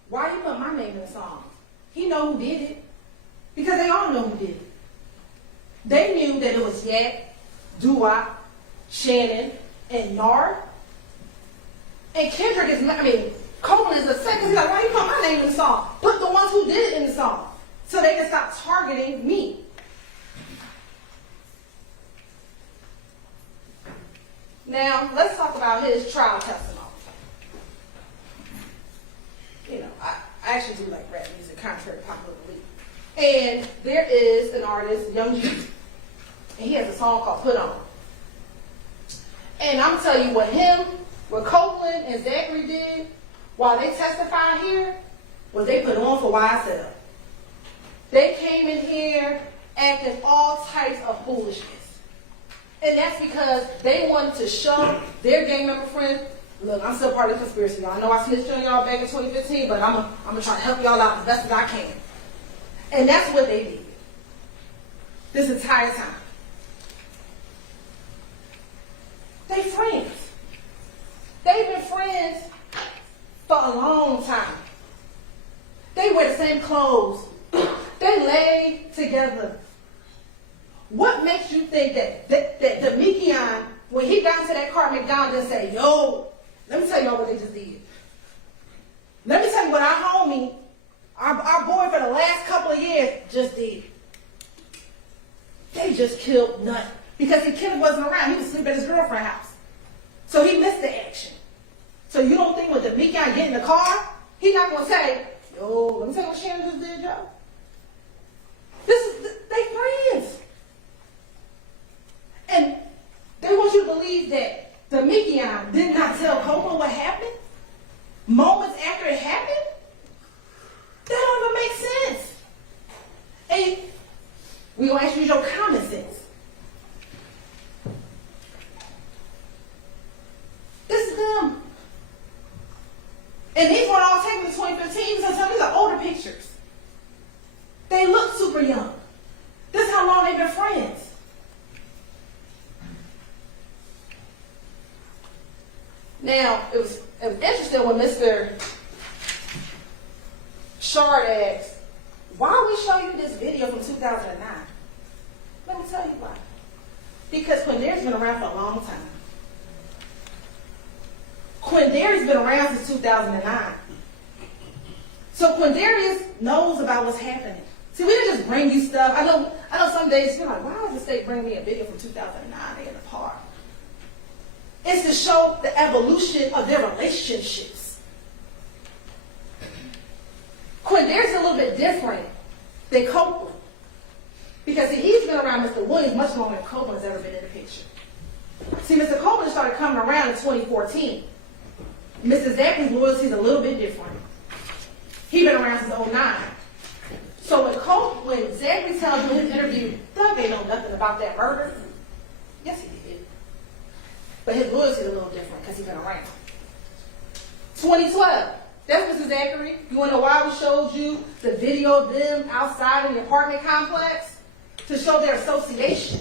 Why you put my name in the song? He know who did it. Because they all know who did it. They knew that it was Yak, Doo-Wop, Shannon, and Nard. And Kendrick is, Copeland is upset because he's like, why you put my name in the song? Put the ones who did it in the song. So they can stop targeting me. Now, let's talk about his trial testimony. You know, I actually do like rap music, contrary to popular belief. And there is an artist, Young G, and he has a song called Put On. And I'm telling you what Copeland and Zachary did while they testified here was they put on for YSL. They came in here acting all types of foolishness. And that's because they wanted to show their gang member friends, look, I'm still part of the conspiracy, y'all. I know I snitched on y'all back in 2015, but I'm gonna try to help y'all out as best as I can. And that's what they did this entire time. They friends. They've been friends for a long time. They wear the same clothes. They lay together. What makes you think that Demekion, when he got into that car at McDonald's and say, yo, let me tell y'all what they just did. Let me tell you what our homie, our boy for the last couple of years just did. They just killed Nut. Because he killed wasn't around. He was sleeping at his girlfriend's house. So he missed the action. So you don't think when Demekion get in the car, he's not going to say, yo, let me tell you what Shannon just did, Joe. They friends. And they want you to believe that Demekion did not tell Copeland what happened moments after it happened? That don't even make sense. And we're going to ask you your common sense. This is them. And these weren't all taken in 2015, so some of these are older pictures. They look super young. This is how long they've been friends. Now, it was interesting when Mr. Shard asked, why we show you this video from 2009? Let me tell you why. Because Quindarius been around for a long time. Quindarius been around since 2009. So Quindarius knows about what's happening. See, we didn't just bring you stuff. I know some days you're like, why does the state bring me a video from 2009 in the park? It's to show the evolution of their relationships. Quindarius is a little bit different than Copeland. Because he's been around Mr. Williams much longer than Copeland's ever been in the picture. See, Mr. Copeland started coming around in 2014. Mr. Zachary's loyalty is a little bit different. He's been around since 2009. So when Zachary tells you in his interview, Doug ain't know nothing about that murder. Yes, he did. But his loyalty is a little different because he's been around. 2012. That's Mr. Zachary. You want to know why we showed you the video of them outside in the apartment complex? To show their association.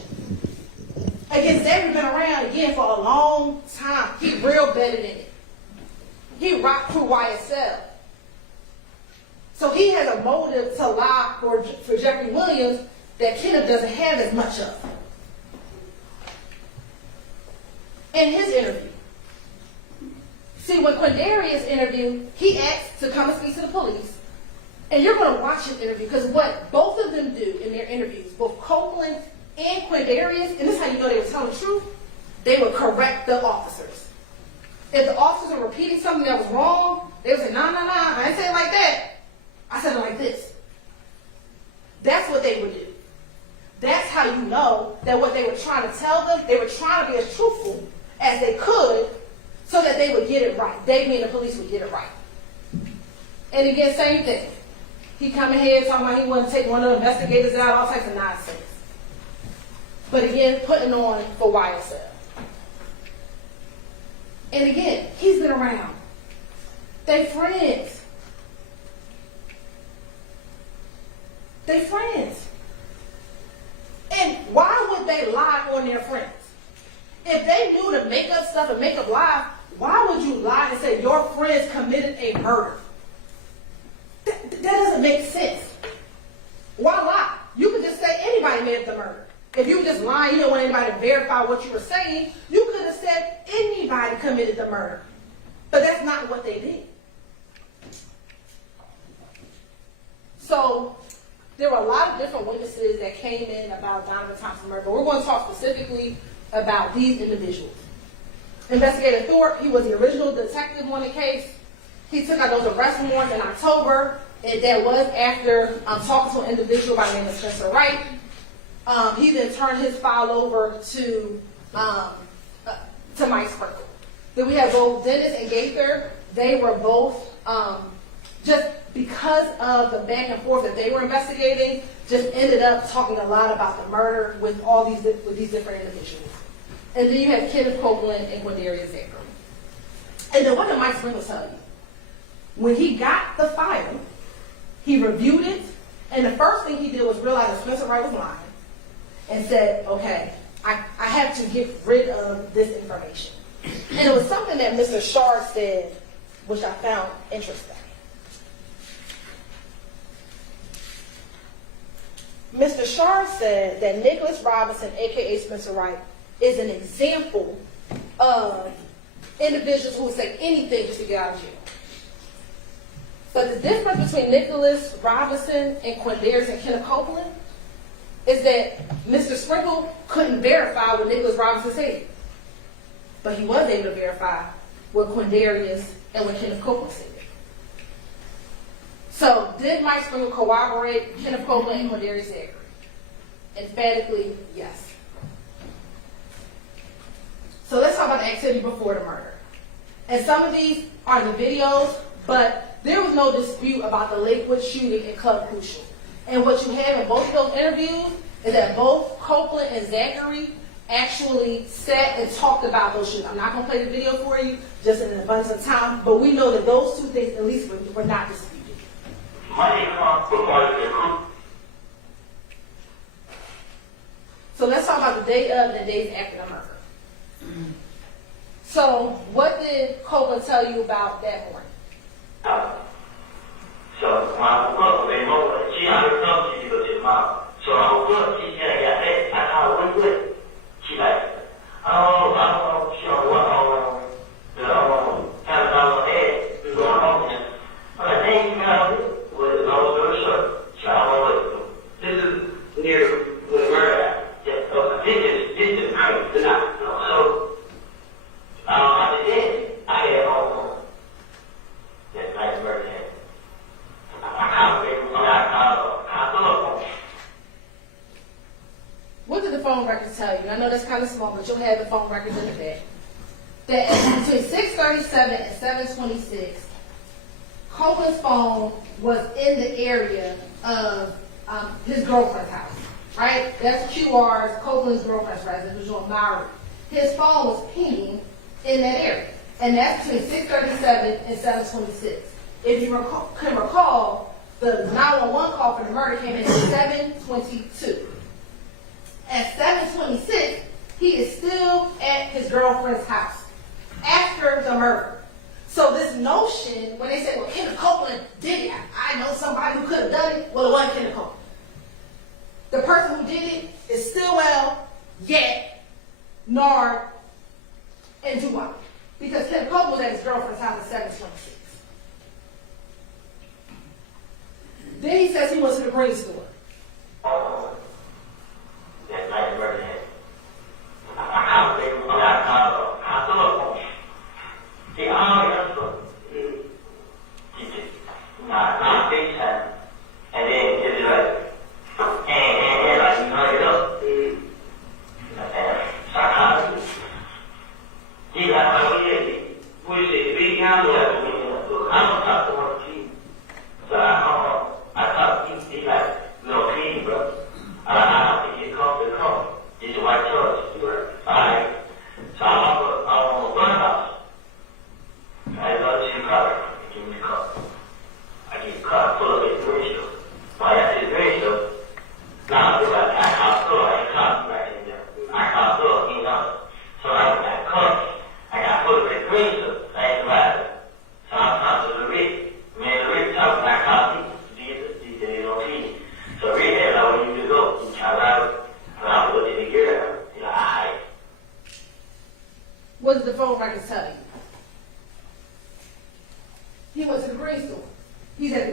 Again, Zachary been around again for a long time. He real better than it. He rocked through YSL. So he has a motive to lie for Jeffrey Williams that Kenneth doesn't have as much of. In his interview. See, when Quindarius interviewed, he asked to come and speak to the police. And you're going to watch his interview because what both of them do in their interviews, both Copeland and Quindarius, and this is how you know they were telling the truth, they would correct the officers. If the officers were repeating something that was wrong, they would say, no, I ain't saying it like that. I said it like this. That's what they would do. That's how you know that what they were trying to tell them, they were trying to be as truthful as they could so that they would get it right. They, meaning the police, would get it right. And again, same thing. He come ahead talking about he wanted to take one of the investigators out, all types of nonsense. But again, putting on for YSL. And again, he's been around. They friends. They friends. And why would they lie on their friends? If they knew to make up stuff and make up lies, why would you lie and say your friends committed a murder? That doesn't make sense. Why lie? You could just say anybody made up the murder. If you were just lying, you don't want anybody to verify what you were saying, you could have said anybody committed the murder. But that's not what they did. So there were a lot of different witnesses that came in about Donovan Thompson's murder. But we're going to talk specifically about these individuals. Investigator Thorpe, he was the original detective on the case. He took out those arrest warrants in October, and that was after talking to an individual by the name of Spencer Wright. He then turned his file over to Mike Sprinkle. Then we have both Dennis and Gaither. They were both, just because of the back and forth that they were investigating, just ended up talking a lot about the murder with these different individuals. And then you have Kenneth Copeland and Quindarius Zachary. And then what did Mike Sprinkle tell you? When he got the file, he reviewed it, and the first thing he did was realize that Spencer Wright was lying, and said, okay, I have to get rid of this information. And it was something that Mr. Shard said, which I found interesting. Mr. Shard said that Nicholas Robinson, aka Spencer Wright, is an example of individuals who would say anything just to get out of jail. But the difference between Nicholas Robinson and Quindarius and Kenneth Copeland is that Mr. Sprinkle couldn't verify what Nicholas Robinson said. But he was able to verify what Quindarius and what Kenneth Copeland said. So, did Mike Sprinkle corroborate Kenneth Copeland and Quindarius Zachary? Emphatically, yes. So let's talk about the activity before the murder. And some of these are the videos, but there was no dispute about the Lakewood shooting in Club Crucial. And what you have in both of those interviews is that both Copeland and Zachary actually sat and talked about those shootings. I'm not going to play the video for you, just in an abundance of time, but we know that those two things at least were not disputed. So let's talk about the day of and the days after the murder. So what did Copeland tell you about that morning? What did the phone records tell you? I know that's kind of small, but you'll have the phone records in the back. That between 6:37 and 7:26, Copeland's phone was in the area of his girlfriend's house, right? That's QR's, Copeland's girlfriend's residence, which was on Maury. His phone was pinging in that area, and that's between 6:37 and 7:26. If you can recall, the 911 call for the murder came in at 7:22. At 7:26, he is still at his girlfriend's house after the murder. So this notion, when they say, well, Kenneth Copeland did it, I know somebody who could have done it, well, it wasn't Kenneth Copeland. The person who did it is Stillwell, Yet, Nard, and Dubois. Because Kenneth Copeland was at his girlfriend's house at 7:26. Then he says he went to the green store. That night murder happened.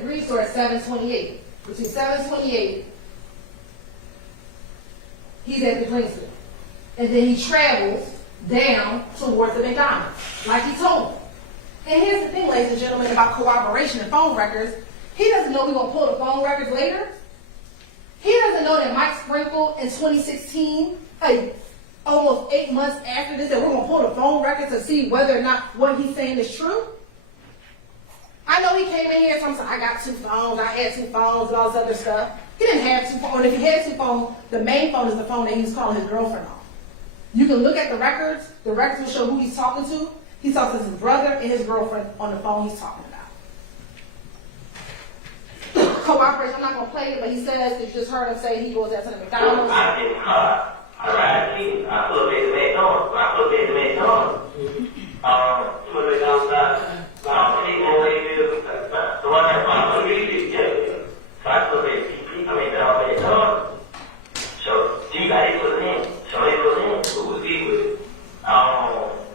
grease store at 728. Between 728, he's at the grease store. And then he travels down towards the McDonald's, like he told me. And here's the thing, ladies and gentlemen, about cooperation and phone records. He doesn't know we're going to pull the phone records later. He doesn't know that Mike Sprinkle in 2016, almost 8 months after this, that we're going to pull the phone records to see whether or not what he's saying is true. I know he came in here and told me, I got 2 phones, I had 2 phones, and all this other stuff. He didn't have 2 phones. And if he had 2 phones, the main phone is the phone that he was calling his girlfriend on. You can look at the records. The records will show who he's talking to. He's talking to his brother and his girlfriend on the phone he's talking about. Cooperation, I'm not going to play it, but he says, if you just heard him say he goes out to the McDonald's. I get in the car. I ride to I pull up at the McDonald's. When I pull up at the McDonald's, pull it outside. The one that found the music, yeah. So I pull up at the McDonald's. So he got it put in. So they put in. Who was he with?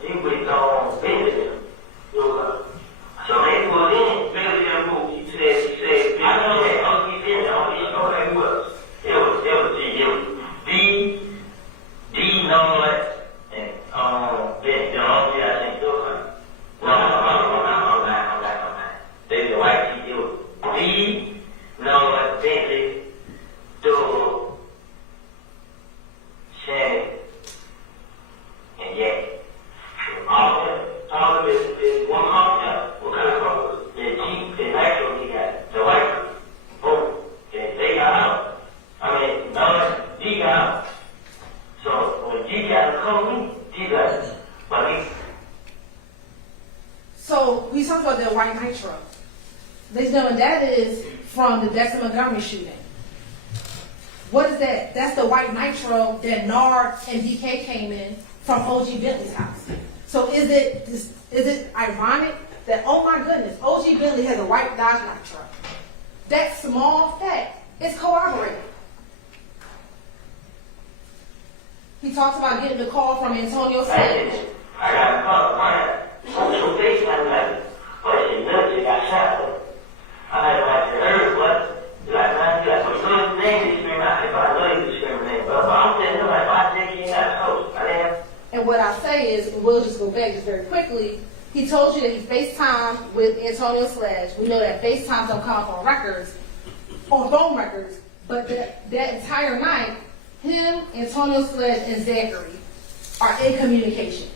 He was Benjamin. So they put in. Benjamin, who he said, I know that. He said, you know that he was. It was D, Nolan, and Ben, I think so. No, I'm not. They the white T, it was D, Nolan, Bentley, Doe, Shannon, and yeah. All of it is one concept. What kind of color? The Jeep, the Nitro, he got the white. Boom. They got out. Nolan, D got out. So when G got to come in, G got money. So we talked about that white nitro. Ladies and gentlemen, that is from the Dexter Montgomery shooting. What is that? That's the white nitro that Nard and DK came in from OG Bentley's house. So is it ironic that, oh my goodness, OG Bentley has a white Dodge nitro? That small fact is corroborated. He talks about getting the call from Antonio Sledge. I got a call from social FaceTime message. But she literally got shot. I had like the earth, what? Like, man, you got some good name to scream out. If I know you discriminate, but I'm saying, like, I think he got close. And what I say is, and we'll just go back just very quickly, he told you that he FaceTimed with Antonio Sledge. We know that FaceTimes don't come up on records, on phone records, but that entire night, him, Antonio Sledge, and Zachary are in communication.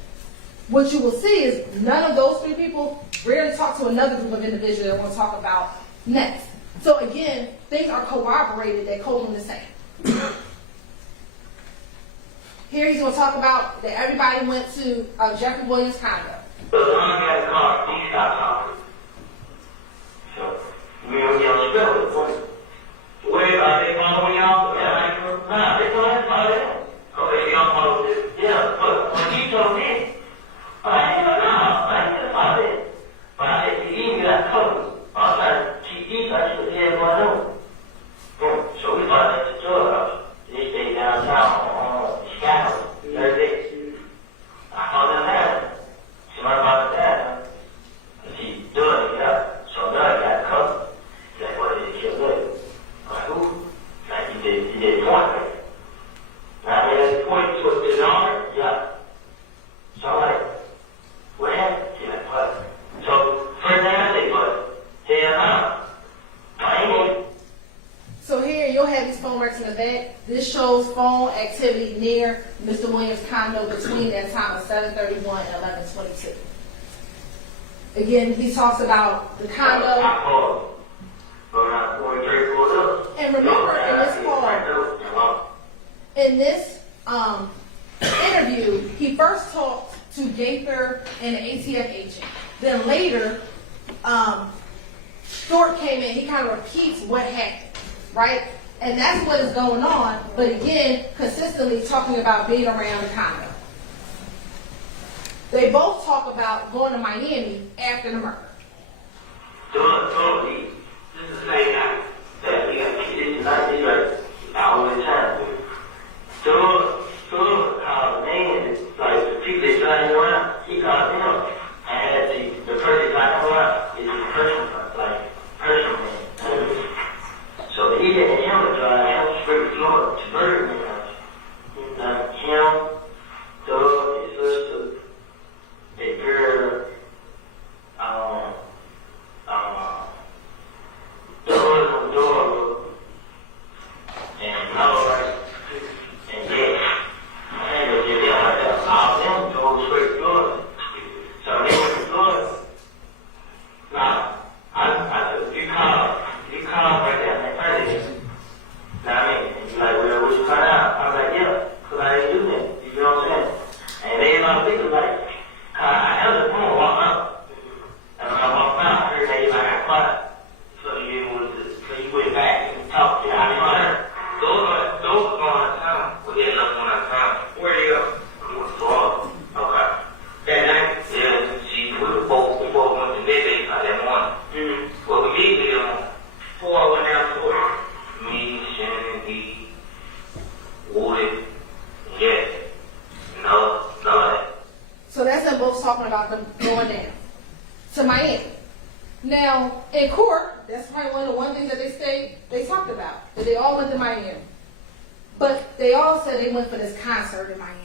What you will see is none of those 3 people rarely talk to another group of individuals that we'll talk about next. So again, things are corroborated that Copeland is saying. Here he's going to talk about that everybody went to Jeffrey Williams' condo. So the one guy in the car, he stopped talking. So we were getting spilled with it. Wait, are they following y'all? Nah, they don't follow them. Okay, y'all follow this. Yeah, but when he told me, I didn't follow it. But I said, you even got covered. I was trying to keep these guys to the head going on. Boom. So we thought that's the drug. They stayed downtown on Chicago. Thursday. I called them down. She went about the dad. And she doing it up. So Doug got covered. He's like, what did he kill Doug? I'm like, who? Like, he did point right. Now, he had to point to his arm. Yeah. So I'm like, what happened? He's like, what? So, first thing I say was, hell no. I ain't going. So here you'll have these phone records in the back. This shows phone activity near Mr. Williams' condo between that time of 7:31 and 11:22. Again, he talks about the condo. I called. And remember, in this call, in this interview, he first talked to Gaither and the ATF agent. Then later, Short came in. He kind of repeats what happened, right? And that's what is going on. But again, consistently talking about being around the condo. They both talk about going to Miami after the murder. Totally. This is the same guy that we got to keep this tonight. He's like, all the time. Man, like the people that drive him around, he called them. And the person driving him around is a person, like, person man. before I went down to it, me, Shannon, D, Woody, yeah, no, none. So that's them both talking about them going down to Miami. Now, in court, that's probably one thing that they talked about, that they all went to Miami. But they all said they went for this concert in Miami.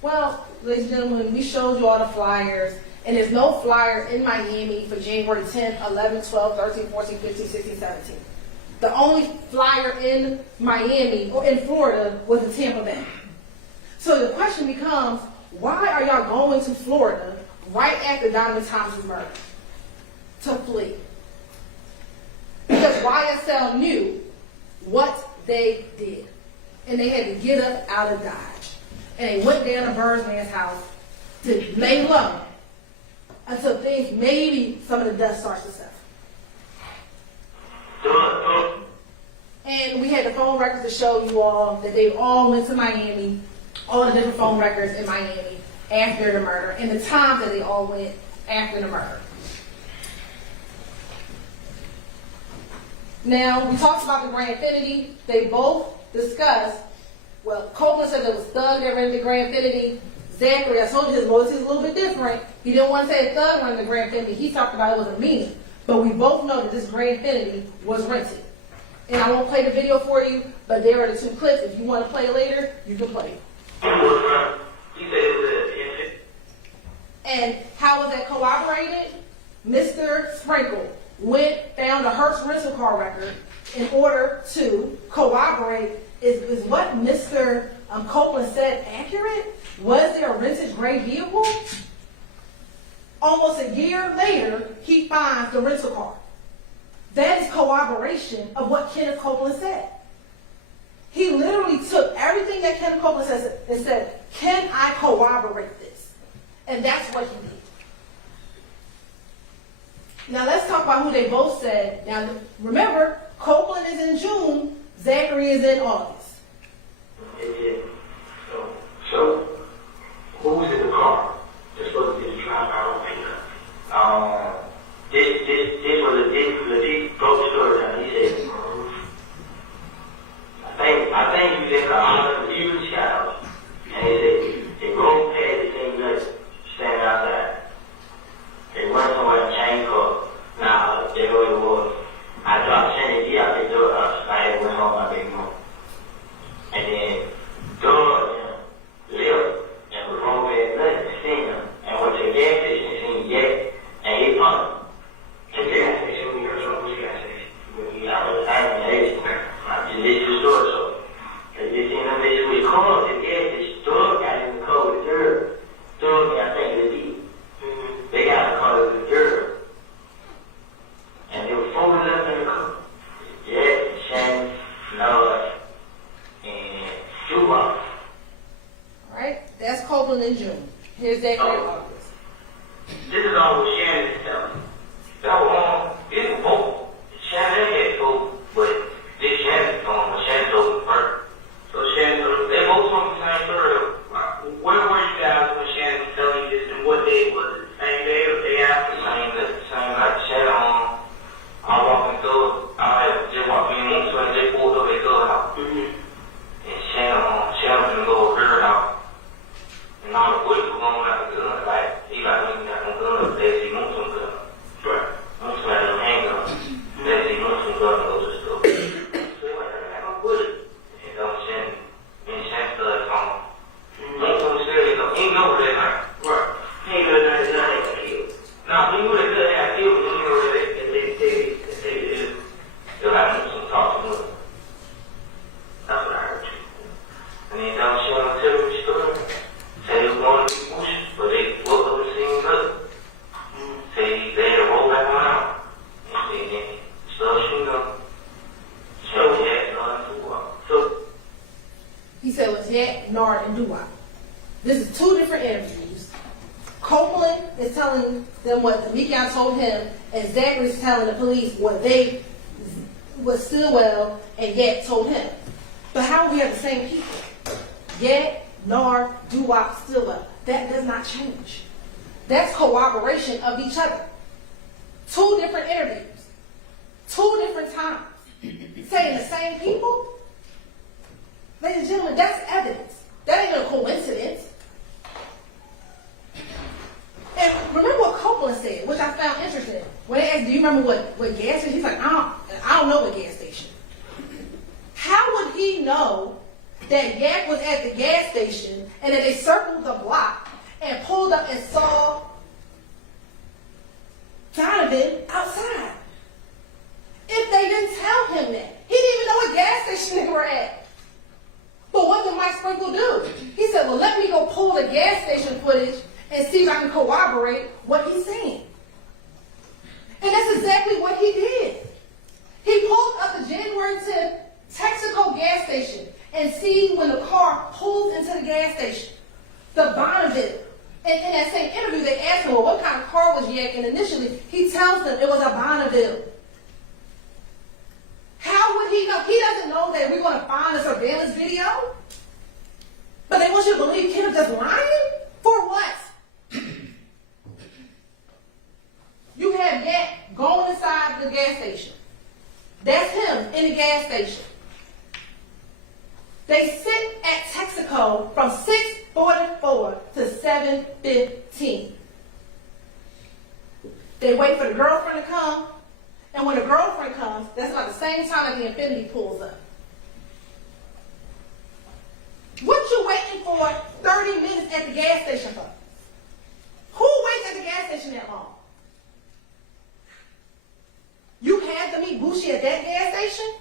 Well, ladies and gentlemen, we showed you all the flyers, and there's no flyer in Miami for January 10th, 11, 12, 13, 14, 15, 16, 17. The only flyer in Miami, or in Florida, was in Tampa Bay. So the question becomes, why are y'all going to Florida right after Donovan Thomas was murdered? To flee. Because YSL knew what they did. And they had to get up out of Dodge. And they went down to Birdman's house to lay low until things, maybe some of the dust starts to settle. And we had the phone records to show you all that they all went to Miami, all the different phone records in Miami after the murder, and the time that they all went after the murder. Now, we talked about the Grand Infinity. They both discussed, well, Copeland said it was Thug that rented the Grand Infinity. Zachary, I told you his voice is a little bit different. He didn't want to say Thug rented the Grand Infinity. He talked about it was a meaning. But we both know that this Grand Infinity was rented. And I won't play the video for you, but there are the two clips. If you want to play it later, you can play it. And how was that corroborated? Mr. Sprinkle found a Hertz rental car record in order to corroborate, is what Mr. Copeland said accurate? Was there a rented gray vehicle? Almost a year later, he finds the rental car. That is corroboration of what Kenneth Copeland said. He literally took everything that Kenneth Copeland said and said, can I corroborate this? And that's what he did. Now let's talk about who they both said. Now remember, Copeland is in June, Zachary is in August. Yeah. So who was in the car? That's supposed to be the driver. I don't think. This was a legit broke story. Now he said, I think he said all of the huge shout, and he said they rolled past the thing just standing outside. They went somewhere and changed clothes. Now they know it was. I dropped Shannon D out the door. I had went home my big mom, and then Doug lived and was rolled past nothing and seen him, and went to the gas station and seen Jack, and he pumped. To the gas station, we heard something. Which gas station? I just did the story, so they just seen him. They switched cars. The gas station. Doug got in the car with the girl. Doug, I think it was D. They got in the car with the girl. And there were four left in the car. Jack, Shannon, Noah, and Jurors. Alright, that's Copeland in June. Here's Zachary in August. This is all what Shannon is telling me. That was this was both. Shannon had told, but this Shannon told what Shannon told me first. So Shannon told, they both told me the same story. Where were you guys when Shannon was telling you this, and what day was it? Same day or day after? Same night. Shannon, I walked into, I just walked in and so I just pulled up at the house. And Shannon was go over her house. And all the boys were going out the gun, like, he got me got no gun, they see most of them gun. Right. Most of them handguns. They see most of them gun and go to the store. So he went, I don't put it. And Shannon started calling. Most of them still, he ain't know that night. Right. He ain't know that night they got killed. Now, he would have said they got killed, but he know that they'll have some talk to him. That's what I heard you. And then down Shannon tell me the story. Say they were going to be pushed, but they woke up and seen nothing. Say they had to roll back around. And then started shooting up. So Jack, Nard, and Doo-Wop. So He said it was Jack, Nard, and Doo-Wop. This is two different interviews. Copeland is telling them what the Meek told him, and Zachary is telling the police what they was Stillwell and Yak told him. But how we have the same people? Yak, Nard, Doo-Wop, Stillwell. That does not change. That's corroboration of each other. Two different interviews. Two different times. same people? Ladies and gentlemen, that's evidence. That ain't a coincidence. And remember what Copeland said, which I found interesting. When they asked, do you remember what gas station? He's like, I don't know what gas station. How would he know that Yak was at the gas station and that they circled the block and pulled up and saw Donovan outside? If they didn't tell him that. He didn't even know what gas station they were at. But what did Mike Sprinkle do? He said, well, let me go pull the gas station footage and see if I can corroborate what he's saying. And that's exactly what he did. He pulled up the January 10th Texaco gas station and see when the car pulls into the gas station. The Bonneville. And in that same interview, they asked him, well, what kind of car was Yak? And initially, he tells them it was a Bonneville. How would he know? He doesn't know that we're going to find a surveillance video. But they want you to believe Kenneth just lying? For what? You have Yak going inside the gas station. That's him in the gas station. They sit at Texaco from 6:44 to 7:15. They wait for the girlfriend to come, and when the girlfriend comes, that's about the same time that the Infinity pulls up. What you waiting for 30 minutes at the gas station for? Who waits at the gas station that long? You had to meet Bushi at that gas station?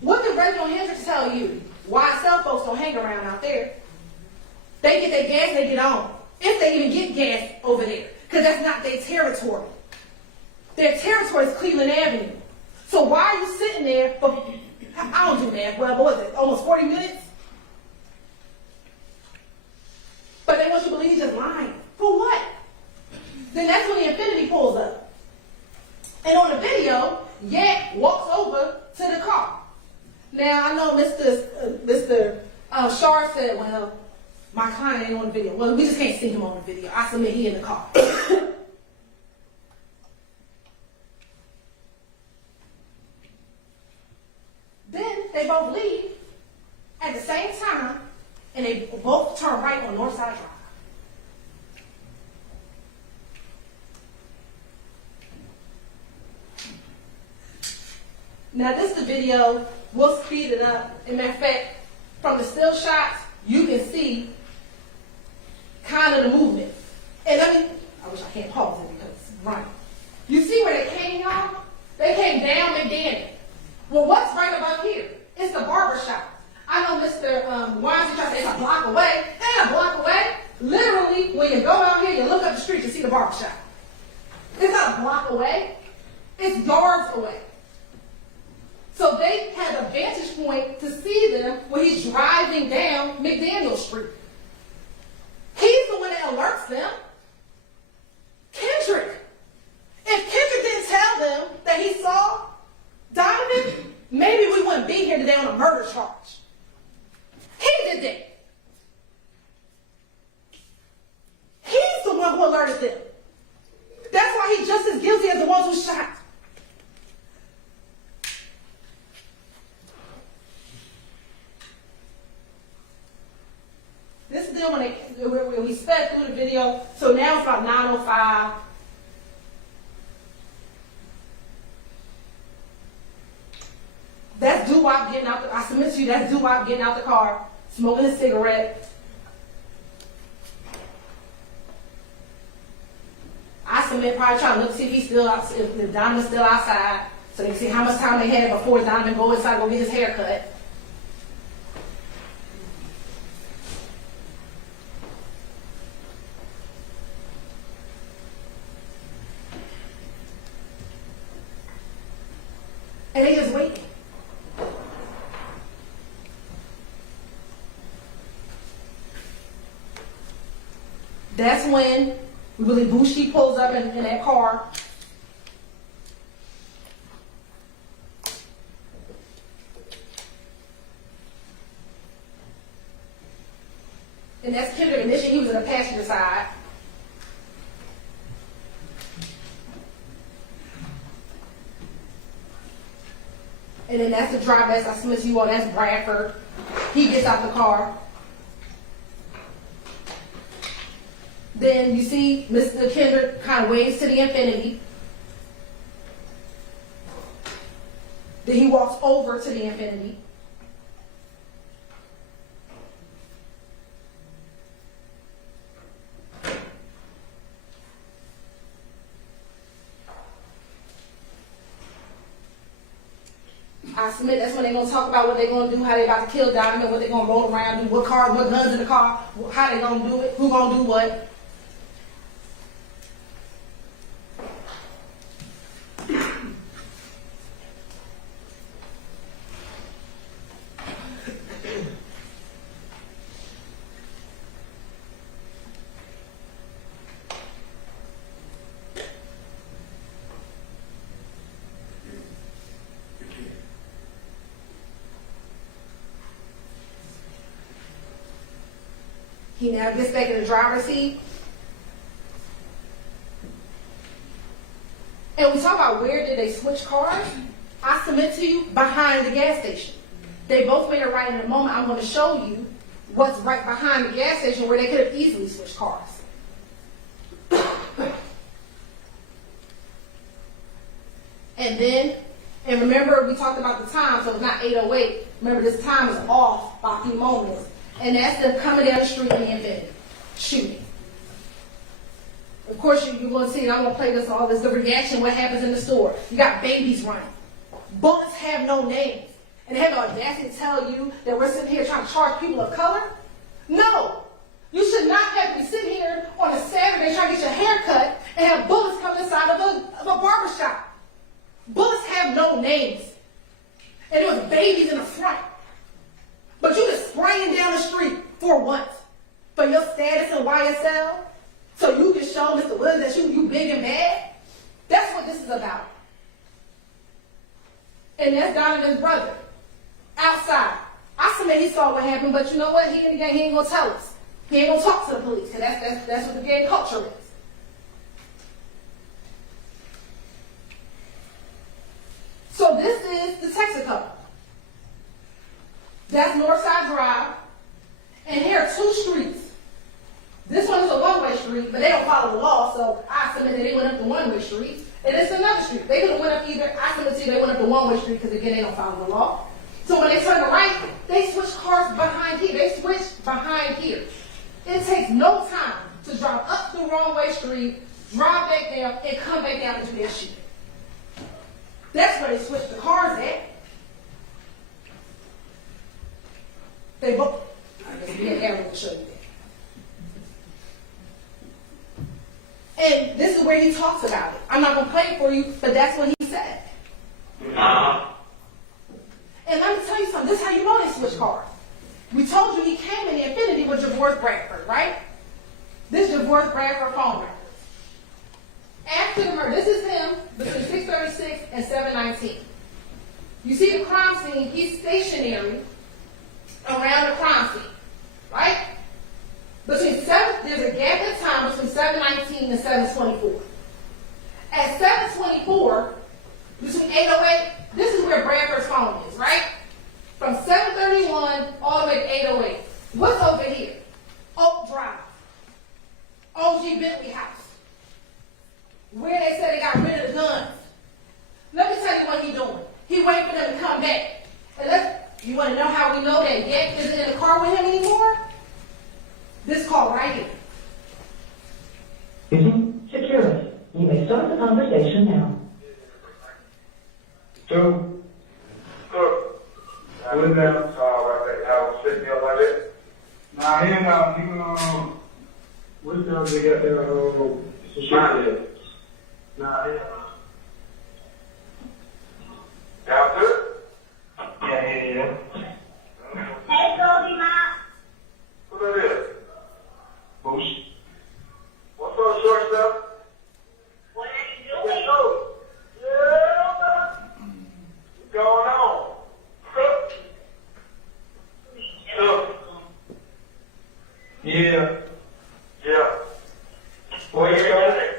What did Reginald Hendricks tell you? YSL folks don't hang around out there. They get their gas, they get on. If they even get gas over there. Because that's not their territory. Their territory is Cleveland Avenue. So why are you sitting there for, I don't do math, well, what was it, almost 40 minutes? But they want you to believe he's just lying. For what? Then that's when the Infinity pulls up. And on the video, Yak walks over to the car. Now, I know Mr. Shar said, well, my client ain't on the video. Well, we just can't see him on the video. I submit he in the car. Then they both leave at the same time, and they both turn right on Northside Drive. Now this is the video, we'll speed it up. As a matter of fact, from the still shots, you can see kind of the movement. And I wish I can't pause it because it's right. You see where they came, y'all? They came down McDaniel. Well, what's right about here? It's the barber shop. I know Mr. Weinstein tried to say it's a block away. It ain't a block away. Literally, when you go out here, you look up the street, you see the barber shop. It's not a block away. It's yards away. So they had a vantage point to see them when he's driving down McDaniel Street. He's the one that alerts them. Kendrick. If Kendrick didn't tell them that he saw Donovan, maybe we wouldn't be here today on a murder charge. He did that. He's the one who alerted them. That's why he's just as guilty as the ones who shot. This is then when we sped through the video. So now it's about 9:05. That's Doo-Wop getting out I submit to you, that's Doo-Wop getting out the car, smoking a cigarette. I submit probably trying to look to see if he's still out, if Donovan's still outside, so they can see how much time they had before Donovan go inside to go get his hair cut. And they just waiting. That's when we believe Bushi pulls up in that car. And that's Kendrick. Initially, he was in the passenger side. And then that's the driver that's I submit to you all, that's Bradford. He gets out the car. Then you see Mr. Kendrick kind of waves to the infinity. Then he walks over to the infinity. I submit that's when they're going to talk about what they're going to do, how they're about to kill Diamond, what they're going to roll around, do what car, what guns in the car, how they're going to do it, who going to do what. He now gets back in the driver's seat. And we talk about where did they switch cars. I submit to you, behind the gas station. They both made a right in a moment. I'm going to show you what's right behind the gas station where they could have easily switched cars. And remember we talked about the time, so it's not 8:08. Remember this time is off by a few moments. And that's them coming down the street in the infinity, shooting. Of course, you're going to see, and I'm going to play this, all this, the reaction, what happens in the store. You got babies running. Bullets have no names. And they have the audacity to tell you that we're sitting here trying to charge people of color? No. You should not have to be sitting here on a Saturday trying to get your hair cut and have bullets come inside of a barbershop. Bullets have no names. And there was babies in the front. But you just spraying down the street for what? For your status in YSL? So you can show Mr. Williams that you big and bad? That's what this is about. And that's Donovan's brother. Outside. I submit he saw what happened, but you know what? He ain't going to tell us. He ain't going to talk to the police, because that's what the gang culture is. So this is the Texaco. That's Northside Drive. And here are two streets. This one is a one-way street, but they don't follow the law, so I submit that they went up the one-way street. And it's another street. They could have went up either. I submit to you they went up the one-way street because, again, they don't follow the law. So when they turn the right, they switch cars behind here. They switch behind here. It takes no time to drive up the wrong-way street, drive back down, and come back down and do their shit. That's where they switch the cars at. They both. I guess we had Aaron to show you that. And this is where he talks about it. I'm not going to play it for you, but that's what he said. And let me tell you something. This is how you know they switch cars. We told you he came in the Infinity with Jurors Bradford, right? This is Jurors Bradford phone records. After the murder, this is him between 6:36 and 7:19. You see the crime scene, he's stationary around the crime scene, right? There's a gap in time between 7:19 and 7:24. At 7:24, between 8:08, this is where Bradford's phone is, right? From 7:31 all the way to 8:08. What's over here? Oak Drive. OG Bentley House. Where they said they got rid of the guns. Let me tell you what he's doing. He waiting for them to come back. And you want to know how we know that Yank isn't in the car with him anymore? This call right here. Security. You may start the conversation now. So, what is that? I was sitting there like that. Nah, what else they got there? Security. Nah, Down there? Yeah. Hey, Goldie, Ma. Who that is? Boosh. What's up, shortstop? What are you doing? Yeah. What's going on? Yeah. Yeah. Where you going?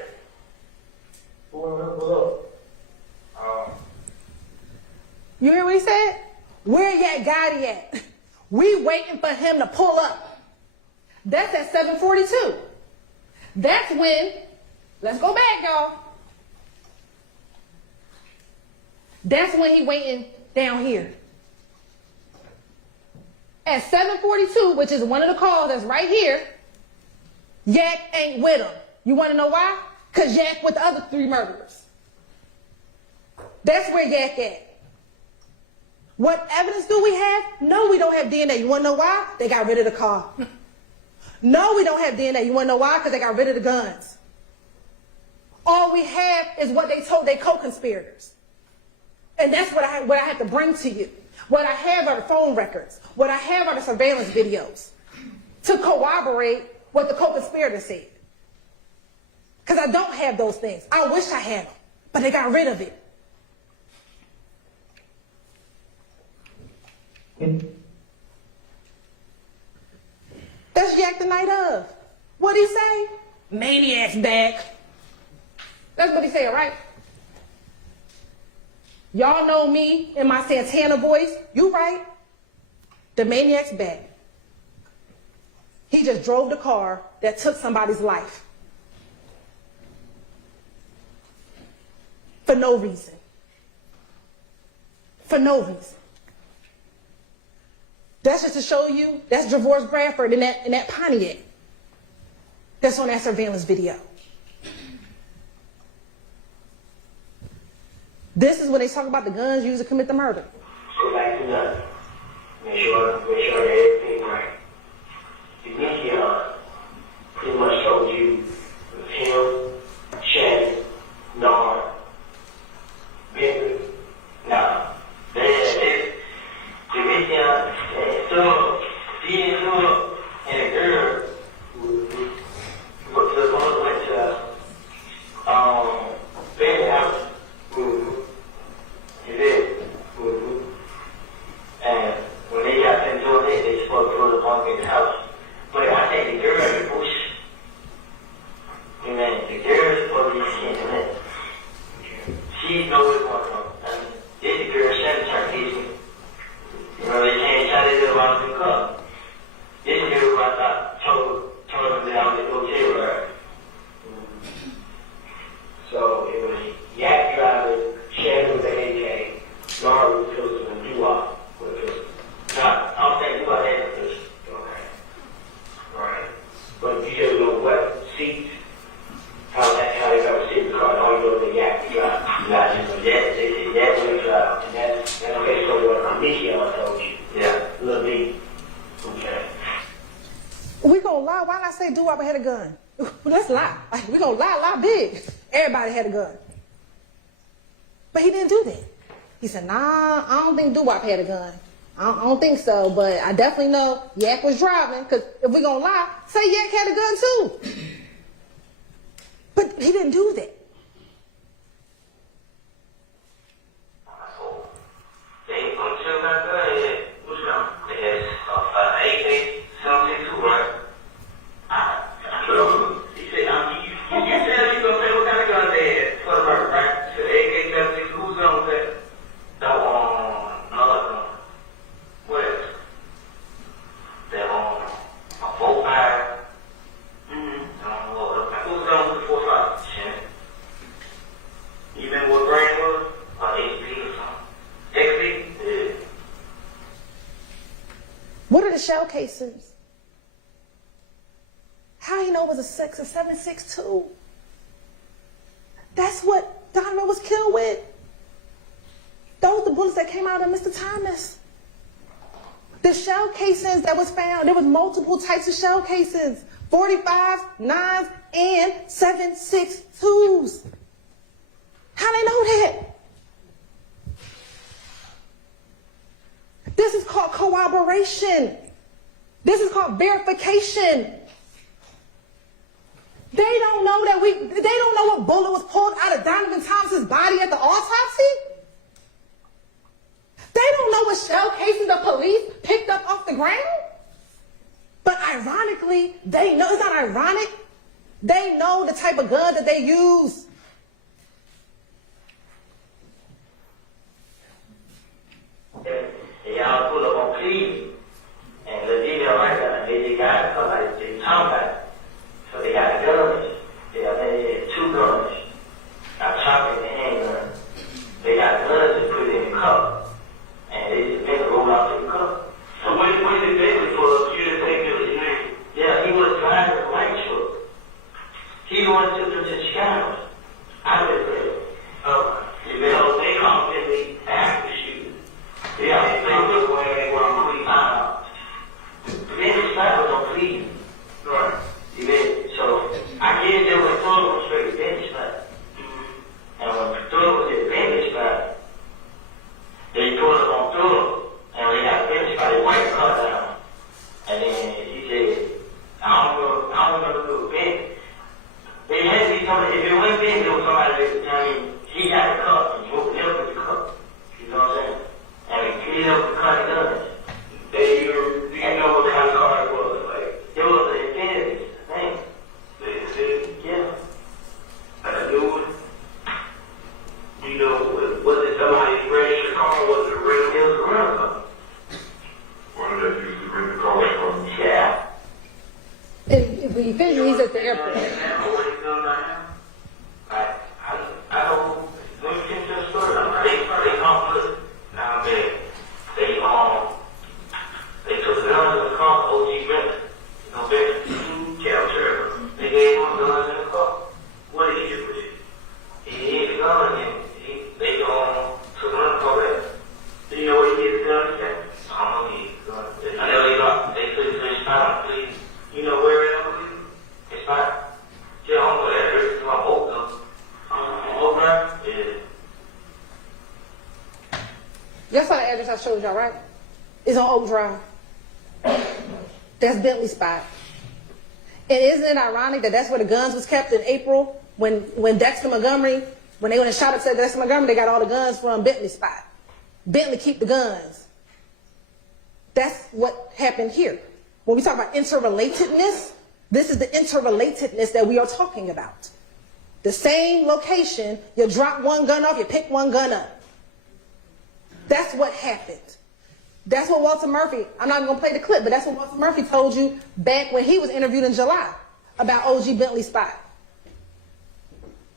What's up? You hear what he said? Where Yak Gotti at? We waiting for him to pull up. That's at 7:42. That's when, let's go back, y'all. That's when he waiting down here. At 7:42, which is one of the calls that's right here, Yak ain't with him. You want to know why? Because Yak with the other 3 murderers. That's where Yak at. What evidence do we have? No, we don't have DNA. You want to know why? They got rid of the car. No, we don't have DNA. You want to know why? Because they got rid of the guns. All we have is what they told their co-conspirators. And that's what I have to bring to you. What I have are the phone records. What I have are the surveillance videos to corroborate what the co-conspirator said. Because I don't have those things. I wish I had them, but they got rid of it. That's Yak the night of. What'd he say? Maniac's back. That's what he said, right? Y'all know me in my Santana voice. You right. The maniac's back. He just drove the car that took somebody's life. For no reason. For no reason. That's just to show you, that's Javors Bradford in that Pontiac. That's on that surveillance video. This is when they talk about the guns used to commit the murder. Go back to nothing. Make sure everything's right. Demetrius pretty much told you with him, Shannon, Nard, Bentley. Now, Demetrius and so he and a girl went to Bentley house. He did. And when they got into it, they supposed to go to Bunker's house. But I think the girl in the bush, the girl is supposed to be skinning it. She knows what's going on. I mean, this the girl Shannon turned easy. They can't try to do about the cup. This girl I thought told them that I was a hotel ride. So it was Yak driving, Shannon with the AK, Nard with the pistol, and Dewop with the pistol. Now, I don't think Dewop had the pistol. Okay. Right. But you just know what seats, how they got to sit in the car, and all you know is the Yak drive. Not just know that, they say that way drive. And that's okay, so what Michigan told you. Yeah. Little B. Okay. We gonna lie. Why not say Dewop had a gun? Let's lie. We gonna lie big. Everybody had a gun. But he didn't do that. He said, nah, I don't think Dewop had a gun. I don't think so, but I definitely know Yak was driving, because if we gonna lie, say Yak had a gun too. But he didn't do that. What are the shell casings? How he know it was a 7.62? That's what Donovan was killed with. Those the bullets that came out of Mr. Thomas. The shell casings that was found, there was multiple types of shell casings. 45s, 9s, and 7.62s. How they know that? This is called corroboration. This is called verification. They don't know they don't know what bullet was pulled out of Donovan Thomas's body at the autopsy. They don't know what shell casings the police picked up off the ground. But ironically, they know, it's not ironic, they know the type of gun that they use. Y'all saw the address I showed y'all, right? It's on Oak Drive. That's Bentley spot. And isn't it ironic that that's where the guns was kept in April when Dexter Montgomery, when they went and shot up at Dexter Montgomery, they got all the guns from Bentley spot. Bentley keep the guns. That's what happened here. When we talk about interrelatedness, this is the interrelatedness that we are talking about. The same location, you drop one gun off, you pick one gun up. That's what happened. That's what Walter Murphy, I'm not going to play the clip, but that's what Walter Murphy told you back when he was interviewed in July about OG Bentley spot.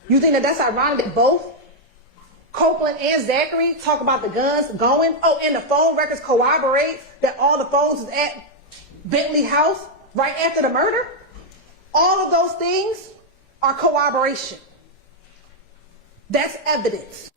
You think that that's ironic that both Copeland and Zachary talk about the guns going? Oh, and the phone records corroborate that all the phones was at Bentley house right after the murder? All of those things are corroboration. That's evidence.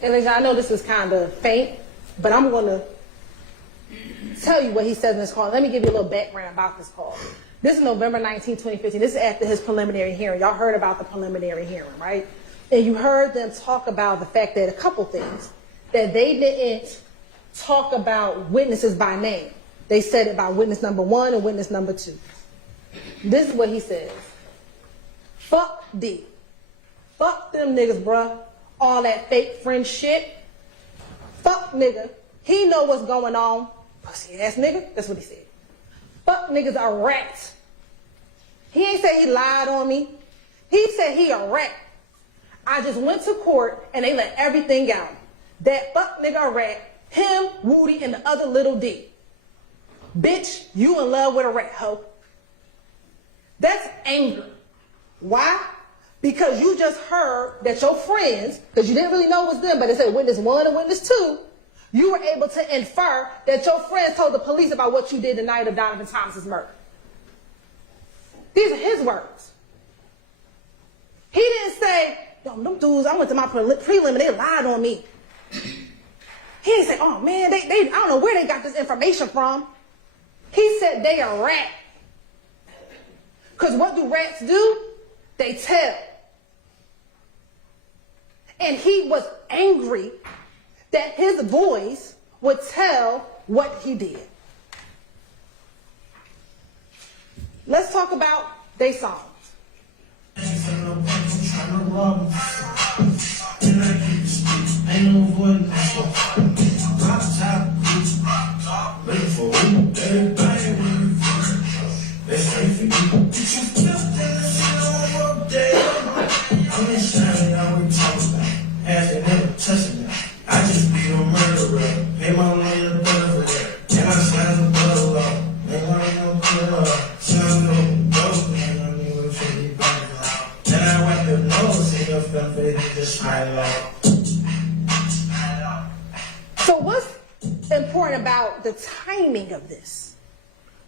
And I know this is kind of faint, but I'm going to tell you what he says in this call. Let me give you a little background about this call. This is November 19, 2015. This is after his preliminary hearing. Y'all heard about the preliminary hearing, right? And you heard them talk about the fact that a couple things, that they didn't talk about witnesses by name. They said about witness number 1 and witness number 2. This is what he says. Fuck D. Fuck them niggas, bruh. All that fake friend shit. Fuck nigga. He know what's going on. Pussy ass nigga. That's what he said. Fuck niggas are rats. He ain't say he lied on me. He said he a rat. I just went to court and they let everything out. That fuck nigga a rat. Him, Woody, and the other little D. Bitch, you in love with a rat, hoe. That's anger. Why? Because you just heard that your friends, because you didn't really know it was them, but it said witness 1 and witness 2, you were able to infer that your friends told the police about what you did the night of Donovan Thomas's murder. These are his words. He didn't say, yo, them dudes, I went to my prelim and they lied on me. He didn't say, oh man, they I don't know where they got this information from. He said they a rat. Because what do rats do? They tell. And he was angry that his boys would tell what he did. Let's talk about they songs. I just be a murderer. Pay my lawyer better for that. And I stand a better law. Make my real clear. Sound no dope, man. I mean, what if you be back? And I wipe your nose in your film, baby, just smile out. So what's important about the timing of this?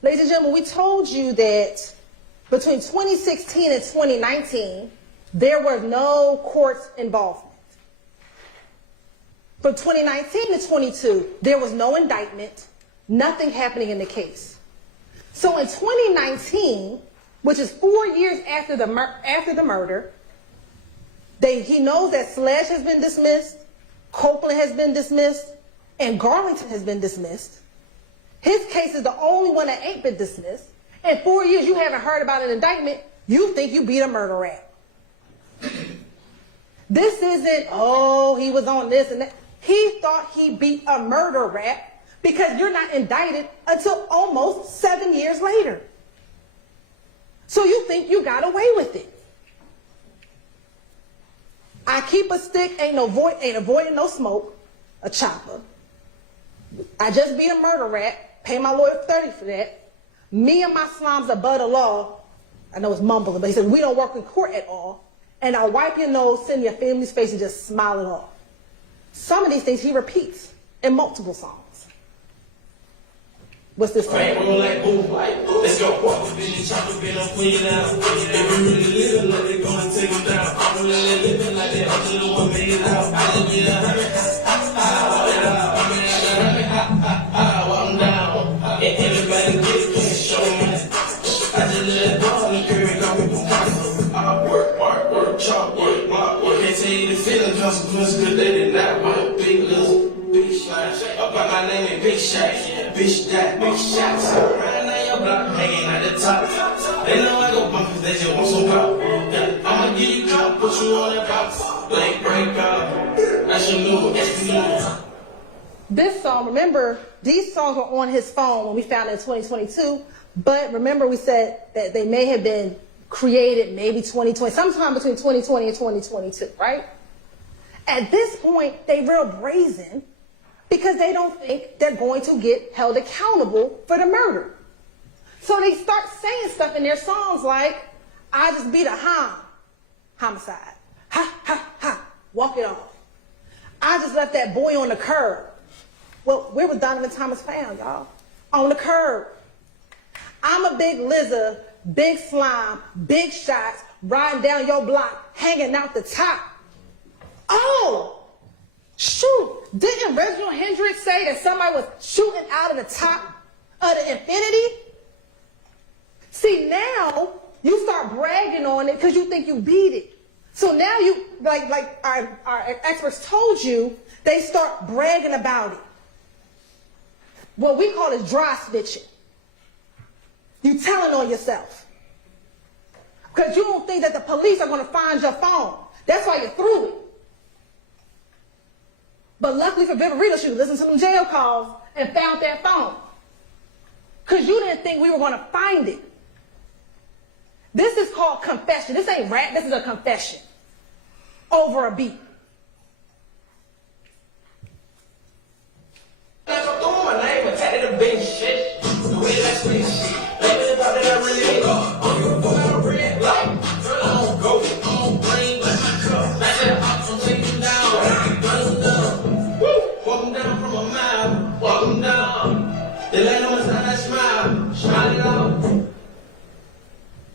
Ladies and gentlemen, we told you that between 2016 and 2019, there were no courts involvement. From 2019 to 22, there was no indictment, nothing happening in the case. So in 2019, which is 4 years after the murder, he knows that Slash has been dismissed, Copeland has been dismissed, and Garlington has been dismissed. His case is the only one that ain't been dismissed. In 4 years, you haven't heard about an indictment. You think you beat a murder rap. This isn't, oh, he was on this and that. He thought he beat a murder rap because you're not indicted until almost 7 years later. So you think you got away with it. I keep a stick, ain't avoiding no smoke, a chopper. I just beat a murder rap, pay my lawyer $30 for that. Me and my slimes above the law, I know it's mumbling, but he said, we don't work in court at all. And I'll wipe your nose, sit in your family's face, and just smile it off. Some of these things he repeats in multiple songs. What's this song? Let's go. If you really live, let it go and take them down. I'm really living like that. I'm just 1 million out. I just get 100. I'm down. And everybody get it, show me. I just let ball and curry go with the I work, chalk, work. Can't tell you the feeling, consequence, good they did not want big little, big shots. Up by my name and big shots. Bitch that, big shots. Right now your block hanging at the top. They know I go bump if they just want some pop. I'ma give you drop, put you This song, remember, these songs were on his phone when we found it in 2022, but remember we said that they may have been created maybe 2020, sometime between 2020 and 2022, right? At this point, they real brazen because they don't think they're going to get held accountable for the murder. So they start saying stuff in their songs like, I just beat a homicide. Ha, ha, ha, walk it off. I just left that boy on the curb. Well, where was Donovan Thomas found, y'all? On the curb. I'm a big lizard, big slime, big shots, riding down your block, hanging out the top. Oh, shoot. Didn't Reginald Hendricks say that somebody was shooting out of the top of the infinity? See, now you start bragging on it because you think you beat it. So now you, like our experts told you, they start bragging about it. What we call is dry snitching. You telling on yourself. Because you don't think that the police are going to find your phone. That's why you threw it. But luckily for Viverito, she listened to some jail calls and found that phone. Because you didn't think we were going to find it. This is called confession. This ain't rap. This is a confession. Over a beat.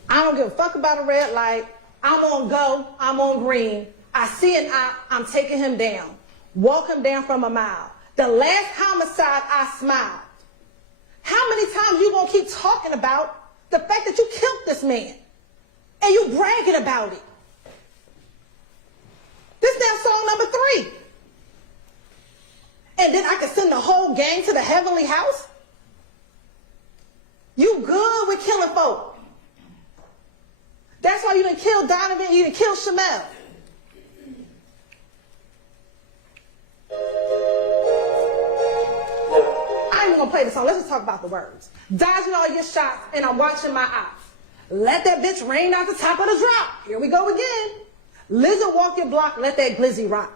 I don't give a fuck about a red light. I'm on go. I'm on green. I see an eye. I'm taking him down. Walk him down from a mile. The last homicide, I smiled. How many times you gonna keep talking about the fact that you killed this man? And you bragging about it? This now song number 3. And then I can send the whole gang to the heavenly house? You good with killing folk. That's why you didn't kill Donovan, you didn't kill Shamel. I ain't even gonna play the song. Let's just talk about the words. Dodging all your shots, and I'm watching my eyes. Let that bitch rain out the top of the drop. Here we go again. Lizard walk your block, let that glizzy rock.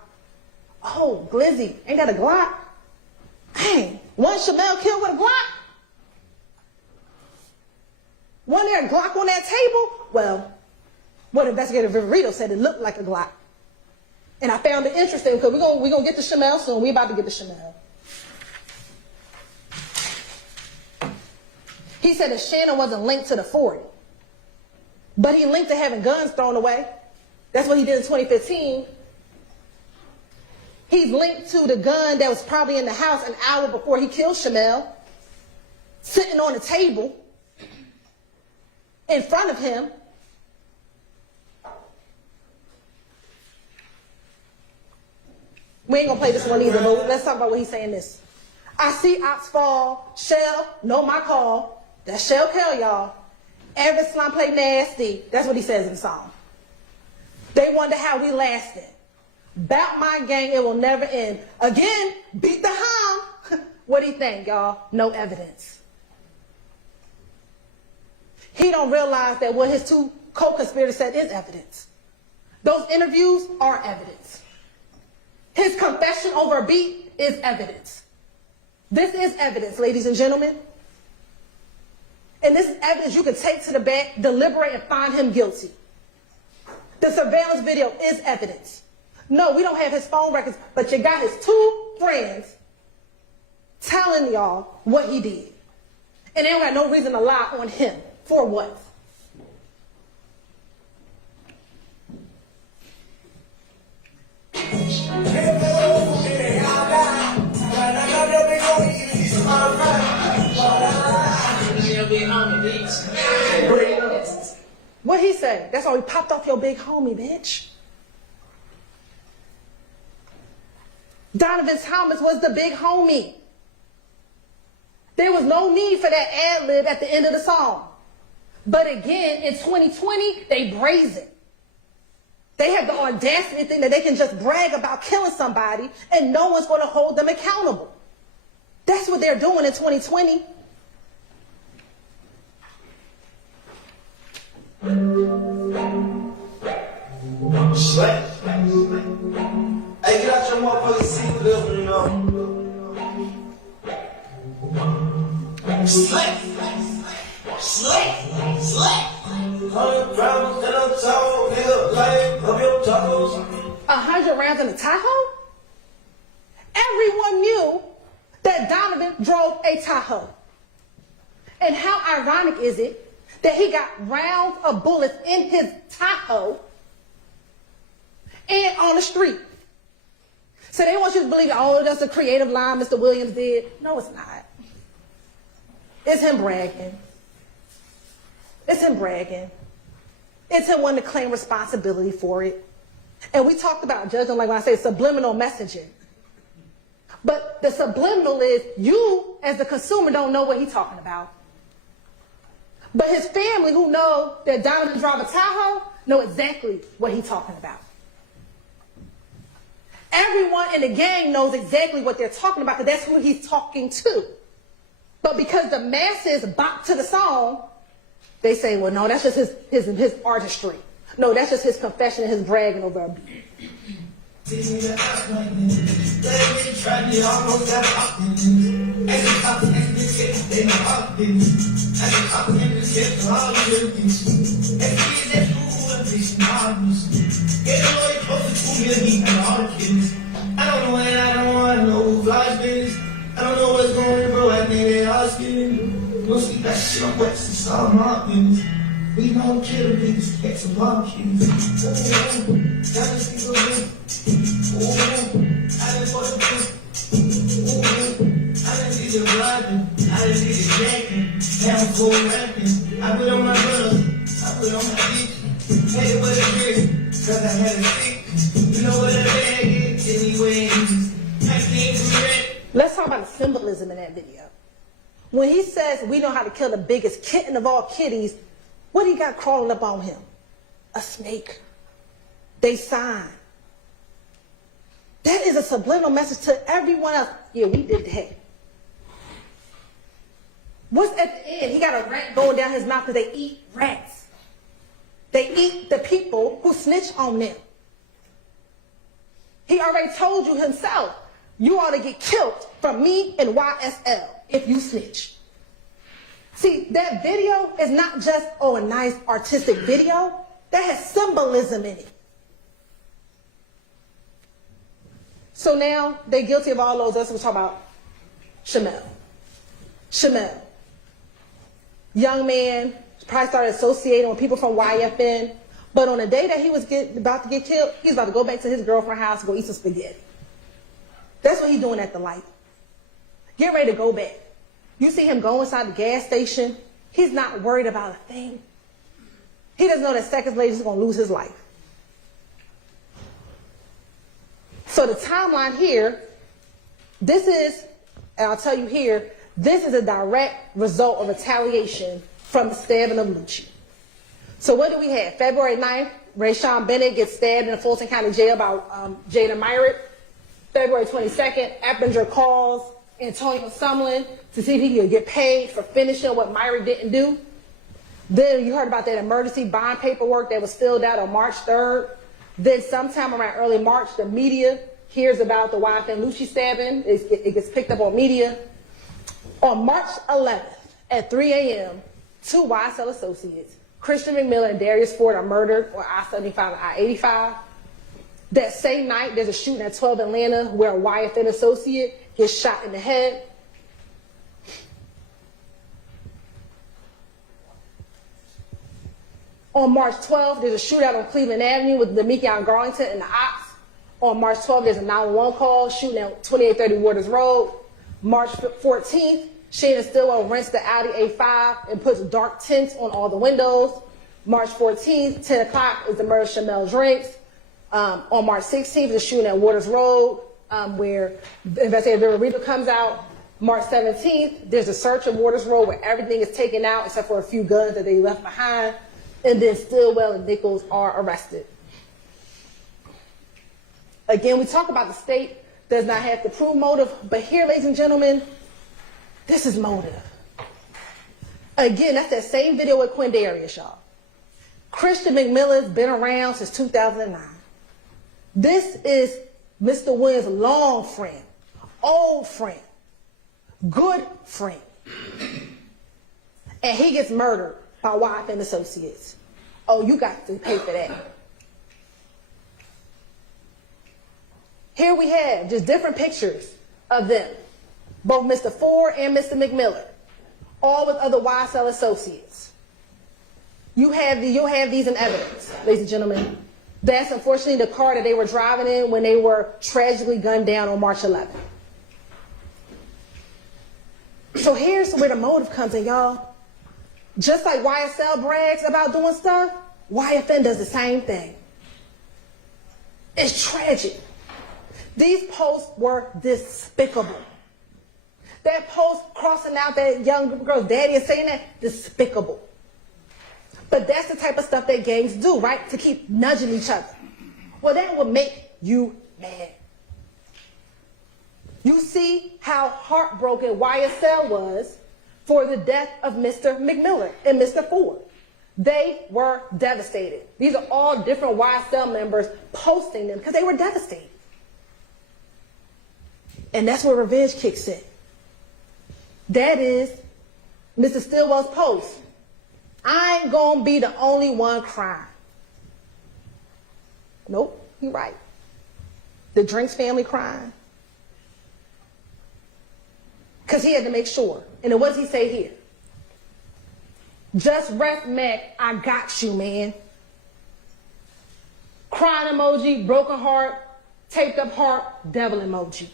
Oh, glizzy, ain't that a Glock? Dang, one Shamel killed with a Glock? Wasn't there a Glock on that table? Well, what investigator Viverito said it looked like a Glock. And I found it interesting because we're gonna get to Shamel soon. We're about to get to Shamel. He said that Shannon wasn't linked to the 40. But he linked to having guns thrown away. That's what he did in 2015. He's linked to the gun that was probably in the house an hour before he killed Shamel, sitting on the table in front of him. We ain't gonna play this one either, but let's talk about what he's saying this. I see ops fall, Shell, know my call. That's Shell Kell, y'all. Every slime play nasty. That's what he says in the song. They wonder how we lasted. Bout my gang, it will never end. Again, beat the hum. What do you think, y'all? No evidence. He don't realize that what his 2 co-conspirators said is evidence. Those interviews are evidence. His confession over a beat is evidence. This is evidence, ladies and gentlemen. And this is evidence you can take to the bank, deliberate, and find him guilty. The surveillance video is evidence. No, we don't have his phone records, but you got his 2 friends telling y'all what he did. And they don't got no reason to lie on him. For what? What he say? That's why we popped off your big homie, bitch. Donovan Thomas was the big homie. There was no need for that ad-lib at the end of the song. But again, in 2020, they brazen. They have the audacity to think that they can just brag about killing somebody and no one's going to hold them accountable. That's what they're doing in 2020. Sweat. Hey, get out your motherfucking seat, little, you know. Sweat. Sweat. Sweat. 100 rounds in a Tahoe, nigga, like of your tacos. 100 rounds in a Tahoe? Everyone knew that Donovan drove a Tahoe. And how ironic is it that he got rounds of bullets in his Tahoe and on the street? So they want you to believe that, oh, that's a creative line Mr. Williams did. No, it's not. It's him bragging. It's him bragging. It's him wanting to claim responsibility for it. And we talked about judging, like when I say subliminal messaging. But the subliminal is you, as the consumer, don't know what he's talking about. But his family, who know that Donovan drives a Tahoe, know exactly what he's talking about. Everyone in the gang knows exactly what they're talking about because that's who he's talking to. But because the masses bop to the song, they say, well, no, that's just his artistry. No, that's just his confession and his bragging over a beat. I don't know and I don't want to know who flies business. I don't know what's going on, bro. I think they all skinning. Don't sleep that shit on West and solve my business. We don't kill the niggas, catch some barbecues. Got this nigga with. I done for the bitch. I done did the vlogging. I done did the jacking. Now I'm full rapping. I put on my brothers. I put on my bitch. Hey, what it is? Cause I had a stick. You know what a bag is? Anyways. I came from red. Let's talk about the symbolism in that video. When he says we know how to kill the biggest kitten of all kitties, what he got crawling up on him? A snake. They sign. That is a subliminal message to everyone else. Yeah, we did that. What's at the end? He got a rat going down his mouth because they eat rats. They eat the people who snitch on them. He already told you himself, you ought to get killed from me and YSL if you snitch. See, that video is not just, oh, a nice artistic video. That has symbolism in it. So now they're guilty of all those. Let's talk about Shamel. Young man, probably started associating with people from YFN. But on the day that he was about to get killed, he's about to go back to his girlfriend's house and go eat some spaghetti. That's what he's doing at the light. Get ready to go back. You see him go inside the gas station. He's not worried about a thing. He doesn't know that seconds later he's going to lose his life. So the timeline here, this is, and I'll tell you here, this is a direct result of retaliation from the stabbing of Lucci. So what do we have? February 9th, Rayshawn Bennett gets stabbed in the Fulton County Jail by Jada Myrick. February 22nd, Eppinger calls Antonio Sumlin to see if he could get paid for finishing what Myrick didn't do. Then you heard about that emergency bond paperwork that was filled out on March 3rd. Then sometime around early March, the media hears about the YFN Lucci stabbing. It gets picked up on media. On March 11th at 3 a.m., two YSL associates, Christian McMillan and Darius Ford, are murdered on I-75 and I-85. That same night, there's a shooting at 12 Atlanta where a YFN associate gets shot in the head. On March 12th, there's a shootout on Cleveland Avenue with Demekion Garlington and the Ops. On March 12th, there's a 911 call shooting at 2830 Waters Road. March 14th, Shannon Stillwell rents the Audi A5 and puts dark tints on all the windows. March 14th, 10 o'clock is the murder of Shamel Drinks. On March 16th, the shooting at Waters Road, where the investigator Reba comes out. March 17th, there's a search of Waters Road where everything is taken out except for a few guns that they left behind. And then Stillwell and Nichols are arrested. Again, we talk about the state does not have to prove motive, but here, ladies and gentlemen, this is motive. Again, that's that same video with Quindarius, y'all. Christian McMillan's been around since 2009. This is Mr. Williams' long friend, old friend, good friend. And he gets murdered by YSL associates. Oh, you got to pay for that. Here we have just different pictures of them, both Mr. Ford and Mr. McMillan, all with other YSL associates. You'll have these in evidence, ladies and gentlemen. That's unfortunately the car that they were driving in when they were tragically gunned down on March 11th. So here's where the motive comes in, y'all. Just like YSL brags about doing stuff, YFN does the same thing. It's tragic. These posts were despicable. That post crossing out that young girl's daddy and saying that, despicable. But that's the type of stuff that gangs do, right? To keep nudging each other. Well, that would make you mad. You see how heartbroken YSL was for the death of Mr. McMillan and Mr. Ford. They were devastated. These are all different YSL members posting them because they were devastated. And that's where revenge kicks in. That is Mr. Stillwell's post. I ain't gonna be the only one crying. Nope, you're right. The Drinks family crying. Because he had to make sure. And then what does he say here? Just ref Mac, I got you, man. Crying emoji, broken heart, taped up heart, devil emoji.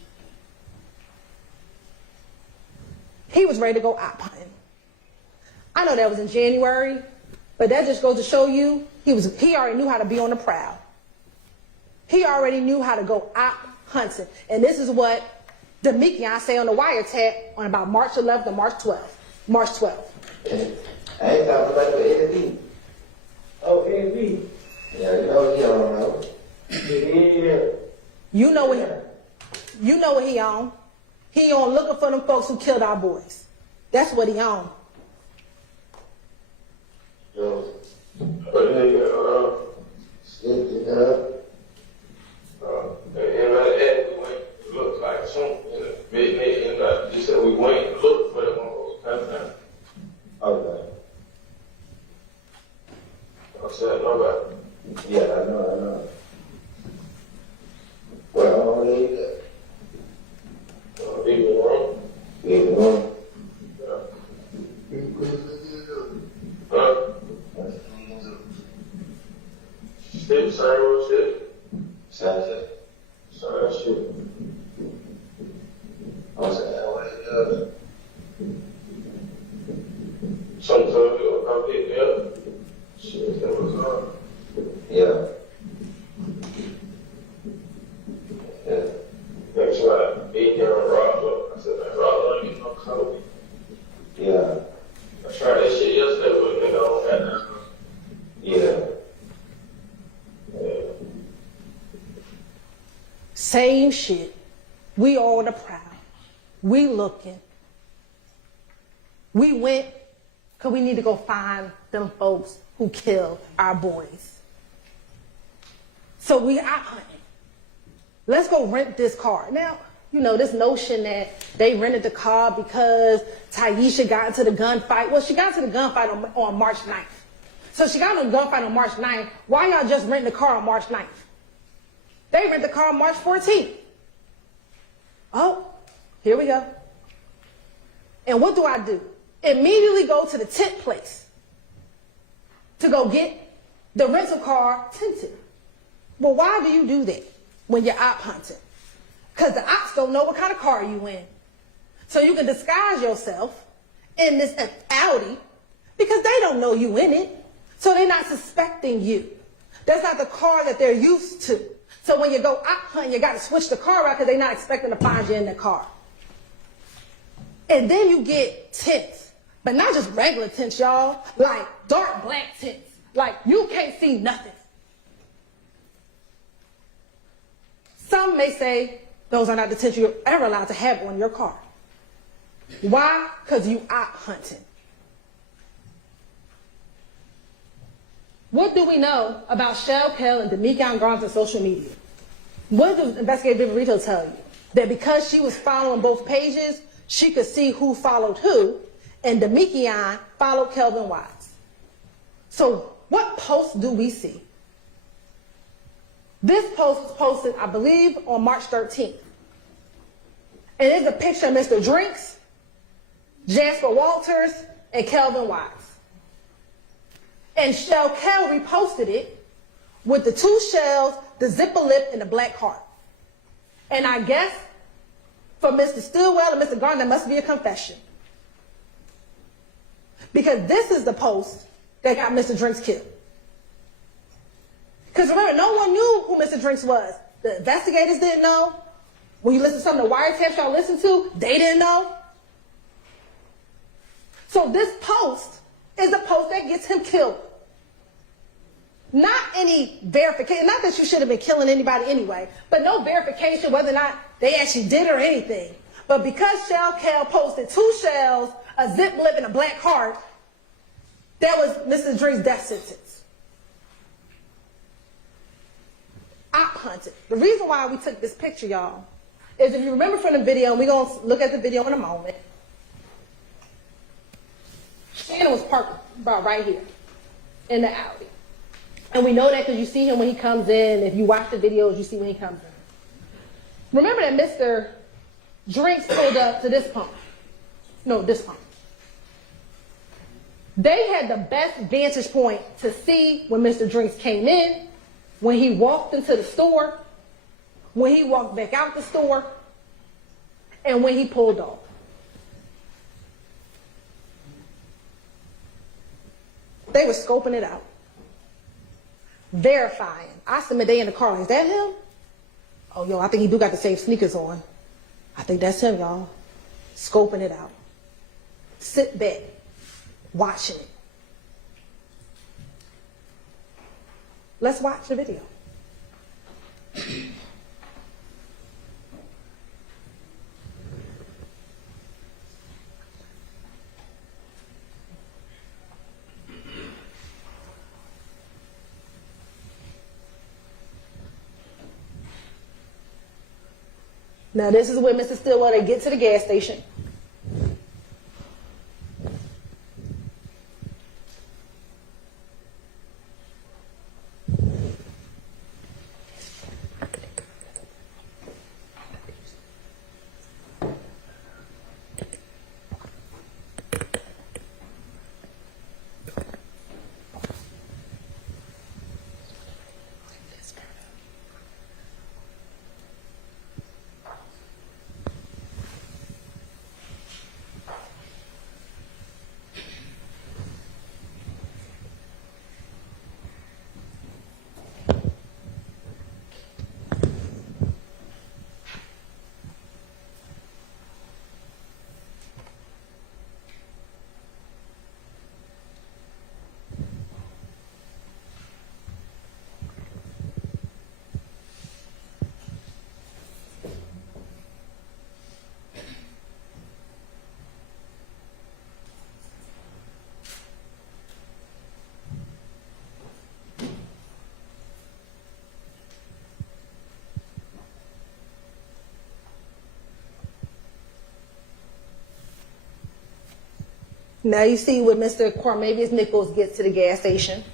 He was ready to go op hunting. I know that was in January, but that just goes to show you he already knew how to be on the prowl. He already knew how to go op hunting. And this is what Demekion say on the wiretap on about March 11th or March 12th. March 12th. I ain't talking about the AV. Oh, AV. Yeah, you don't know. Yeah. You know what he on. He on looking for them folks who killed our boys. That's what he on. Yo, But it looked like something in the big nigga, and he said we went and looked for it when we was coming down. okay. I said, nobody. Yeah, I know. Well, I don't need that. Leave it alone. Leave it alone. Shit, same old shit. Same shit. Same shit. I'm saying, what it does. Sometimes you'll come pick me up. Shit, that was on. Yeah. Yeah. Next time I beat down Rob up, I said, man, Rob, I don't get no coke. Yeah. I tried that shit yesterday with a nigga on that now. Yeah. Same shit. We all on the prowl. We looking. We went because we need to go find them folks who killed our boys. So we out hunting. Let's go rent this car. Now, you know, this notion that they rented the car because Taisha got into the gunfight. Well, she got into the gunfight on March 9th. So she got into the gunfight on March 9th. Why y'all just renting the car on March 9th? They rent the car on March 14th. Oh, here we go. And what do? Immediately go to the tent place to go get the rental car tinted. Well, why do you do that when you're op hunting? Because the ops don't know what kind of car you in. So you can disguise yourself in this Audi because they don't know you in it. So they're not suspecting you. That's not the car that they're used to. So when you go op hunting, you got to switch the car out because they're not expecting to find you in the car. And then you get tints, but not just regular tints, y'all, like dark black tints. Like you can't see nothing. Some may say those are not the detention you're ever allowed to have on your car. Why? Because you out hunting. What do we know about Shell Kell and Demikian Grimes on social media? What does the investigative Rito tell you? That because she was following both pages, she could see who followed who, and Demikian followed Kelvin Watts. So what post do we see? This post was posted, I believe, on March 13th. And it's a picture of Mr. Drinks, Jasper Walters, and Kelvin Watts. And Shell Kell reposted it with the 2 shells, the zipper lip, and the black heart. And I guess for Mr. Stillwell and Mr. Garner, that must be a confession. Because this is the post that got Mr. Drinks killed. Because remember, no one knew who Mr. Drinks was. The investigators didn't know. When you listen to some of the wiretaps y'all listened to, they didn't know. So this post is the post that gets him killed. Not any verification, not that you should have been killing anybody anyway, but no verification whether or not they actually did or anything. But because Shell Kell posted 2 shells, a zip lip, and a black heart, that was Mr. Drinks' death sentence. Op hunted. The reason why we took this picture, y'all, is if you remember from the video, and we're going to look at the video in a moment, Shannon was parked about right here in the alley. And we know that because you see him when he comes in. If you watch the videos, you see when he comes in. Remember that Mr. Drinks pulled up to this pump. No, this pump. They had the best vantage point to see when Mr. Drinks came in, when he walked into the store, when he walked back out the store, and when he pulled off. They were scoping it out. Verifying. I submit they in the car. Like, is that him? Oh, yo, I think he do got the same sneakers on. I think that's him, y'all. Scoping it out. Sit back. Watching it. Let's watch the video. Now this is where Mr. Stillwell, they get to the gas station. Now you see when Mr. Cormavius Nichols gets to the gas station.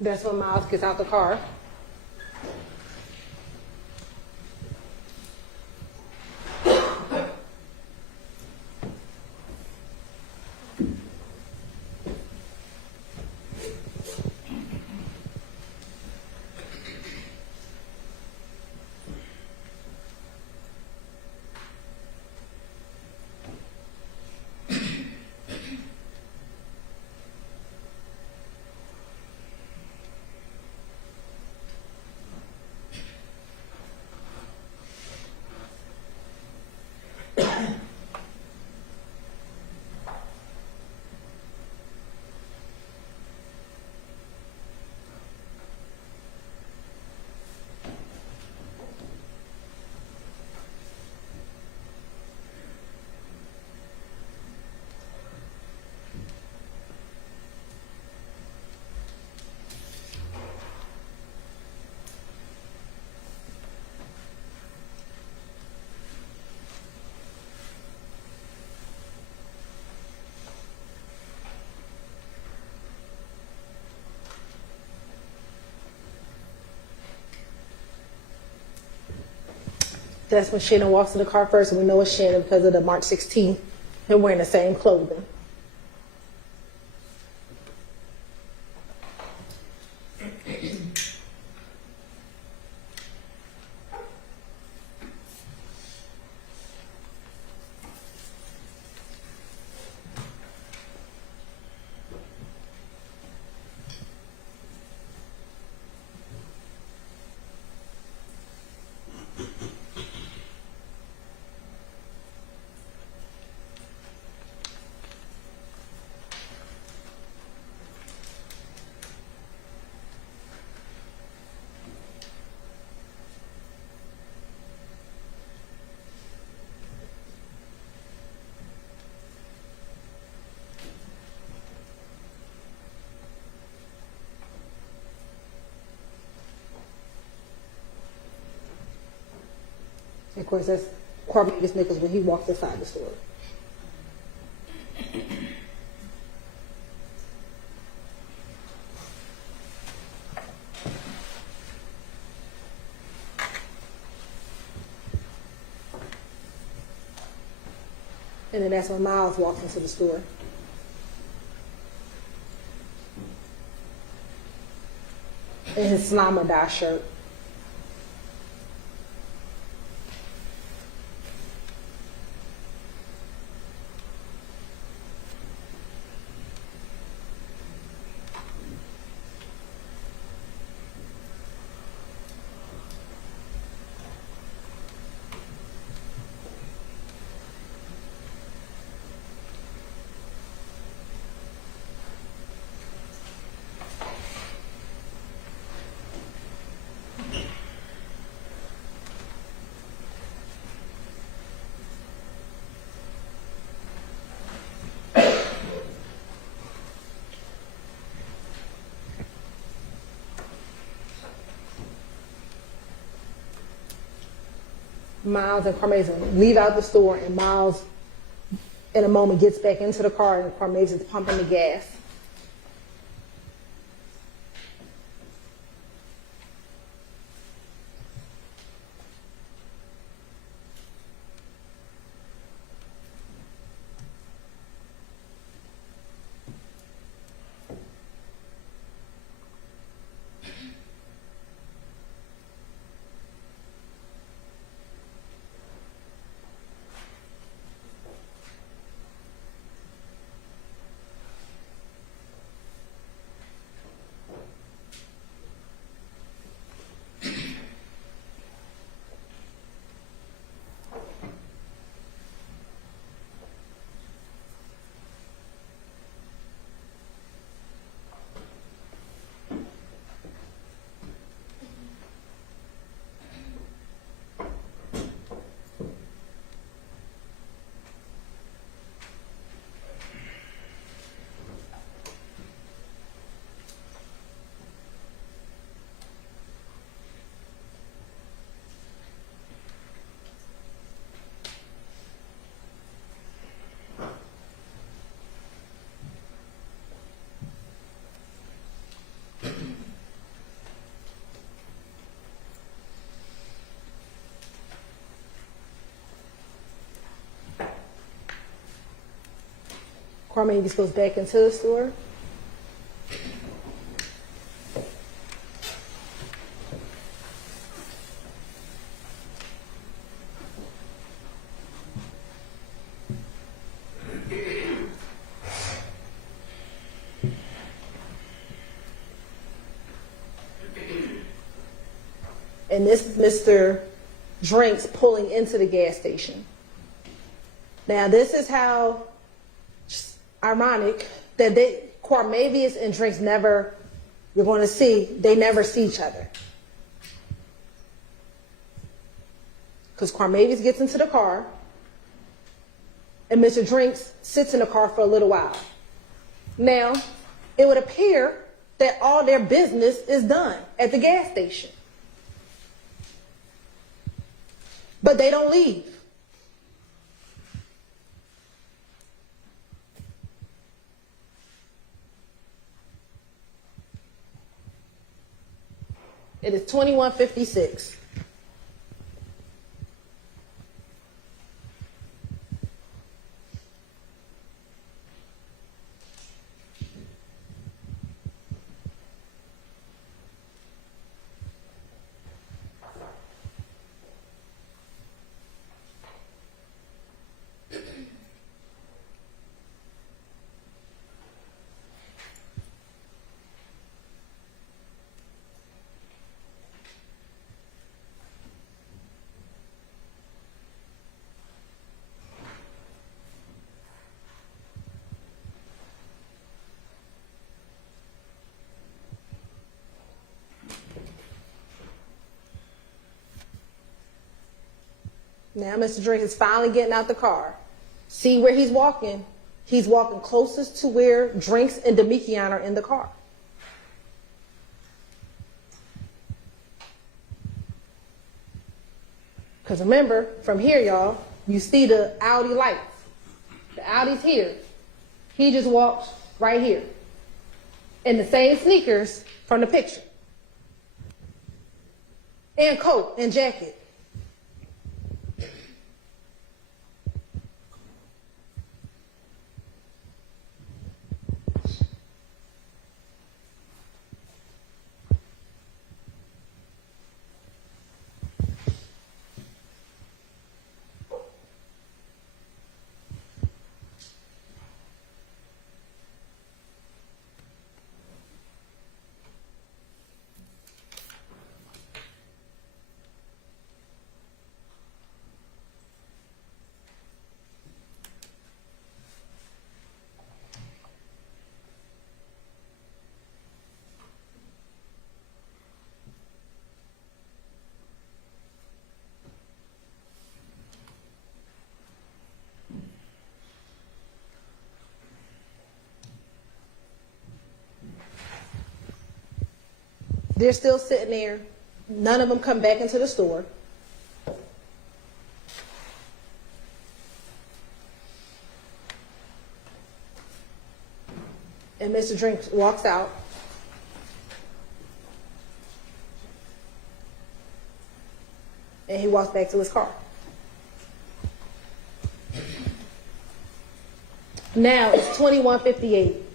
That's when Miles gets out the car. That's when Shannon walks in the car first, and we know it's Shannon because of the March 16th. They're wearing the same clothing. Of course, that's Cornelius Nichols when he walks inside the store. And then that's when Miles walks into the store. In his Slama dye shirt. Miles and Carmazon leave out the store, and Miles, in a moment, gets back into the car, and Carmazon's pumping the gas. Mavis goes back into the store. And this is Mr. Drinks pulling into the gas station. Now, this is how ironic that Quarmavius and Drinks never, you're going to see, they never see each other. Because Quarmavius gets into the car, and Mr. Drinks sits in the car for a little while. Now, it would appear that all their business is done at the gas station. But they don't leave. It is 21:56. Now Mr. Drink is finally getting out the car. See where he's walking? He's walking closest to where Drinks and Demikian are in the car. Because remember, from here, y'all, you see the Audi lights. The Audi's here. He just walked right here. In the same sneakers from the picture. And coat and jacket. They're still sitting there. None of them come back into the store. And Mr. Drink walks out. And he walks back to his car. Now it's 21:58.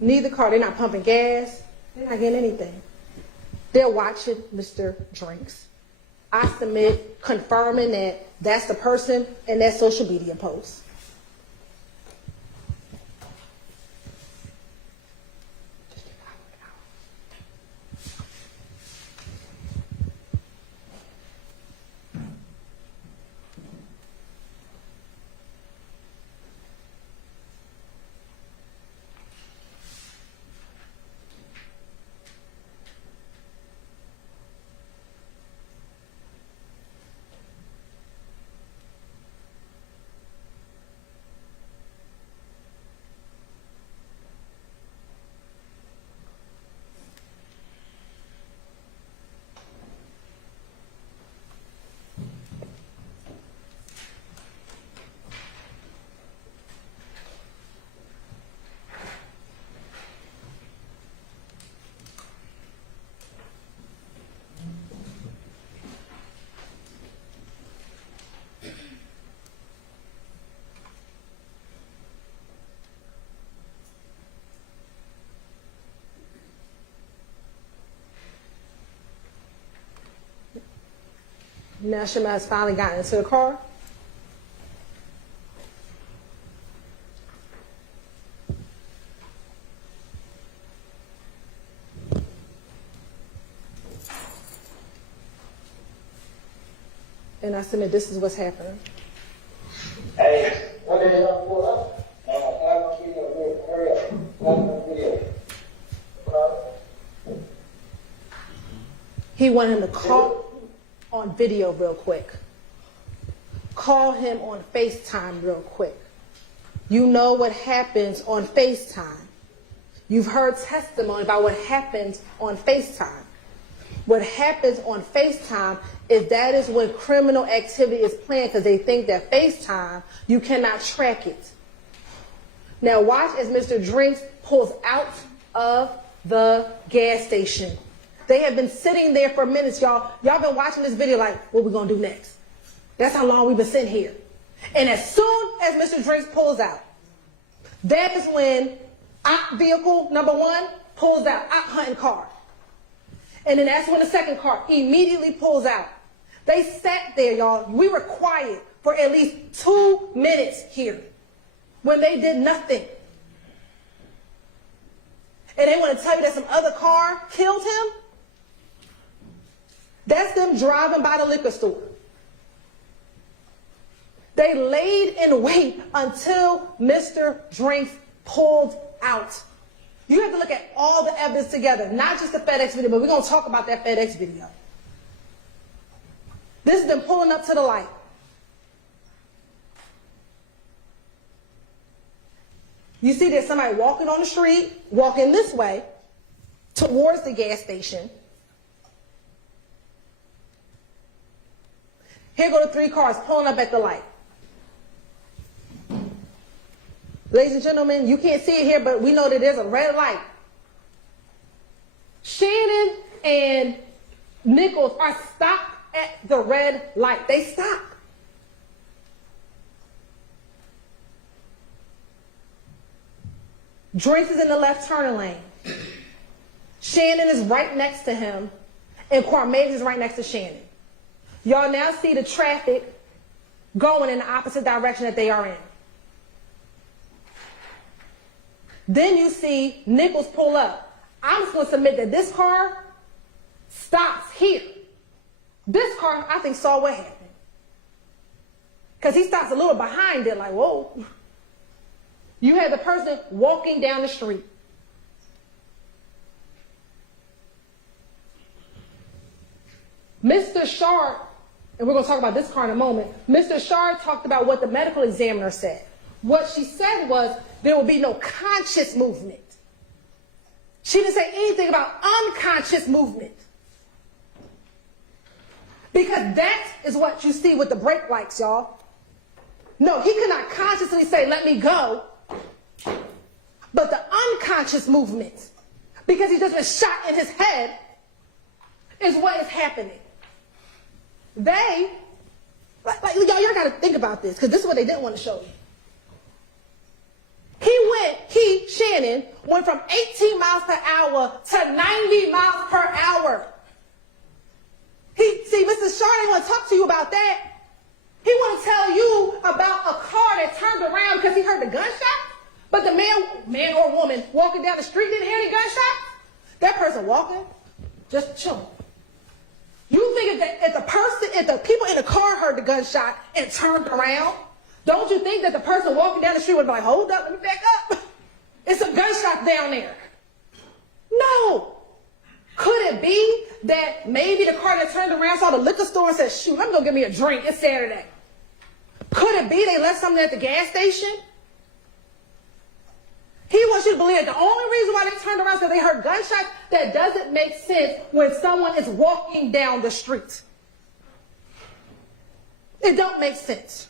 Neither car, they're not pumping gas. They're not getting anything. They're watching Mr. Drinks. I submit confirming that that's the person in that social media post. Now Shema has finally gotten into the car. And I submit this is what's happening. Hey, what the hell I pull up? Have my video, hurry up. Have my video. He wanted him to call on video real quick. Call him on FaceTime real quick. You know what happens on FaceTime. You've heard testimony about what happens on FaceTime. What happens on FaceTime is that is when criminal activity is planned because they think that FaceTime, you cannot track it. Now watch as Mr. Drinks pulls out of the gas station. They have been sitting there for minutes, y'all. Y'all been watching this video like, what we gonna do next? That's how long we've been sitting here. And as soon as Mr. Drinks pulls out, that is when op vehicle number 1 pulls out, op hunting car. And then that's when the second car immediately pulls out. They sat there, y'all. We were quiet for at least 2 minutes here when they did nothing. And they want to tell you that some other car killed him? That's them driving by the liquor store. They laid in wait until Mr. Drinks pulled out. You have to look at all the evidence together, not just the FedEx video, but we're going to talk about that FedEx video. This is them pulling up to the light. You see there's somebody walking on the street, walking this way towards the gas station. Here go the 3 cars pulling up at the light. Ladies and gentlemen, you can't see it here, but we know that there's a red light. Shannon and Nichols are stopped at the red light. They stop. Drinks is in the left turning lane. Shannon is right next to him, and Quarmage is right next to Shannon. Y'all now see the traffic going in the opposite direction that they are in. Then you see Nichols pull up. I'm just going to submit that this car stops here. This car, I think, saw what happened. Because he stops a little behind it, like, whoa. You had the person walking down the street. Mr. Sharp, and we're going to talk about this car in a moment, Mr. Sharp talked about what the medical examiner said. What she said was there will be no conscious movement. She didn't say anything about unconscious movement. Because that is what you see with the brake lights, y'all. No, he could not consciously say, let me go. But the unconscious movement, because he just been shot in his head, is what is happening. They, y'all got to think about this, because this is what they didn't want to show you. Shannon went from 18 miles per hour to 90 miles per hour. Mr. Shaw didn't want to talk to you about that. He want to tell you about a car that turned around because he heard the gunshot, but the man or woman walking down the street didn't hear any gunshots. That person walking, just chilling. You think if the people in the car heard the gunshot and turned around, don't you think that the person walking down the street would be like, hold up, let me back up. It's some gunshots down there. No. Could it be that maybe the car that turned around saw the liquor store and said, shoot, let me go get me a drink. It's Saturday. Could it be they left something at the gas station? He wants you to believe that the only reason why they turned around is because they heard gunshots. That doesn't make sense when someone is walking down the street. It don't make sense.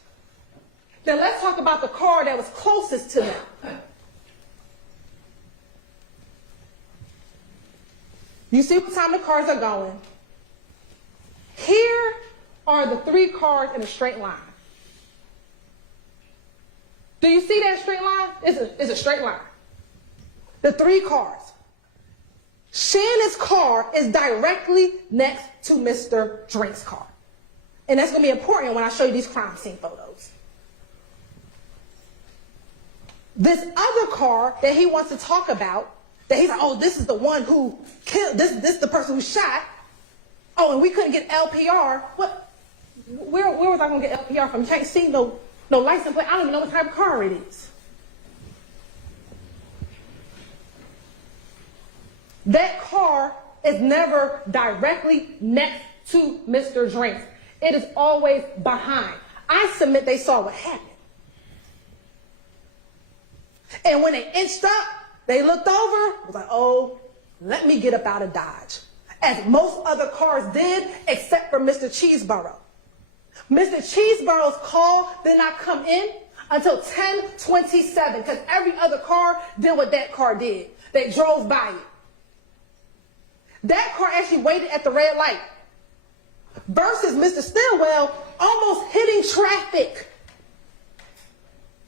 Now let's talk about the car that was closest to them. You see what time the cars are going. Here are the 3 cars in a straight line. Do you see that straight line? It's a straight line. The 3 cars. Shannon's car is directly next to Mr. Drink's car. And that's going to be important when I show you these crime scene photos. This other car that he wants to talk about, that he's like, oh, this is the one who killed, this is the person who shot. Oh, and we couldn't get LPR. What? Where was I going to get LPR from? You can't see no license plate. I don't even know what type of car it is. That car is never directly next to Mr. Drinks. It is always behind. I submit they saw what happened. And when they inched up, they looked over, was like, oh, let me get up out of Dodge. As most other cars did, except for Mr. Cheeseborough. Mr. Cheeseborough's call did not come in until 10:27, because every other car did what that car did. They drove by it. That car actually waited at the red light. Versus Mr. Stillwell almost hitting traffic.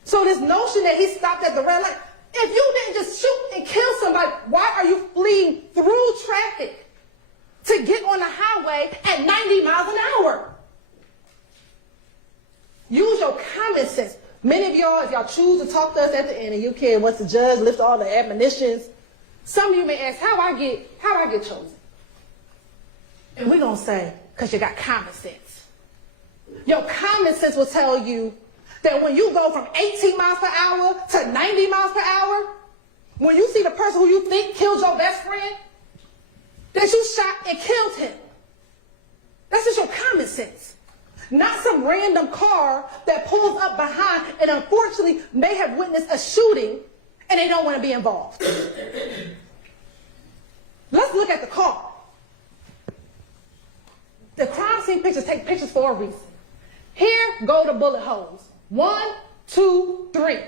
So this notion that he stopped at the red light, if you didn't just shoot and kill somebody, why are you fleeing through traffic to get on the highway at 90 miles an hour? Use your common sense. Many of y'all, if y'all choose to talk to us at the end and you can, once the judge lifts all the admonitions, some of you may ask, how I get chosen? And we're going to say, because you got common sense. Your common sense will tell you that when you go from 18 miles per hour to 90 miles per hour, when you see the person who you think killed your best friend, that you shot and killed him. That's just your common sense. Not some random car that pulls up behind and unfortunately may have witnessed a shooting and they don't want to be involved. Let's look at the car. The crime scene pictures take pictures for a reason. Here go the bullet holes. 1, 2, 3.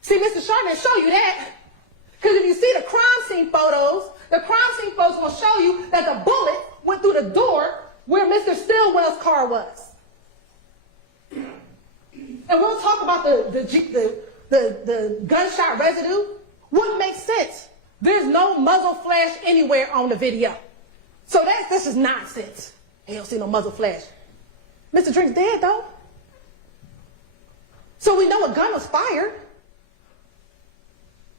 See, Mr. Sharp didn't show you that. Because if you see the crime scene photos will show you that the bullet went through the door where Mr. Stillwell's car was. And we'll talk about the gunshot residue. What makes sense? There's no muzzle flash anywhere on the video. So that's just nonsense. You don't see no muzzle flash. Mr. Drink's dead, though. So we know a gun was fired.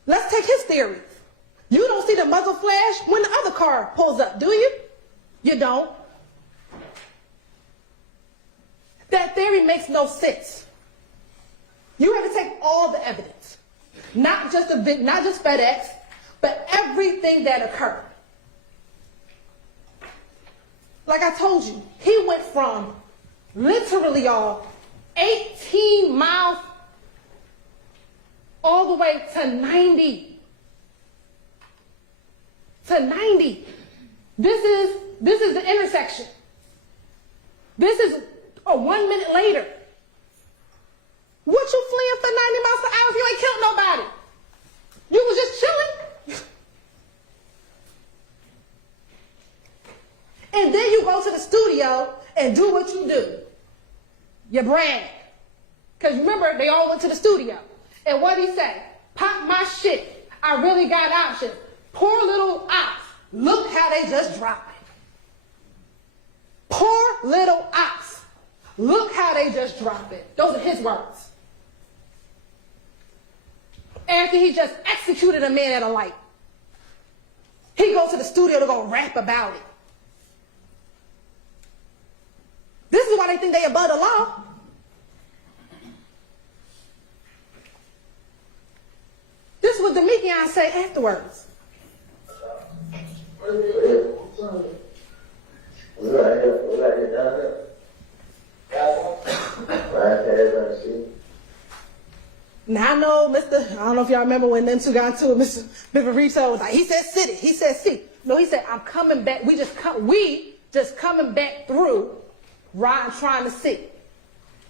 Let's take his theory. You don't see the muzzle flash when the other car pulls up, do you? You don't. That theory makes no sense. You have to take all the evidence. Not just FedEx, but everything that occurred. Like I told you, he went from literally, y'all, 18 miles all the way to 90. To 90. This is the intersection. This is 1 minute later. What you fleeing for 90 miles per hour if you ain't killed nobody? You was just chilling. And then you go to the studio and do what you do. You brag. Because remember, they all went to the studio. And what did he say? Pop my shit. I really got options. Poor little ops. Look how they just dropped it. Poor little ops. Look how they just dropped it. Those are his words. After he just executed a man at a light. He goes to the studio to go rap about it. This is why they think they above the law. This is what Demekian said afterwards. Now I know I don't know if y'all remember when them two got into it, Mr. Bivarito was like, he said city, he said see. No, he said, I'm coming back, we just coming back through, trying to see.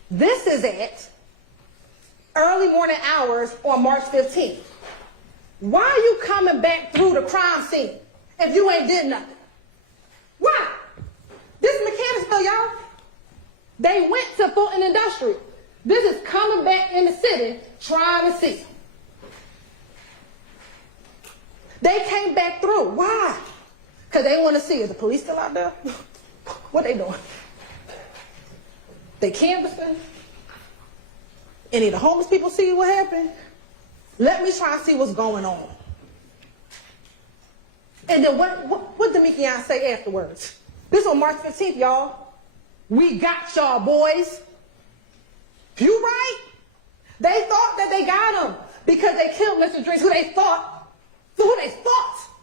This is at early morning hours on March 15th. Why are you coming back through the crime scene if you ain't did nothing? Why? This is Mechanicsville, y'all. They went to Fulton Industrial. This is coming back in the city trying to see. They came back through. Why? Because they want to see, is the police still out there? What they doing? They canvassing? Any of the homeless people see what happened? Let me try and see what's going on. And then what did Mikian say afterwards? This on March 15th, y'all. We got y'all, boys. You right? They thought that they got him because they killed Mr. Drinks, who they thought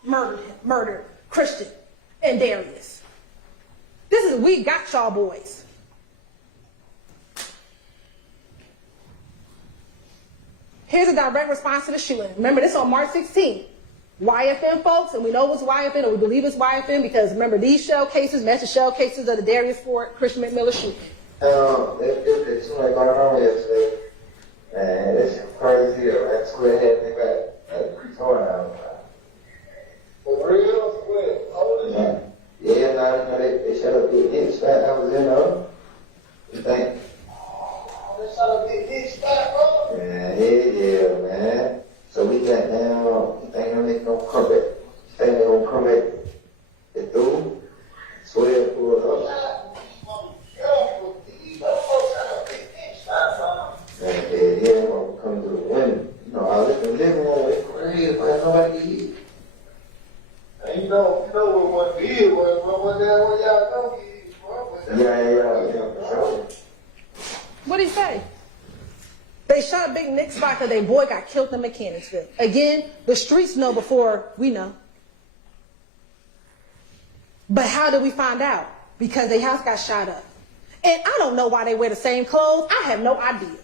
murdered Christian and Darius. This is we got y'all, boys. Here's a direct response to the shooting. Remember, this on March 16th. YFN folks, and we know it's YFN, or we believe it's YFN, because remember these shell cases, massive shell cases of the Darius Ford, Christian McMillan shooting. It's too much going on yesterday. Man, it's crazy. That square had me back. That's torn out. For real? Square? How old is that? Yeah, no, they shut up Big Dick Spot. I was in there. You think? Oh, they shut up Big Dick Spot, bro? Yeah, man. So we got down, you think they gonna come back? You think they gonna come back? They do? Swear for us. Yeah, gonna come to the window. You know, I live in the living room, it's crazy, but nobody can eat. And you know what one did, what y'all know is, bro. Yeah, for sure. What'd he say? They shot Big Nick Spot because their boy got killed in Mechanicsville. Again, the streets know before we know. But how did we find out? Because their house got shot up. And I don't know why they wear the same clothes. I have no idea.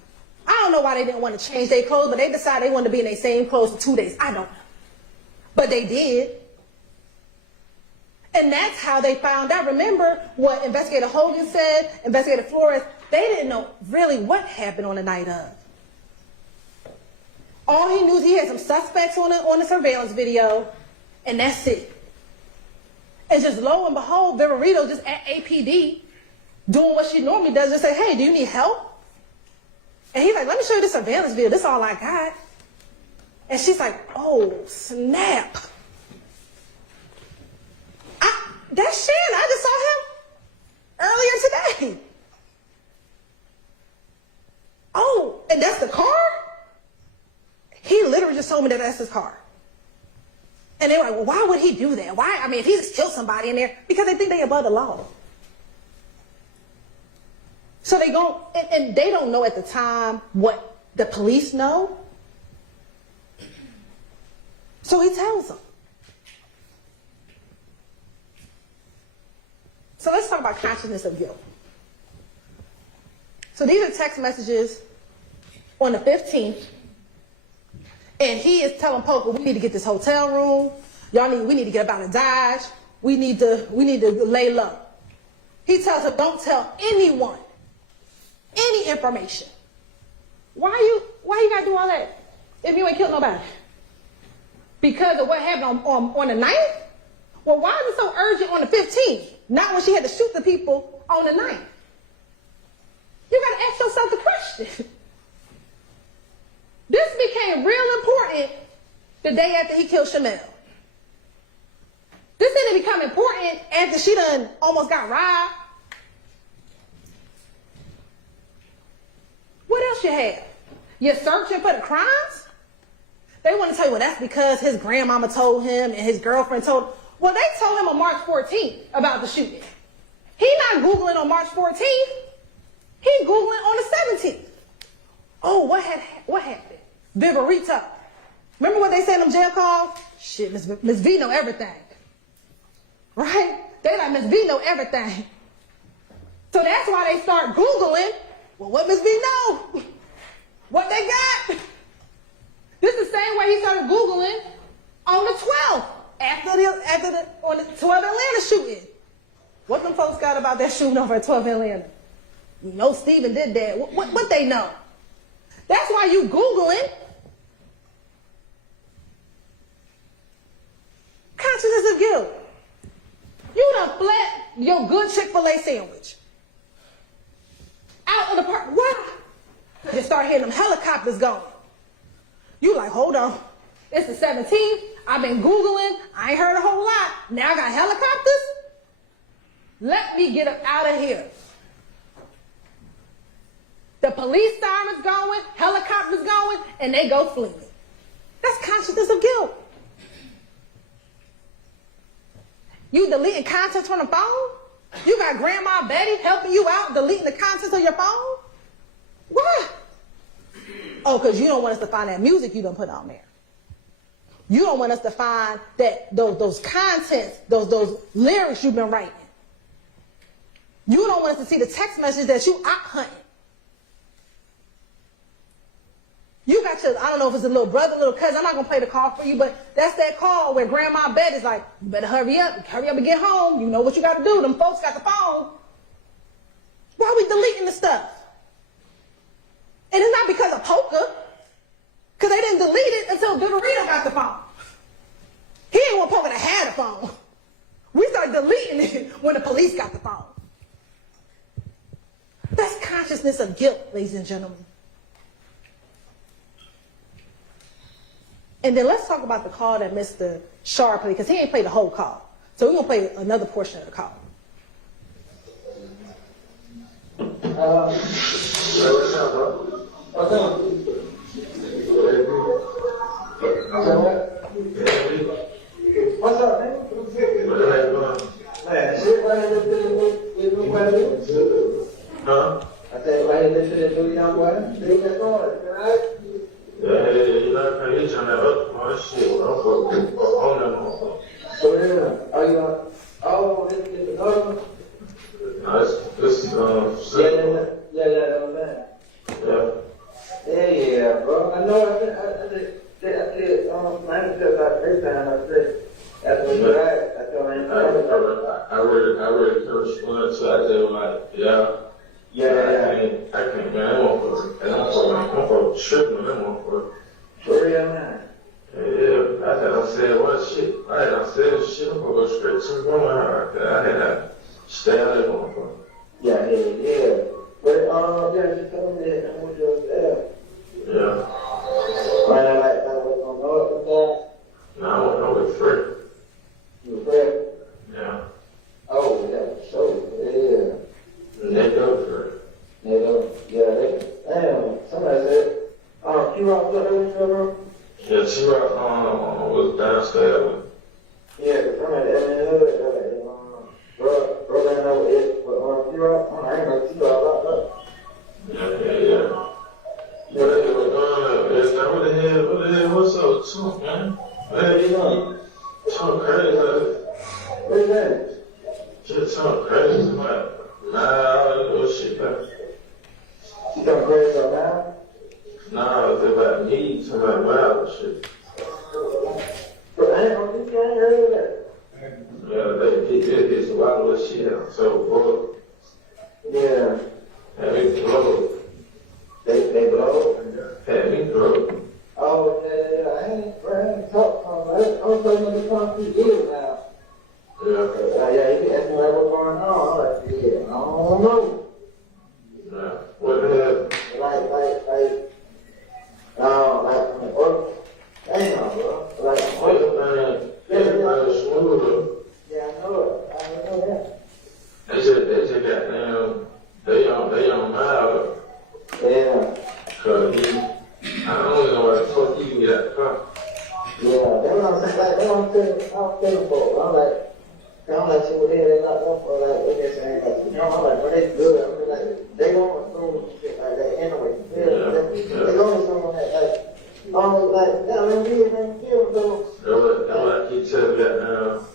I don't know why they didn't want to change their clothes, but they decided they wanted to be in their same clothes for 2 days. I don't know. But they did. And that's how they found out. Remember what Investigator Hogan said, Investigator Flores, they didn't know really what happened on the night of. All he knew is he had some suspects on the surveillance video, and that's it. And just lo and behold, Viverito just at APD doing what she normally does, just say, hey, do you need help? And he's like, let me show you the surveillance video. This is all I got. And she's like, oh, snap. That's Shannon. I just saw him earlier today. Oh, and that's the car? He literally just told me that that's his car. And they were like, well, why would he do that? Why? I mean, if he just killed somebody in there, because they think they're above the law. So they go, and they don't know at the time what the police know. So he tells them. So let's talk about consciousness of guilt. So these are text messages on the 15th. And he is telling Poker, we need to get this hotel room. We need to get up out of Dodge. We need to lay low. He tells her, don't tell anyone any information. Why you gotta do all that if you ain't killed nobody? Because of what happened on the 9th? Well, why is it so urgent on the 15th? Not when she had to shoot the people on the 9th. You gotta ask yourself the question. This became real important the day after he killed Shamel. This didn't become important after she done almost got robbed. What else you have? You're searching for the crimes? They want to tell you, well, that's because his grandmama told him and his girlfriend told him. Well, they told him on March 14th about the shooting. He not Googling on March 14th. He Googling on the 17th. Oh, what happened? Viverito. Remember what they said in them jail calls? Shit, Miss V know everything. Right? They like, Miss V know everything. So that's why they start Googling, well, what Miss V know? What they got? This is the same way he started Googling on the 12th, on the 12th Atlanta shooting. What them folks got about that shooting over at 12th Atlanta? You know Stephen did that. What they know? That's why you Googling. Consciousness of guilt. You done fled your good Chick-fil-A sandwich. Out of the park. Why? You start hearing them helicopters going. You like, hold on. It's the 17th. I've been Googling. I ain't heard a whole lot. Now I got helicopters? let me get up out of here. The police sirens going, helicopters going, and they go fleeing. That's consciousness of guilt. You deleting contents from the phone? You got Grandma Betty helping you out deleting the contents of your phone? Why? Oh, because you don't want us to find that music you done put on there. You don't want us to find that those contents, those lyrics you've been writing. You don't want us to see the text message that you out hunting. You got your, I don't know if it's a little brother, little cousin, I'm not going to play the call for you, but that's that call where Grandma Betty's like, you better hurry up and get home. You know what you got to do. Them folks got the phone. Why are we deleting the stuff? And it's not because of poker, because they didn't delete it until Viverito got the phone. He ain't want poker to have the phone. We started deleting it when the police got the phone. That's consciousness of guilt, ladies and gentlemen. And then let's talk about the call that Mr. Sharp played, because he ain't played the whole call. So we're going to play another portion of the call. What's up, bro? What's up? What's up, man? What the heck going? Man, shit, why did this do? Huh? I said, why did this do, young boy? See what's going, right? Yeah, you know, I can't on that other shit. I'm on that motherfucker. So, yeah, are you oh, this is another one? No, this is, Yeah, that was that. Yeah, bro. I know I said, mine said about this time, I said, that's what you're right. I told him, I really corresponded to I did like, yeah. I can't, man, I want for, and I'm for tripping, I want for. For real, man. Yeah, I thought I said, what shit? I had said shit, I'm gonna go straight to the woman. I had to stay out there on for. Yeah. But, yeah, she told me that I was just there. Yeah. When I was gonna go up with that. No, I want to know with Fred. You were Fred? Yeah. Oh, yeah, so, yeah. They go for it. Damn, somebody said, Q-Rock was there with your Yeah, T-Rock was downstairs. Yeah, somebody in the hood, bro, I know it, but Q-Rock, I ain't know Q-Rock about that. Yeah. What the hell, what the hell, what's up, Tunk, man? What you doing? Tunk crazy. What is that? Just Tunk crazy, man. Nah, I don't know shit, man. You talking crazy right now? Nah, it's about me, it's about wild shit. But I ain't gonna heard of that. Yeah, it's a lot of shit out, so, Yeah. had me blow. They blow? Had me blow. Oh, yeah, I ain't talked to them. I'm talking to the concrete years now. Yeah. Yeah, he asked me like, what's going on. I'm like, yeah, I don't know. Yeah. What the hell? Damn, bro. Everybody's smooth. Yeah, I know it. I know that. They just got down, they on mild. Yeah. Cause I don't know where the fuck you can get that car. Yeah, that's what I'm saying. Like, that's what I'm telling folks. I'm like, shit, they not up for like, what they saying, like, you know, I'm like, well, they good. I mean, like, they gonna assume shit like that anyway. They gonna assume that, like, I mean, we didn't feel so. That's what I keep telling that now.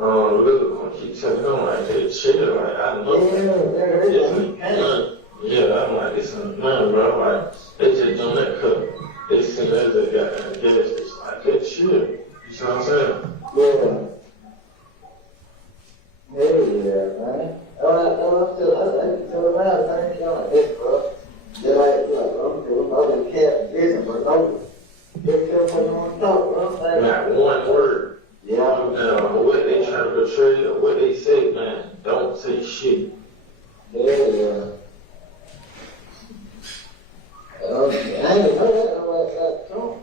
Look, I keep telling them, like, they chill, like, I know. Yeah, I'm like, it's nothing, bro. Like, they just doing that cut. They send us that goddamn gas. It's like, they chill. You see what I'm saying? Yeah. Yeah, man. I'm still around. I ain't like this, bro. They're like, I'm doing other cat business, but don't. They're still putting on top, bro. Not one word. Yeah. What they trying to portray or what they say, man, don't say shit. Yeah. I ain't know that. I'm like, Trump.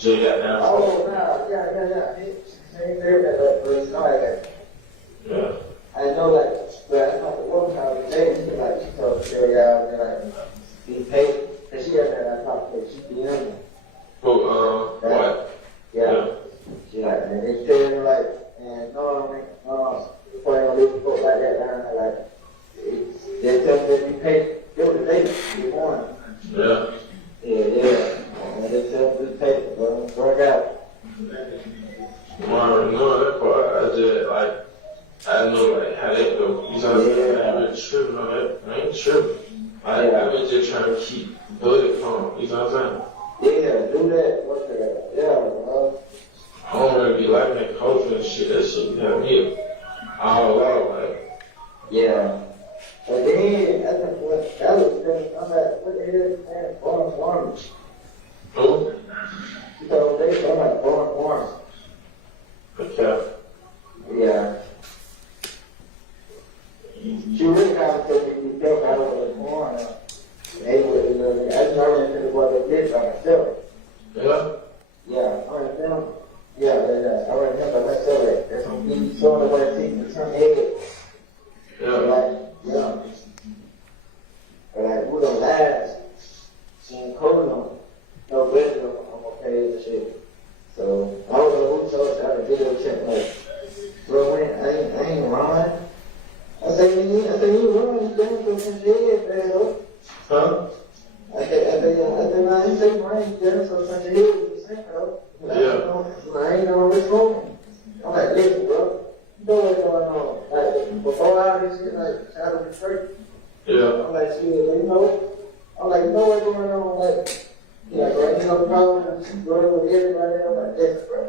Jay got down. Oh, no, yeah. He ain't there that first night. Yeah. I know, like, but I know the woman how to say she like, she told Sherry out and like, be paid. And she got that I talked to, she be in there. What? Yeah. She like, and they tell her like, and no, before they don't leave the book like that down there, like, they tell them to be paid. It was a day, be born. Yeah. Yeah. And they tell them to be paid, but work out. Well, no, that part, I just, like, I know, like, how that go. You know what I'm saying? I ain't tripping on that. I ain't tripping. I been just trying to keep budget from, you know what I'm saying? Yeah, do that. Work that. Yeah, I don't really be liking that culture and shit. That shit got me all out, like. Yeah. But then, I think what that was, I'm like, what the hell, man, farm. Who? So they sound like farm. Okay. Yeah. She really kind of told me to be careful. I don't know what's going on. They would, I just already said what they did by myself. Yeah? Yeah, I already them. Yeah, I already know by myself. Like, that's when you showing the way to see you turn your head. Yeah. Like, yeah. But like, who don't last? She ain't cold on. No better on my page and shit. So, I don't know who told us how to video check. Like, bro, I ain't running. I say, you run, you done for some shit, man. Huh? I said, I ain't say run, you done for some shit, you say, bro. I ain't know what's wrong. I'm like, listen, bro, you know what's going on. Like, before all this shit, like, try to be straight. Yeah. I'm like, shit, you know? I'm like, you know what's going on? Like, yeah, bro, ain't no problem. Bro, with everybody else, like, this, bro.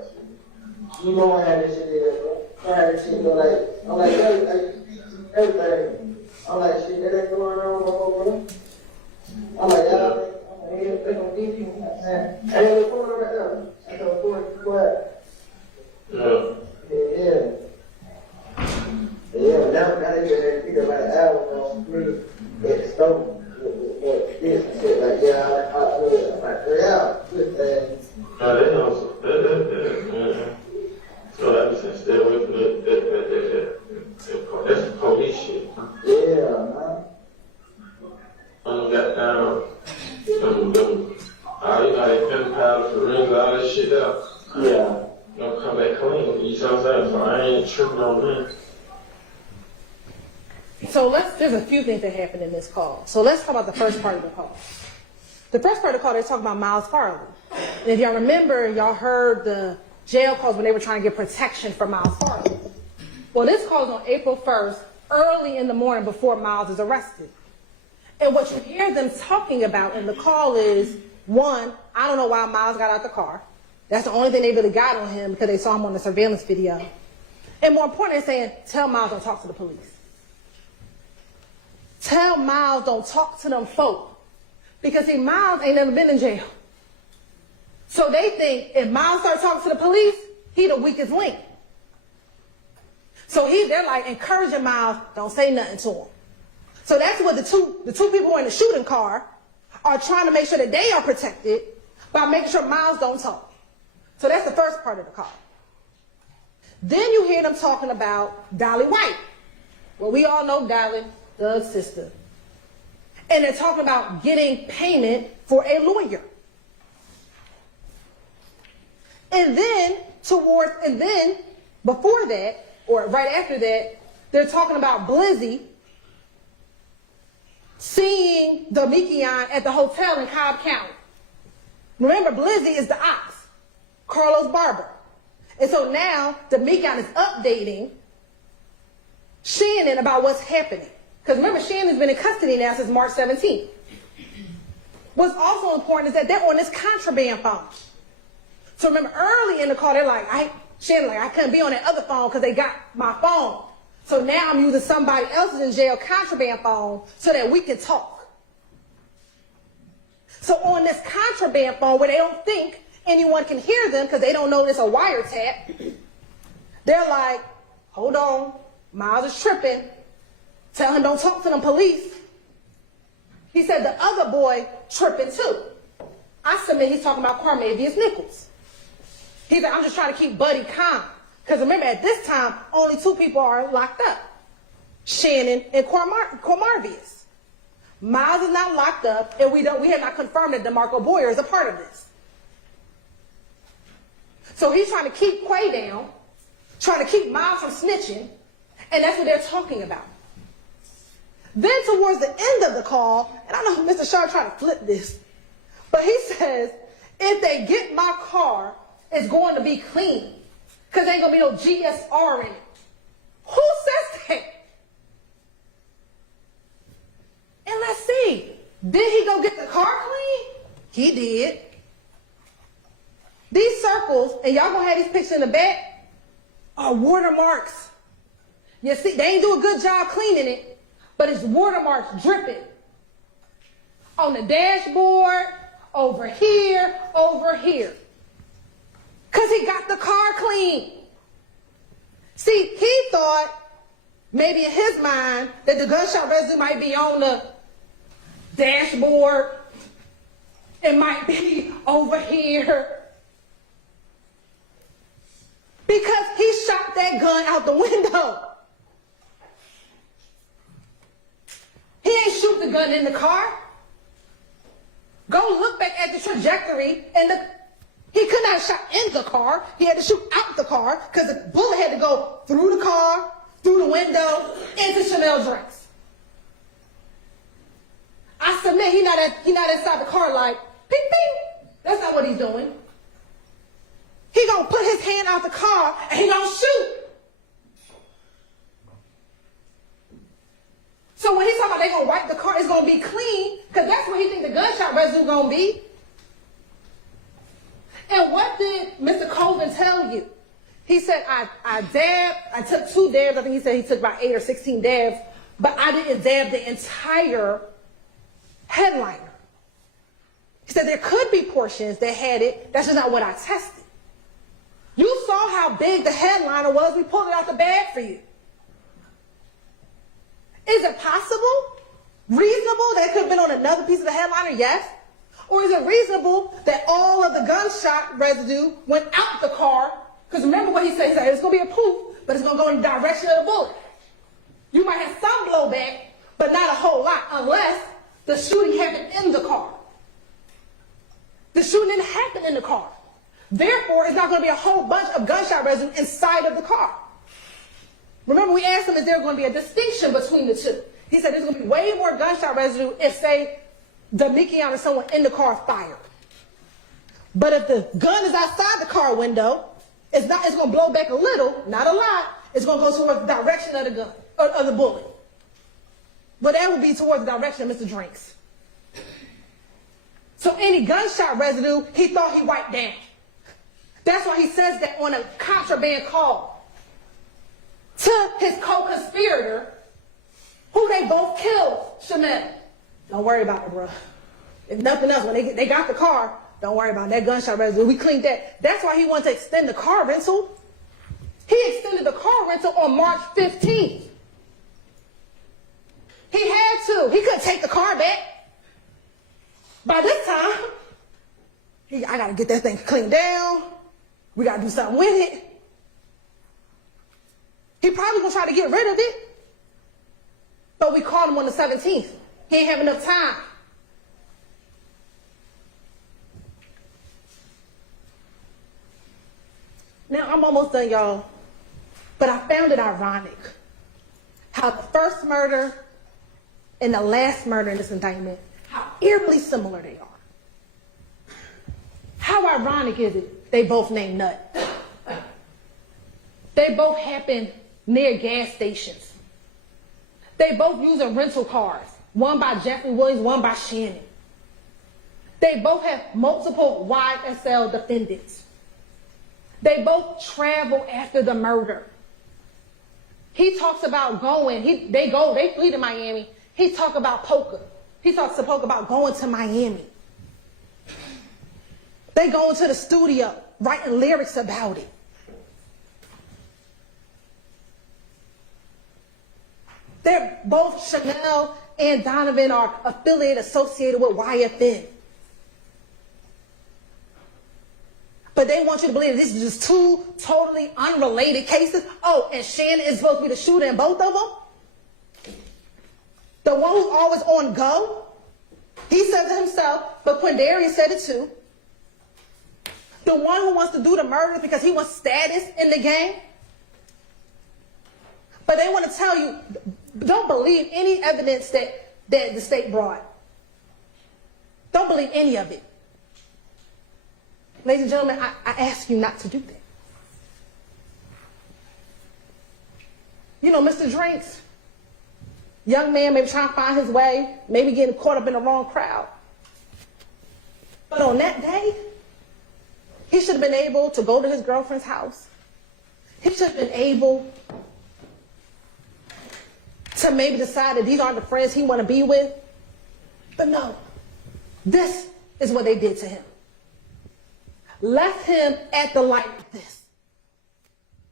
You know how this shit is, bro. You know how this shit go, like, I'm like, everything. I'm like, shit, that ain't going on no more, bro. I'm like, y'all, they gonna give you, man. I ain't no phone right now. I don't phone, what? Yeah. Yeah, now they get figure like an hour on me at the stove. This and shit, like, yeah, I'm like, 3 hours. Good thing. No, they know, man. So that was stay away from that. That's the police shit. Yeah, man. Got down, you know, they pen powder for rings, all that shit out. Yeah. Don't come back clean, you know what I'm saying? So I ain't tripping on that. So there's a few things that happened in this call. So let's talk about the first part of the call. The first part of the call, they're talking about Miles Farley. And if y'all remember, y'all heard the jail calls when they were trying to get protection for Miles Farley. Well, this call is on April 1st, early in the morning before Miles is arrested. And what you hear them talking about in the call is, one, I don't know why Miles got out the car. That's the only thing they really got on him because they saw him on the surveillance video. And more importantly, they're saying, tell Miles don't talk to the police. Tell Miles don't talk to them folk. Because see, Miles ain't never been in jail. So they think if Miles starts talking to the police, he the weakest link. So they're like encouraging Miles, don't say nothing to him. So that's what the two people who are in the shooting car are trying to make sure that they are protected by making sure Miles don't talk. So that's the first part of the call. Then you hear them talking about Dolly White. Well, we all know Dolly, Doug's sister. And they're talking about getting payment for a lawyer. And then before that, or right after that, they're talking about Blizzy seeing Domikian at the hotel in Cobb County. Remember, Blizzy is the ox, Carlos Barber. And so now Domikian is updating Shannon about what's happening. Because remember, Shannon's been in custody now since March 17th. What's also important is that they're on this contraband phone. So remember, early in the call, they're like, Shannon's like, I couldn't be on that other phone because they got my phone. So now I'm using somebody else's in jail contraband phone so that we can talk. So on this contraband phone where they don't think anyone can hear them because they don't know it's a wiretap, they're like, hold on, Miles is tripping. Tell him don't talk to them police. He said the other boy tripping too. I submit he's talking about Carmavius Nichols. He said, I'm just trying to keep Buddy calm. Because remember, at this time, only 2 people are locked up. Shannon and Cormarvius. Miles is not locked up, and we have not confirmed that DeMarco Boyer is a part of this. So he's trying to keep Quay down, trying to keep Miles from snitching, and that's what they're talking about. Then towards the end of the call, and I know Mr. Shaw tried to flip this, but he says, if they get my car, it's going to be clean, because there ain't going to be no GSR in it. Who says that? And let's see, did he go get the car clean? He did. These circles, and y'all gonna have these pictures in the back, are watermarks. You see, they ain't do a good job cleaning it, but it's watermarks dripping. On the dashboard, over here, over here. Because he got the car clean. See, he thought, maybe in his mind, that the gunshot residue might be on the dashboard. It might be over here. Because he shot that gun out the window. He ain't shoot the gun in the car. Go look back at the trajectory, and he could not have shot in the car. He had to shoot out the car because the bullet had to go through the car, through the window, into Chanel drinks. I submit he not inside the car like, ping, ping. That's not what he's doing. He gonna put his hand out the car and he gonna shoot. So when he's talking about they gonna wipe the car, it's gonna be clean, because that's what he think the gunshot residue gonna be. And what did Mr. Colvin tell you? He said, I dabbed, I took 2 dabs. I think he said he took about 8 or 16 dabs, but I didn't dab the entire headliner. He said there could be portions that had it, that's just not what I tested. You saw how big the headliner was. We pulled it out the bag for you. Is it possible, reasonable, that it could have been on another piece of the headliner? Yes. Or is it reasonable that all of the gunshot residue went out the car? Because remember what he said. He said it's going to be a poof, but it's going to go in the direction of the bullet. You might have some blowback, but not a whole lot, unless the shooting happened in the car. The shooting didn't happen in the car. Therefore, it's not going to be a whole bunch of gunshot residue inside of the car. Remember, we asked him, is there going to be a distinction between the two? He said there's going to be way more gunshot residue if, say, Damikian or someone in the car fired. But if the gun is outside the car window, it's going to blow back a little, not a lot. It's going to go towards the direction of the gun, or of the bullet. But that would be towards the direction of Mr. Drinks. So any gunshot residue, he thought he wiped down. That's why he says that on a contraband call to his co-conspirator, who they both killed, Chanel. Don't worry about it, bro. If nothing else, when they got the car, don't worry about that gunshot residue. We cleaned that. That's why he wanted to extend the car rental. He extended the car rental on March 15th. He had to. He couldn't take the car back. By this time, I got to get that thing cleaned down. We got to do something with it. He probably going to try to get rid of it. But we called him on the 17th. He ain't have enough time. Now, I'm almost done, y'all. But I found it ironic how the first murder and the last murder in this indictment, how eerily similar they are. How ironic is it they both named Nut? They both happened near gas stations. They both using rental cars. One by Jeffrey Williams, one by Shannon. They both have multiple YSL defendants. They both travel after the murder. He talks about going, they flee to Miami. He talks about poker. He talks to poker about going to Miami. They go into the studio, writing lyrics about it. They're both, Chanel and Donovan are affiliated, associated with YFN. But But they want you to believe these are just two totally unrelated cases. Oh, and Shannon is supposed to be the shooter in both of them? The one who's always on go? He says it himself, but Quindarius said it too. The one who wants to do the murder because he wants status in the game? But they want to tell you, don't believe any evidence that the state brought. Don't believe any of it. Ladies and gentlemen, I ask you not to do that. You know, Mr. Drinks, young man maybe trying to find his way, maybe getting caught up in the wrong crowd. But on that day, he should have been able to go to his girlfriend's house. He should have been able to maybe decide that these aren't the friends he want to be with. But no, this is what they did to him. Left him at the light like this.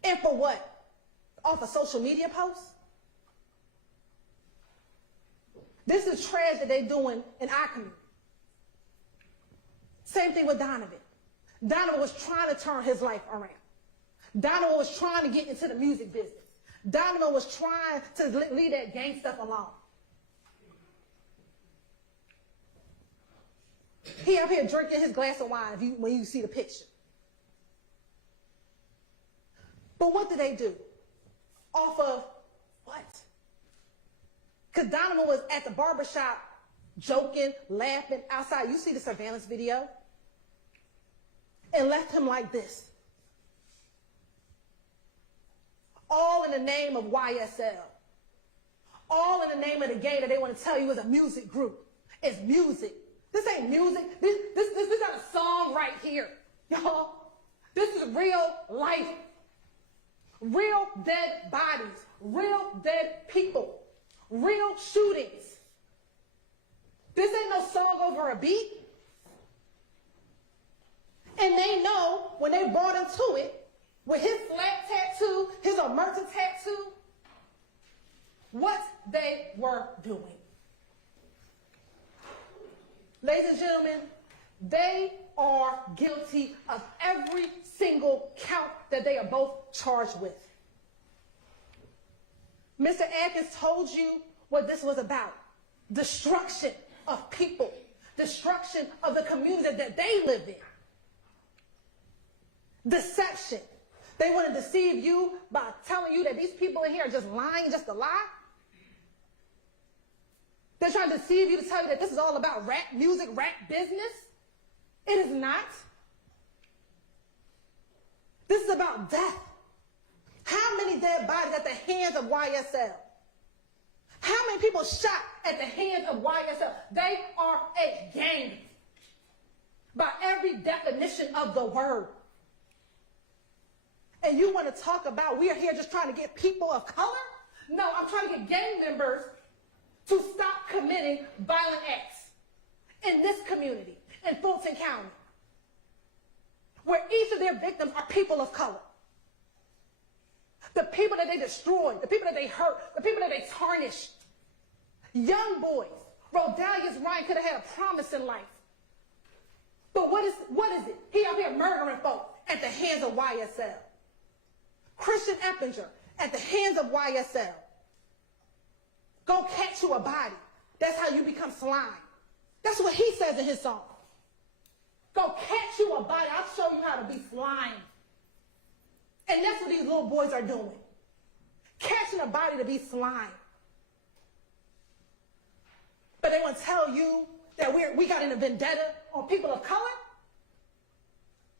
And for what? Off a social media post? This is trash that they're doing in our community. Same thing with Donovan. Donovan was trying to turn his life around. Donovan was trying to get into the music business. Donovan was trying to leave that gang stuff alone. He up here drinking his glass of wine when you see the picture. But what did they do? Off of what? Because Donovan was at the barbershop joking, laughing outside. You see the surveillance video? And left him like this. All in the name of YSL. All in the name of the game that they want to tell you is a music group. It's music. This ain't music. This is not a song right here. Y'all, this is real life. Real dead bodies. Real dead people. Real shootings. This ain't no song over a beat. And they know when they brought him to it, with his flag tattoo, his omerta tattoo, what they were doing. Ladies and gentlemen, they are guilty of every single count that they are both charged with. Mr. Atkins told you what this was about. Destruction of people. Destruction of the community that they live in. Deception. They want to deceive you by telling you that these people in here are just lying just to lie. They're trying to deceive you to tell you that this is all about rap music, rap business. It is not. This is about death. How many dead bodies at the hands of YSL? How many people shot at the hands of YSL? They are a gang. By every definition of the word. And you want to talk about we are here just trying to get people of color? No, I'm trying to get gang members to stop committing violent acts in this community, in Fulton County, where each of their victims are people of color. The people that they destroyed, the people that they hurt, the people that they tarnished. Young boys. Rodalius Ryan could have had a promise in life. But what is it? He out here murdering folks at the hands of YSL. Christian Eppinger at the hands of YSL. Go catch you a body. That's how you become slime. That's what he says in his song. Go catch you a body. I'll show you how to be slime. And that's what these little boys are doing. Catching a body to be slime. But they want to tell you that we got in a vendetta on people of color?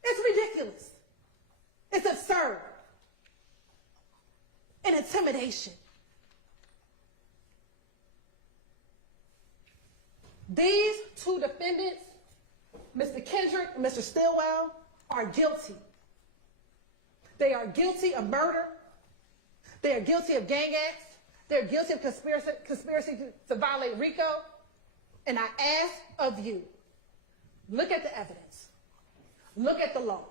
It's ridiculous. It's absurd. And intimidation. These two defendants, Mr. Kendrick and Mr. Stillwell, are guilty. They are guilty of murder. They are guilty of gang acts. They're guilty of conspiracy to violate RICO. And I ask of you, look at the evidence. Look at the law.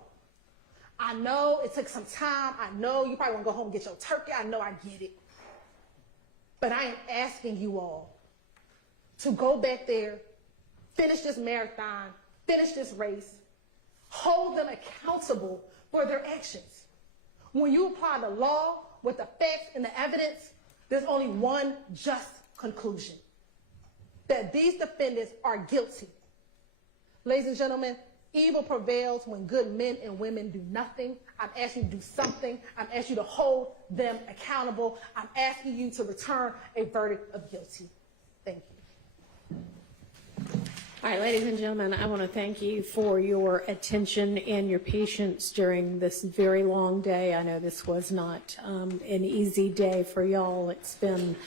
I know it took some time. I know you probably want to go home and get your turkey. I know I get it. But I am asking you all to go back there, finish this marathon, finish this race, Hold them accountable for their actions. When you apply the law with the facts and the evidence, there's only one just conclusion: that these defendants are guilty. Ladies and gentlemen, evil prevails when good men and women do nothing. I'm asking you to do something. I'm asking you to hold them accountable. I'm asking you to return a verdict of guilty. Thank you. All right, ladies and gentlemen, I want to thank you for your attention and your patience during this very long day. I know this was not an easy day for y'all. It's been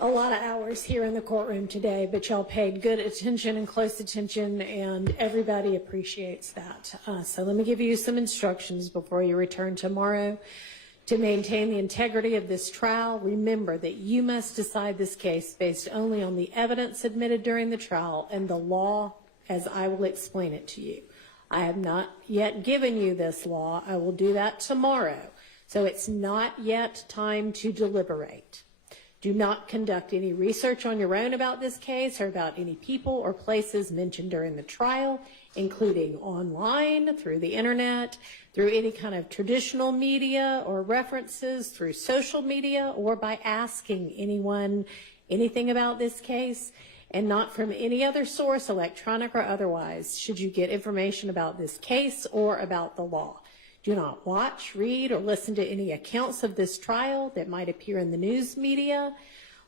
a lot of hours here in the courtroom today, but y'all paid good attention and close attention, and everybody appreciates that. So let me give you some instructions before you return tomorrow. To maintain the integrity of this trial, remember that you must decide this case based only on the evidence submitted during the trial and the law as I will explain it to you. I have not yet given you this law. I will do that tomorrow. So it's not yet time to deliberate. Do not conduct any research on your own about this case or about any people or places mentioned during the trial, including online, through the internet, through any kind of traditional media or references, through social media, or by asking anyone anything about this case, and not from any other source, electronic or otherwise, should you get information about this case or about the law. Do not watch, read, or listen to any accounts of this trial that might appear in the news media,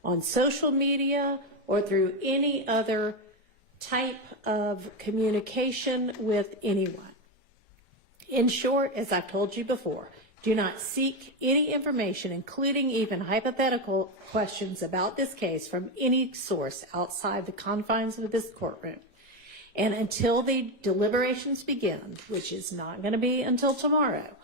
on social media, or through any other type of communication with anyone. In short, as I've told you before, do not seek any information, including even hypothetical questions about this case, from any source outside the confines of this courtroom. And until the deliberations begin, which is not going to be until tomorrow,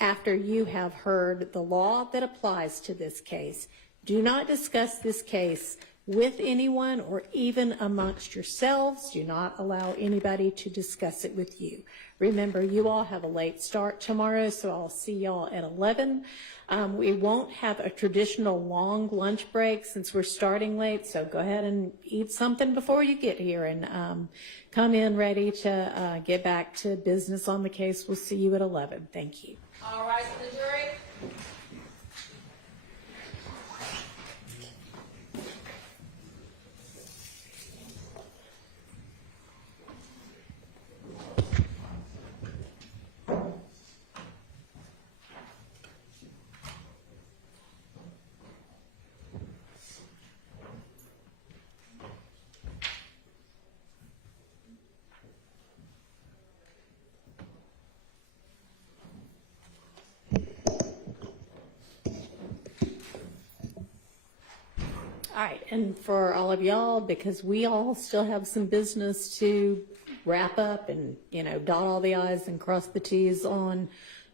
after you have heard the law that applies to this case, do not discuss this case with anyone or even amongst yourselves. Do not allow anybody to discuss it with you. Remember, you all have a late start tomorrow, so I'll see y'all at 11. We won't have a traditional long lunch break since we're starting late, so go ahead and eat something before you get here and come in ready to get back to business on the case. We'll see you at 11. Thank you. All right, the jury. All right, and for all of y'all, because we all still have some business to wrap up and, dot all the I's and cross the T's on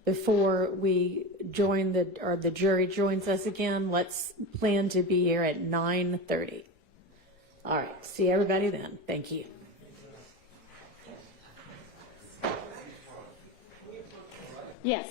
before we join the jury joins us again, let's plan to be here at 9:30. All right, see everybody then. Thank you. Yes.